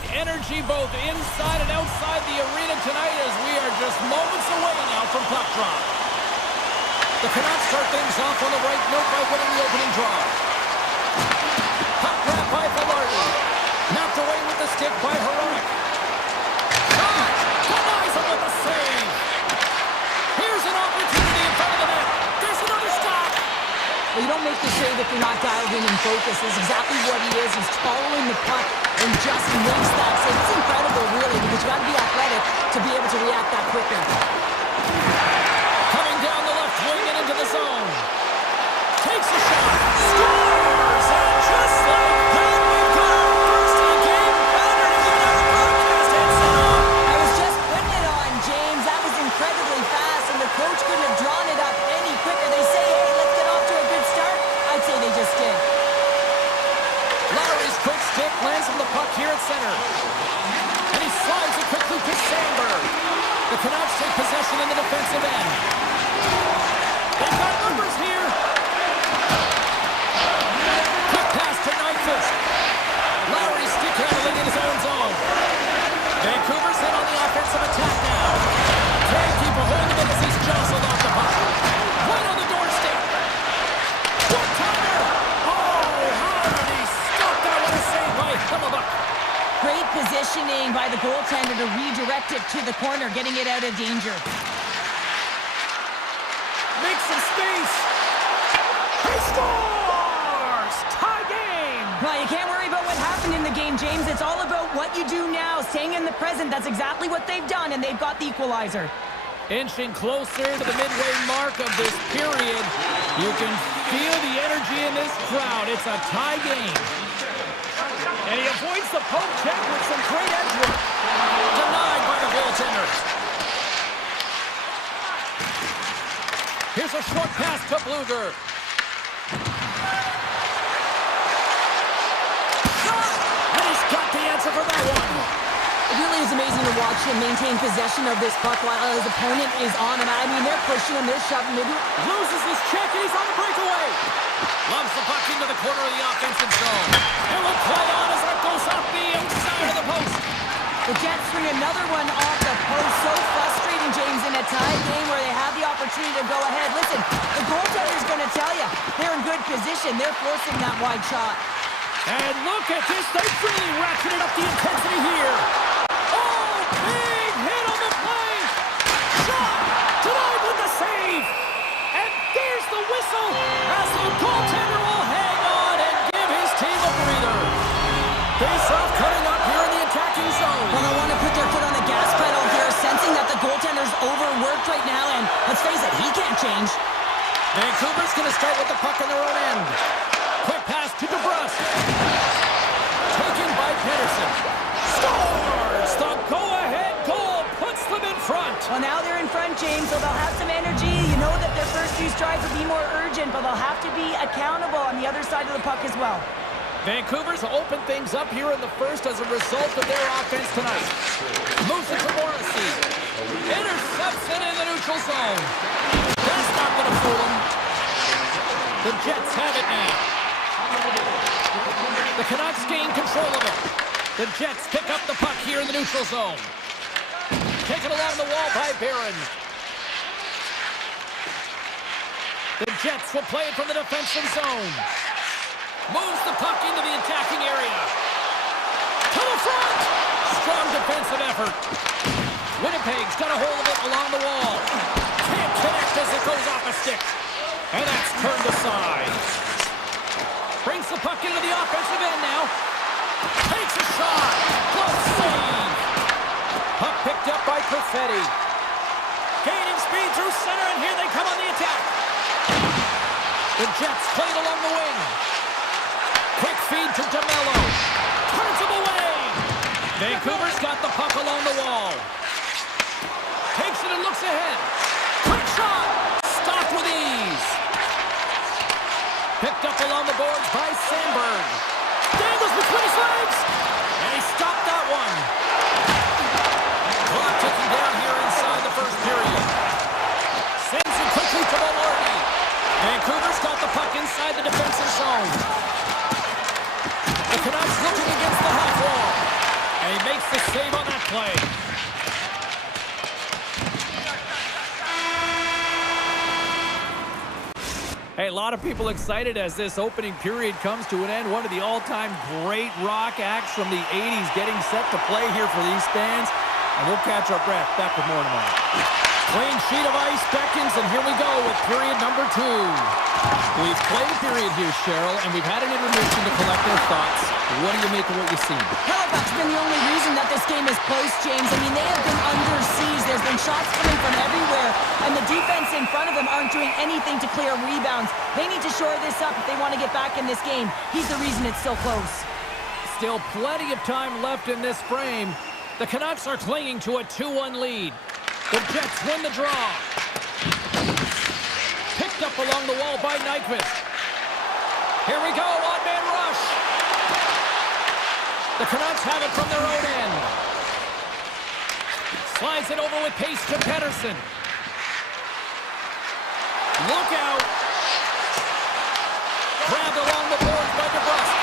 great energy both inside and outside the arena tonight as we are just moments away now from puck drop. The Canucks start things off on the right note by winning the opening draw. Puck grab by Velarde. Knocked away with the stick by Heroic. Shot! Denies him with the save. Here's an opportunity in front of the net. There's another stop. Well, you don't make the save if you're not dialed in and focused. That's exactly what he is. He's following the puck and just makes that save. It's incredible, really, because you got to be athletic to be able to react that quickly. Coming down the left wing and into the zone. Takes a shot. Scores! And just like that, we've got our first of the game. Better than our broadcast headset on. I was just putting it on, James. That was incredibly fast, and the coach couldn't have drawn it up any quicker. They say, hey, let's get off to a good start. I'd say they just did. Lowry's quick stick lands on the puck here at center. And he slides it quickly to Sandberg. The Canucks take possession in the defensive end. They've got numbers here. Quick pass to Nyquist. Lowry stick handling in his own zone. Vancouver's in on the offensive attack now. Can't keep a hold of it as he's jostled off the puck. Right on the doorstep. One-timer. Oh, how did he stop that with a save by Hellebuyck? Great positioning by the goaltender to redirect it to the corner, getting it out of danger. Makes some space. He scores! Tie game! Well, you can't worry about what happened in the game, James. It's all about what you do now, staying in the present. That's exactly what they've done, and they've got the equalizer. Inching closer to the midway mark of this period. You can feel the energy in this crowd. It's a tie game. And he avoids the poke check with some great edge work. Denied by the goaltender. Here's a short pass to Bluger. Shot! And he's got the answer for that one. It really is amazing to watch him maintain possession of this puck while his opponent is on him. I mean, they're pushing him, they're shoving him. Loses his check, and he's on the breakaway. Loves the puck into the corner of the offensive zone. And will play on as that goes off the outside of the post. The Jets bring another one off the post. So frustrating, James, in a tie game where they have the opportunity to go ahead. Listen, the goaltender's going to tell you they're in good position. They're forcing that wide shot. And look at this. They've really ratcheted up the intensity here. Oh, big hit on the play. Shot. Denied with the save. And there's the whistle as the goaltender will hang on and give his team a breather. Face-off coming up here in the attacking zone. Well, they want to put their foot on the gas pedal here, sensing that the goaltender's overworked right now, and let's face it, he can't change. Vancouver's going to start with the puck on their own end. Quick pass to DeBrusque. Taken by Pedersen. Scores! The go-ahead goal puts them in front. Well, now they're in front, James, so they'll have some energy. You know that their first few strides will be more urgent, but they'll have to be accountable on the other side of the puck as well. Vancouver's open things up here in the first as a result of their offense tonight. Moves it to Morrissey. Intercepts it in the neutral zone. That's not going to fool him. The Jets have it now. The Canucks gain control of it. The Jets pick up the puck here in the neutral zone. Taken along the wall by Barron. The Jets will play it from the defensive zone. Moves the puck into the attacking area. To the front! Strong defensive effort. Winnipeg's got a hold of it along the wall. Can't connect as it goes off a stick. And that's turned aside. Brings the puck into the offensive end now. Takes a shot. Close save. Puck picked up by Perfetti. Gaining speed through center, and here they come on the attack. The Jets played along the wing. Quick feed to DeMello. Turns him away. Vancouver's got the puck along the wall. Takes it and looks ahead. Quick shot. Stopped with ease. Picked up along the boards by Sandberg. Dangles between his legs. And he stopped that one. Clock ticking down here inside the first period. Sends it quickly to Velarde. Vancouver's got the puck inside the defensive zone. The Canucks looking against the half wall. And he Makes the save on that play. Hey, a lot of people excited as this opening period comes to an end. One of the all-time great rock acts from the 80s getting set to play here for these fans. And we'll catch our breath. Back with more tomorrow. Clean sheet of ice beckons, and here we go with period number 2. We've played period here, Cheryl, and we've had an intermission to collect our thoughts. What do you make of what you've seen? Hell, that's been the only reason that this game is close, James. I mean, they have been under siege. There's been shots coming from everywhere, and the defense in front of them aren't doing anything to clear rebounds. They need to shore this up if they want to get back in this game. He's the reason it's so close. Still plenty of time left in this frame. The Canucks are clinging to a 2-1 lead. The Jets win the draw. Picked up along the wall by Nyquist. Here we go, odd-man rush. The Canucks have it from their own end. Slides it over with pace to Pettersson. Look out. Grabbed along the boards by DeBrusque.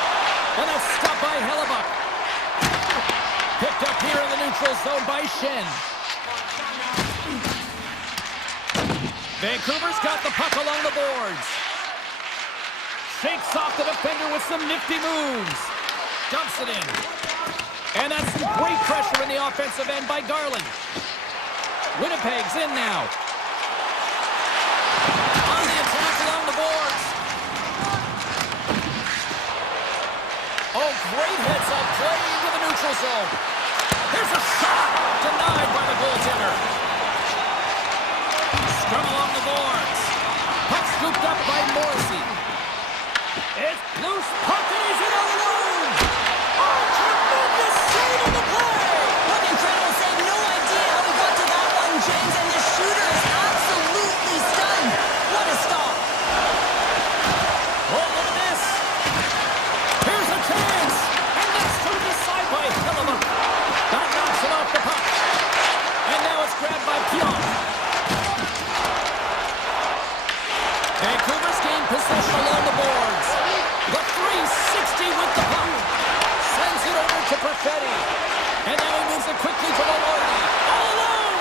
And that's stopped by Hellebuck. Picked up here in the neutral zone by Shen. Vancouver's got the puck along the boards. Shakes off the defender with some nifty moves. Dumps it in. And that's great pressure in the offensive end by Garland. Winnipeg's in now. On the attack along the boards. Oh, great heads-up play into the neutral zone. Here's a shot. Denied by the goaltender. Scrum along the boards. Puck scooped up by Morrissey. It's loose. Puck is in alone. Oh, tremendous save on the play. What an incredible save. No idea how he got to that one, James. And the shooter is absolutely stunned. What a stop. Oh, look at this. Here's a chance. And that's turned aside by Hellebuck. That knocks him off the puck. And now it's grabbed by Pion. Vancouver's gained possession along the boards. The 360 with the puck. Sends it over to Perfetti. And now he moves it quickly to Maloney. All alone.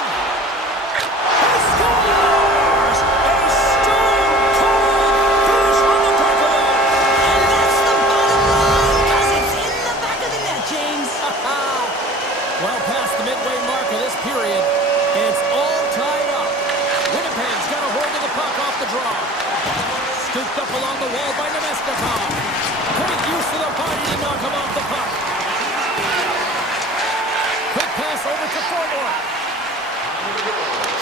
He scores! A stone-cold finish on the breakaway. And that's the bottom line, because it's in the back of the net, James. Well past the midway mark of this period, it's all tied up. Winnipeg's got a hold of the puck off the draw. Scooped up along the wall by Nemestikov. Great use of the body to knock him off the puck. Quick pass over to Thornton.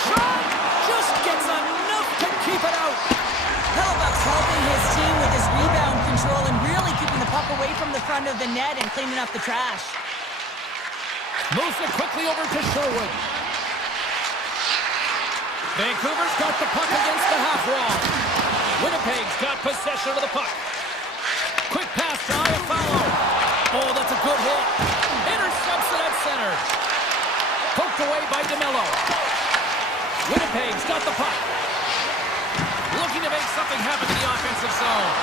Shot! Just gets enough to keep it out. Hellebuck's helping his team with his rebound control and really keeping the puck away from the front of the net and cleaning up the trash. Moves it quickly over to Sherwood. Vancouver's got the puck against the half wall. Winnipeg's got possession of the puck. Quick pass to Iafallo. Oh, that's a good hit. Intercepts it at center. Poked away by DeMello. Winnipeg's got the puck. Looking to make something happen in the offensive zone.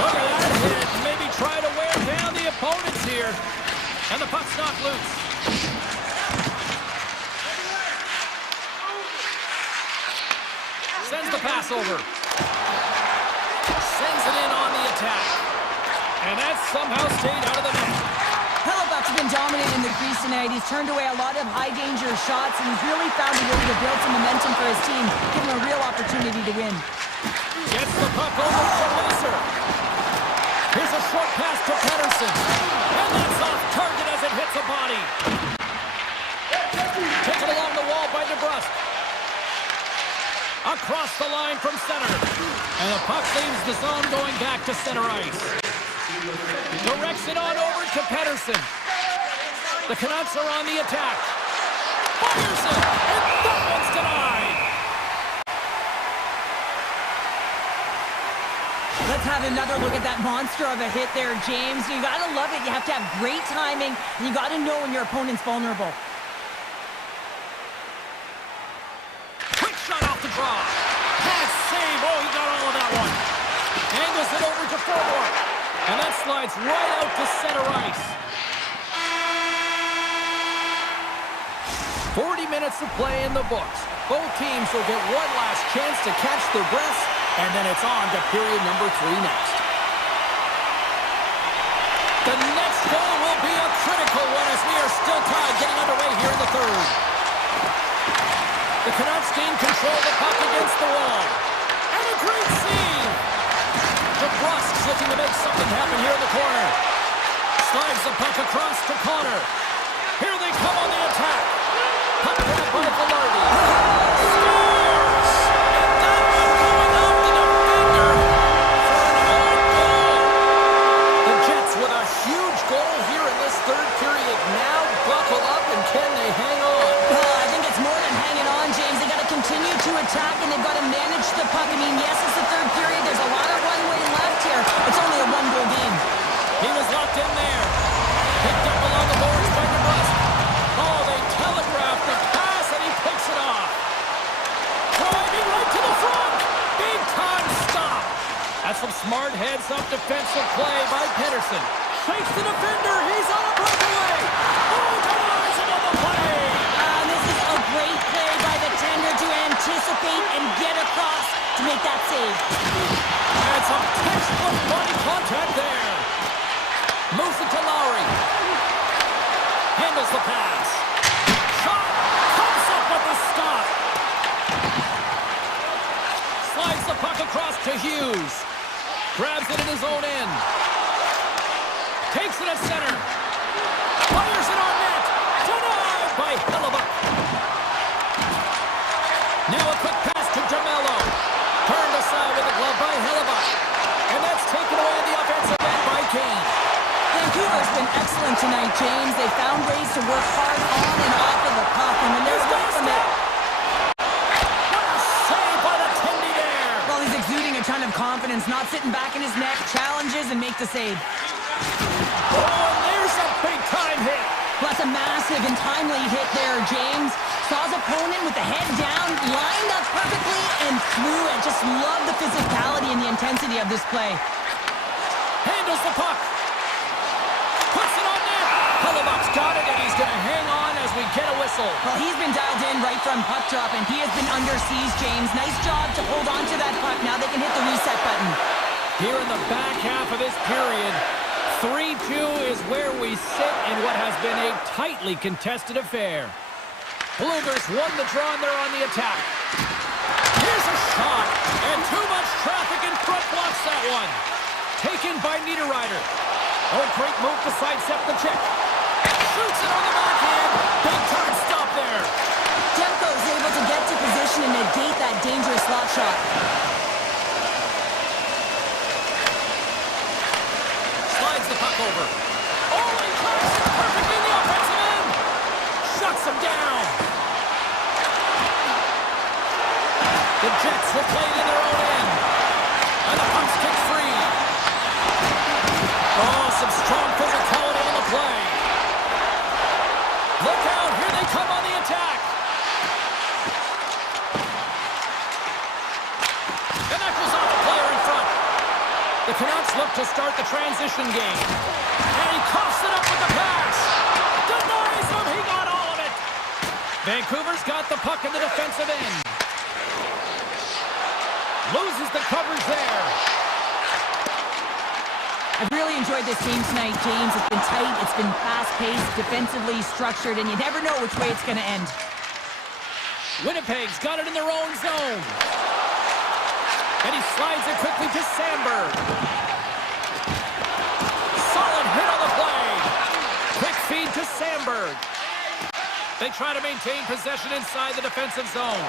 Look at that hit. Maybe try to wear down the opponents here. And the puck's not loose. Sends the pass over. Sends it in on the attack. And that somehow stayed out of the net. Hellebuck's been dominating the crease tonight. He's turned away a lot of high-danger shots, and he's really found a way to build some momentum for his team, give him a real opportunity to win. Gets the puck over to Laser. Here's a short pass to Pettersson. And that's off target as it hits a body. Taken along the wall by DeBrusque. Across the line from center. And the puck leaves the zone going back to center ice. Directs it on over to Pettersson. The Canucks are on the attack. Fires it, and that one's denied. Let's have another look at that monster of a hit there, James. You gotta love it. You have to have great timing, and you gotta know when your opponent's vulnerable. Quick shot off the draw. Pass save. Oh, he got all of that one. Angles it over to Forward. And that slides right out to center ice. 40 minutes of play in the books. Both teams will get one last chance to catch their breaths, and then it's on to period number 3 next. The next goal will be a critical one as we are still tied, getting underway here in the third. The Canucks gain control of the puck against the wall. And a great save! DeBrusk's looking to make something happen here in the corner. Slides the puck across to Connor. Here they come on the attack. Puck back by Velarde. Scores! And that one going off the defender for an own goal. The Jets with a huge goal here in this third period. Now buckle up, and can they hang on? I think it's more than hanging on, James. They got to continue to attack, and they've got to manage the puck. I mean, yes, it's the third period. There's a lot of runway left here. It's only a one-goal game. He was locked in there. Picked up along the boards by DeBrusk. Oh, they telegraphed the pass, and he picks it off. Driving right to the front. Big time stop. That's some smart heads-up defensive play by Pedersen. Shakes the defender. He's on a breakaway. Oh, denies him on the play. This is a great play by the tender to anticipate and get across to make that save. And some textbook body contact there. Moves it to Lowry. Handles the pass. Shot. Comes up with the stop. Slides the puck across to Hughes. Grabs it in his own end. Takes it at center. Fires it on net. Denied by Hellebuyck. Now a quick pass to Jamello. Turned aside with the glove by Hellebuyck. And that's taken away in the offensive end by Kane. Vancouver's been excellent tonight, James. They found ways to work hard on and off of the puck, and when they're away from it... What a save by the Tendy there! Well, he's exuding a ton of confidence, not sitting back in his net, challenges and make the save. Oh, and there's a big-time hit! Well, that's a massive and timely hit there, James. Saw his opponent with the head down, lined up perfectly, and threw it. Just love the physicality and the intensity of this play. Handles the puck. Puts it on net. Hellebuyck's got it, and he's going to hang on as we get a whistle. Well, he's been dialed in right from puck drop, and he has been under siege, James. Nice job to hold on to that puck. Now they can hit the reset button. Here in the back half of this period, 3-2 is where we sit in what has been a tightly contested affair. Bluegers won the draw, and they're on the attack. Here's a shot, and too much traffic in front blocks that one. Taken by Niederreiter. Oh, great move to sidestep the check. Shoots it on the backhand. Big time stop there. Demko's able to get to position and negate that dangerous slot shot. Slides the puck over. Oh, he cracks it perfectly in the offensive end. Shuts him down. The Jets will play it in their own end. And the puck's kicked free. Oh, some strong physicality on the play. Look out, here they come on the attack. And that goes off the player in front. The Canucks look to start the transition game. And he coughs it up with the pass. Denies him, he got all of it. Vancouver's got the puck in the defensive end. Loses the coverage there. I've really enjoyed this game tonight, James. It's been tight, it's been fast-paced, defensively structured, and you never know which way it's going to end. Winnipeg's got it in their own zone. And he slides it quickly to Sandberg. Solid hit on the play. Quick feed to Sandberg. They try to maintain possession inside the defensive zone.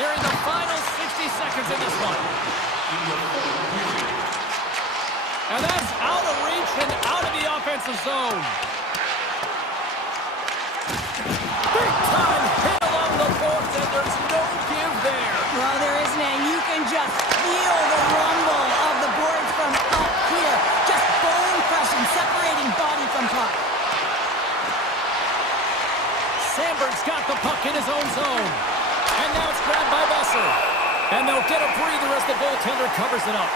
Nearing the final 60 seconds in this one. And that's out of reach and out of the offensive zone. Big time hit along the boards, and there's no give there. Well, there isn't, and you can just feel the rumble of the boards from up here. Just bone crushing, separating body from puck. Sandberg's got the puck in his own zone. And now it's grabbed by Besser. And they'll get a breather as the goaltender covers it up.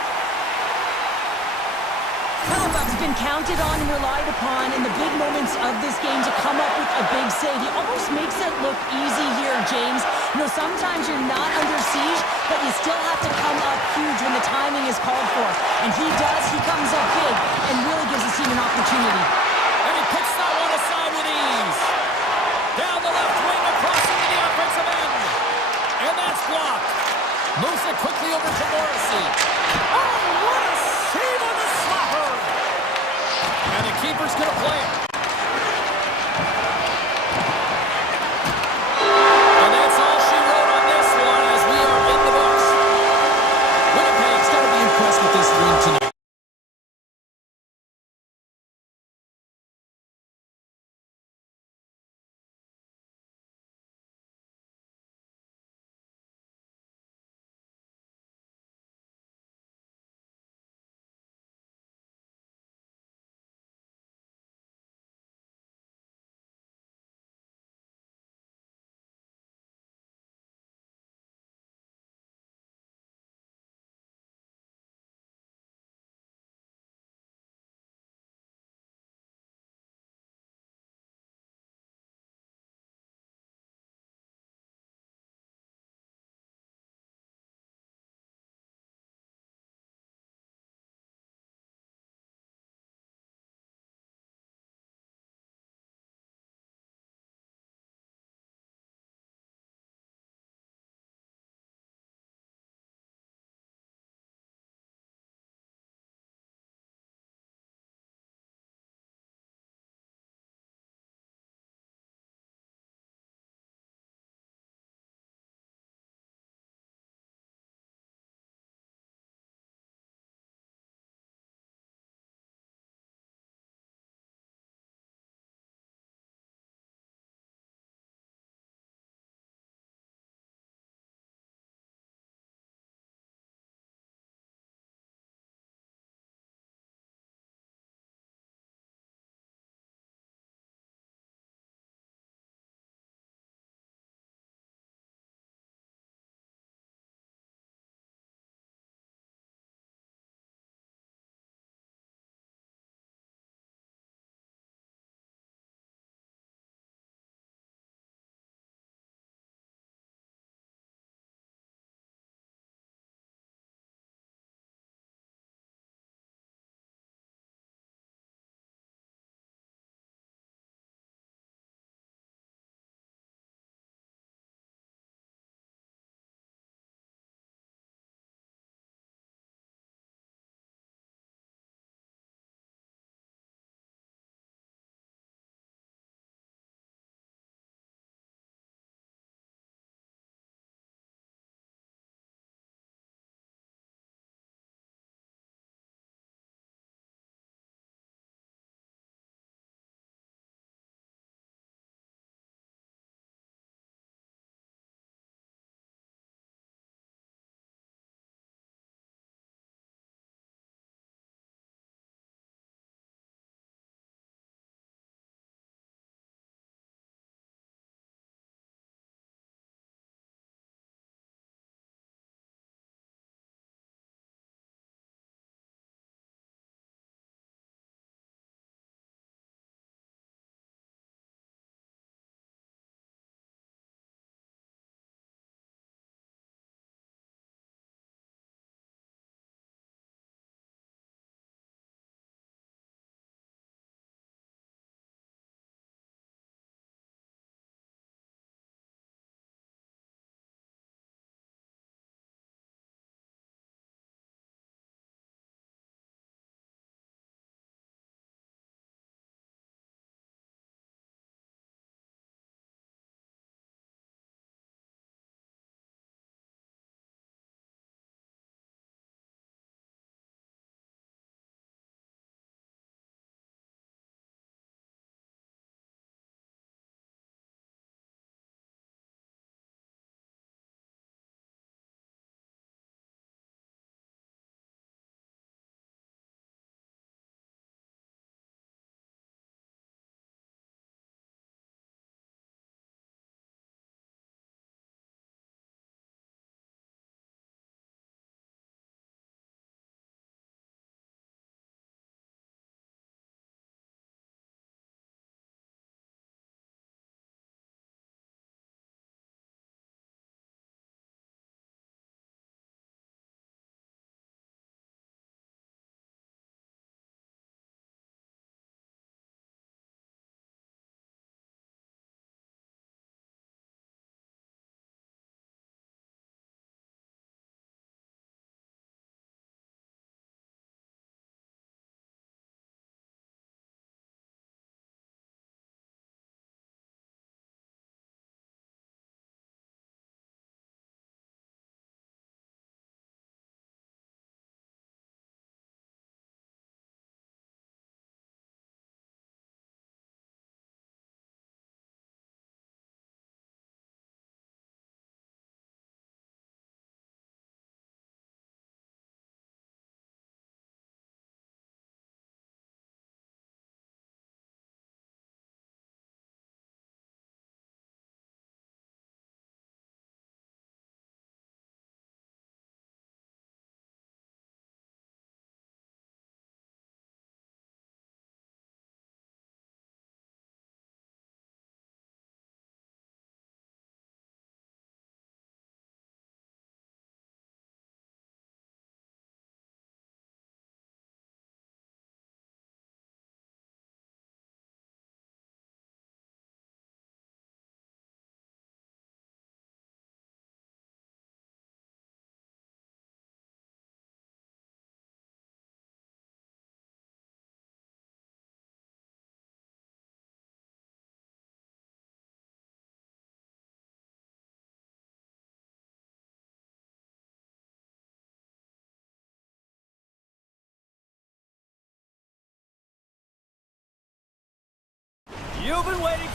Hellebuyck's been counted on and relied upon in the big moments of this game to come up with a big save. He almost makes it look easy here, James. You know, sometimes you're not under siege, but you still have to come up huge when the timing is called for. And he does. He comes up big and really gives his team an opportunity. And he puts that one aside with ease. Down the left wing, across into the offensive end. And that's blocked. Moves it quickly over to Morrissey. Oh, what a save on the slapper! And the keeper's going to play it.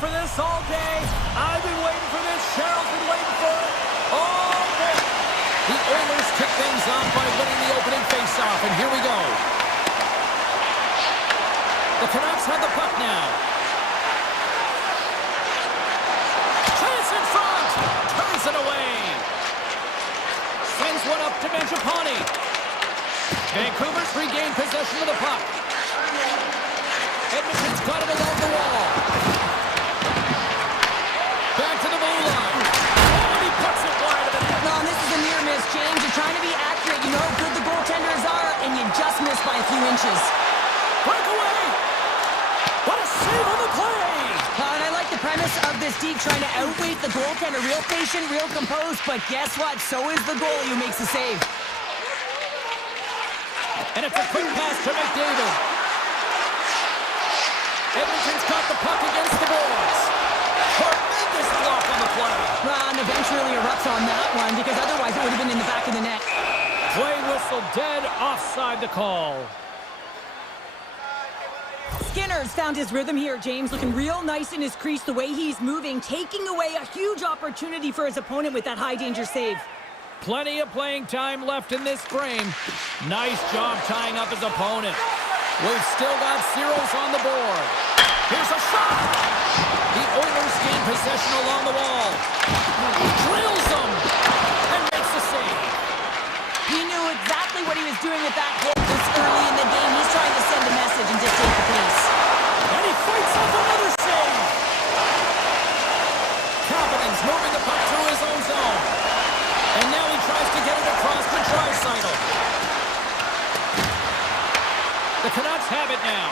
for this all day. I've been waiting for this. Cheryl's been waiting for it. Oh, boy. The Oilers kick things off by winning the opening faceoff, and here we go. The Canucks have the puck now. Chance in front. Turns it away. Sends one up to Benjapani. Vancouver's regained possession of the puck. Edmonton's got it along the wall. Back to the blue line. Oh, and he puts it wide of the net. No, this is a near miss, James. You're trying to be accurate. You know how good the goaltenders are, and you just missed by a few inches. Breakaway! What a save on the play! And I like the premise of this D trying to outweight the goaltender. Real patient, real composed, but guess what? So is the goalie who makes the save. And it's a quick pass to McDavid. Edmonton's got the puck against the boards. Tremendous block on the play. Well, and the bench really erupts on that one, because otherwise it would have been in the back of the net. Play whistle dead, offside the call. Skinner's found his rhythm here, James, looking real nice in his crease, the way he's moving, taking away a huge opportunity for his opponent with that high-danger save. Plenty of playing time left in this frame. Nice job tying up his opponent. We've still got zeros on the board. Here's a shot! The Oilers gain possession along the wall. Drills them! And makes the save. He knew exactly what he was doing with that hit this early in the game. He's trying to send a message and dictate the pace. And he fights off another save! Kapanen's moving the puck through his own zone. And now he tries to get it across to Draisaitl. The Canucks have it now.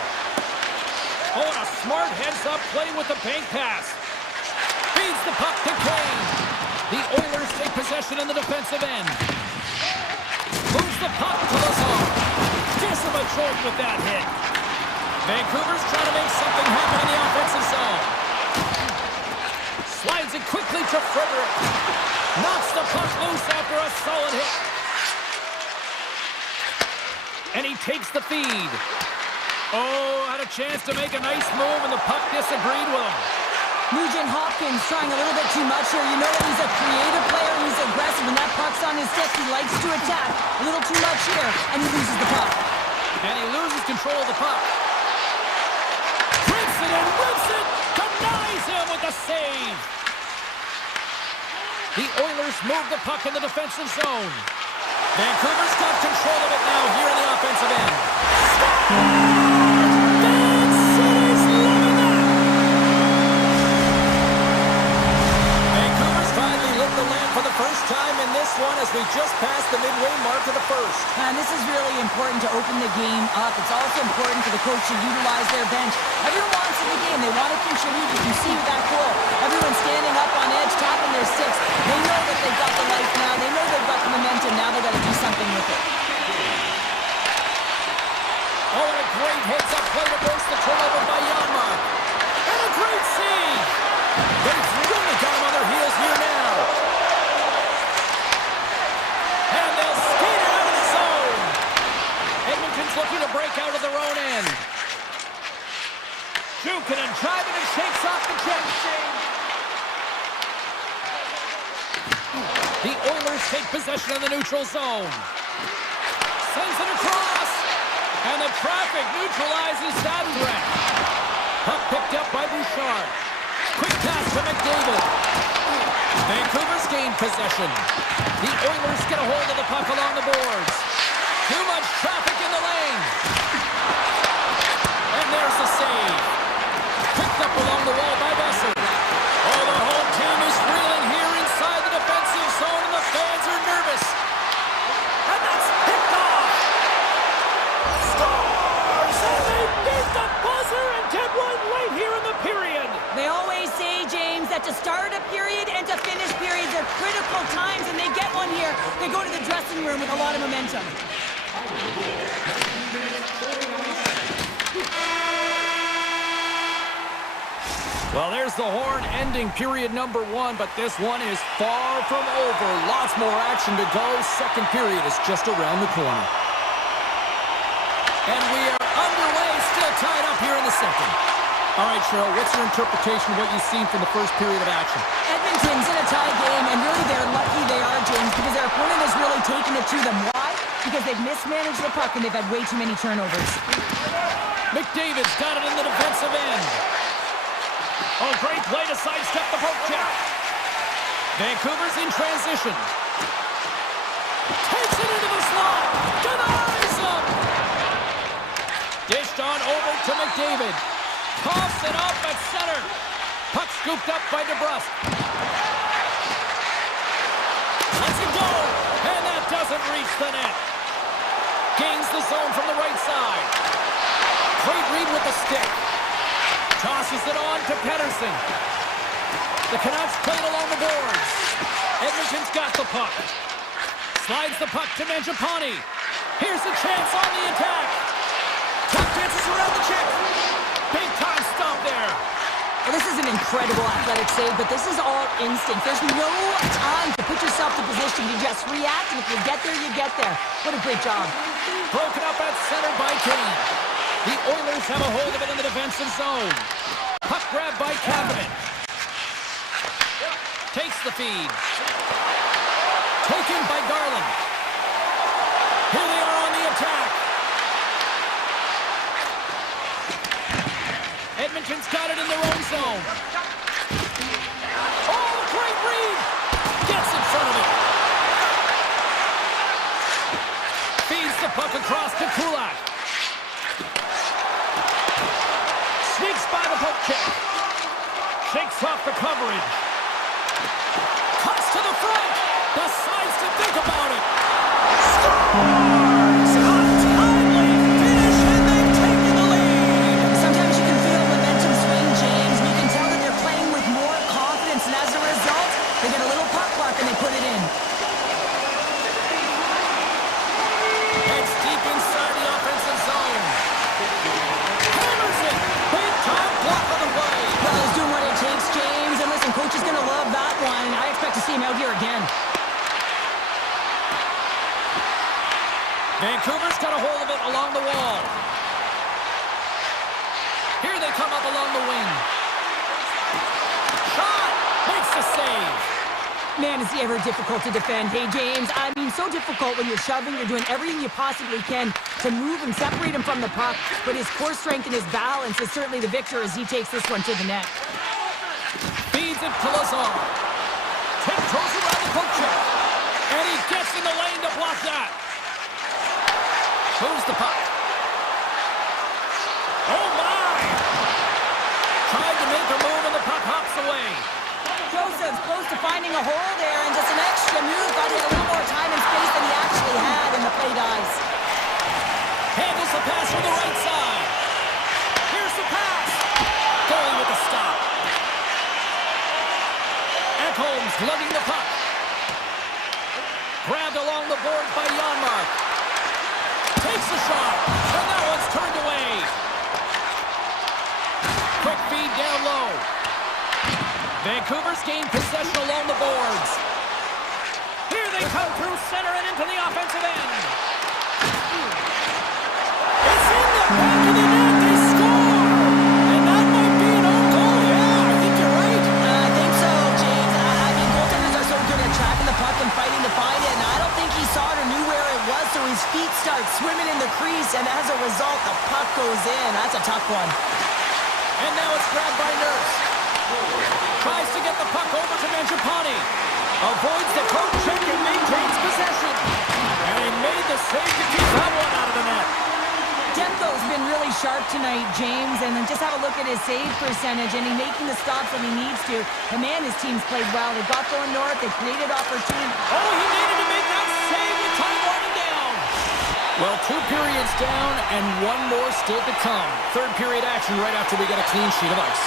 Oh, and a smart heads-up play with the bank pass. Feeds the puck to Kane. The Oilers take possession in the defensive end. Moves the puck to Lazar. Gives him a choke with that hit. Vancouver's trying to make something happen in the offensive zone. Slides it quickly to Frederick. Knocks the puck loose after a solid hit. And he takes the feed. Oh, had a chance to make a nice move, and the puck disagreed with him. Nugent Hopkins trying a little bit too much here. You know that he's a creative player. He's aggressive. When that puck's on his stick, he likes to attack. A little too much here, and he loses the puck. And he loses control of the puck. Trips it and rips it. Denies him with the save. The Oilers move the puck in the defensive zone. Vancouver's got control of it now here in the offensive end. Van City's loving that! Vancouver's finally lit the lamp for the first time in this one as we just passed the midway mark of the first. And this is really important to open the game up. It's also important for the coach to utilize their bench. Everyone wants in the game. They want to contribute. You can see with that goal. Everyone's standing up on edge, tapping their sticks. They know that they've got the life now. They know they've got the momentum. Now they've got to do something with it. Oh, and a great heads-up play to force the turnover by Janmark. And a great save. They've really got him on their heels here now. And they'll skate it out of the zone. Edmonton's looking to break out of their own end. Jukin and driving and shakes off the jet shade. The Oilers take possession of the neutral zone. Sends it across. And the traffic neutralizes that threat. Puck picked up by Bouchard. Quick pass to McDavid. Vancouver's gained possession. The Oilers get a hold of the puck along the boards. Too much traffic in the lane. And there's the save. Picked up along the wall by Besser. Oh, the home team is reeling here inside the defensive zone, and the fans are nervous. And that's picked off. Scores! And they beat the buzzer and get one right here in the period. They always say, James, that to start a period and to finish periods are critical times, and they get one here. They go to the dressing room with a lot of momentum. Well, there's the horn ending period number 1, but this one is far from over. Lots more action to go. Second period is just around the corner. And we are underway, still tied up here in the second. All right, Cheryl, what's your interpretation of what you've seen from the first period of action? Edmonton's in a tie game, and really they're lucky they are, James, because their opponent has really taken it to them. Why? Because they've mismanaged the puck and they've had way too many turnovers. McDavid's got it in the defensive end. Oh, great play to sidestep the poke check. Vancouver's in transition. Takes it into the slot. Denies him. Dished on over to McDavid. Coughs it up at center. Puck scooped up by DeBrusque. Lets it go. And that doesn't reach the net. Gains the zone from the right side. Great read with the stick. Tosses it on to Pettersson. The Canucks played along the boards. Edmonton's got the puck. Slides the puck to Mangiapane. Here's a chance on the attack. Puck dances around the check. Big time stop there. Well, this is an incredible athletic save, but this is all instinct. There's no time to put yourself to position. You just react, and if you get there, you get there. What a great job. Broken up at center by Kane. The Oilers have a hold of it in the defensive zone. Puck grab by Kapanen. Takes the feed. Taken by Garland. Here they are on the attack. Edmonton's got it in their own zone. Oh, great read! Gets in front of it. Feeds the puck across to Kulak. Sneaks by the poke check. Shakes off the coverage. Cuts to the front. Decides to think about it. Scores! A timely finish, and they've taken the lead. Sometimes you can feel momentum swing, James, and you can tell that they're playing with more confidence, and as a result, they get a little puck luck and they put it in. Heads deep inside the offensive zone. Hammers it. Big time block on the way. Well, he's doing what it takes, James, and listen, coach is going to love that one, and I expect to see him out here again. Vancouver's got a hold of it along the wall. Here they come up along the wing. Shot! Makes the save. Man, is he ever difficult to defend. Hey, James, I mean, so difficult when you're shoving, you're doing everything you possibly can to move him, separate him from the puck, but his core strength and his balance is certainly the victor as he takes this one to the net. Feeds it to Lazar. Tiptoes around the poke check. And he gets in the lane to block that. Moves the puck. Oh, my! Tried to make a move and the puck hops away. Joseph's close to finding a hole there, and just an extra move got him a little more time and space than he actually had, and the play dies. Handles the pass from the right side. Here's the pass. Goalie with the stop. Ekholm's lugging the puck. Grabbed along the boards by Janmark. Takes the shot, and that one's turned away. Quick feed down low. Vancouver's gained possession along the boards. Here they come through center and into the offensive end. It's in the back of the net. They score. And that might be an own goal. Yeah, I think you're right. I think so, James. I mean, goaltenders are so good at tracking the puck and fighting to find it, and I don't think he saw it or knew where it was, so his feet start swimming in the crease, and as a result, the puck goes in. That's a tough one. And now it's grabbed by Nurse. Tries to get the puck over to Mangiapane. Avoids the poke check and maintains possession. And he made the save to keep that one out of the net. Demko's been really sharp tonight, James, and then just have a look at his save percentage, and he's making the stops when he needs to. And man, his team's played well. They got going north. They created opportunity. Oh, he needed to make that save with time running down. Well, 2 periods down and 1 more still to come. Third period action right after we get a clean sheet of ice.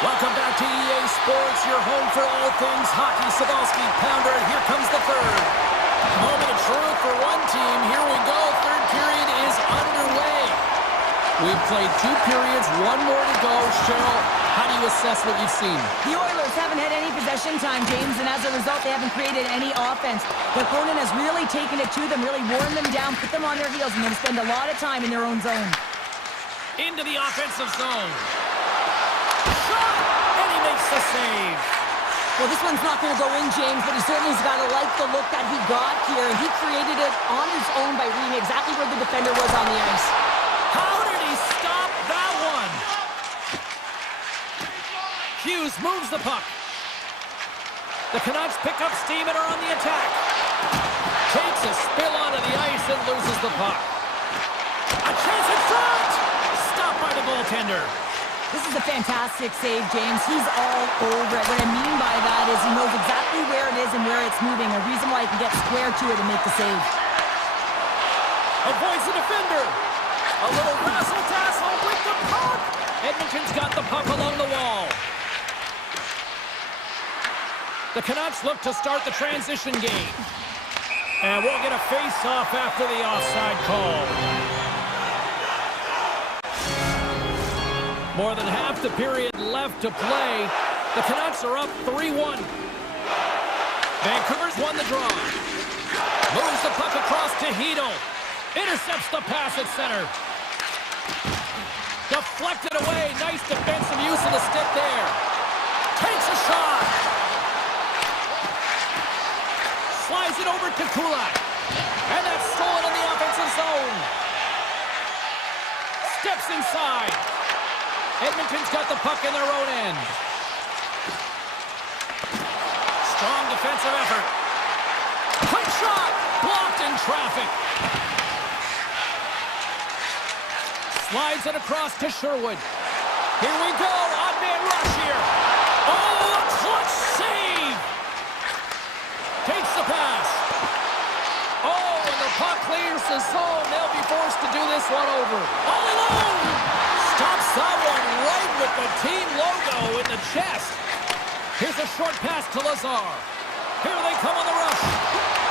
Welcome back to EA Sports, your home for all things hockey. Sabalski, Pounder, and here comes the third. Moment of truth for one team. Here we go. Third period is underway. We've played 2 periods, 1 more to go. Cheryl, how do you assess what you've seen? The Oilers haven't had any possession time, James, and as a result, they haven't created any offense. The opponent has really taken it to them, really worn them down, put them on their heels, and then spend a lot of time in their own zone. Into the offensive zone. the save. Well, this one's not going to go in, James, but he certainly's got to like the look that he got here. He created it on his own by reading exactly where the defender was on the ice. How did he stop that one? Hughes moves the puck. The Canucks pick up steam and are on the attack. Takes a spill onto the ice and loses the puck. A chance in front! Stopped by the goaltender. This is a fantastic save, James. He's all over it. What I mean by that is he knows exactly where it is and where it's moving. A reason why he can get square to it and make the save. Avoids the defender. A little razzle-dazzle with the puck. Edmonton's got the puck along the wall. The Canucks look to start the transition game. And we'll get a face-off after the offside call. More than half the period left to play. The Canucks are up 3-1. Vancouver's won the draw. Moves the puck across to Hedl. Intercepts the pass at center. Deflected away. Nice defensive use of the stick there. Takes a shot. Slides it over to Kulak. And that's stolen in the offensive zone. Steps inside. Edmonton's got the puck in their own end. Strong defensive effort. Quick shot! Blocked in traffic. Slides it across to Sherwood. Here we go. Odd man rush here. Oh, a clutch save! Takes the pass. Oh, and the puck clears the zone. They'll be forced to do this one over. All alone! Stops that one right with the team logo in the chest. Here's a short pass to Lazar. Here they come on the rush.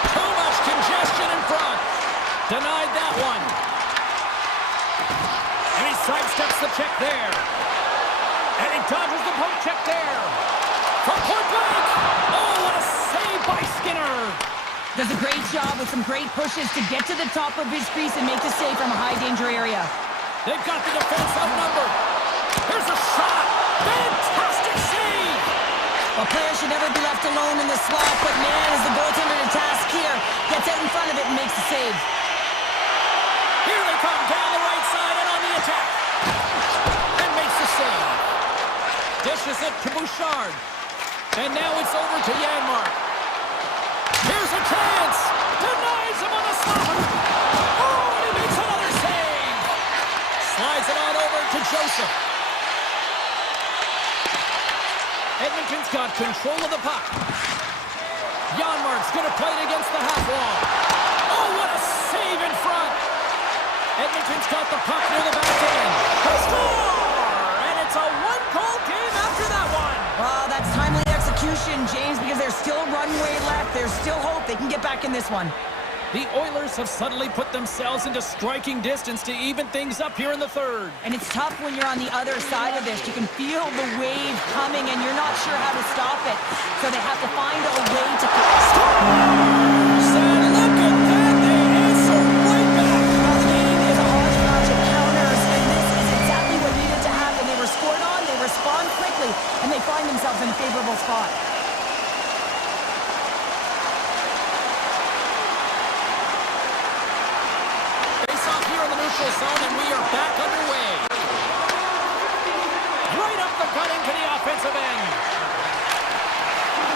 Too much congestion in front. Denied that one. And he sidesteps the check there. And he dodges the poke check there. From point blank. Oh, what a save by Skinner. Does a great job with some great pushes to get to the top of his crease and make the save from a high-danger area. They've got the defense outnumbered. Here's a shot. Fantastic save. A player should never be left alone in the slot, but man, is the goaltender to task here. Gets out in front of it and makes the save. Here they come down the right side and on the attack. And makes the save. Dishes it to Bouchard. And now it's over to Janmark. Here's a chance. Denies him on the stopper. Oh, and he makes another save. Slides it on over to Joseph. Edmonton's got control of the puck. Janmark's going to play it against the half wall. Oh, what a save in front. Edmonton's got the puck near the back end. The score! And it's a one-goal game after that one. Well, that's timely execution, James, because there's still runway left. There's still hope they can get back in this one. The Oilers have suddenly put themselves into striking distance to even things up here in the third. And it's tough when you're on the other side of this. You can feel the wave coming, and you're not sure how to stop it. So they have to find a way to... Scores! And look at that! They answer right back! Well, the game is a hodgepodge of counters, and this is exactly what needed to happen. They were scored on, they respond quickly, and they find themselves in a favorable spot. Zone, and we are back underway. Right up the gut into the offensive end.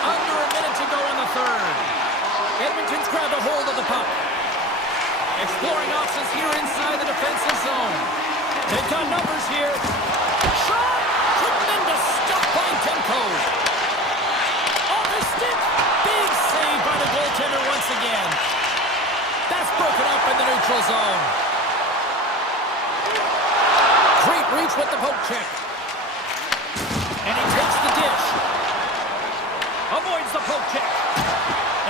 Under a minute to go in the third. Edmonton's grabbed a hold of the puck. Exploring options here inside the defensive zone. They've got numbers here. Shot! Tremendous stop by Demko. Off his stick. Big save by the goaltender once again. That's broken up in the neutral zone. Great reach with the poke check. And he takes the dish. Avoids the poke check.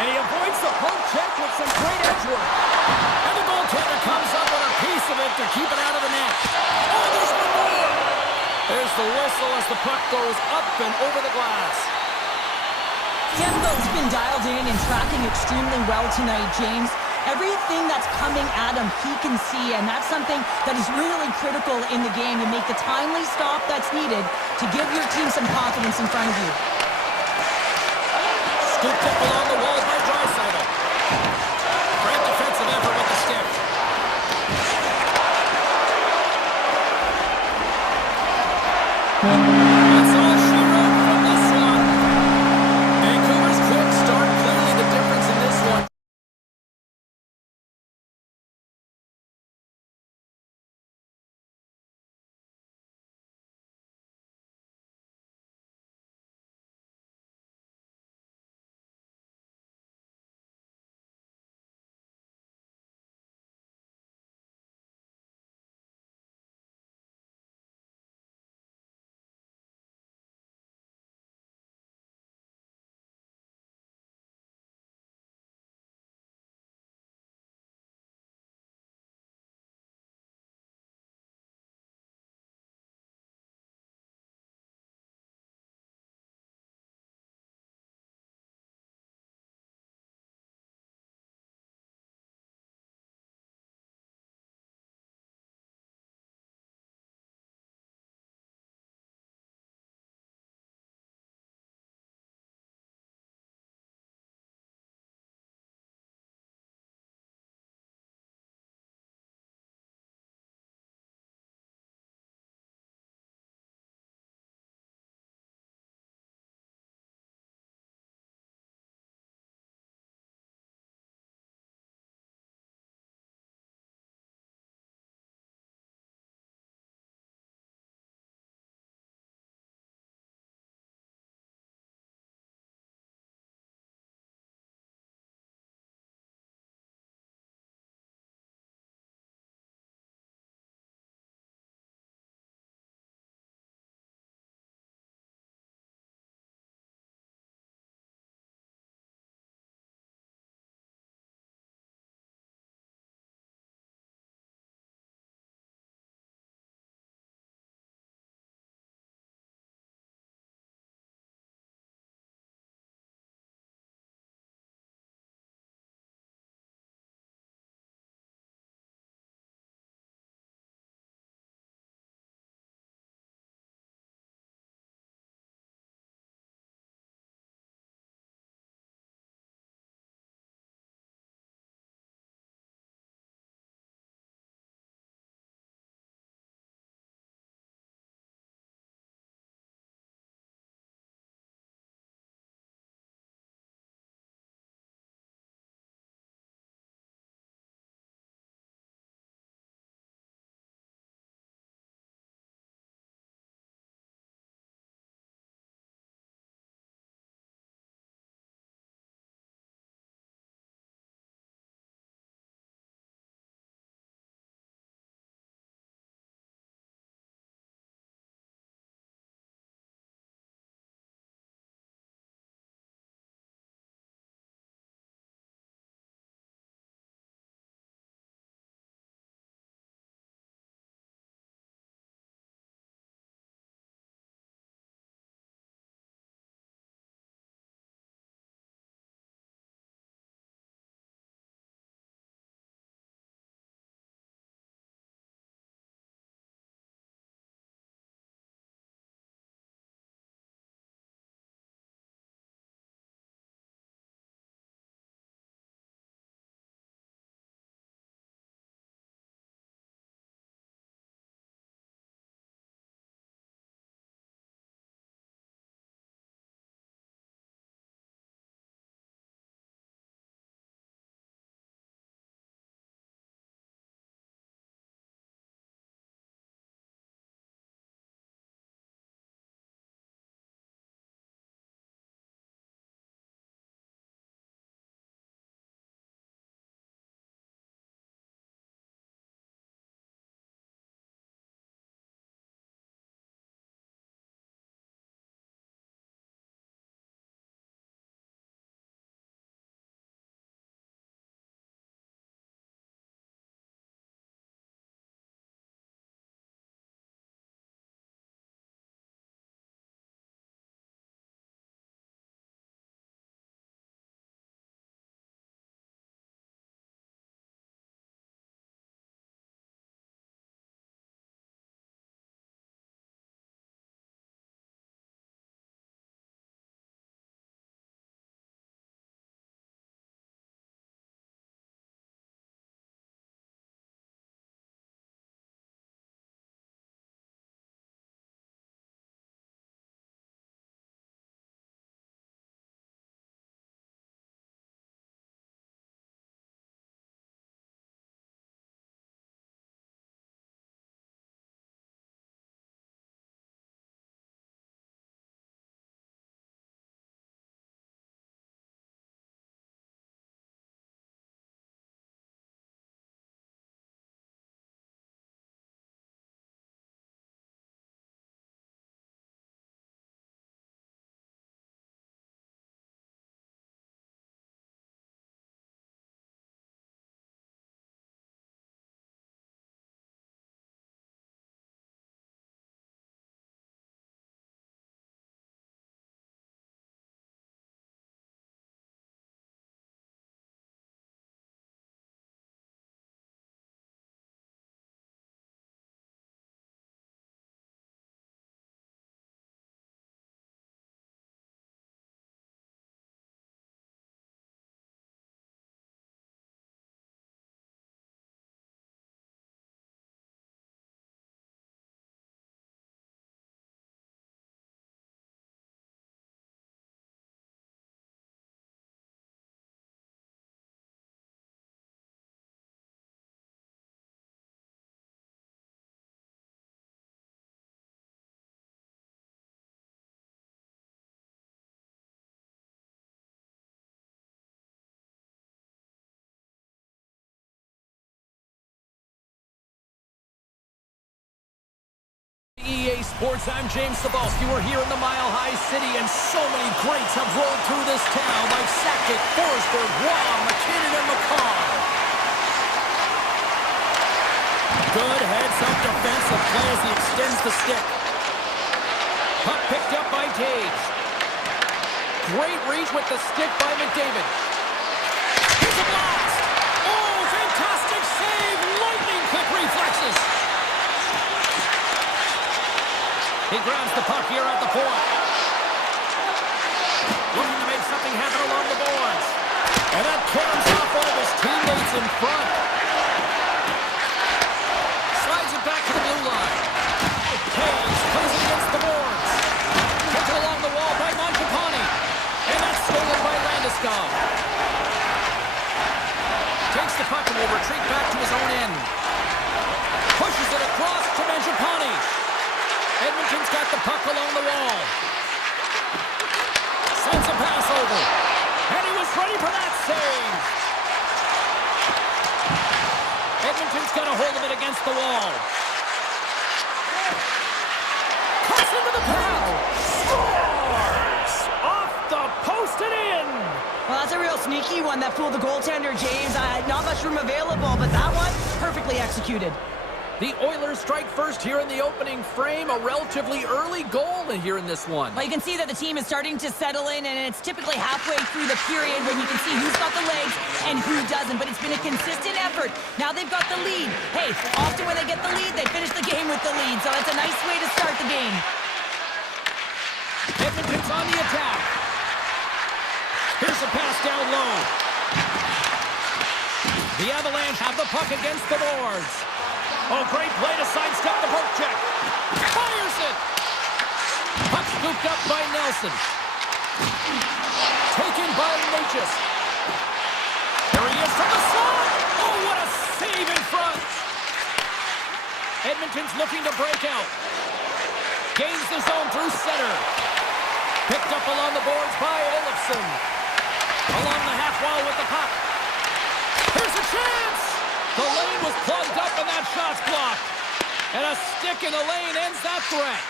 And he avoids the poke check with some great edge work. And the goaltender comes up with a piece of it to keep it out of the net. Oh, there's one more. There's the whistle as the puck goes up and over the glass. Demko's been dialed in and tracking extremely well tonight, James. Everything that's coming at him, he can see, and that's something that is really critical in the game to make the timely stop that's needed to give your team some confidence in front of you. Scooped up along the walls by Draisaitl. Great defensive effort with the stick. That's all she wrote from this one. Vancouver's quick start, clearly the difference in this one. EA Sports, I'm James Cebulski. We're here in the Mile High City, and so many greats have rolled through this town, like Sakic, Forsberg, Waugh, McKinnon, and McCarr. Good heads-up defensive play as he extends the stick. Puck picked up by Tage. Great reach with the stick by McDavid. Here's a blast! Oh, fantastic save! Lightning quick reflexes. He grabs the puck here at the point. Looking to make something happen along the boards. And that caroms off one of his teammates in front. Slides it back to the blue line. Hayes plays it against the boards. Takes it along the wall by Mangiapane. And that's stolen by Landeskog. Takes the puck and will retreat back to his own end. Pushes it across to Mangiapane. Edmonton's got the puck along the wall. Sends a pass over. And he was ready for that save. Edmonton's got a hold of it against the wall. Cuts into the pow. Scores! Off the post and in. Well, that's a real sneaky one that fooled the goaltender, James. Not much room available, but that one, perfectly executed. The Oilers strike first here in the opening frame. A relatively early goal here in this one. Well, you can see that the team is starting to settle in, and it's typically halfway through the period when you can see who's got the legs and who doesn't. But it's been a consistent effort. Now they've got the lead. Hey, often when they get the lead, they finish the game with the lead. So it's a nice way to start the game. Edmonton's on the attack. Here's a pass down low. The Avalanche have the puck against the boards. Oh, great play to sidestep the poke check. Fires it. Puck scooped up by Nelson. Taken by Natchez. There he is from the slot. Oh, what a save in front. Edmonton's looking to break out. Gains the zone through center. Picked up along the boards by Olofsson. Along the half wall with the puck. Here's a chance. The lane was plugged up and that shot's blocked. And a stick in the lane ends that threat.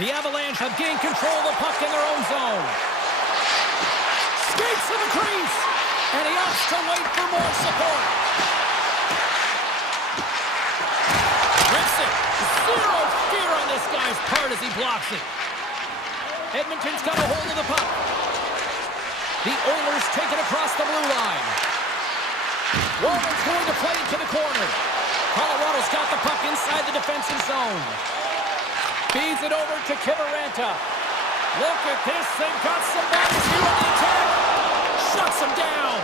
The Avalanche have gained control of the puck in their own zone. Skates to the crease. And he opts to wait for more support. Rips it. Zero fear on this guy's part as he blocks it. Edmonton's got a hold of the puck. The Oilers take it across the blue line. Walden's going to play it to the corner. Colorado's got the puck inside the defensive zone. Feeds it over to Kiviranta. Look at this. They've got some bodies here on the attack. Shuts him down.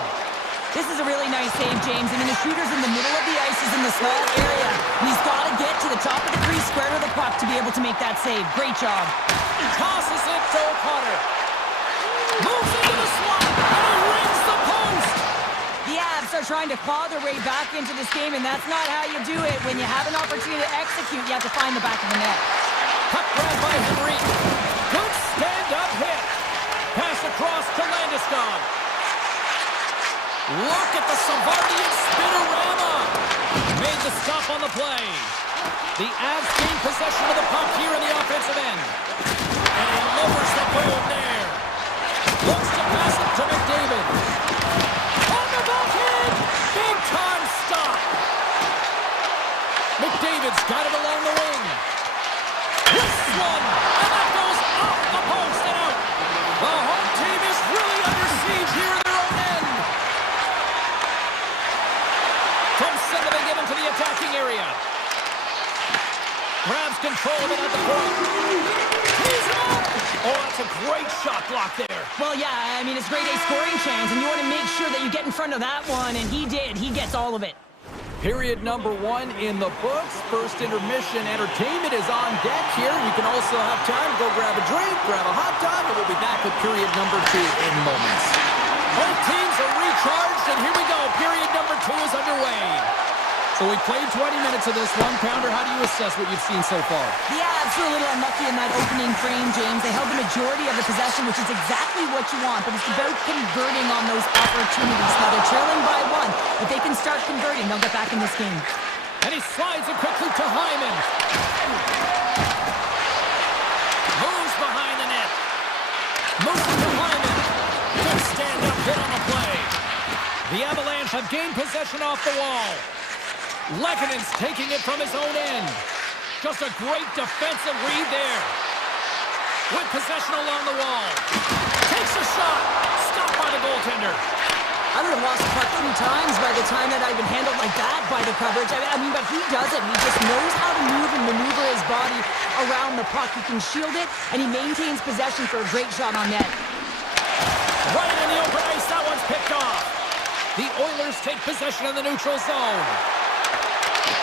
This is a really nice save, James. I mean, the shooter's in the middle of the ice. He's in the small area. And he's got to get to the top of the crease, square to the puck to be able to make that save. Great job. He tosses it to O'Connor. Moves into the slot. And he rings the post. The Avs are trying to claw their way back into this game, and that's not how you do it. When you have an opportunity to execute, you have to find the back of the net. Puck grabbed by Henry. Good stand-up hit. Pass across to Landeskog. Look at the Savardian spinorama. Made the stop on the play. The Avs gain possession of the puck here in the offensive end. And he lowers the boom there. Looks to pass it to McDavid. On the backhand. Big time stop. McDavid's got it along the wing. This one. And that goes off the post and out. The home team is really under siege here in their own end. From center they get into the attacking area. Grabs control of it at the point. He's up! Oh, that's a great shot block there. Well, yeah, I mean, it's grade A scoring chance, and you want to make sure that you get in front of that one, and he did. He gets all of it. Period number 1 in the books. First intermission entertainment is on deck here. You can also have time to go grab a drink, grab a hot dog, and we'll be back with period number 2 in moments. Both teams are recharged, and here we go. Period number 2 is underway. So we played 20 minutes of this one. Pounder, how do you assess what you've seen so far? The Avs were a little unlucky in that opening frame, James. They held the majority of the possession, which is exactly what you want, but it's about converting on those opportunities. Now they're trailing by 1. If they can start converting, they'll get back in this game. And he slides it quickly to Hyman. Moves behind the net. Moves to Hyman. Good stand-up hit on the play. The Avalanche have gained possession off the wall. Lekinen's taking it from his own end. Just a great defensive read there. With possession along the wall. Takes a shot. Stopped by the goaltender. I would have lost the puck 3 times by the time that I'd been handled like that by the coverage. I mean, but he doesn't. He just knows how to move and maneuver his body around the puck. He can shield it, and he maintains possession for a great shot on net. Right in the open ice, that one's picked off. The Oilers take possession in the neutral zone.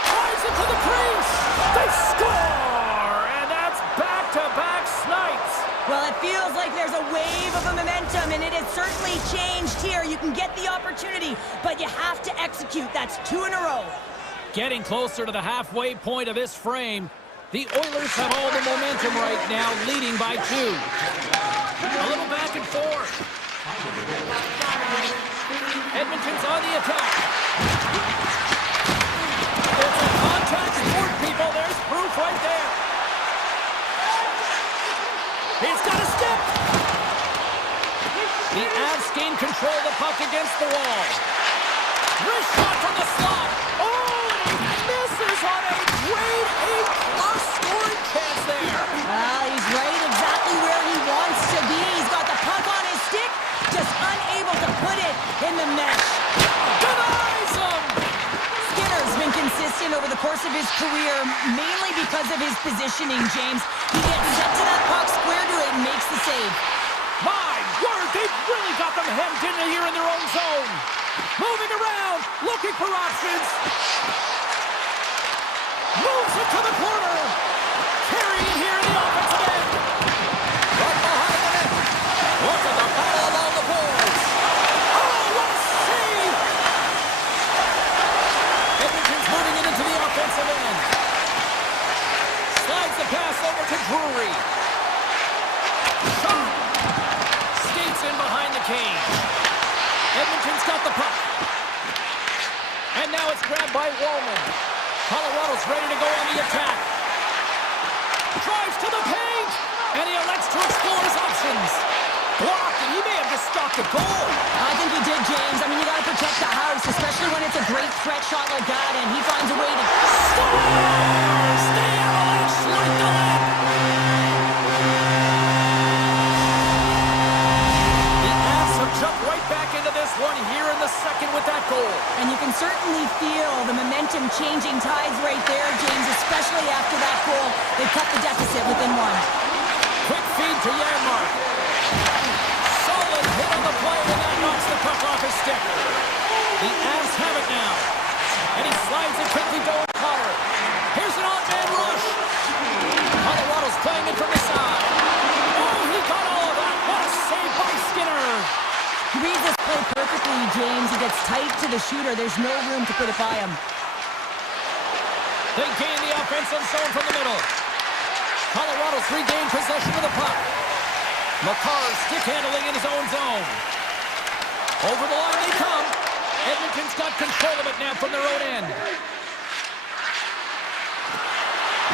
Drives it to the crease. They score! And that's back-to-back snipes. Well, it feels like there's a wave of momentum, and it has certainly changed here. You can get the opportunity, but you have to execute. That's 2 in a row. Getting closer to the halfway point of this frame. The Oilers have all the momentum right now, leading by 2. A little back and forth. Edmonton's on the attack. It's a contact sport, people. There's proof right there. He's got a step. The Avs gain control of the puck against the wall. Wrist shot from the slot. Oh, and he misses on a grade A+ scoring chance there. Well, he's right exactly where he wants to be. He's got the puck on his stick, just unable to put it in the mesh. Denies him. Skinner's been consistent over the course of his career, mainly because of his positioning, James. He gets set to that puck, square to it, and makes the save. My word, they've really got them hemmed in here in their own zone. Moving around, looking for options. Moves it to the corner. Carrying here in the offensive end. Right behind the net. Look at the battle along the boards. Oh, what a save! Edmonton's moving it into the offensive end. Slides the pass over to Drury. Shot. Skates in behind the cage. Edmonton's got the puck. And now it's grabbed by Wallman. Colorado's ready to go on the attack. Drives to the paint. And he elects to explore his options. Blocked, and he may have just stopped a goal. I think he did, James. I mean, you got to protect the house, especially when it's a great threat shot like that, and he finds a way to... Scores! The Avalanche light the lamp. The Avs have jumped right back into this one here in the second with that goal. And you can certainly feel the momentum changing tides right there, James, especially after that goal. They cut the deficit within 1. Quick feed to Janmark. Solid hit on the play, and that knocks the puck off his stick. The Avs have it now. And he slides it quickly to O'Connor. Here's an odd-man rush. Colorado's playing it from the side. Oh, he got all of that. What a save by Skinner. He reads this play perfectly, James. He gets tight to the shooter. There's no room to put it by him. They gain the offensive zone from the middle. Colorado's regained possession of the puck. Makar stick handling in his own zone. Over the line they come. Edmonton's got control of it now from their own end.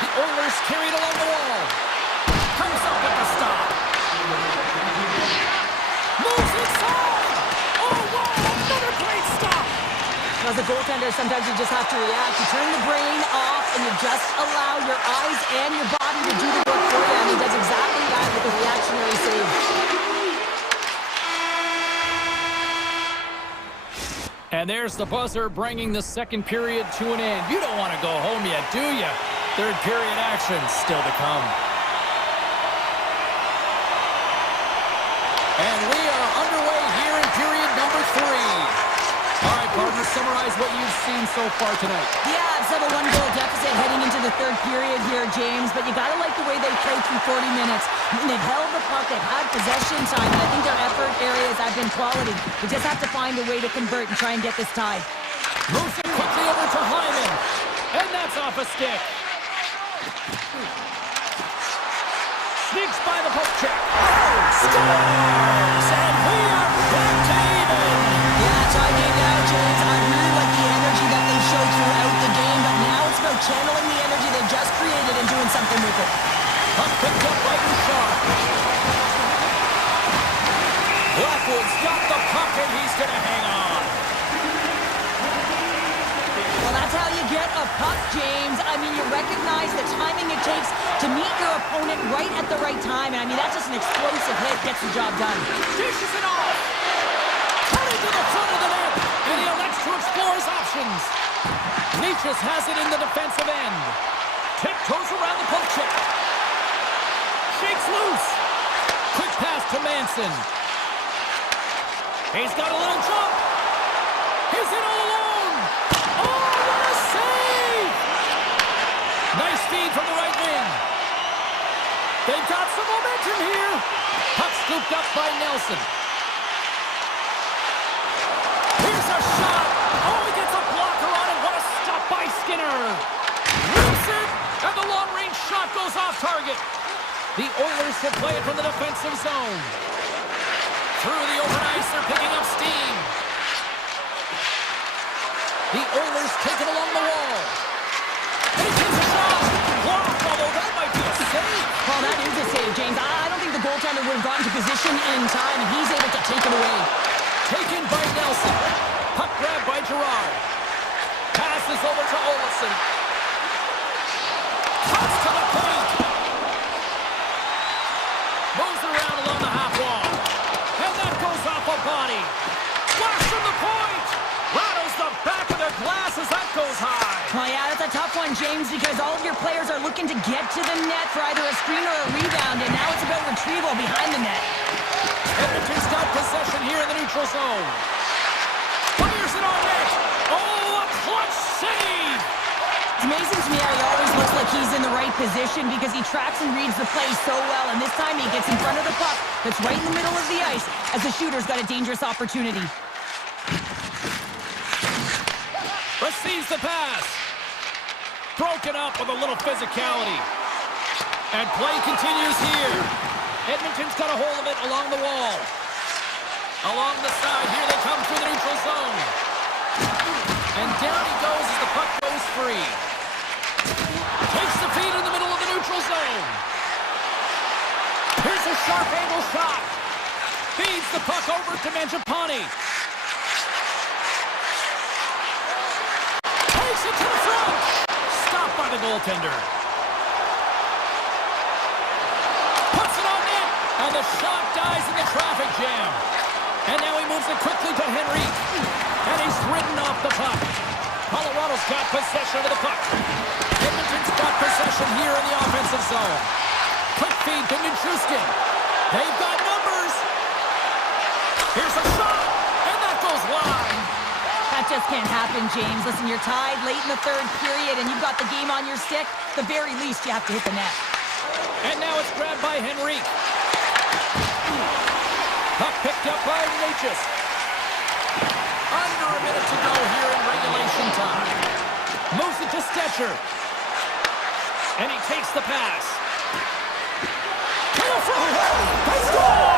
The Oilers carried along the wall. Comes up with the stop. Moves inside. Oh, wow, another great stop. As a goaltender, sometimes you just have to react. You turn the brain off, and you just allow your eyes and your body to do the work for you, and he does exactly that with a reactionary save. And there's the buzzer bringing the second period to an end. You don't want to go home yet, do you? Third period action still to come. And we are underway here in period number 3. All right, partner, summarize what you've seen so far tonight. The Avs have a 1-goal deficit heading into the third period here, James, but you got to like the way they played through 40 minutes. I mean, they've held the puck, they've had possession time, and I think their effort areas have been quality. They just have to find a way to convert and try and get this tied. Moves it quickly over to Hyman, and that's off a stick. Sneaks by the poke check. Scores! And we are back to even. Yeah, it's all game now, James. I really like the energy that they showed throughout the game, but now Puck picked up by Bouchard. Blackwood's got the puck, and he's going to hang on. Well, that's how you get a puck, James. I mean, you recognize the timing it takes to meet your opponent right at the right time. And I mean, that's just an explosive hit, gets the job done. Dishes it off. Cutting to the front of the net, and he elects to explore his options. Nietzsche has it in the defensive end. Tiptoes around the poke check. Shakes loose. Quick pass to Manson. He's got a little jump. He's in all alone. Oh, what a save! Nice feed from the right wing. They've got some momentum here. Puck scooped up by Nelson. Here's a shot. Oh, he gets a blocker on it. What a stop by Skinner. Rips it, and the long-range shot goes off target. The Oilers will play it from the defensive zone. Through the open ice, they're picking up steam. The Oilers take it along the wall. And he takes a shot. Blocked, although that might be a save. Well, that is a save, James. I don't think the goaltender would have gotten to position in time, and he's able to take it away. Taken by Nelson. Puck grab by Gerard. Passes over to Olsen. Cuts to the paint. Moves around along the half wall. And that goes off a body. Flash from the point. Rattles the back of the glass as that goes high. Well, yeah, that's a tough one, James, because all of your players are looking to get to the net for either a screen or a rebound, and now it's about retrieval behind the net. Edmonton's got possession here in the neutral zone. Fires it on net. Oh, a clutch save. It's amazing to me how he always looks like he's in the right position because he tracks and reads the play so well, and this time he gets in front of the puck that's right in the middle of the ice as the shooter's got a dangerous opportunity. Receives the pass. Broken up with a little physicality. And play continues here. Edmonton's got a hold of it along the wall. Along the side, here they come through the neutral zone. And down he goes as the puck goes free. Takes the feed in the middle of the neutral zone. Here's a sharp angle shot. Feeds the puck over to Mangiapane. Takes it to the front. Stopped by the goaltender. Puts it on net. And the shot dies in the traffic jam. And now he moves it quickly to Henrique. And he's ridden off the puck. Colorado's got possession of the puck. Edmonton's got possession here in the offensive zone. Quick feed to Nichushkin. They've got numbers. Here's a shot. And that goes wide. That just can't happen, James. Listen, you're tied late in the third period, and you've got the game on your stick. At the very least, you have to hit the net. And now it's grabbed by Henrique. Puck picked up by Natchez. Under a minute to go here in regulation time. Moves it to Stetcher. And he takes the pass. To the front. They score!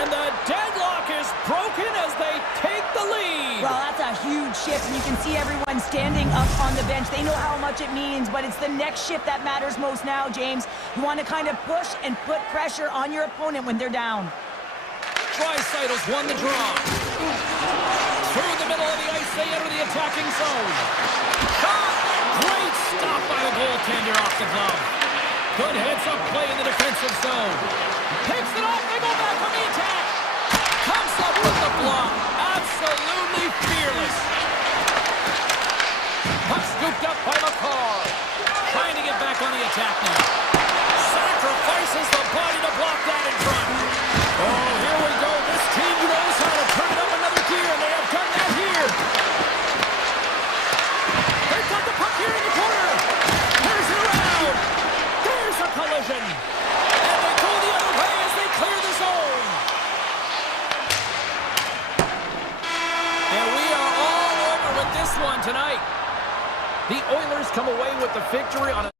And the deadlock is broken as they take the lead. Well, that's a huge shift, and you can see everyone standing up on the bench. They know how much it means, but it's the next shift that matters most now, James. You want to kind of push and put pressure on your opponent when they're down. Draisaitl won the draw. Through the middle of the ice, they enter the attacking zone. Shot! Great stop by the goaltender off the glove. Good heads-up play in the defensive zone. Picks it off, they go back on the attack. Comes up with the block. Absolutely fearless. Puck scooped up by McCarr. Trying to get back on the attack now. Sacrifices the body to block that in front. Oh, here we go. This team knows how to turn it up another gear, and they have done that here. They've got the puck here in the corner. Here's it around. There's a collision. And they go the other way as they clear the zone. And we are all over with this one tonight. The Oilers come away with the victory on a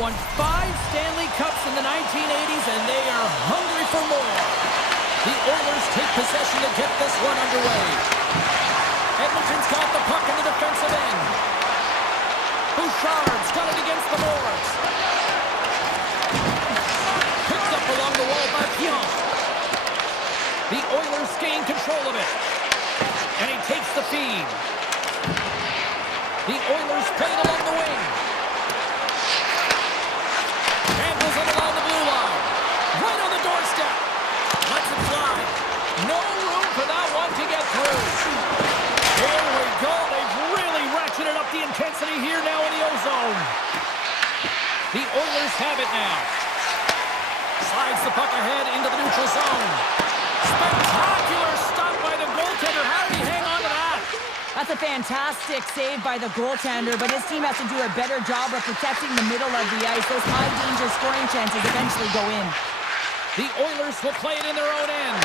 won 5 Stanley Cups in the 1980s, and they are hungry for more. The Oilers take possession to get this one underway. Edmonton's got the puck in the defensive end. Bouchard's got it against the boards. Picked up along the wall by Pion. The Oilers gain control of it. And he takes the feed. The Oilers play it along the wing. Handles it along the blue line. Right on the doorstep. Lets it fly. No room for that one to get through. Here we go. They've really ratcheted up the intensity here now in the O-zone. The Oilers have it now. Slides the puck ahead into the neutral zone. Spectacular stop by the goaltender. How did he hang on to that? That's a fantastic save by the goaltender, but his team has to do a better job of protecting the middle of the ice. Those high-danger scoring chances eventually go in. The Oilers will play it in their own end.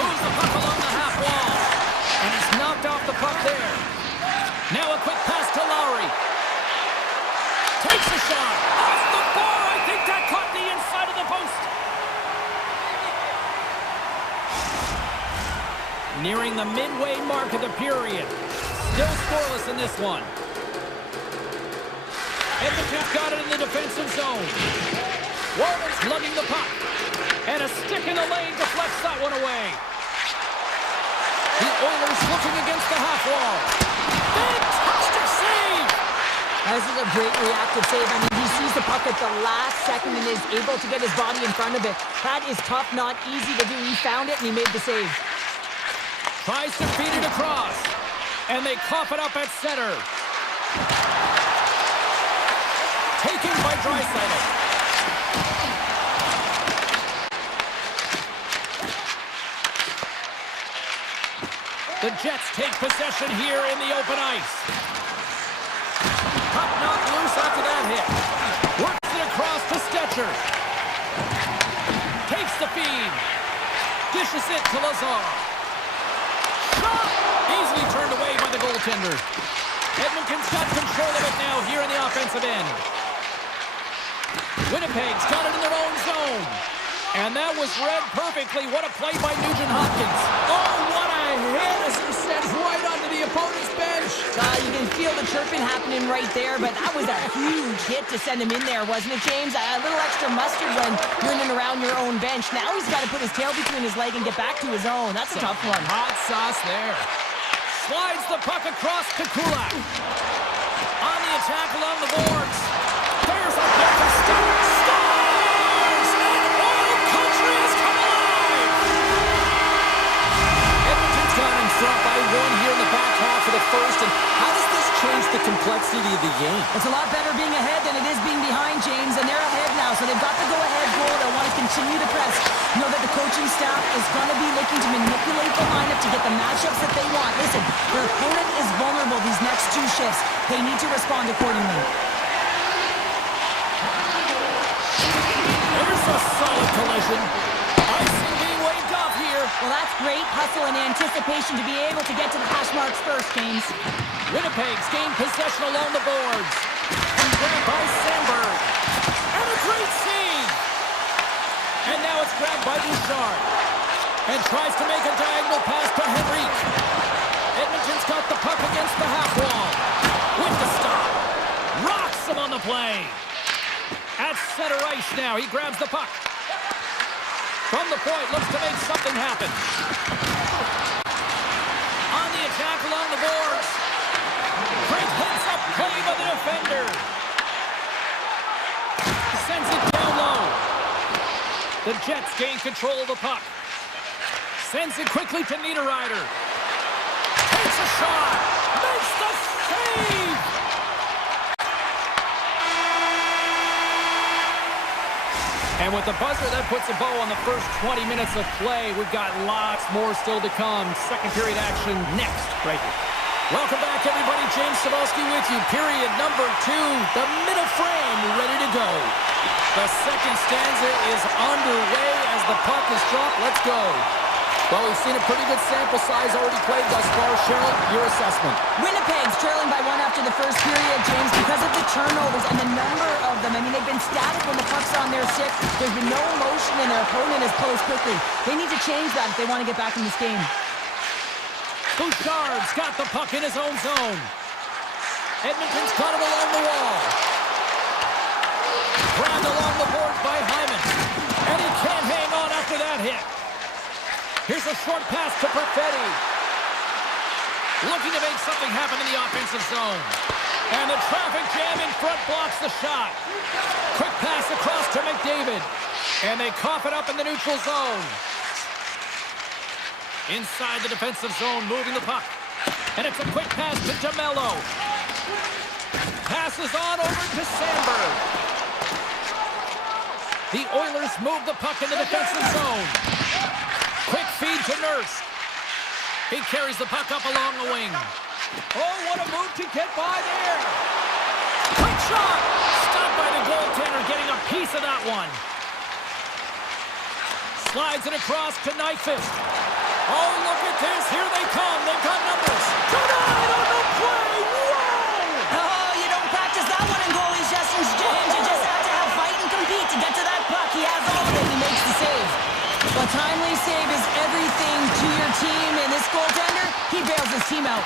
Moves the puck along the half wall. And he's knocked off the puck there. Now a quick pass to Lowry. Takes a shot. Off the bar. I think that caught the inside of the post. Nearing the midway mark of the period. Still scoreless in this one. Edmonton's got it in the defensive zone. Warman's lugging the puck. And a stick in the lane deflects that one away. The Oilers looking against the half wall. Fantastic save! This is a great reactive save. I mean, he sees the puck at the last second and is able to get his body in front of it. That is tough, not easy to do. He found it and he made the save. Tries to feed it across. And they cough it up at center. Taken by Draisaitl. The Jets take possession here in the open ice. Puck knocked loose after that hit. Works it across to Stetcher. Takes the feed. Dishes it to Lazar. Shot! Easily turned away by the goaltender. Edmonton's got control of it now here in the offensive end. Winnipeg's got it in their own zone. And that was read perfectly. What a play by Nugent Hopkins. Oh, what a hit as he sends right onto the opponent's bench. You can feel the chirping happening right there, but that was a huge hit to send him in there, wasn't it, James? A little extra mustard when you're in and around your own bench. Now he's got to put his tail between his leg and get back to his own. That's a tough one. Hot sauce there. Slides the puck across to Kulak. On the attack along the boards. There's a puck to Stars! And Oil Country has come alive! Edmonton's gone in front by 1 here in the back half of the first. And how does this change the complexity of the game? It's a lot better being ahead than it is being behind, James, and they're ahead now, so they've got the go-ahead goal. They want to continue to press. Know that the coaching staff is going to be looking to manipulate the lineup to get the matchups that they want. Listen, their opponent is vulnerable these next 2 shifts. They need to respond accordingly. There's a solid collision. Icing being waved off here. Well, that's great hustle and anticipation to be able to get to the hash marks first, James. Winnipeg's gained possession along the boards. And grabbed by Sandberg. And a great save. And now it's grabbed by Bouchard. And tries to make a diagonal pass to Henrique. Edmonton's got the puck against the half wall. With the stop. Rocks him on the play. At center ice now. He grabs the puck. From the point, looks to make something happen. On the attack along the boards. Great heads-up play by the defender. Sends it down low. The Jets gain control of the puck. Sends it quickly to Niederreiter. Takes a shot. Makes the save. And with the buzzer, that puts a bow on the first 20 minutes of play. We've got lots more still to come. Second period action next, right here. Welcome back, everybody. James Cebulski with you. Period number 2. The middle frame ready to go. The second stanza is underway as the puck is dropped. Let's go. Well, we've seen a pretty good sample size already played thus far. Cheryl, your assessment. Winnipeg's trailing by 1 after the first period, James, because of the turnovers and the number of them. I mean, they've been static when the puck's on their stick. There's been no motion, and their opponent has closed quickly. They need to change that if they want to get back in this game. Bouchard's got the puck in his own zone. Edmonton's got it along the wall. Grabbed along the boards by Hyman. And he can't hang on after that hit. Here's a short pass to Perfetti. Looking to make something happen in the offensive zone. And the traffic jam in front blocks the shot. Quick pass across to McDavid. And they cough it up in the neutral zone. Inside the defensive zone, moving the puck. And it's a quick pass to DeMello. Passes on over to Sandberg. The Oilers move the puck in the defensive zone. Quick feed to Nurse. He carries the puck up along the wing. Oh, what a move to get by there. Quick shot. Stopped by the goaltender, getting a piece of that one. Slides it across to Nyquist. Oh, look at this. Here they come. They've got numbers. Tonight on the play. Whoa! Oh, you don't practice that one in goalie sessions, James. You just have to have fight and compete to get to that puck. He has all of it. He makes the save. A timely save is everything to your team, and this goaltender, he bails his team out.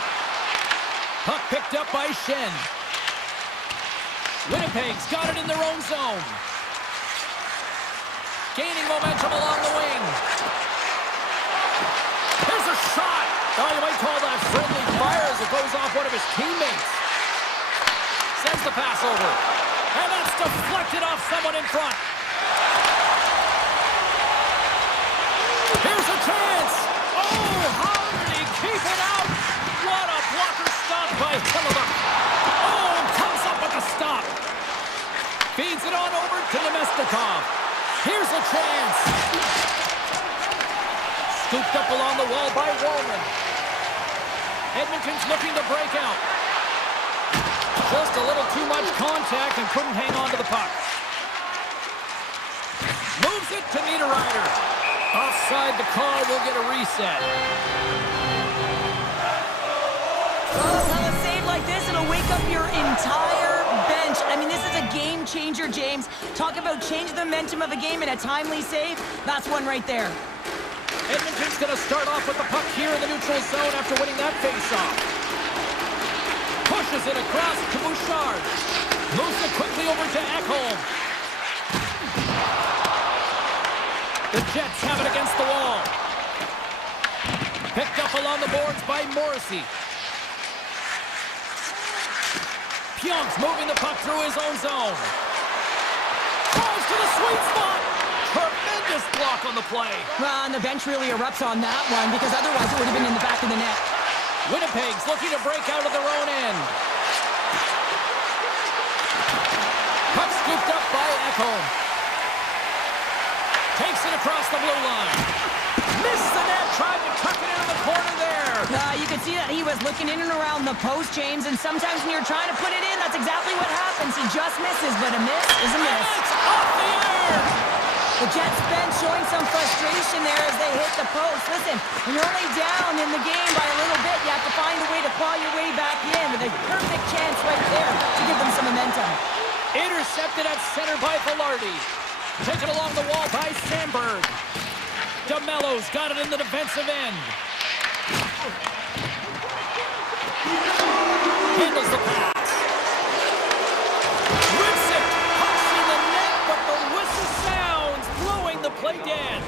Puck picked up by Shen. Winnipeg's got it in their own zone. Gaining momentum along the wing. Here's a shot. Oh, you might call that friendly fire as it goes off one of his teammates. Sends the pass over. And that's deflected off someone in front. Here's a chance. Oh, how did he keep it out? What a blocker stop by Hillebuck. Oh, comes up with a stop. Feeds it on over to Nemestikov. Here's a chance. Scooped up along the wall by Wallman. Edmonton's looking to break out. Just a little too much contact and couldn't hang on to the puck. Moves it to Niederreiter. Offside the call, will get a reset. Well, a save like this, it'll wake up your entire bench. I mean, this is a game changer, James. Talk about changing the momentum of a game and a timely save. That's one right there. Edmonton's going to start off with the puck here in the neutral zone after winning that faceoff. Pushes it across to Bouchard. Moves it quickly over to Ekholm. The Jets have it against the wall. Picked up along the boards by Morrissey. Pionk's moving the puck through his own zone. Falls to the sweet spot. Tremendous block on the play. Well, and the bench really erupts on that one because otherwise it would have been in the back of the net. Winnipeg's looking to break out of their own end. Puck scooped up by Ekholm. Takes it across the blue line. Missed the net, tried to tuck it into the corner there. You could see that he was looking in and around the post, James, and sometimes when you're trying to put it in, that's exactly what happens. He just misses, but a miss is a miss. It's off the air. The Jets bench showing some frustration there as they hit the post. Listen, when you're only down in the game by a little bit, you have to find a way to claw your way back in with a perfect chance right there to give them some momentum. Intercepted at center by Velarde. Taken along the wall by Sandberg. DeMello's got it in the defensive end. Handles the pass. Rips it. Pucks in the net, but the whistle sounds, blowing the play dead.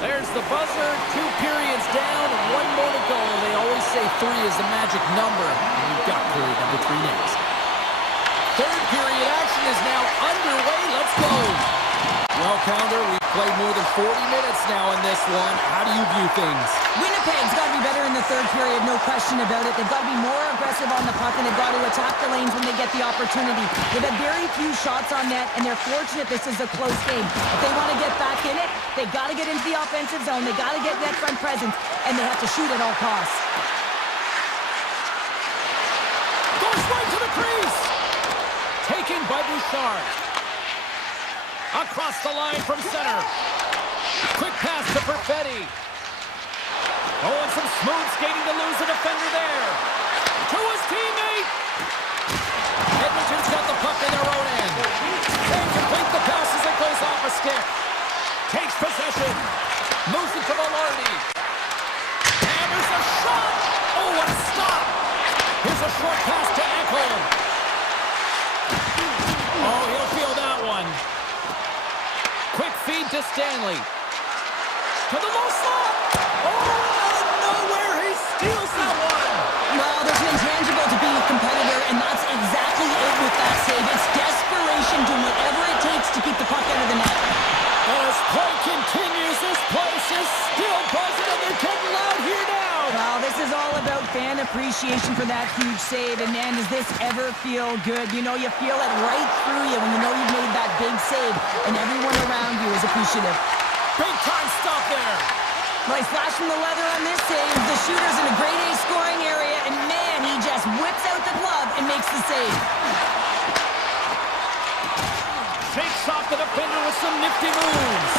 There's the buzzer. 2 periods down, 1 more to go. They always say 3 is the magic number. And you've got period number 3 next. Third period action is now underway. Let's go. Well, Pounder, we've played more than 40 minutes now in this one. How do you view things? Winnipeg's got to be better in the third period, no question about it. They've got to be more aggressive on the puck, and they've got to attack the lanes when they get the opportunity. They've had very few shots on net, and they're fortunate this is a close game. If they want to get back in it, they've got to get into the offensive zone. They've got to get net front presence, and they have to shoot at all costs. Goes right to the crease. Taken by Bouchard. Across the line from center. Quick pass to Perfetti. some smooth skating to lose the defender there. To his teammate. Edmonton's got the puck in their own end. Can't complete the pass as it goes off a stick. Takes possession. Moves it to Velarde. And there's a shot. Oh, what a stop. Here's a short pass to Ekholm. Oh, he'll feel that one. Quick feed to Stanley. To the low slot. Oh, out of nowhere, he steals that one. Well, there's an intangible to being a competitor, and that's exactly it with that save. It's desperation, doing whatever it takes to keep the puck out of the net. As play continues, this place is still buzzing, and they're getting loud here now. Well, this is all about fan appreciation for that huge save, and man, does this ever feel good. You know, you feel it right through you when you know you've made that big save, and everyone around you is appreciative. Big time stop there. Nice flash from the leather on this save. The shooter's in a grade A scoring area, and man, he just whips out the glove and makes the save. Shakes off the defender with some nifty moves.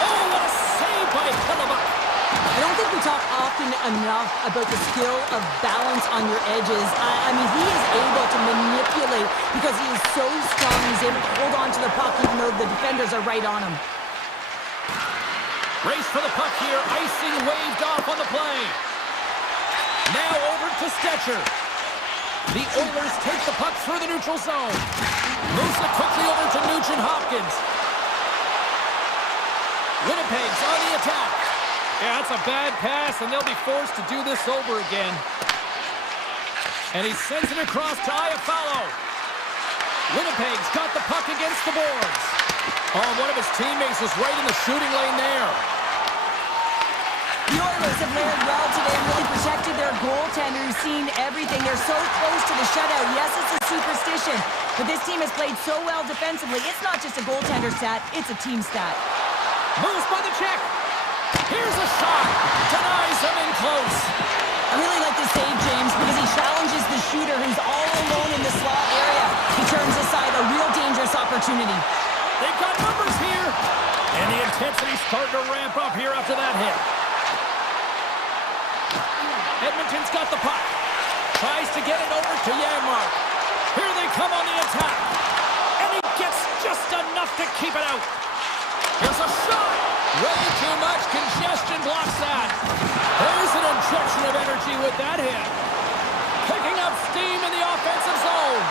Oh, what a save by Hellebuyck. I don't think we talk often enough about the skill of balance on your edges. I mean, he is able to manipulate because he is so strong. He's able to hold on to the puck even though the defenders are right on him. Race for the puck here. Icing waved off on the play. Now over to Stetcher. The Oilers take the puck through the neutral zone. Moves it quickly over to Nugent-Hopkins. Winnipeg's on the attack. Yeah, that's a bad pass, and they'll be forced to do this over again. And he sends it across to Iafallo. Winnipeg's got the puck against the boards. Oh, one of his teammates is right in the shooting lane there. The Oilers have layered well today and really protected their goaltender who's seen everything. They're so close to the shutout. Yes, it's a superstition, but this team has played so well defensively. It's not just a goaltender stat, it's a team stat. Moves by the check. Here's a shot. Denies him in close. I really like this save, James, because he challenges the shooter who's all alone in the slot area. He turns aside a real dangerous opportunity. They've got numbers here. And the intensity's starting to ramp up here after that hit. Edmonton's got the puck. Tries to get it over to Janmark. Here they come on the attack. And he gets just enough to keep it out. Here's a shot. Way too much congestion blocks that. There's an injection of energy with that hit. Picking up steam in the offensive zone.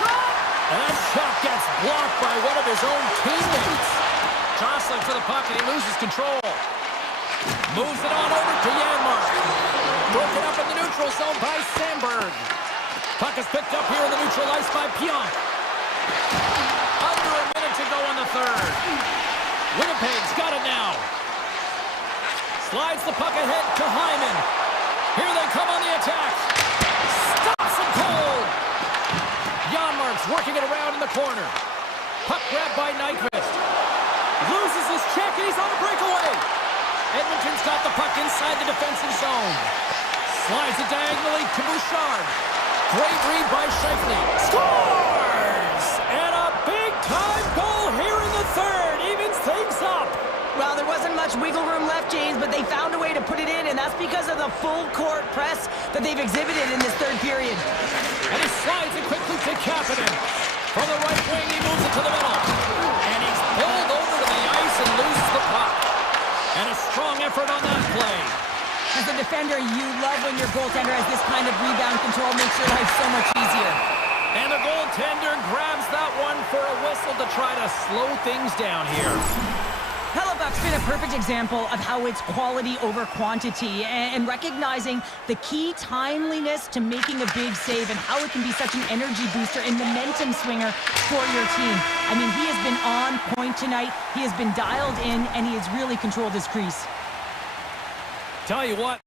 Shot. And that shot gets blocked by one of his own teammates. Jostling for the puck and he loses control. Moves it on over to Janmark. Broken up in the neutral zone by Sandberg. Puck is picked up here in the neutral ice by Pionk. Under a minute to go in the third. Winnipeg's got it now. Slides the puck ahead to Hyman. Here they come on the attack. Stops him cold. Janmark's working it around in the corner. Puck grabbed by Nyquist. Loses his check and he's on a breakaway. Edmonton's got the puck inside the defensive zone. Slides it diagonally to Bouchard. Great read by Scheifele. Scores! And a big-time goal here in the third. Evens things up. Well, there wasn't much wiggle room left, James, but they found a way to put it in, and that's because of the full-court press that they've exhibited in this third period. And he slides it quickly to Kapanen. From the right wing, he moves it to the middle. And he's pulled over to the ice and loses the puck. And a strong effort on that play. As a defender, you love when your goaltender has this kind of rebound control. Makes your life so much easier. And the goaltender grabs that one for a whistle to try to slow things down here. Hellebuyck's been a perfect example of how it's quality over quantity and recognizing the key timeliness to making a big save and how it can be such an energy booster and momentum swinger for your team. I mean, he has been on point tonight. He has been dialed in, and he has really controlled his crease. Tell you what.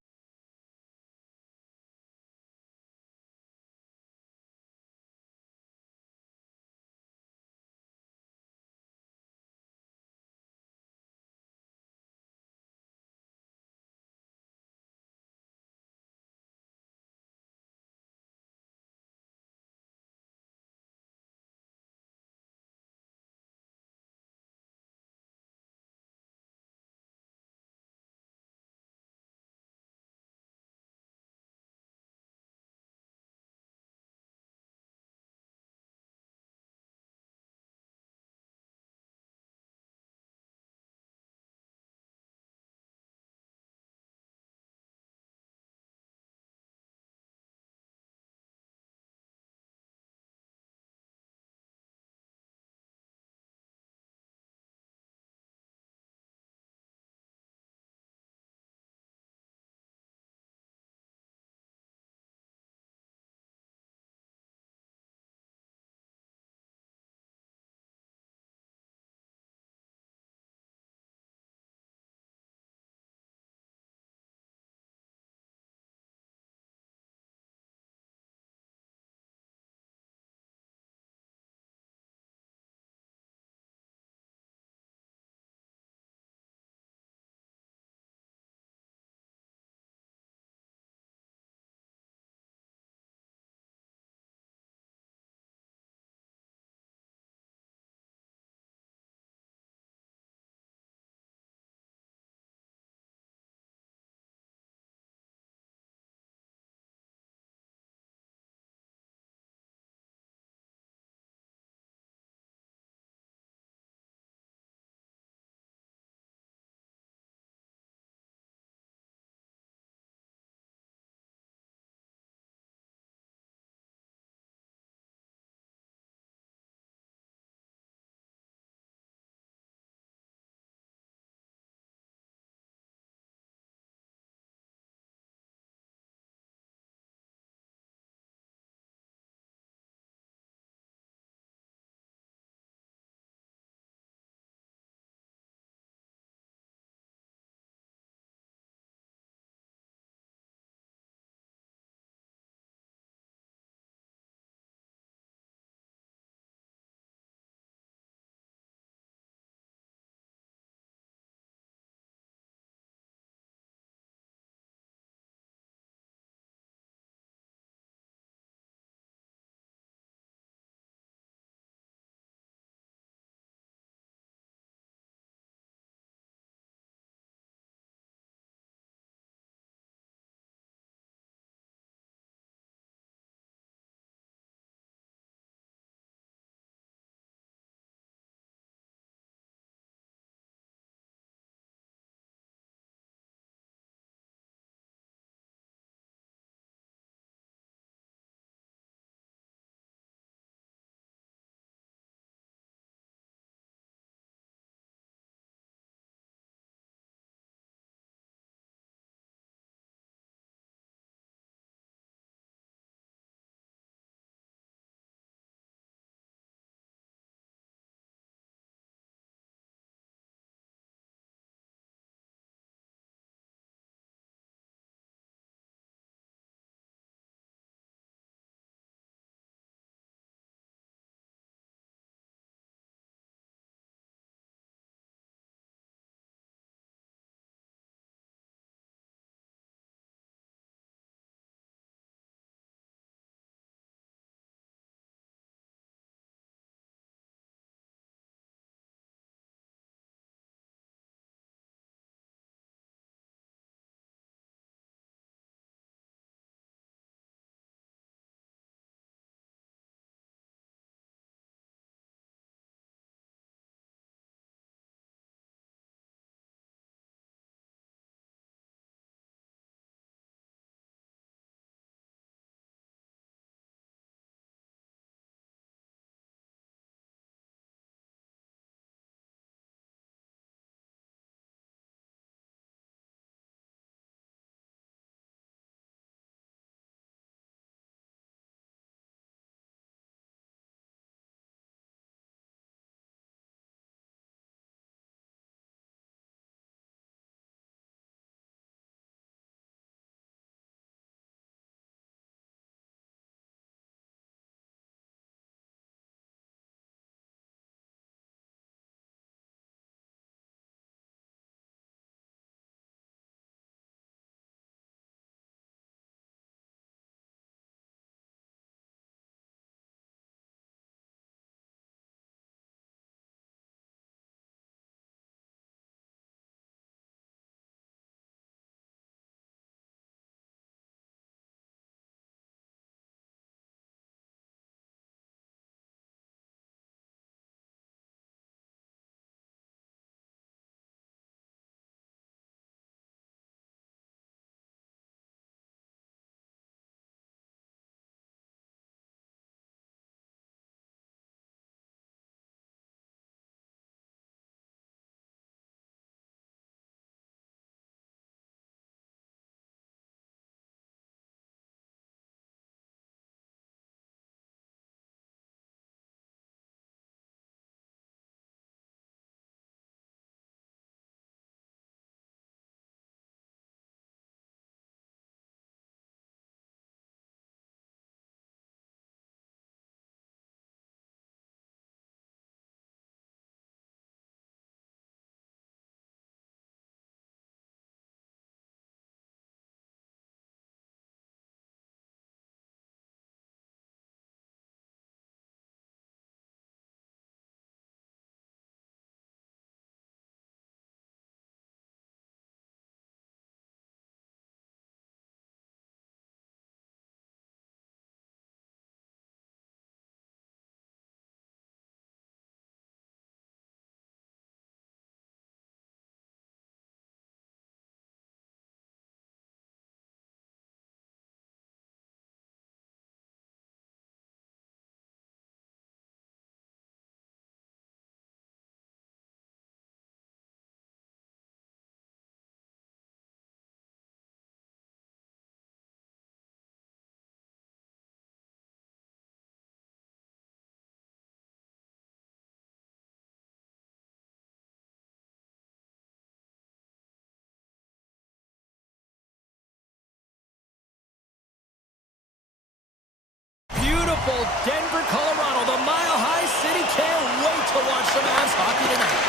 beautiful Denver, Colorado. The Mile High City can't wait to watch some Avs hockey tonight.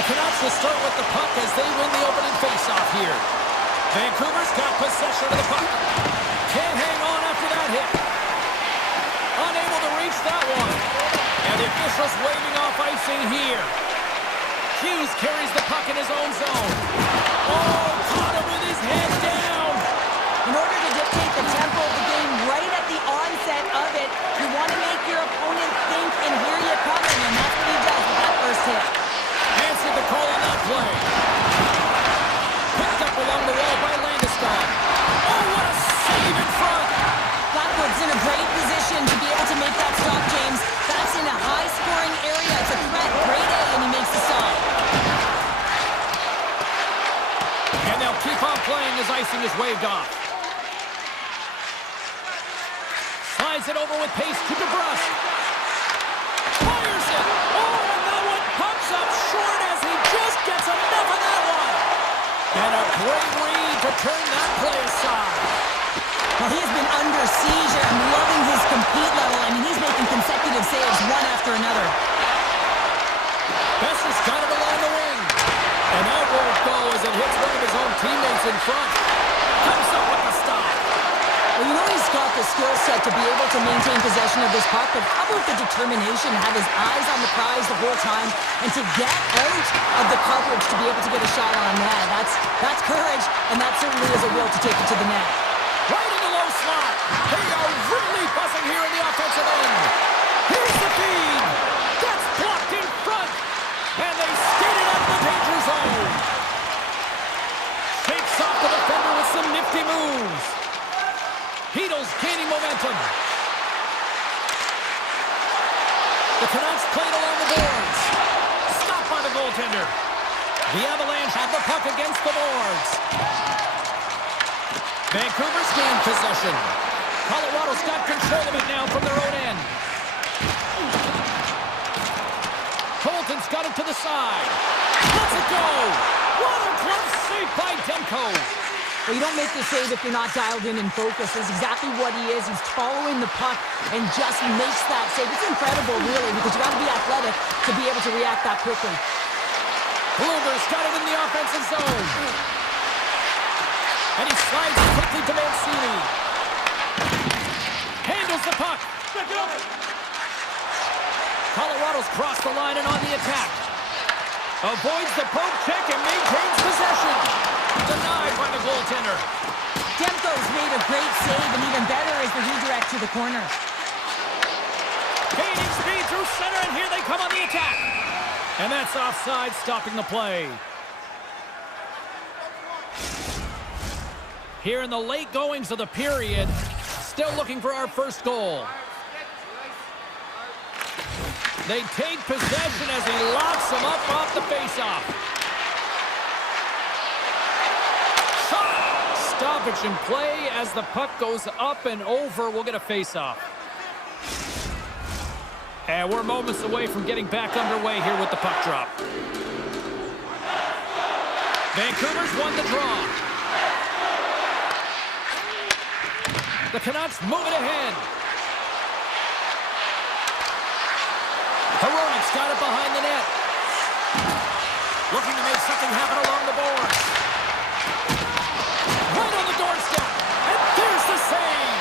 The Canucks will start with the puck as they win the opening faceoff here. Vancouver's got possession of the puck. Can't hang on after that hit. Unable to reach that one. And the official's waving off icing here. Hughes carries the puck in his own zone. Oh, caught him with his head down. In order to dictate the tempo of the game right at the onset of it, you want to make your opponent think and hear you coming, and that's what he does with that first hit. Answered the call on that play. Picked up along the wall by Landeskog. Oh, what a save in front. Blackwood's in a great position to be able to make that stop, James. That's in a high-scoring area. It's a threat. Great A, and he makes the stop. And they'll keep on playing as icing is waved off. Slides it over with pace to DeBrusque. Fires it. Oh, and that one pops up short as he just gets enough of that one. And a great read to turn that play aside. Well, he has been under siege, and I'm loving his compete level. I mean, he's making consecutive saves one after another. Besser's got it along the wing. And that won't go as it hits one of his own teammates in front. Comes up with the stop. Well, you know he's got the skill set to be able to maintain possession of this puck, but how about the determination to have his eyes on the prize the whole time and to get out of the coverage to be able to get a shot on net? That's courage, and that certainly is a will to take it to the net. Right in the low slot. They are really buzzing here in the offensive end. Here's the feed. That's blocked in front. And they skate it out of the danger zone. Shakes off the defender with some nifty moves. Heedle's gaining momentum. The Canucks played along the boards. Stopped by the goaltender. The Avalanche have the puck against the boards. Vancouver's gained possession. Colorado's got control of it now from their own end. Colton's got it to the side. Let's it go. What a glove save by Demko. Well, you don't make the save if you're not dialed in and focused. That's exactly what he is. He's following the puck and just makes that save. It's incredible, really, because you got to be athletic to be able to react that quickly. Blueber's got it in the offensive zone. And he slides quickly to Mancini. Handles the puck. Colorado's crossed the line and on the attack. Avoids the poke check and maintains possession. Denied by the goaltender. Demko's made a great save, and even better is the redirect to the corner. Gaining speed through center, and here they come on the attack. And that's offside, stopping the play. Here in the late goings of the period, still looking for our first goal. They take possession as he locks them up off the faceoff. Shot! Stoppage in play as the puck goes up and over. We'll get a faceoff. And we're moments away from getting back underway here with the puck drop. Vancouver's won the draw. The Canucks move it ahead. Hronik's got it behind the net. Looking to make something happen along the boards. Right on the doorstep. And there's the save.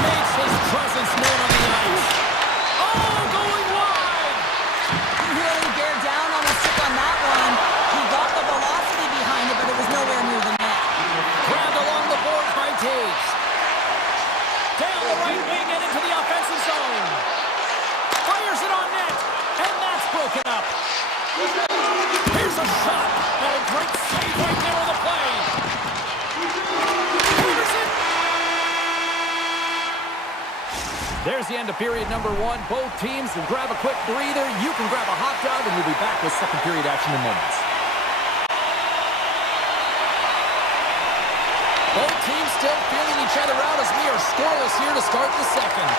Makes his presence known on the ice. Oh, going wide. He really bared down on the stick on that one. He got the velocity behind it, but it was nowhere near the net. Grabbed along the boards by Taves. Down the right wing and into the offensive zone. Fires it on net, and that's broken up. Here's a shot, and a great save right there on the play. Peterson. There's the end of period number one. Both teams will grab a quick breather. You can grab a hot dog, and we'll be back with second period action in moments. Both teams still feeling each other out as we are scoreless here to start the second.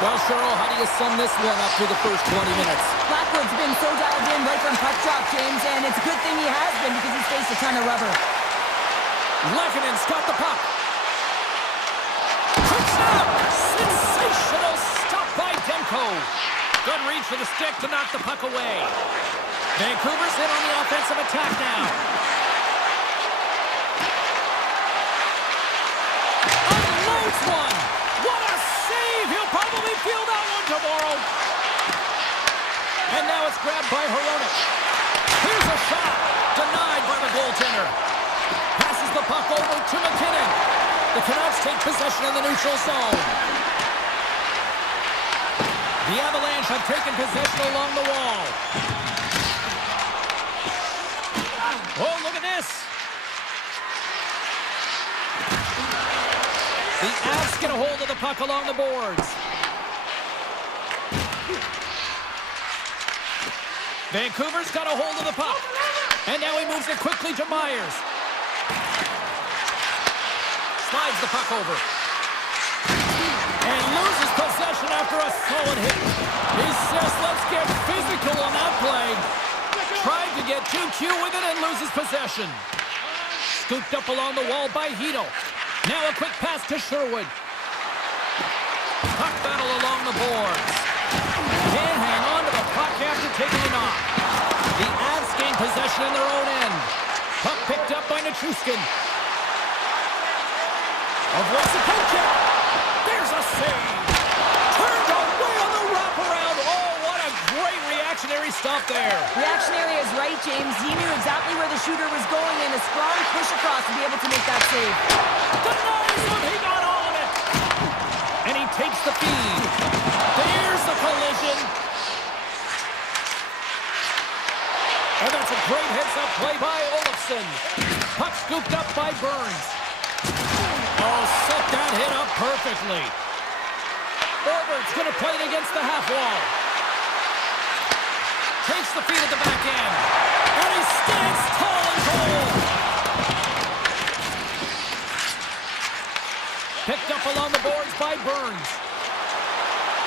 Well, Cheryl, how do you sum this one up through the first 20 minutes? Blackwood's been so dialed in right from puck drop, James, and it's a good thing he has been because he's faced a ton of rubber. Lekanen's got the puck. Quick snap! Sensational! Good reach for the stick to knock the puck away. Vancouver's in on the offensive attack now. Unloads one. What a save. He'll probably feel that one tomorrow. And now it's grabbed by Hronek. Here's a shot. Denied by the goaltender. Passes the puck over to McKinnon. The Canucks take possession in the neutral zone. The Avalanche have taken possession along the wall. Oh, look at this. The Avs get a hold of the puck along the boards. Vancouver's got a hold of the puck. And now he moves it quickly to Myers. Slides the puck over. And loses possession after a solid hit. He says, let's get physical on that play. Tried to get too cute with it and loses possession. Scooped up along the wall by Hito. Now a quick pass to Sherwood. Puck battle along the boards. Can't hang on to the puck after taking it off. The Avs gain possession in their own end. Puck picked up by Nichushkin. Avoids the poke check. There's a save. Turned away on the wraparound. Oh, what a great reactionary stop there. Reactionary is right, James. He knew exactly where the shooter was going and a strong push across to be able to make that save. Denies him. He got all of it. And he takes the feed. There's the collision. And that's a great heads-up play by Olofsson. Puck scooped up by Burns. Oh, set that hit up perfectly. Forward's going to play it against the half wall. Takes the feed at the back end. And he stands tall and cold. Picked up along the boards by Burns.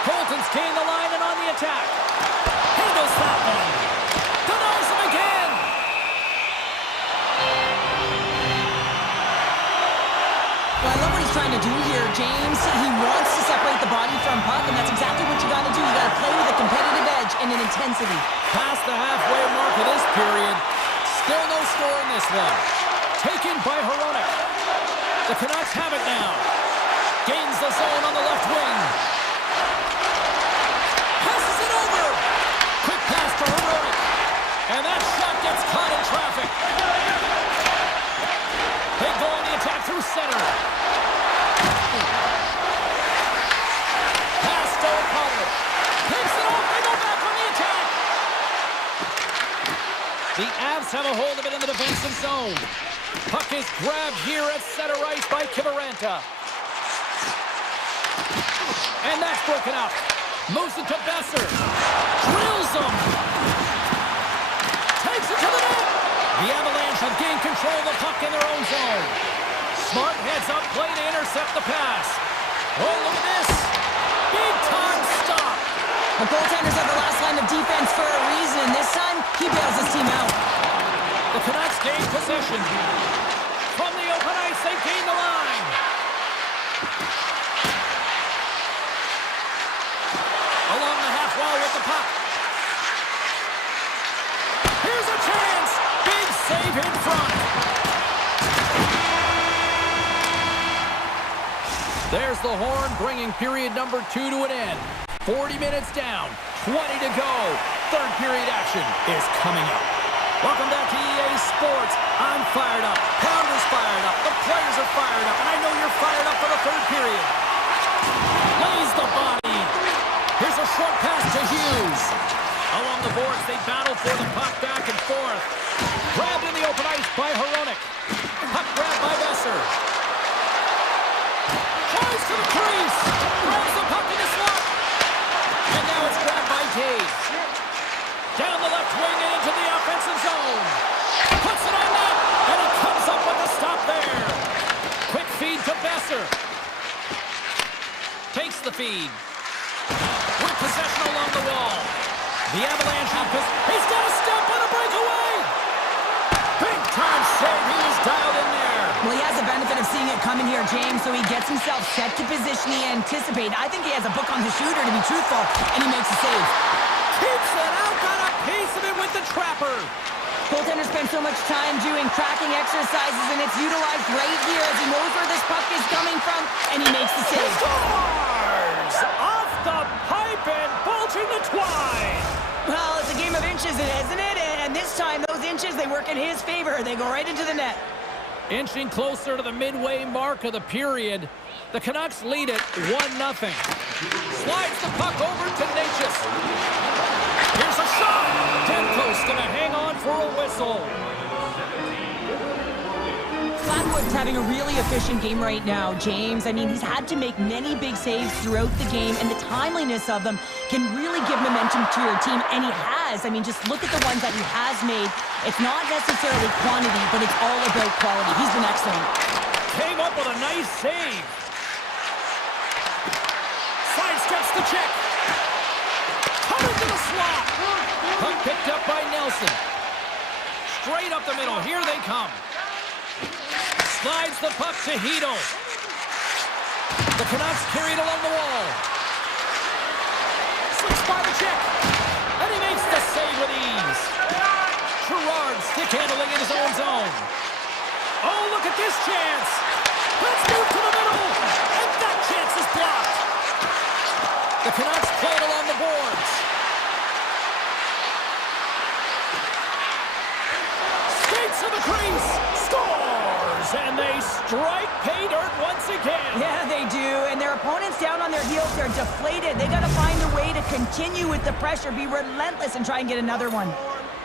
Colton's gained the line and on the attack. Handles that one. Denies him again. Well, I love what he's trying to do here, James. He wants to separate the body from puck, and that's exactly what you got to do. You got to play with a competitive edge and an intensity. Past the halfway mark of this period. Still no score in this one. Taken by Hronek. The Canucks have it now. Gains the zone on the left wing. Passes it over. Quick pass to Hronek. And that shot gets caught in traffic. They go on the attack through center. Pass to O'Connor. Takes it off. They go back on the attack. The Avs have a hold of it in the defensive zone. Puck is grabbed here at center ice by Kiviranta. And that's broken up. Moves it to Besser. Drills him. Takes it to the net. The Avalanche have gained control of the puck in their own zone. Smart heads up play to intercept the pass. Oh, look at this. Big time stop. The goaltenders are the last line of defense for a reason. This time, he bails his team out. The Canucks gain possession. From the open ice, they gain the line. Along the half wall with the puck. Here's a chance. Big save in front. There's the horn, bringing period number 2 to an end. 40 minutes down, 20 to go. Third period action is coming up. Welcome back to EA Sports. I'm fired up. Pounder's fired up. The players are fired up. And I know you're fired up for the third period. Lays the body. Here's a short pass to Hughes. Along the boards, they battle for the puck back and forth. Grabbed in the open ice by Hronek. Puck grabbed by Besser. Tries to the crease. Grabs the puck in the slot. And now it's grabbed by Taves. Down the left wing and into the offensive zone. Puts it on net. And he comes up with a stop there. Quick feed to Besser. Takes the feed. With possession along the wall. The Avalanche have he's got a step on a breakaway. Big time save. He was dialed in there. Well, he has the benefit of seeing it coming here, James, so he gets himself set to position he anticipated. I think he has a book on the shooter, to be truthful, and he makes a save. Keeps it out, got a piece of it with the trapper. Goaltender spends so much time doing tracking exercises, and it's utilized right here as he knows where this puck is coming from, and he makes the save. Scores! Off the pipe and bulging the twine. Well, it's a game of inches, isn't it? And this time, those inches, they work in his favor. They go right into the net. Inching closer to the midway mark of the period, the Canucks lead it 1-0. Slides the puck over to Natchez. Here's a shot. Demko's gonna hang on for a whistle. Flatwood's having a really efficient game right now, James. I mean, he's had to make many big saves throughout the game, and the timeliness of them can really give momentum to your team, and he has. I mean, just look at the ones that he has made. It's not necessarily quantity, but it's all about quality. He's been excellent. Came up with a nice save. Sidesteps the check. Cut into the slot. Puck picked up by Nelson. Straight up the middle. Here they come. Slides the puck to Hito. The Canucks carried along the wall. Slips by the check. And he makes the save with ease. Gerard stick handling in his own zone. Oh, look at this chance. Let's move to the middle. And that chance is blocked. The Canucks play it along the boards. Skates to the crease. Scores. And they strike pay dirt once again. Yeah, they do. And their opponents down on their heels, they're deflated. They got to find a way to continue with the pressure, be relentless, and try and get another one.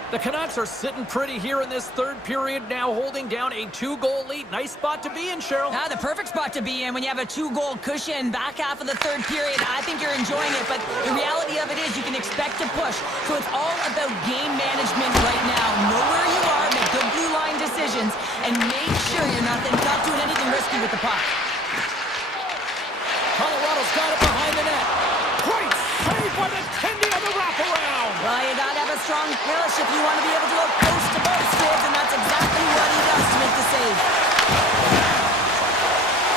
The Canucks are sitting pretty here in this third period, now holding down a 2-goal lead. Nice spot to be in, Cheryl. The perfect spot to be in when you have a 2-goal cushion back half of the third period. I think you're enjoying it, but the reality of it is you can expect to push. So it's all about game management right now. Know where you are, make good blue line decisions, and make sure you're not doing anything risky with the puck. Colorado's got it behind the net. Great save by the Tendy on the wraparound. Well, you gotta have a strong push if you want to be able to go post to post, kids, and that's exactly what he does to make the save.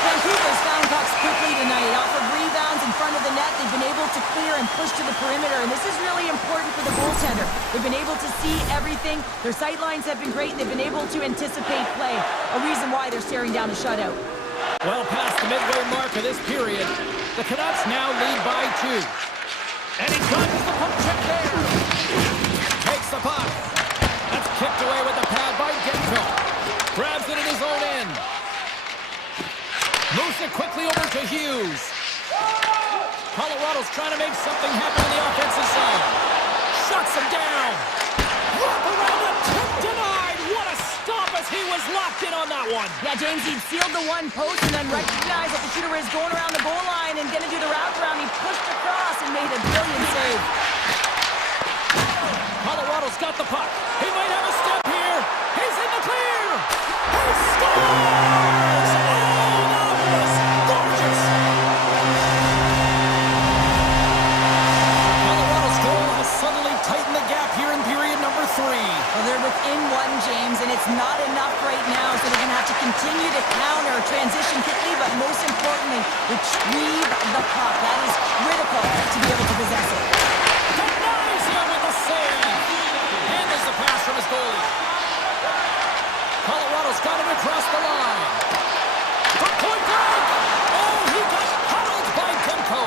Vancouver's found pucks quickly tonight. Off of rebounds in front of the net, they've been able to clear and push to the perimeter, and this is really important for the goaltender. They've been able to see everything. Their sight lines have been great, and they've been able to anticipate play. A reason why they're staring down a shutout. Well past the midway mark of this period, the Canucks now lead by 2. And he dodges the puck check there. Takes the puck. That's kicked away with the pad by Demko. Grabs it in his own end. Moves it quickly over to Hughes. Colorado's trying to make something happen on the offensive side. Shuts him down. Wrap around attempt denied. What a stop as he was locked in on that one. Yeah, James, he sealed the one post and then recognized that the shooter is going around the goal line and going to do the wraparound. He pushed across and made a brilliant save. Colorado's got the puck. He might have a step here. He's in the clear. He scores! Oh, that was gorgeous. Colorado's goal has suddenly tightened the gap here in period number 3. Well, they're within 1, James, and it's not enough right now, so they're going to have to continue to counter, transition quickly, but most importantly, retrieve the puck. That is critical to be able to possess it. Denies him with the save. Handles the pass from his goalie. Colorado's got him across the line. For point blank. Oh, he got huddled by Demko.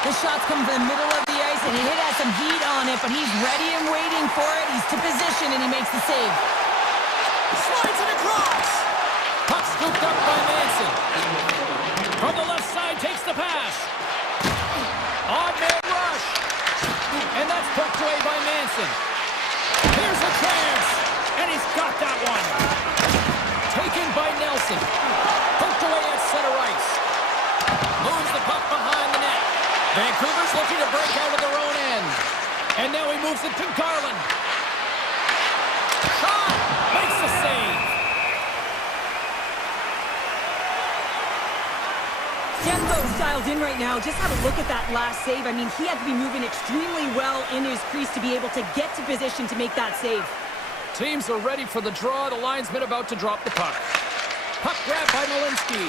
The shots come from the middle of the ice, and it has some heat on it, but he's ready and waiting for it. He's to position, and he makes the save. Slides it across. Puck scooped up by Manson. From the left side, takes the pass. On-man rush. And that's poked away by Manson. Here's a chance. And he's got that one. Taken by Nelson. Poked away at center ice. Moves the puck behind the net. Vancouver's looking to break out of their own end. And now he moves it to Garland. Shot! Makes the save. Demko's dialed in right now. Just have a look at that last save. I mean, he had to be moving extremely well in his crease to be able to get to position to make that save. Teams are ready for the draw. The linesman about to drop the puck. Puck grab by Malinsky.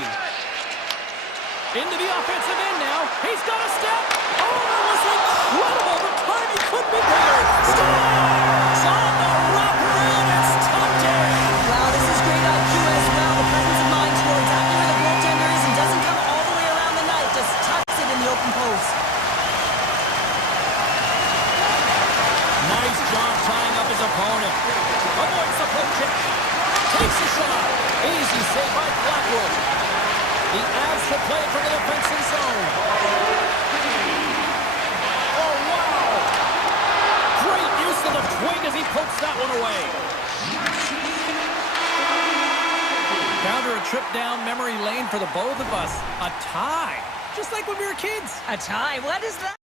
Into the offensive end now. He's got a step. Oh, that was incredible. The timing couldn't be better. Scores! On the wraparound, it's tucked in. Wow, this is great IQ as well. The presence of mind to know exactly where the goaltender is and doesn't come all the way around the net. Just tucks it in the open post. Nice job tying up his opponent. Avoids the poke check. Takes a shot. Easy save by Blackwood. The Avs will play from the defensive zone. Oh, wow! Great use of the twig as he pokes that one away. Counter a trip down memory lane for the both of us. A tie. Just like when we were kids. A tie? What is that?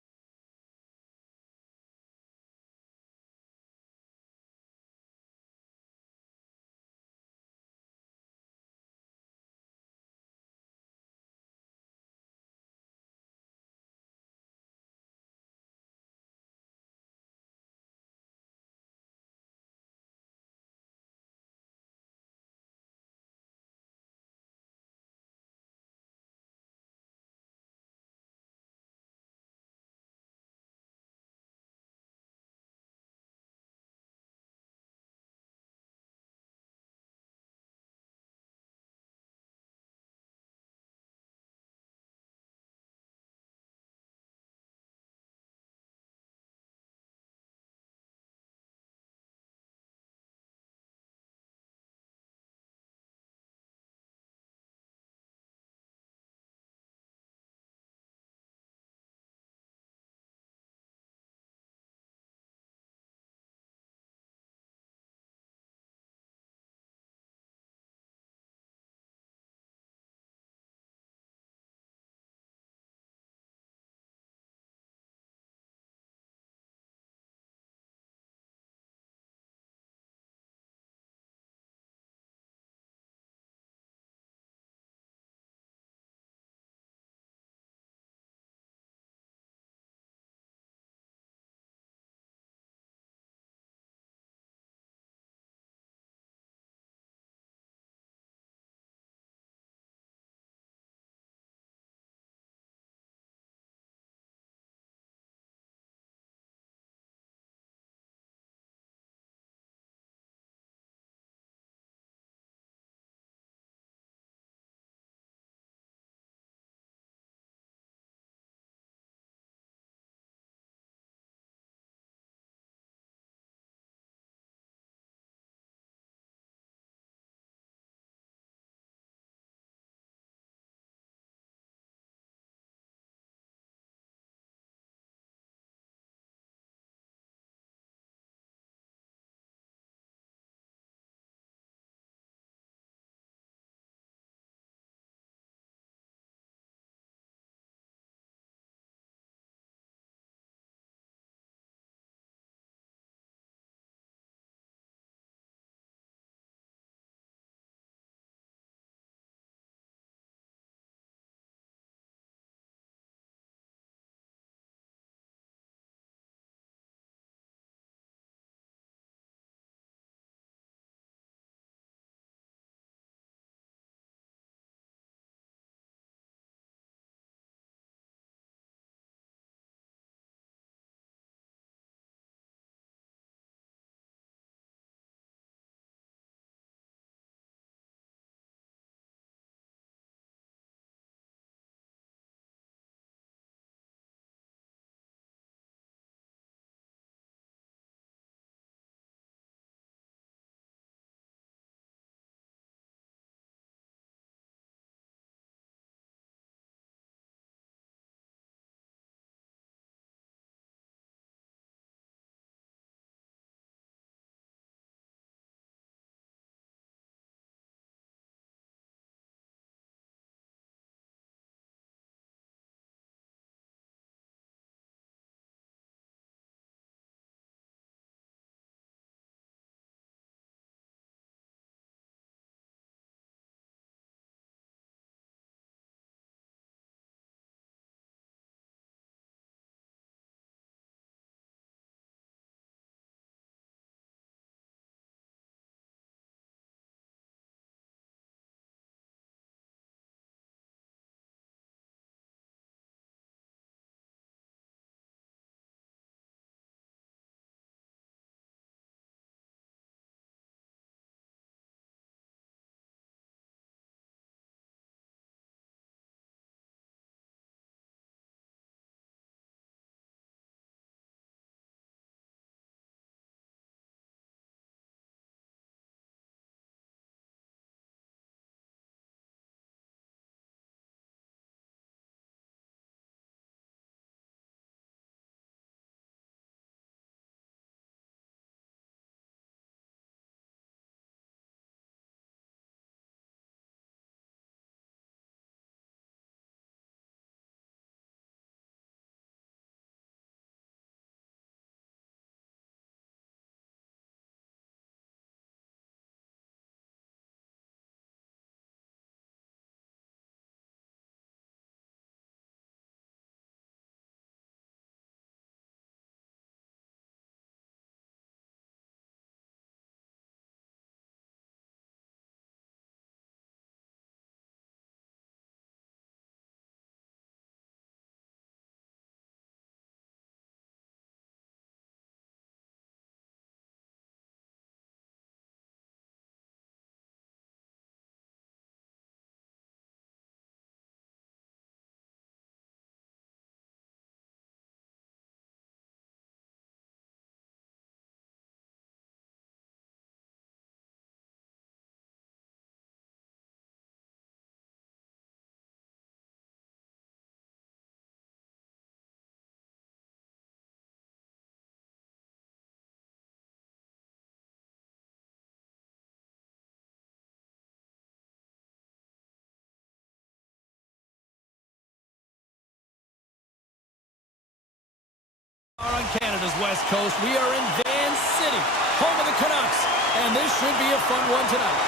Canada's West Coast. We are in Van City, home of the Canucks, and this should be a fun one tonight.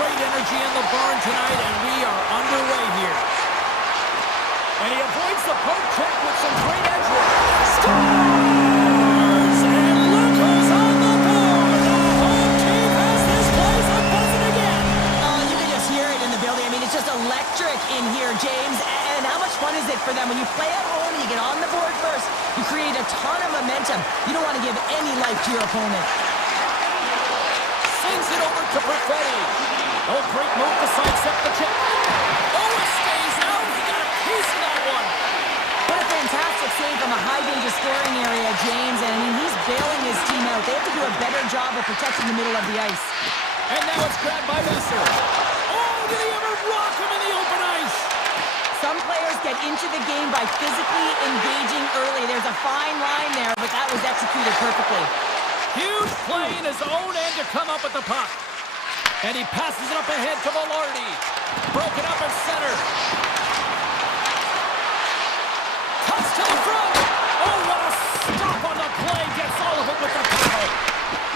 Great energy in the barn tonight, and we are underway here. And he avoids the poke check with some great edge work. Scores! And look who's on the board! The home team has this place a buzzing again! Oh, you can just hear it in the building. I mean, it's just electric in here, James. And how much fun is it for them when you play at home, you get on the board first, you create a ton of momentum. You don't want to give any life to your opponent. Sends it over to Perfetti. Oh, great move to sidestep the check. Oh, it stays out. He got a piece of that one. What a fantastic save from a high-danger scoring area, James. And I mean, he's bailing his team out. They have to do a better job of protecting the middle of the ice. And now it's grabbed by Messer. Oh, did he ever rock him in the open ice? Some players get into the game by physically engaging early. There's a fine line there, but that was executed perfectly. Huge play in his own end to come up with the puck. And he passes it up ahead to Velarde. Broken up at center. Cuts to the front. Oh, what a stop on the play. Gets all of it with the paddle.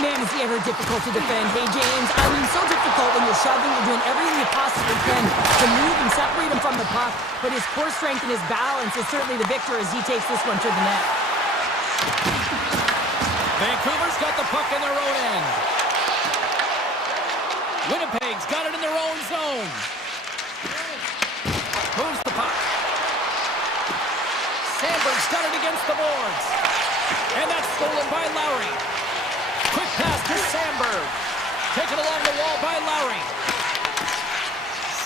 Man, is he ever difficult to defend. Hey, James, I mean, so difficult when you're shoving, you're doing everything you possibly can to move and separate him from the puck. But his core strength and his balance is certainly the victor as he takes this one to the net. Vancouver's got the puck in their own end. Winnipeg's got it in their own zone. Moves the puck. Sandberg's got it against the boards. And that's stolen by Lowry. Quick pass to Sandberg. Taken along the wall by Lowry.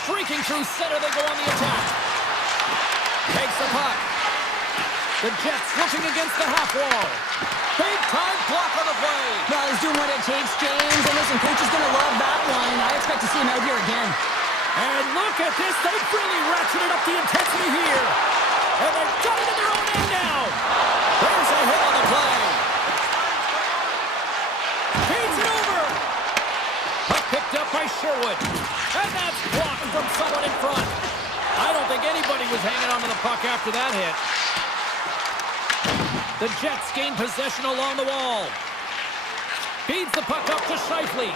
Streaking through center, they go on the attack. Takes the puck. The Jets looking against the half wall. Big time block on the play. Well, he's doing what it takes, James. And listen, coach is going to love that one. I expect to see him out here again. And look at this. They've really ratcheted up the intensity here. And they've got it in their own end now. There's a hit on the play. Feeds it over. Puck picked up by Sherwood. And that's blocked from someone in front. I don't think anybody was hanging on to the puck after that hit. The Jets gain possession along the wall. Feeds the puck up to Scheifele.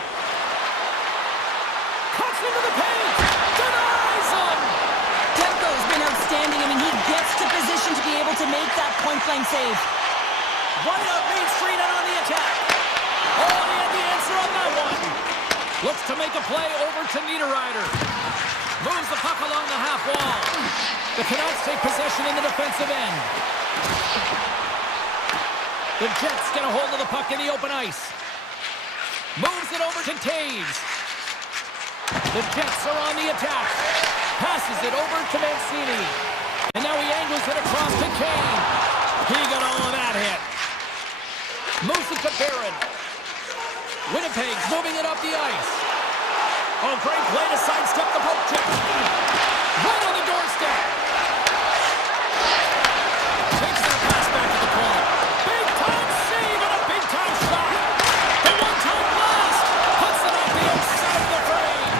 Cuts into the paint. Denies him. Demko's been outstanding. I mean, he gets to position to be able to make that point-blank save. Right up Main Street and on the attack. Oh, he had the answer on that one. Looks to make a play over to Niederreiter. Moves the puck along the half wall. The Canucks take possession in the defensive end. The Jets get a hold of the puck in the open ice. Moves it over to Taves. The Jets are on the attack. Passes it over to Mancini. And now he angles it across to Kane. He got all of that hit. Moves it to Barron. Winnipeg's moving it up the ice. Oh, great play to sidestep the poke check. Right on the doorstep. Takes the pass back to the corner. Big time save and a big time shot. The one-time blast puts it up the outside of the frame.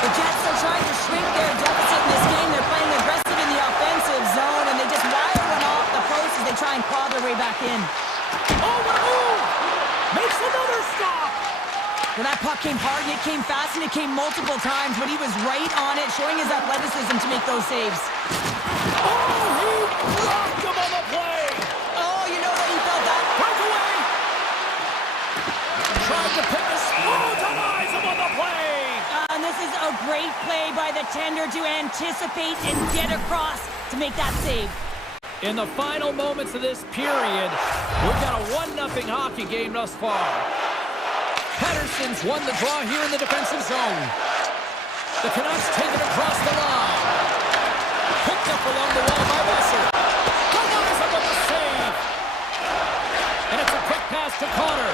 The Jets are trying to shrink their deficit in this game. They're playing aggressive in the offensive zone, and they just wire one off the post as they try and claw their way back in. Oh, what a move! Makes another stop. Well, that puck came hard, and it came fast, and it came multiple times, but he was right on it, showing his athleticism to make those saves. Oh, he rocked him on the play. Oh, you know what? He felt that. Breakaway. Tried to pick a small denies him on the play. And this is a great play by the tender to anticipate and get across to make that save. In the final moments of this period, we've got a 1-0 hockey game thus far. Pettersson's won the draw here in the defensive zone. The Canucks take it across the line. Picked up along the wall by Messer. Denies him with the save. And it's a quick pass to Connor.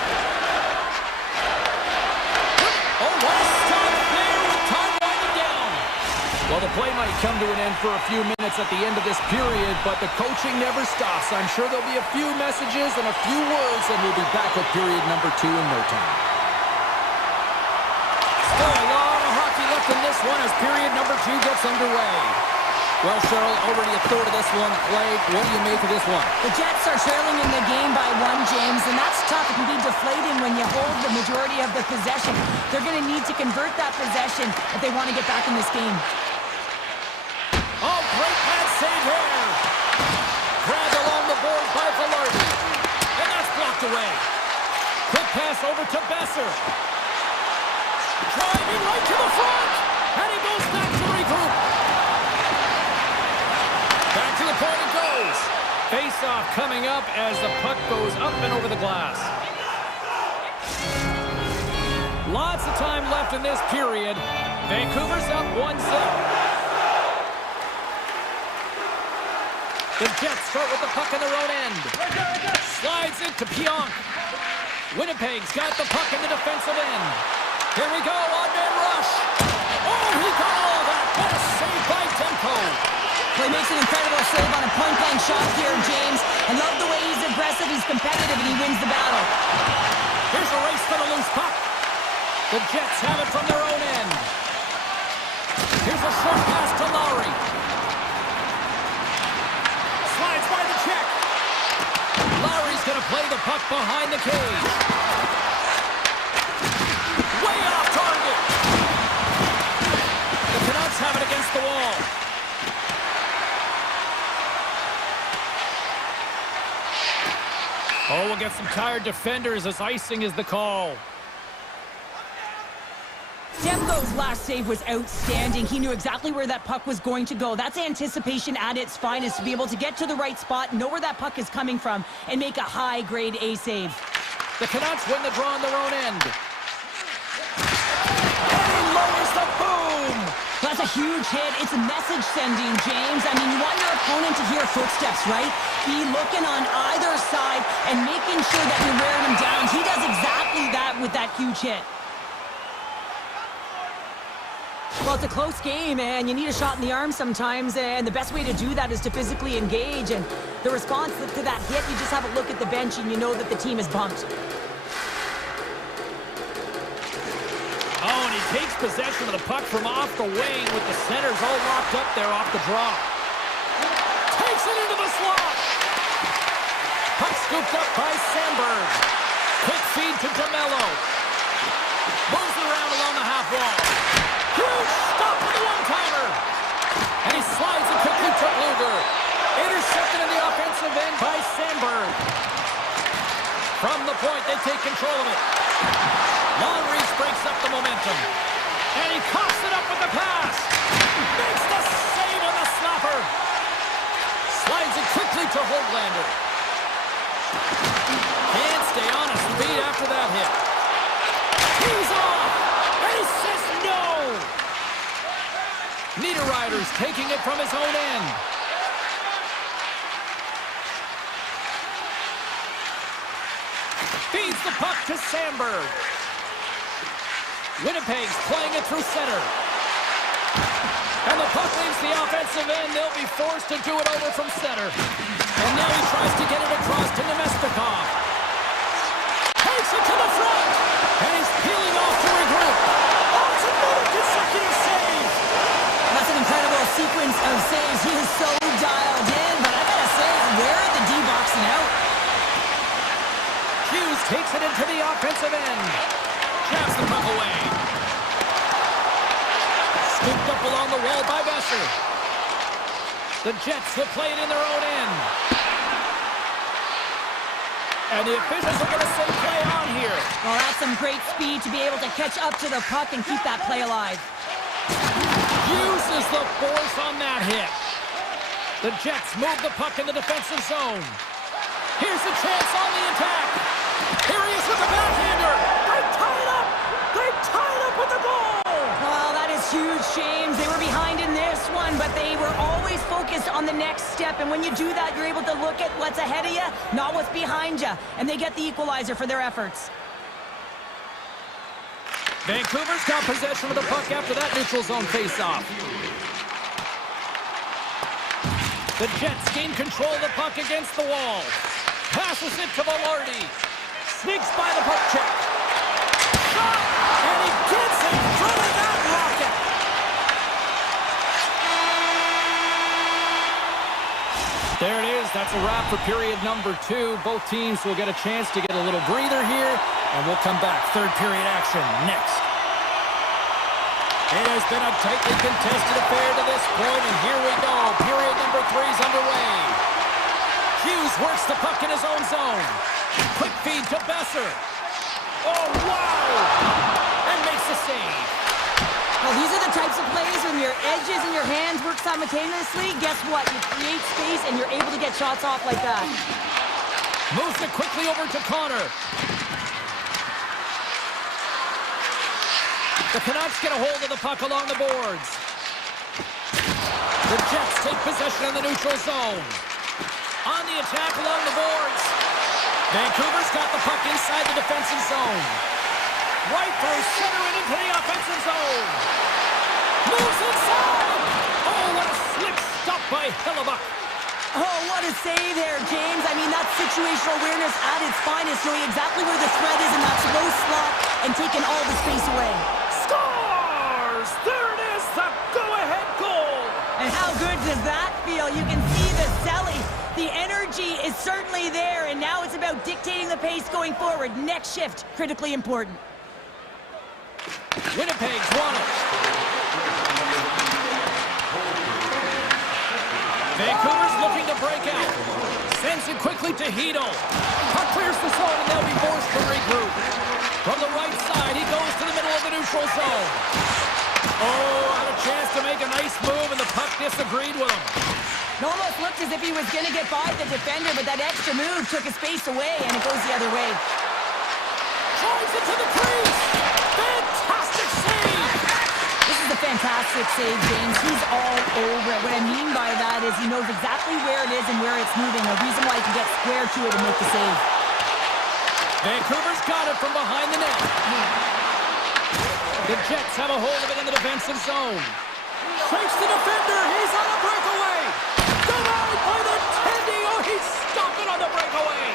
Oh, what a stop there with time winding down. Well, the play might come to an end for a few minutes at the end of this period, but the coaching never stops. I'm sure there'll be a few messages and a few words, and we'll be back with period number 2 in no time. Still a lot of hockey left in this one as period number 2 gets underway. Well, Cheryl, already a third of this one played. What do you make of this one? The Jets are trailing in the game by 1, James, and that's tough. It can be deflating when you hold the majority of the possession. They're going to need to convert that possession if they want to get back in this game. Oh, great pass save here. Grabbed along the board by Velarde. And that's blocked away. Quick pass over to Besser. Driving right to the front. And he goes back to regroup. Back to the point it goes. Face-off coming up as the puck goes up and over the glass. Lots of time left in this period. Vancouver's up 1-0. The Jets start with the puck in their own end. Slides it to Pionk. Winnipeg's got the puck in the defensive end. Here we go, on-man rush. Oh, he got all that. What a save by Demko. Well, he makes an incredible save on a point-blank shot here, James. I love the way he's aggressive, he's competitive, and he wins the battle. Here's a race for the loose puck. The Jets have it from their own end. Here's a short pass to Lowry. Slides by the check. Lowry's going to play the puck behind the cage. Way off target. The Canucks have it against the wall. Oh, we'll get some tired defenders as icing is the call. Demko's last save was outstanding. He knew exactly where that puck was going to go. That's anticipation at its finest, to be able to get to the right spot, know where that puck is coming from, and make a high-grade A save. The Canucks win the draw on their own end. And he lowers the boom! That's a huge hit. It's a message sending, James. I mean, you want your opponent to hear footsteps, right? Be looking on either side and making sure that you're wearing him down. He does exactly that with that huge hit. Well, it's a close game, and you need a shot in the arm sometimes, and the best way to do that is to physically engage. And the response to that hit, you just have a look at the bench, and you know that the team is bumped. Oh, and he takes possession of the puck from off the wing with the centers all locked up there off the draw. Takes it into the slot. Puck scooped up by Sandberg. Quick feed to DeMello. Moves it around along the half wall. Huge stop with the one-timer. And he slides it quickly to Luger. Intercepted in the offensive end by Sandberg. From the point, they take control of it. Long reach breaks up the momentum. And he coughs it up with the pass. Makes the save on the slapper. Slides it quickly to Hoglander. Can't stay on his feet after that hit. He's off. And he says no. Niederreiter's taking it from his own end. Feeds the puck to Sandberg. Winnipeg's playing it through center. And the puck leaves the offensive end. They'll be forced to do it over from center. And now he tries to get it across to Nemestikov. Takes it to the front. And he's peeling off to regroup. Oh, it's another consecutive save. That's an incredible sequence of saves. He is so dialed in, but I gotta say, where are the D-boxing out? Hughes takes it into the offensive end. Grabs the puck away. Scooped up along the wall by Besser. The Jets will play it in their own end. And the officials are going to say play on here. Well, that's some great speed to be able to catch up to the puck and keep that play alive. Uses the force on that hit. The Jets move the puck in the defensive zone. Here's the chance on the attack. Here he is with the backhander. They're tied up. They're tied up with the goal. Well, that is huge, James. They were behind in this one, but they were always focused on the next step. And when you do that, you're able to look at what's ahead of you, not what's behind you. And they get the equalizer for their efforts. Vancouver's got possession of the puck after that neutral zone faceoff. The Jets gain control of the puck against the wall. Passes it to Velarde. Sneaks by the puck check. Shot! And he gets in front of that rocket. that's a wrap for period number 2. Both teams will get a chance to get a little breather here, and we'll come back. Third period action next. It has been a tightly contested affair to this point, and here we go. Period number 3 is underway. Hughes works the puck in his own zone. Quick feed to Besser. Oh, wow! And makes the save. Well, these are the types of plays when your edges and your hands work simultaneously. Guess what? You create space and you're able to get shots off like that. Moves it quickly over to Connor. The Canucks get a hold of the puck along the boards. The Jets take possession in the neutral zone. On the attack along the boards. Vancouver's got the puck inside the defensive zone. Right through center and into the offensive zone. Moves inside. Oh, what a slick stop by Hellebuck. Oh, what a save there, James. I mean, that's situational awareness at its finest, knowing exactly where the threat is in that slow slot and taking all the space away. Scores! There it is, the go-ahead goal. And how good does that feel? You can see the selling. The energy is certainly there, and now it's about dictating the pace going forward. Next shift, critically important. Winnipeg's won it. Vancouver's looking to break out. Sends it quickly to Hedel. Puck clears the zone, and they'll be forced to regroup. From the right side, he goes to the middle of the neutral zone. Oh, had a chance to make a nice move, and the puck disagreed with him. It almost looked as if he was going to get by the defender, but that extra move took his space away, and it goes the other way. Drives it to the crease. Fantastic save. This is a fantastic save, James. He's all over it. What I mean by that is he knows exactly where it is and where it's moving, a reason why he can get square to it and make the save. Vancouver's got it from behind the net. The Jets have a hold of it in the defensive zone. Shakes the defender. He's on a breakaway. Denied by the Tendy. Oh, he's stopped it on the breakaway.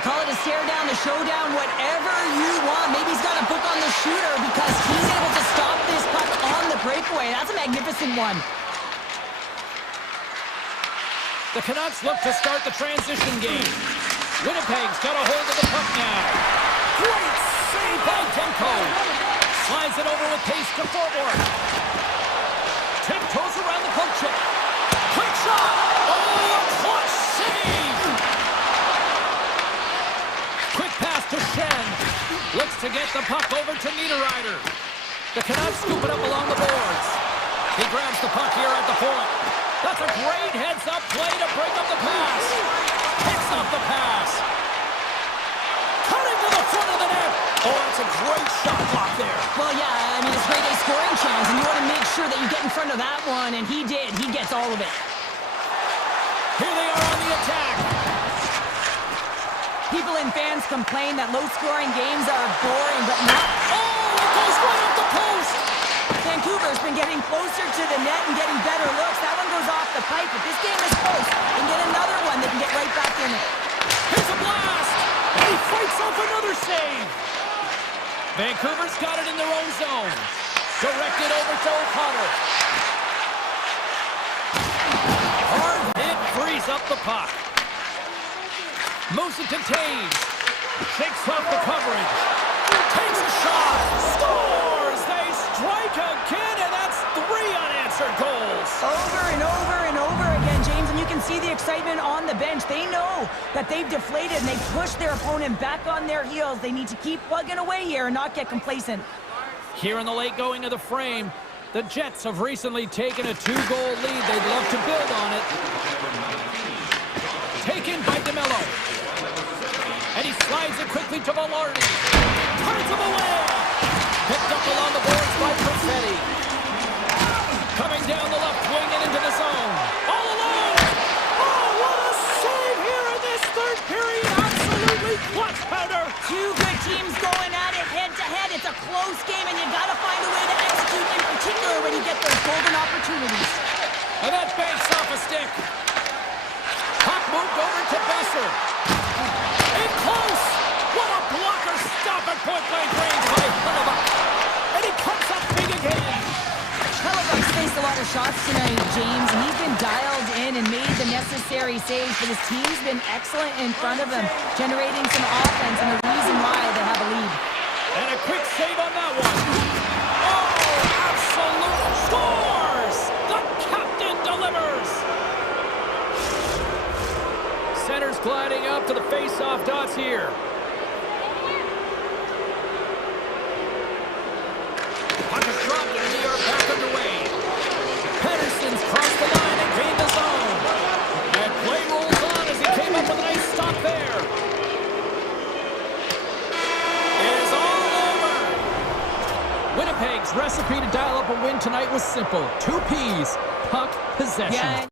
Call it a stare down, a showdown, whatever you want. Maybe he's got a book on the shooter because he's able to stop this puck on the breakaway. That's a magnificent one. The Canucks look to start the transition game. Winnipeg's got a hold of the puck now. Great save by Demko. Slides it over with pace to forward. Tiptoes around the poke check. Quick shot. Oh, a clutch save. Quick pass to Shen. Looks to get the puck over to Niederreiter. The Canucks scoop it up along the boards. He grabs the puck here at the point. That's a great heads-up play to break up the pass. Picks up the pass. Cutting to the front of the net. Oh, that's a great shot block there. Well, yeah, I mean, it's great a scoring chance, and you want to make sure that you get in front of that one, and he did. He gets all of it. Here they are on the attack. People and fans complain that low-scoring games are boring, but not... Oh, it goes right up the post. Vancouver's been getting closer to the net and getting better looks. That one goes off the pipe. If this game is close, they can get another one. They can get right back in it. Here's a blast. And he fights off another save. Vancouver's got it in their own zone. Directed over to O'Connor. Hard hit frees up the puck. Moves it to Taves. Shakes off the coverage. Takes a shot. Scores! They strike again, and that's 3 unanswered goals. Over and over and over again, James, and you can see the excitement on the bench. They know that they've deflated, and they push their opponent back on their heels. They need to keep plugging away here and not get complacent. Here in the late going of the frame, the Jets have recently taken a 2-goal lead. They'd love to build on it. Taken by DeMello. And he slides it quickly to Velarde. Turns him away. Picked up along the boards by Perfetti. Coming down the left wing and into the zone. All alone. Oh, what a save here in this third period. Absolutely clutch powder. Two good teams going at it head-to-head. It's a close game, and you got to find a way to execute, in particular when you get those golden opportunities. And that banks off a stick. Puck moved over to Besser. In close. What a blocker stop at point-blank range by Hellebuck. And he comes up big again. Hellebuck faced a lot of shots tonight, James, and he's been dialed in and made the necessary saves, but his team's been excellent in front of him, generating some offense and a reason why they have a lead. And a quick save on that one. Oh, absolute scores! The captain delivers! Center's gliding up to the face-off dots here. Puck is dropped and we are back underway. Pedersen's crossed the line and gained the zone. And play rolls on as he came up with a nice stop there. It is all over. Winnipeg's recipe to dial up a win tonight was simple. 2 P's, puck possession. Yeah.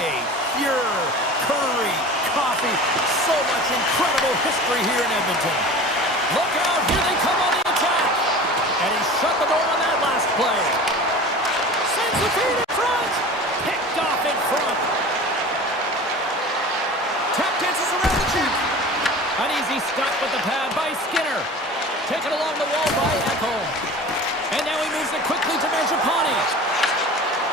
IPA, beer, curry, coffee. So much incredible history here in Edmonton. Look out, here they come on the attack. And he shut the door on that last play. Sends the feed in front. Picked off in front. Tap dances around the cheek. An easy stop with the pad by Skinner. Taken along the wall by Echo. And now he moves it quickly to Mangiapane.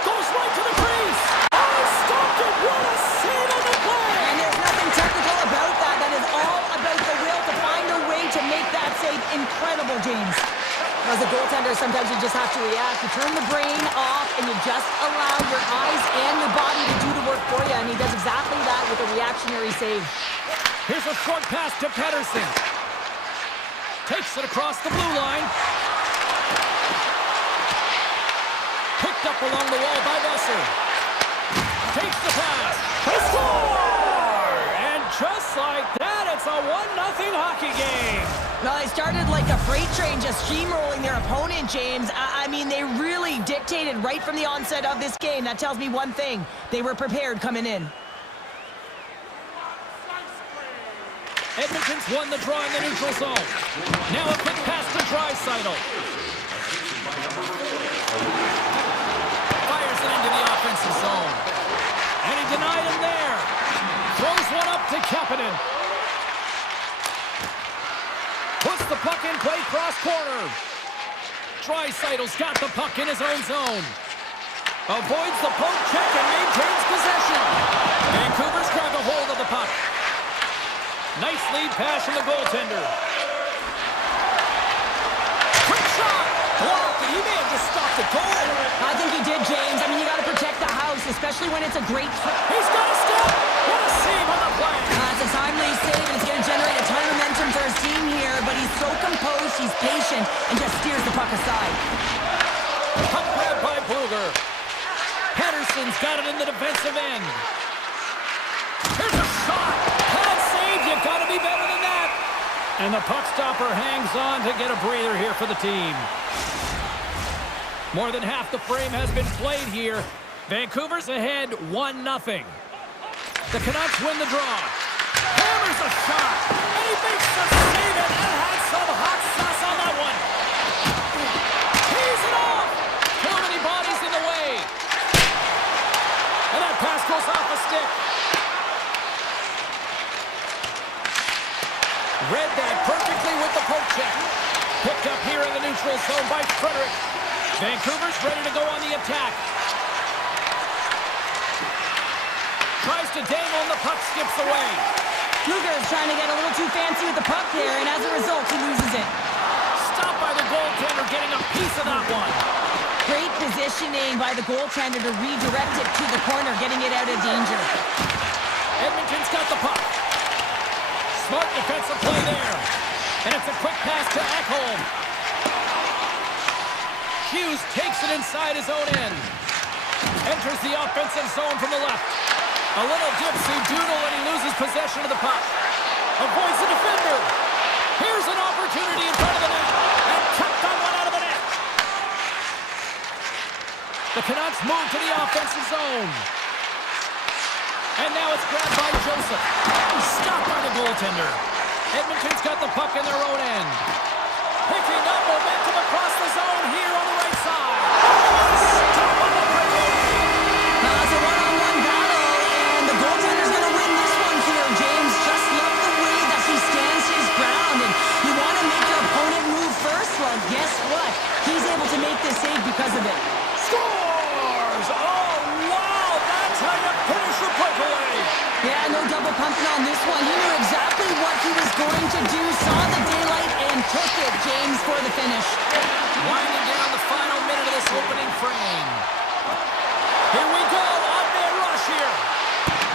Goes right to the crease. Oh, stopped it. What a save on the play. And there's nothing technical about that. That is all about the will to find a way to make that save incredible, James. As a goaltender, sometimes you just have to react. You turn the brain off and you just allow your eyes and your body to do the work for you. And he does exactly that with a reactionary save. Here's a short pass to Pettersson. Takes it across the blue line. Picked up along the wall by Besser. Takes the pass. They score! And just like that, it's a 1-0 hockey game. Well, they started like a freight train just steamrolling their opponent, James. I mean, they really dictated right from the onset of this game. That tells me one thing. They were prepared coming in. Edmonton's won the draw in the neutral zone. Now a quick pass to Draisaitl. Fires it into the offensive zone. And he denied him there. Throws one up to Kapanen. Puts the puck in play cross corner. Draisaitl's got the puck in his own zone. Avoids the poke check and maintains possession. Vancouver's grab a hold of the puck. Nice lead pass from the goaltender. Quick shot! Blocked, and he may have just stopped the goal. I think he did, James. I mean, you got to protect the house, especially when it's a great... He's got a step! What a save on the play! It's a timely save, and it's going to generate a ton of momentum for his team here, but he's so composed, he's patient, and just steers the puck aside. Puck grab by Bluger. Pettersson's got it in the defensive end. Here's a shot! Pad save, you've got to be better than that! And the puck stopper hangs on to get a breather here for the team. More than half the frame has been played here. Vancouver's ahead 1-0. The Canucks win the draw. Hammers a shot, and he makes the save, and that had some hot sauce on that one. Tees it off! Too many bodies in the way. And that pass goes off a stick. Read that perfectly with the poke check. Picked up here in the neutral zone by Frederick. Vancouver's ready to go on the attack. Tries to dangle and the puck skips away. Luger's trying to get a little too fancy with the puck there, and as a result, he loses it. Stopped by the goaltender, getting a piece of that one. Great positioning by the goaltender to redirect it to the corner, getting it out of danger. Edmonton's got the puck. Smart defensive play there. And it's a quick pass to Ekholm. Hughes takes it inside his own end. Enters the offensive zone from the left. A little dipsy doodle and he loses possession of the puck. Avoids the defender. Here's an opportunity in front of the net. And kept that one out of the net. The Canucks move to the offensive zone. And now it's grabbed by Joseph. Stopped by the goaltender. Edmonton's got the puck in their own end. Picking up momentum across the zone here on the right side. Stop on the break. It's a one-on-one battle, and the goaltender's going to win this one here, James. Just love the way that he stands his ground, and you want to make your opponent move first. Well, guess what? He's able to make this save because of it. Scores! Oh, wow! That's how you finish your breakaway. Yeah, no double pumping on this one. He knew exactly what he was going to do, saw the daylight, and took it, James, for the finish. Winding down the final minute of this opening frame. Here we go, on-man rush here.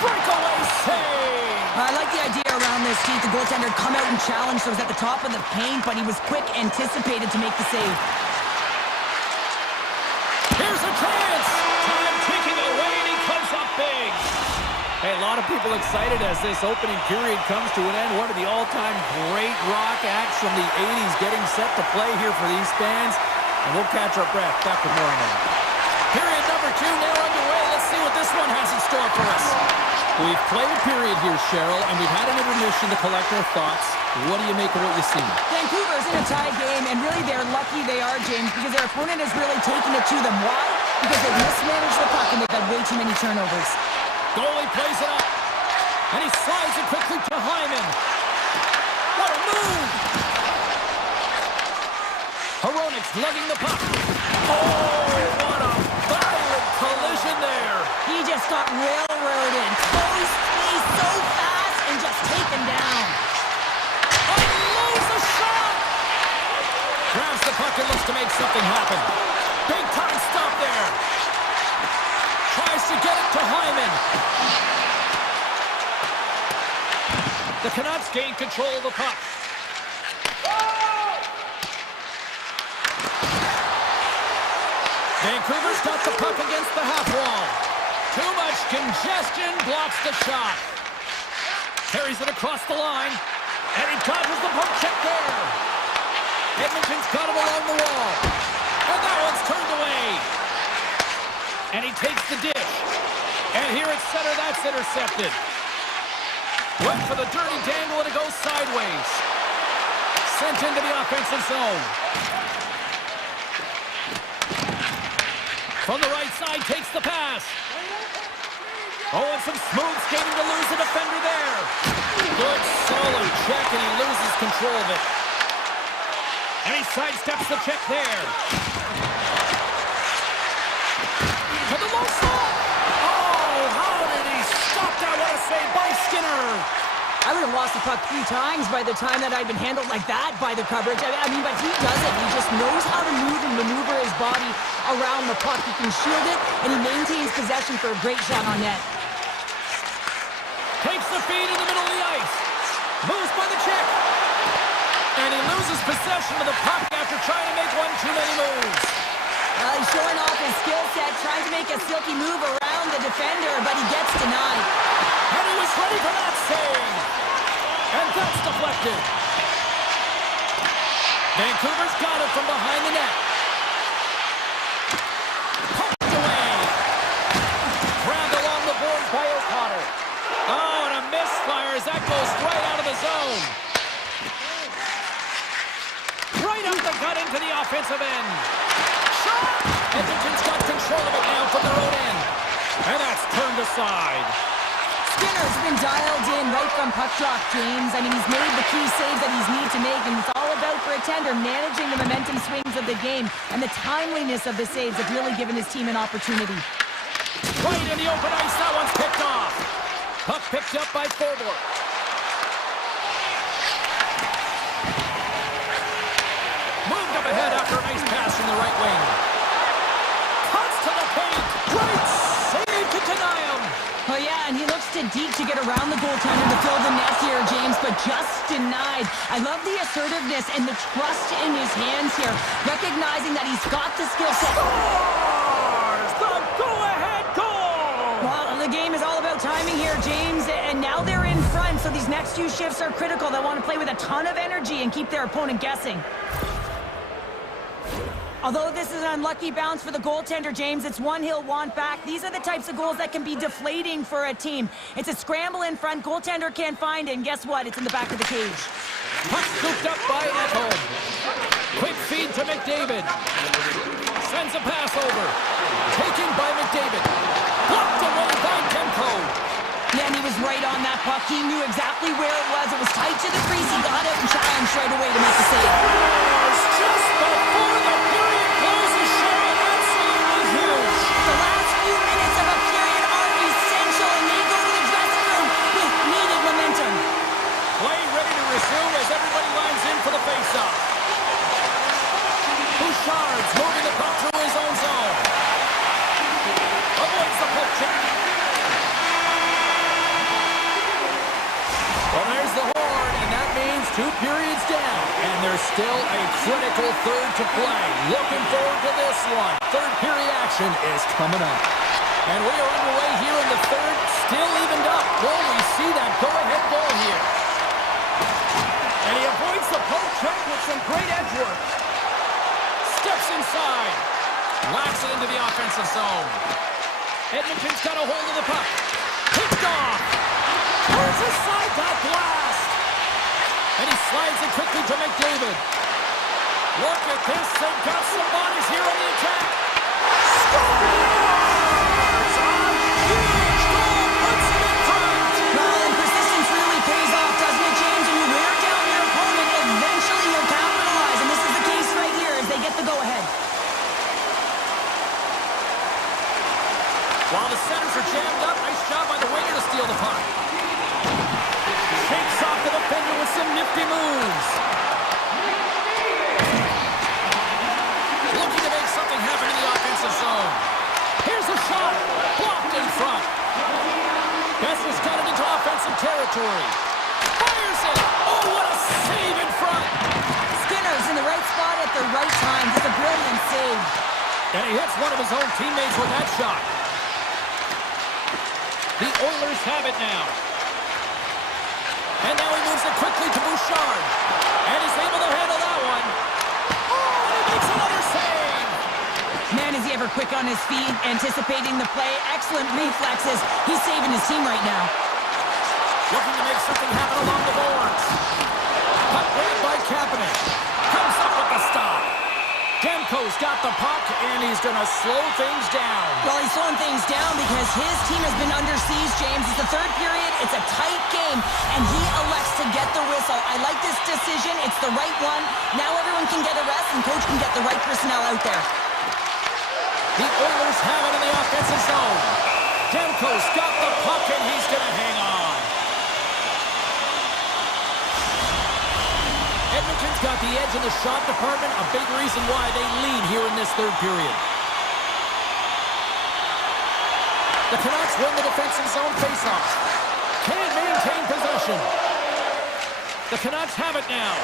Breakaway save! I like the idea around this, Steve. The goaltender come out and challenge, so he was at the top of the paint, but he was quick, anticipated to make the save. Here's a chance! Time ticking away, and he comes up big. Hey, a lot of people excited as this opening period comes to an end. One of the all-time great rock acts from the 80s getting set to play here for these fans. And we'll catch our breath. Back with more on that. Period number 2 now underway. Let's see what this one has in store for us. We've played a period here, Cheryl, and we've had an intermission to collect our thoughts. What do you make of what you see? Vancouver's in a tie game, and really they're lucky they are, James, because their opponent has really taken it to them. Why? Because they've mismanaged the puck and they've had way too many turnovers. Goalie plays it up, and he slides it quickly to Hyman. What a move! Hronik's lugging the puck. Oh, what a violent collision there! He just got railroaded. Close space so fast and just taken down. Unloads a shot! Grabs the puck and looks to make something happen. Big time stop there. Tries to get it to Hyman. The Canucks gain control of the puck. Vancouver's got the puck against the half wall. Too much congestion blocks the shot. Carries it across the line. And he dodges the poke check there. Edmonton's got it along the wall. And that one's turned away. And he takes the dish. And here at center, that's intercepted. Went for the dirty dangle and it goes sideways. Sent into the offensive zone. From the right side, takes the pass. Oh, and some smooth skating to lose the defender there. Good, solid check, and he loses control of it. And he sidesteps the check there. To the low slot. Oh, how did he stop that? What a save by Skinner. I would have lost the puck 3 times by the time that I'd been handled like that by the coverage. I mean, but he doesn't. He just knows how to move and maneuver his body around the puck. He can shield it, and he maintains possession for a great shot on net. Takes the feed in the middle of the ice. Moves by the check. And he loses possession of the puck after trying to make one too many moves. He's showing off his skill set, trying to make a silky move around the defender, but he gets denied. And he was ready for that save. And that's deflected. Vancouver's got it from behind the net. Poked away. Grabbed along the boards by O'Connor. Oh, and a misfire as that goes right out of the zone. Right up the gut into the offensive end. Shot! Edmonton's got control of it now from their own end. And that's turned aside. Skinner's been dialed in right from puck drop, James. I mean, he's made the key saves that he's needed to make, and it's all about for a tender managing the momentum swings of the game, and the timeliness of the saves have really given his team an opportunity. Right in the open ice, that one's picked off. Puck picked up by Forbort. Moved up ahead after a nice pass from the right wing. Cuts to the paint. Great save to deny him. Oh, yeah, and he looks to deep to get around the goaltender to fill the net here, James, but just denied. I love the assertiveness and the trust in his hands here, recognizing that he's got the skill set. Scores the go-ahead goal! Well, the game is all about timing here, James, and now they're in front, so these next few shifts are critical. They want to play with a ton of energy and keep their opponent guessing. Although this is an unlucky bounce for the goaltender, James, it's one he'll want back. These are the types of goals that can be deflating for a team. It's a scramble in front, goaltender can't find it, and guess what? It's in the back of the cage. Puck scooped up by Ekholm. Quick feed to McDavid. Sends a pass over. Taken by McDavid. Blocked away by Demko. Yeah, and he was right on that puck. He knew exactly where it was. It was tight to the crease. He got it and challenged right away to make the save. Scores just before the period closes, Cheryl. Absolutely huge. The last few minutes of a period are essential, and they go to the dressing room with needed momentum. Play ready to resume as everybody lines in for the face-off. Bouchard's moving the puck through his own zone. Avoids the poke check. Well, there's the horn, and that means 2 periods down. And there's still a critical third to play. Looking forward to this one. Third period action is coming up. And we are underway here in the third, still evened up. Will we see that go-ahead goal here? And he avoids the poke check with some great edge work. Steps inside. Whacks it into the offensive zone. Edmonton's got a hold of the puck. Picked off. Slides it quickly to McDavid. Look at this. They've got some bodies here on the attack. Scores! A huge goal puts them in front. Well, and persistence really pays off, doesn't it, James? When you wear down your opponent, eventually you'll capitalize. And this is the case right here as they get the go-ahead. While the centers are jammed up, nice job by the winger to steal the puck. Shakes off the defender with some nifty moves. Looking to make something happen in the offensive zone. Here's a shot. Blocked in front. Besser's got it into offensive territory. Fires it. Oh, what a save in front. Skinner's in the right spot at the right time. It's a brilliant save. And he hits one of his own teammates with that shot. The Oilers have it now. And now he moves it quickly to Bouchard. And he's able to handle that one. Oh, and he makes another save. Man, is he ever quick on his feet, anticipating the play. Excellent reflexes. He's saving his team right now. Looking to make something happen along the boards. Puck win by Kapanen. Comes up with the stop. Demko's got the puck, and he's going to slow things down. Well, he's slowing things down because his team has been under siege, James. It's the third period. It's a tight game, and he elects to get the whistle. I like this decision. It's the right one. Now everyone can get a rest, and coach can get the right personnel out there. The Oilers have it in the offensive zone. Demko's got the puck, and he's going to hang on. Edmonton's got the edge in the shot department, a big reason why they lead here in this third period. The Canucks win the defensive zone faceoff. Can't maintain possession. The Canucks have it now.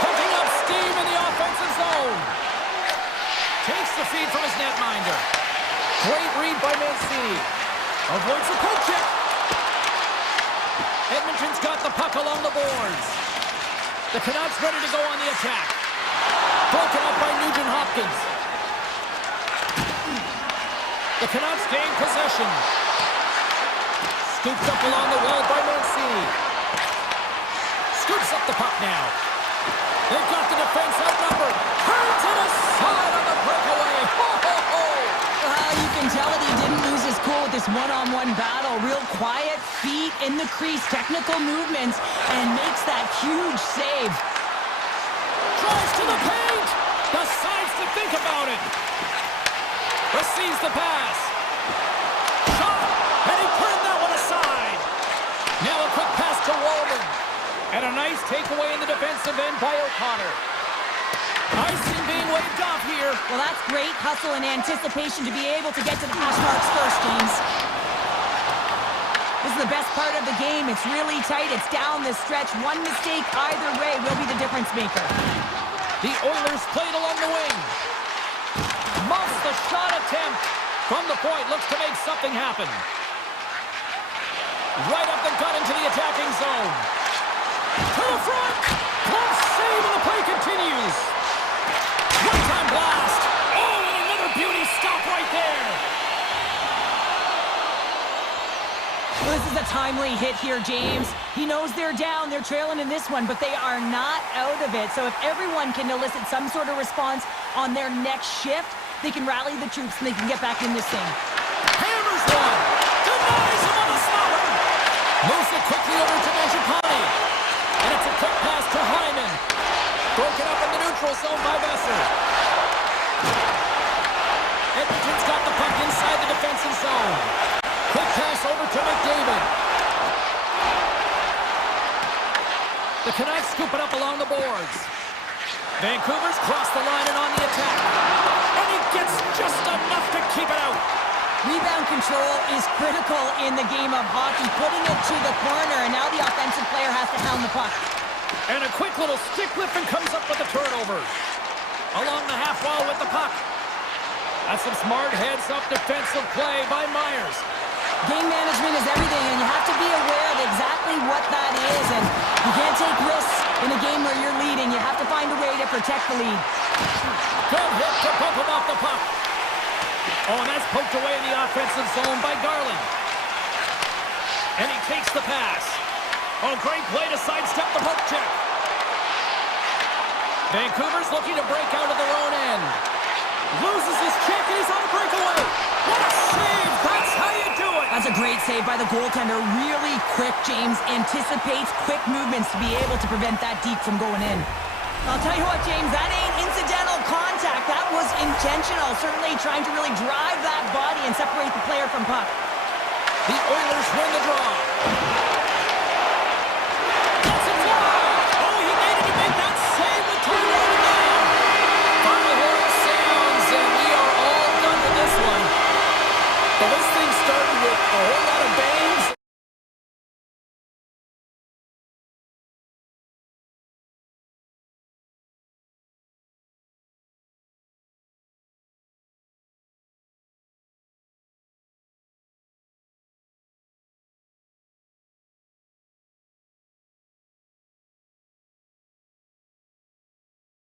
Putting up steam in the offensive zone. Takes the feed from his netminder. Great read by Mancini. Avoids the poke check. Edmonton's got the puck along the boards. The Canucks ready to go on the attack. Broken up by Nugent-Hopkins. The Canucks gain possession. Scooped up along the wall by Mancini. Scoops up the puck now. They've got the defense outnumbered. Turns it aside on the breakaway. Ho, ho, ho. You can tell that he didn't lose his cool with this one-on-one battle. Real quiet, feet in the crease, technical movements, and makes that huge save. Drives to the paint. Decides to think about it. Receives the pass. Shot. And he turned that one aside. Now a quick pass to Walden. And a nice takeaway in the defensive end by O'Connor. Icing being waved off here. Well, that's great hustle and anticipation to be able to get to the hash marks first, James. This is the best part of the game. It's really tight. It's down the stretch. One mistake either way will be the difference maker. The Oilers played along the wing. Muffs the shot attempt. From the point, looks to make something happen. Right up the gut into the attacking zone. To the front. Close save and the play continues. One-time blast. Oh, and another beauty stop right there. Well, this is a timely hit here, James. He knows they're down. They're trailing in this one, but they are not out of it. So if everyone can elicit some sort of response on their next shift, they can rally the troops and they can get back in this thing. Hammers one. Denies him on the slaughter. Moves it quickly over to Mangiapane. And it's a quick pass to Hyman. Broken up in the neutral zone by Besser. Edmonton's got the puck inside the defensive zone. Quick pass over to McDavid. The Canucks scoop it up along the boards. Vancouver's crossed the line and on the attack. And he gets just enough to keep it out. Rebound control is critical in the game of hockey. Putting it to the corner, and now the offensive player has to hound the puck. And a quick little stick lift and comes up with the turnover. Along the half wall with the puck. That's some smart heads-up defensive play by Myers. Game management is everything, and you have to be aware of exactly what that is. And you can't take risks in a game where you're leading. You have to find a way to protect the lead. Good hit to bump him off the puck. Oh, and that's poked away in the offensive zone by Garland. And he takes the pass. Oh, great play to sidestep the poke check. Vancouver's looking to break out of their own end. Loses his check and he's on a breakaway. What a save! That's how you do it! That's a great save by the goaltender. Really quick, James. Anticipates quick movements to be able to prevent that deke from going in. I'll tell you what, James, that ain't incidental contact. That was intentional. Certainly trying to really drive that body and separate the player from puck. The Oilers win the draw.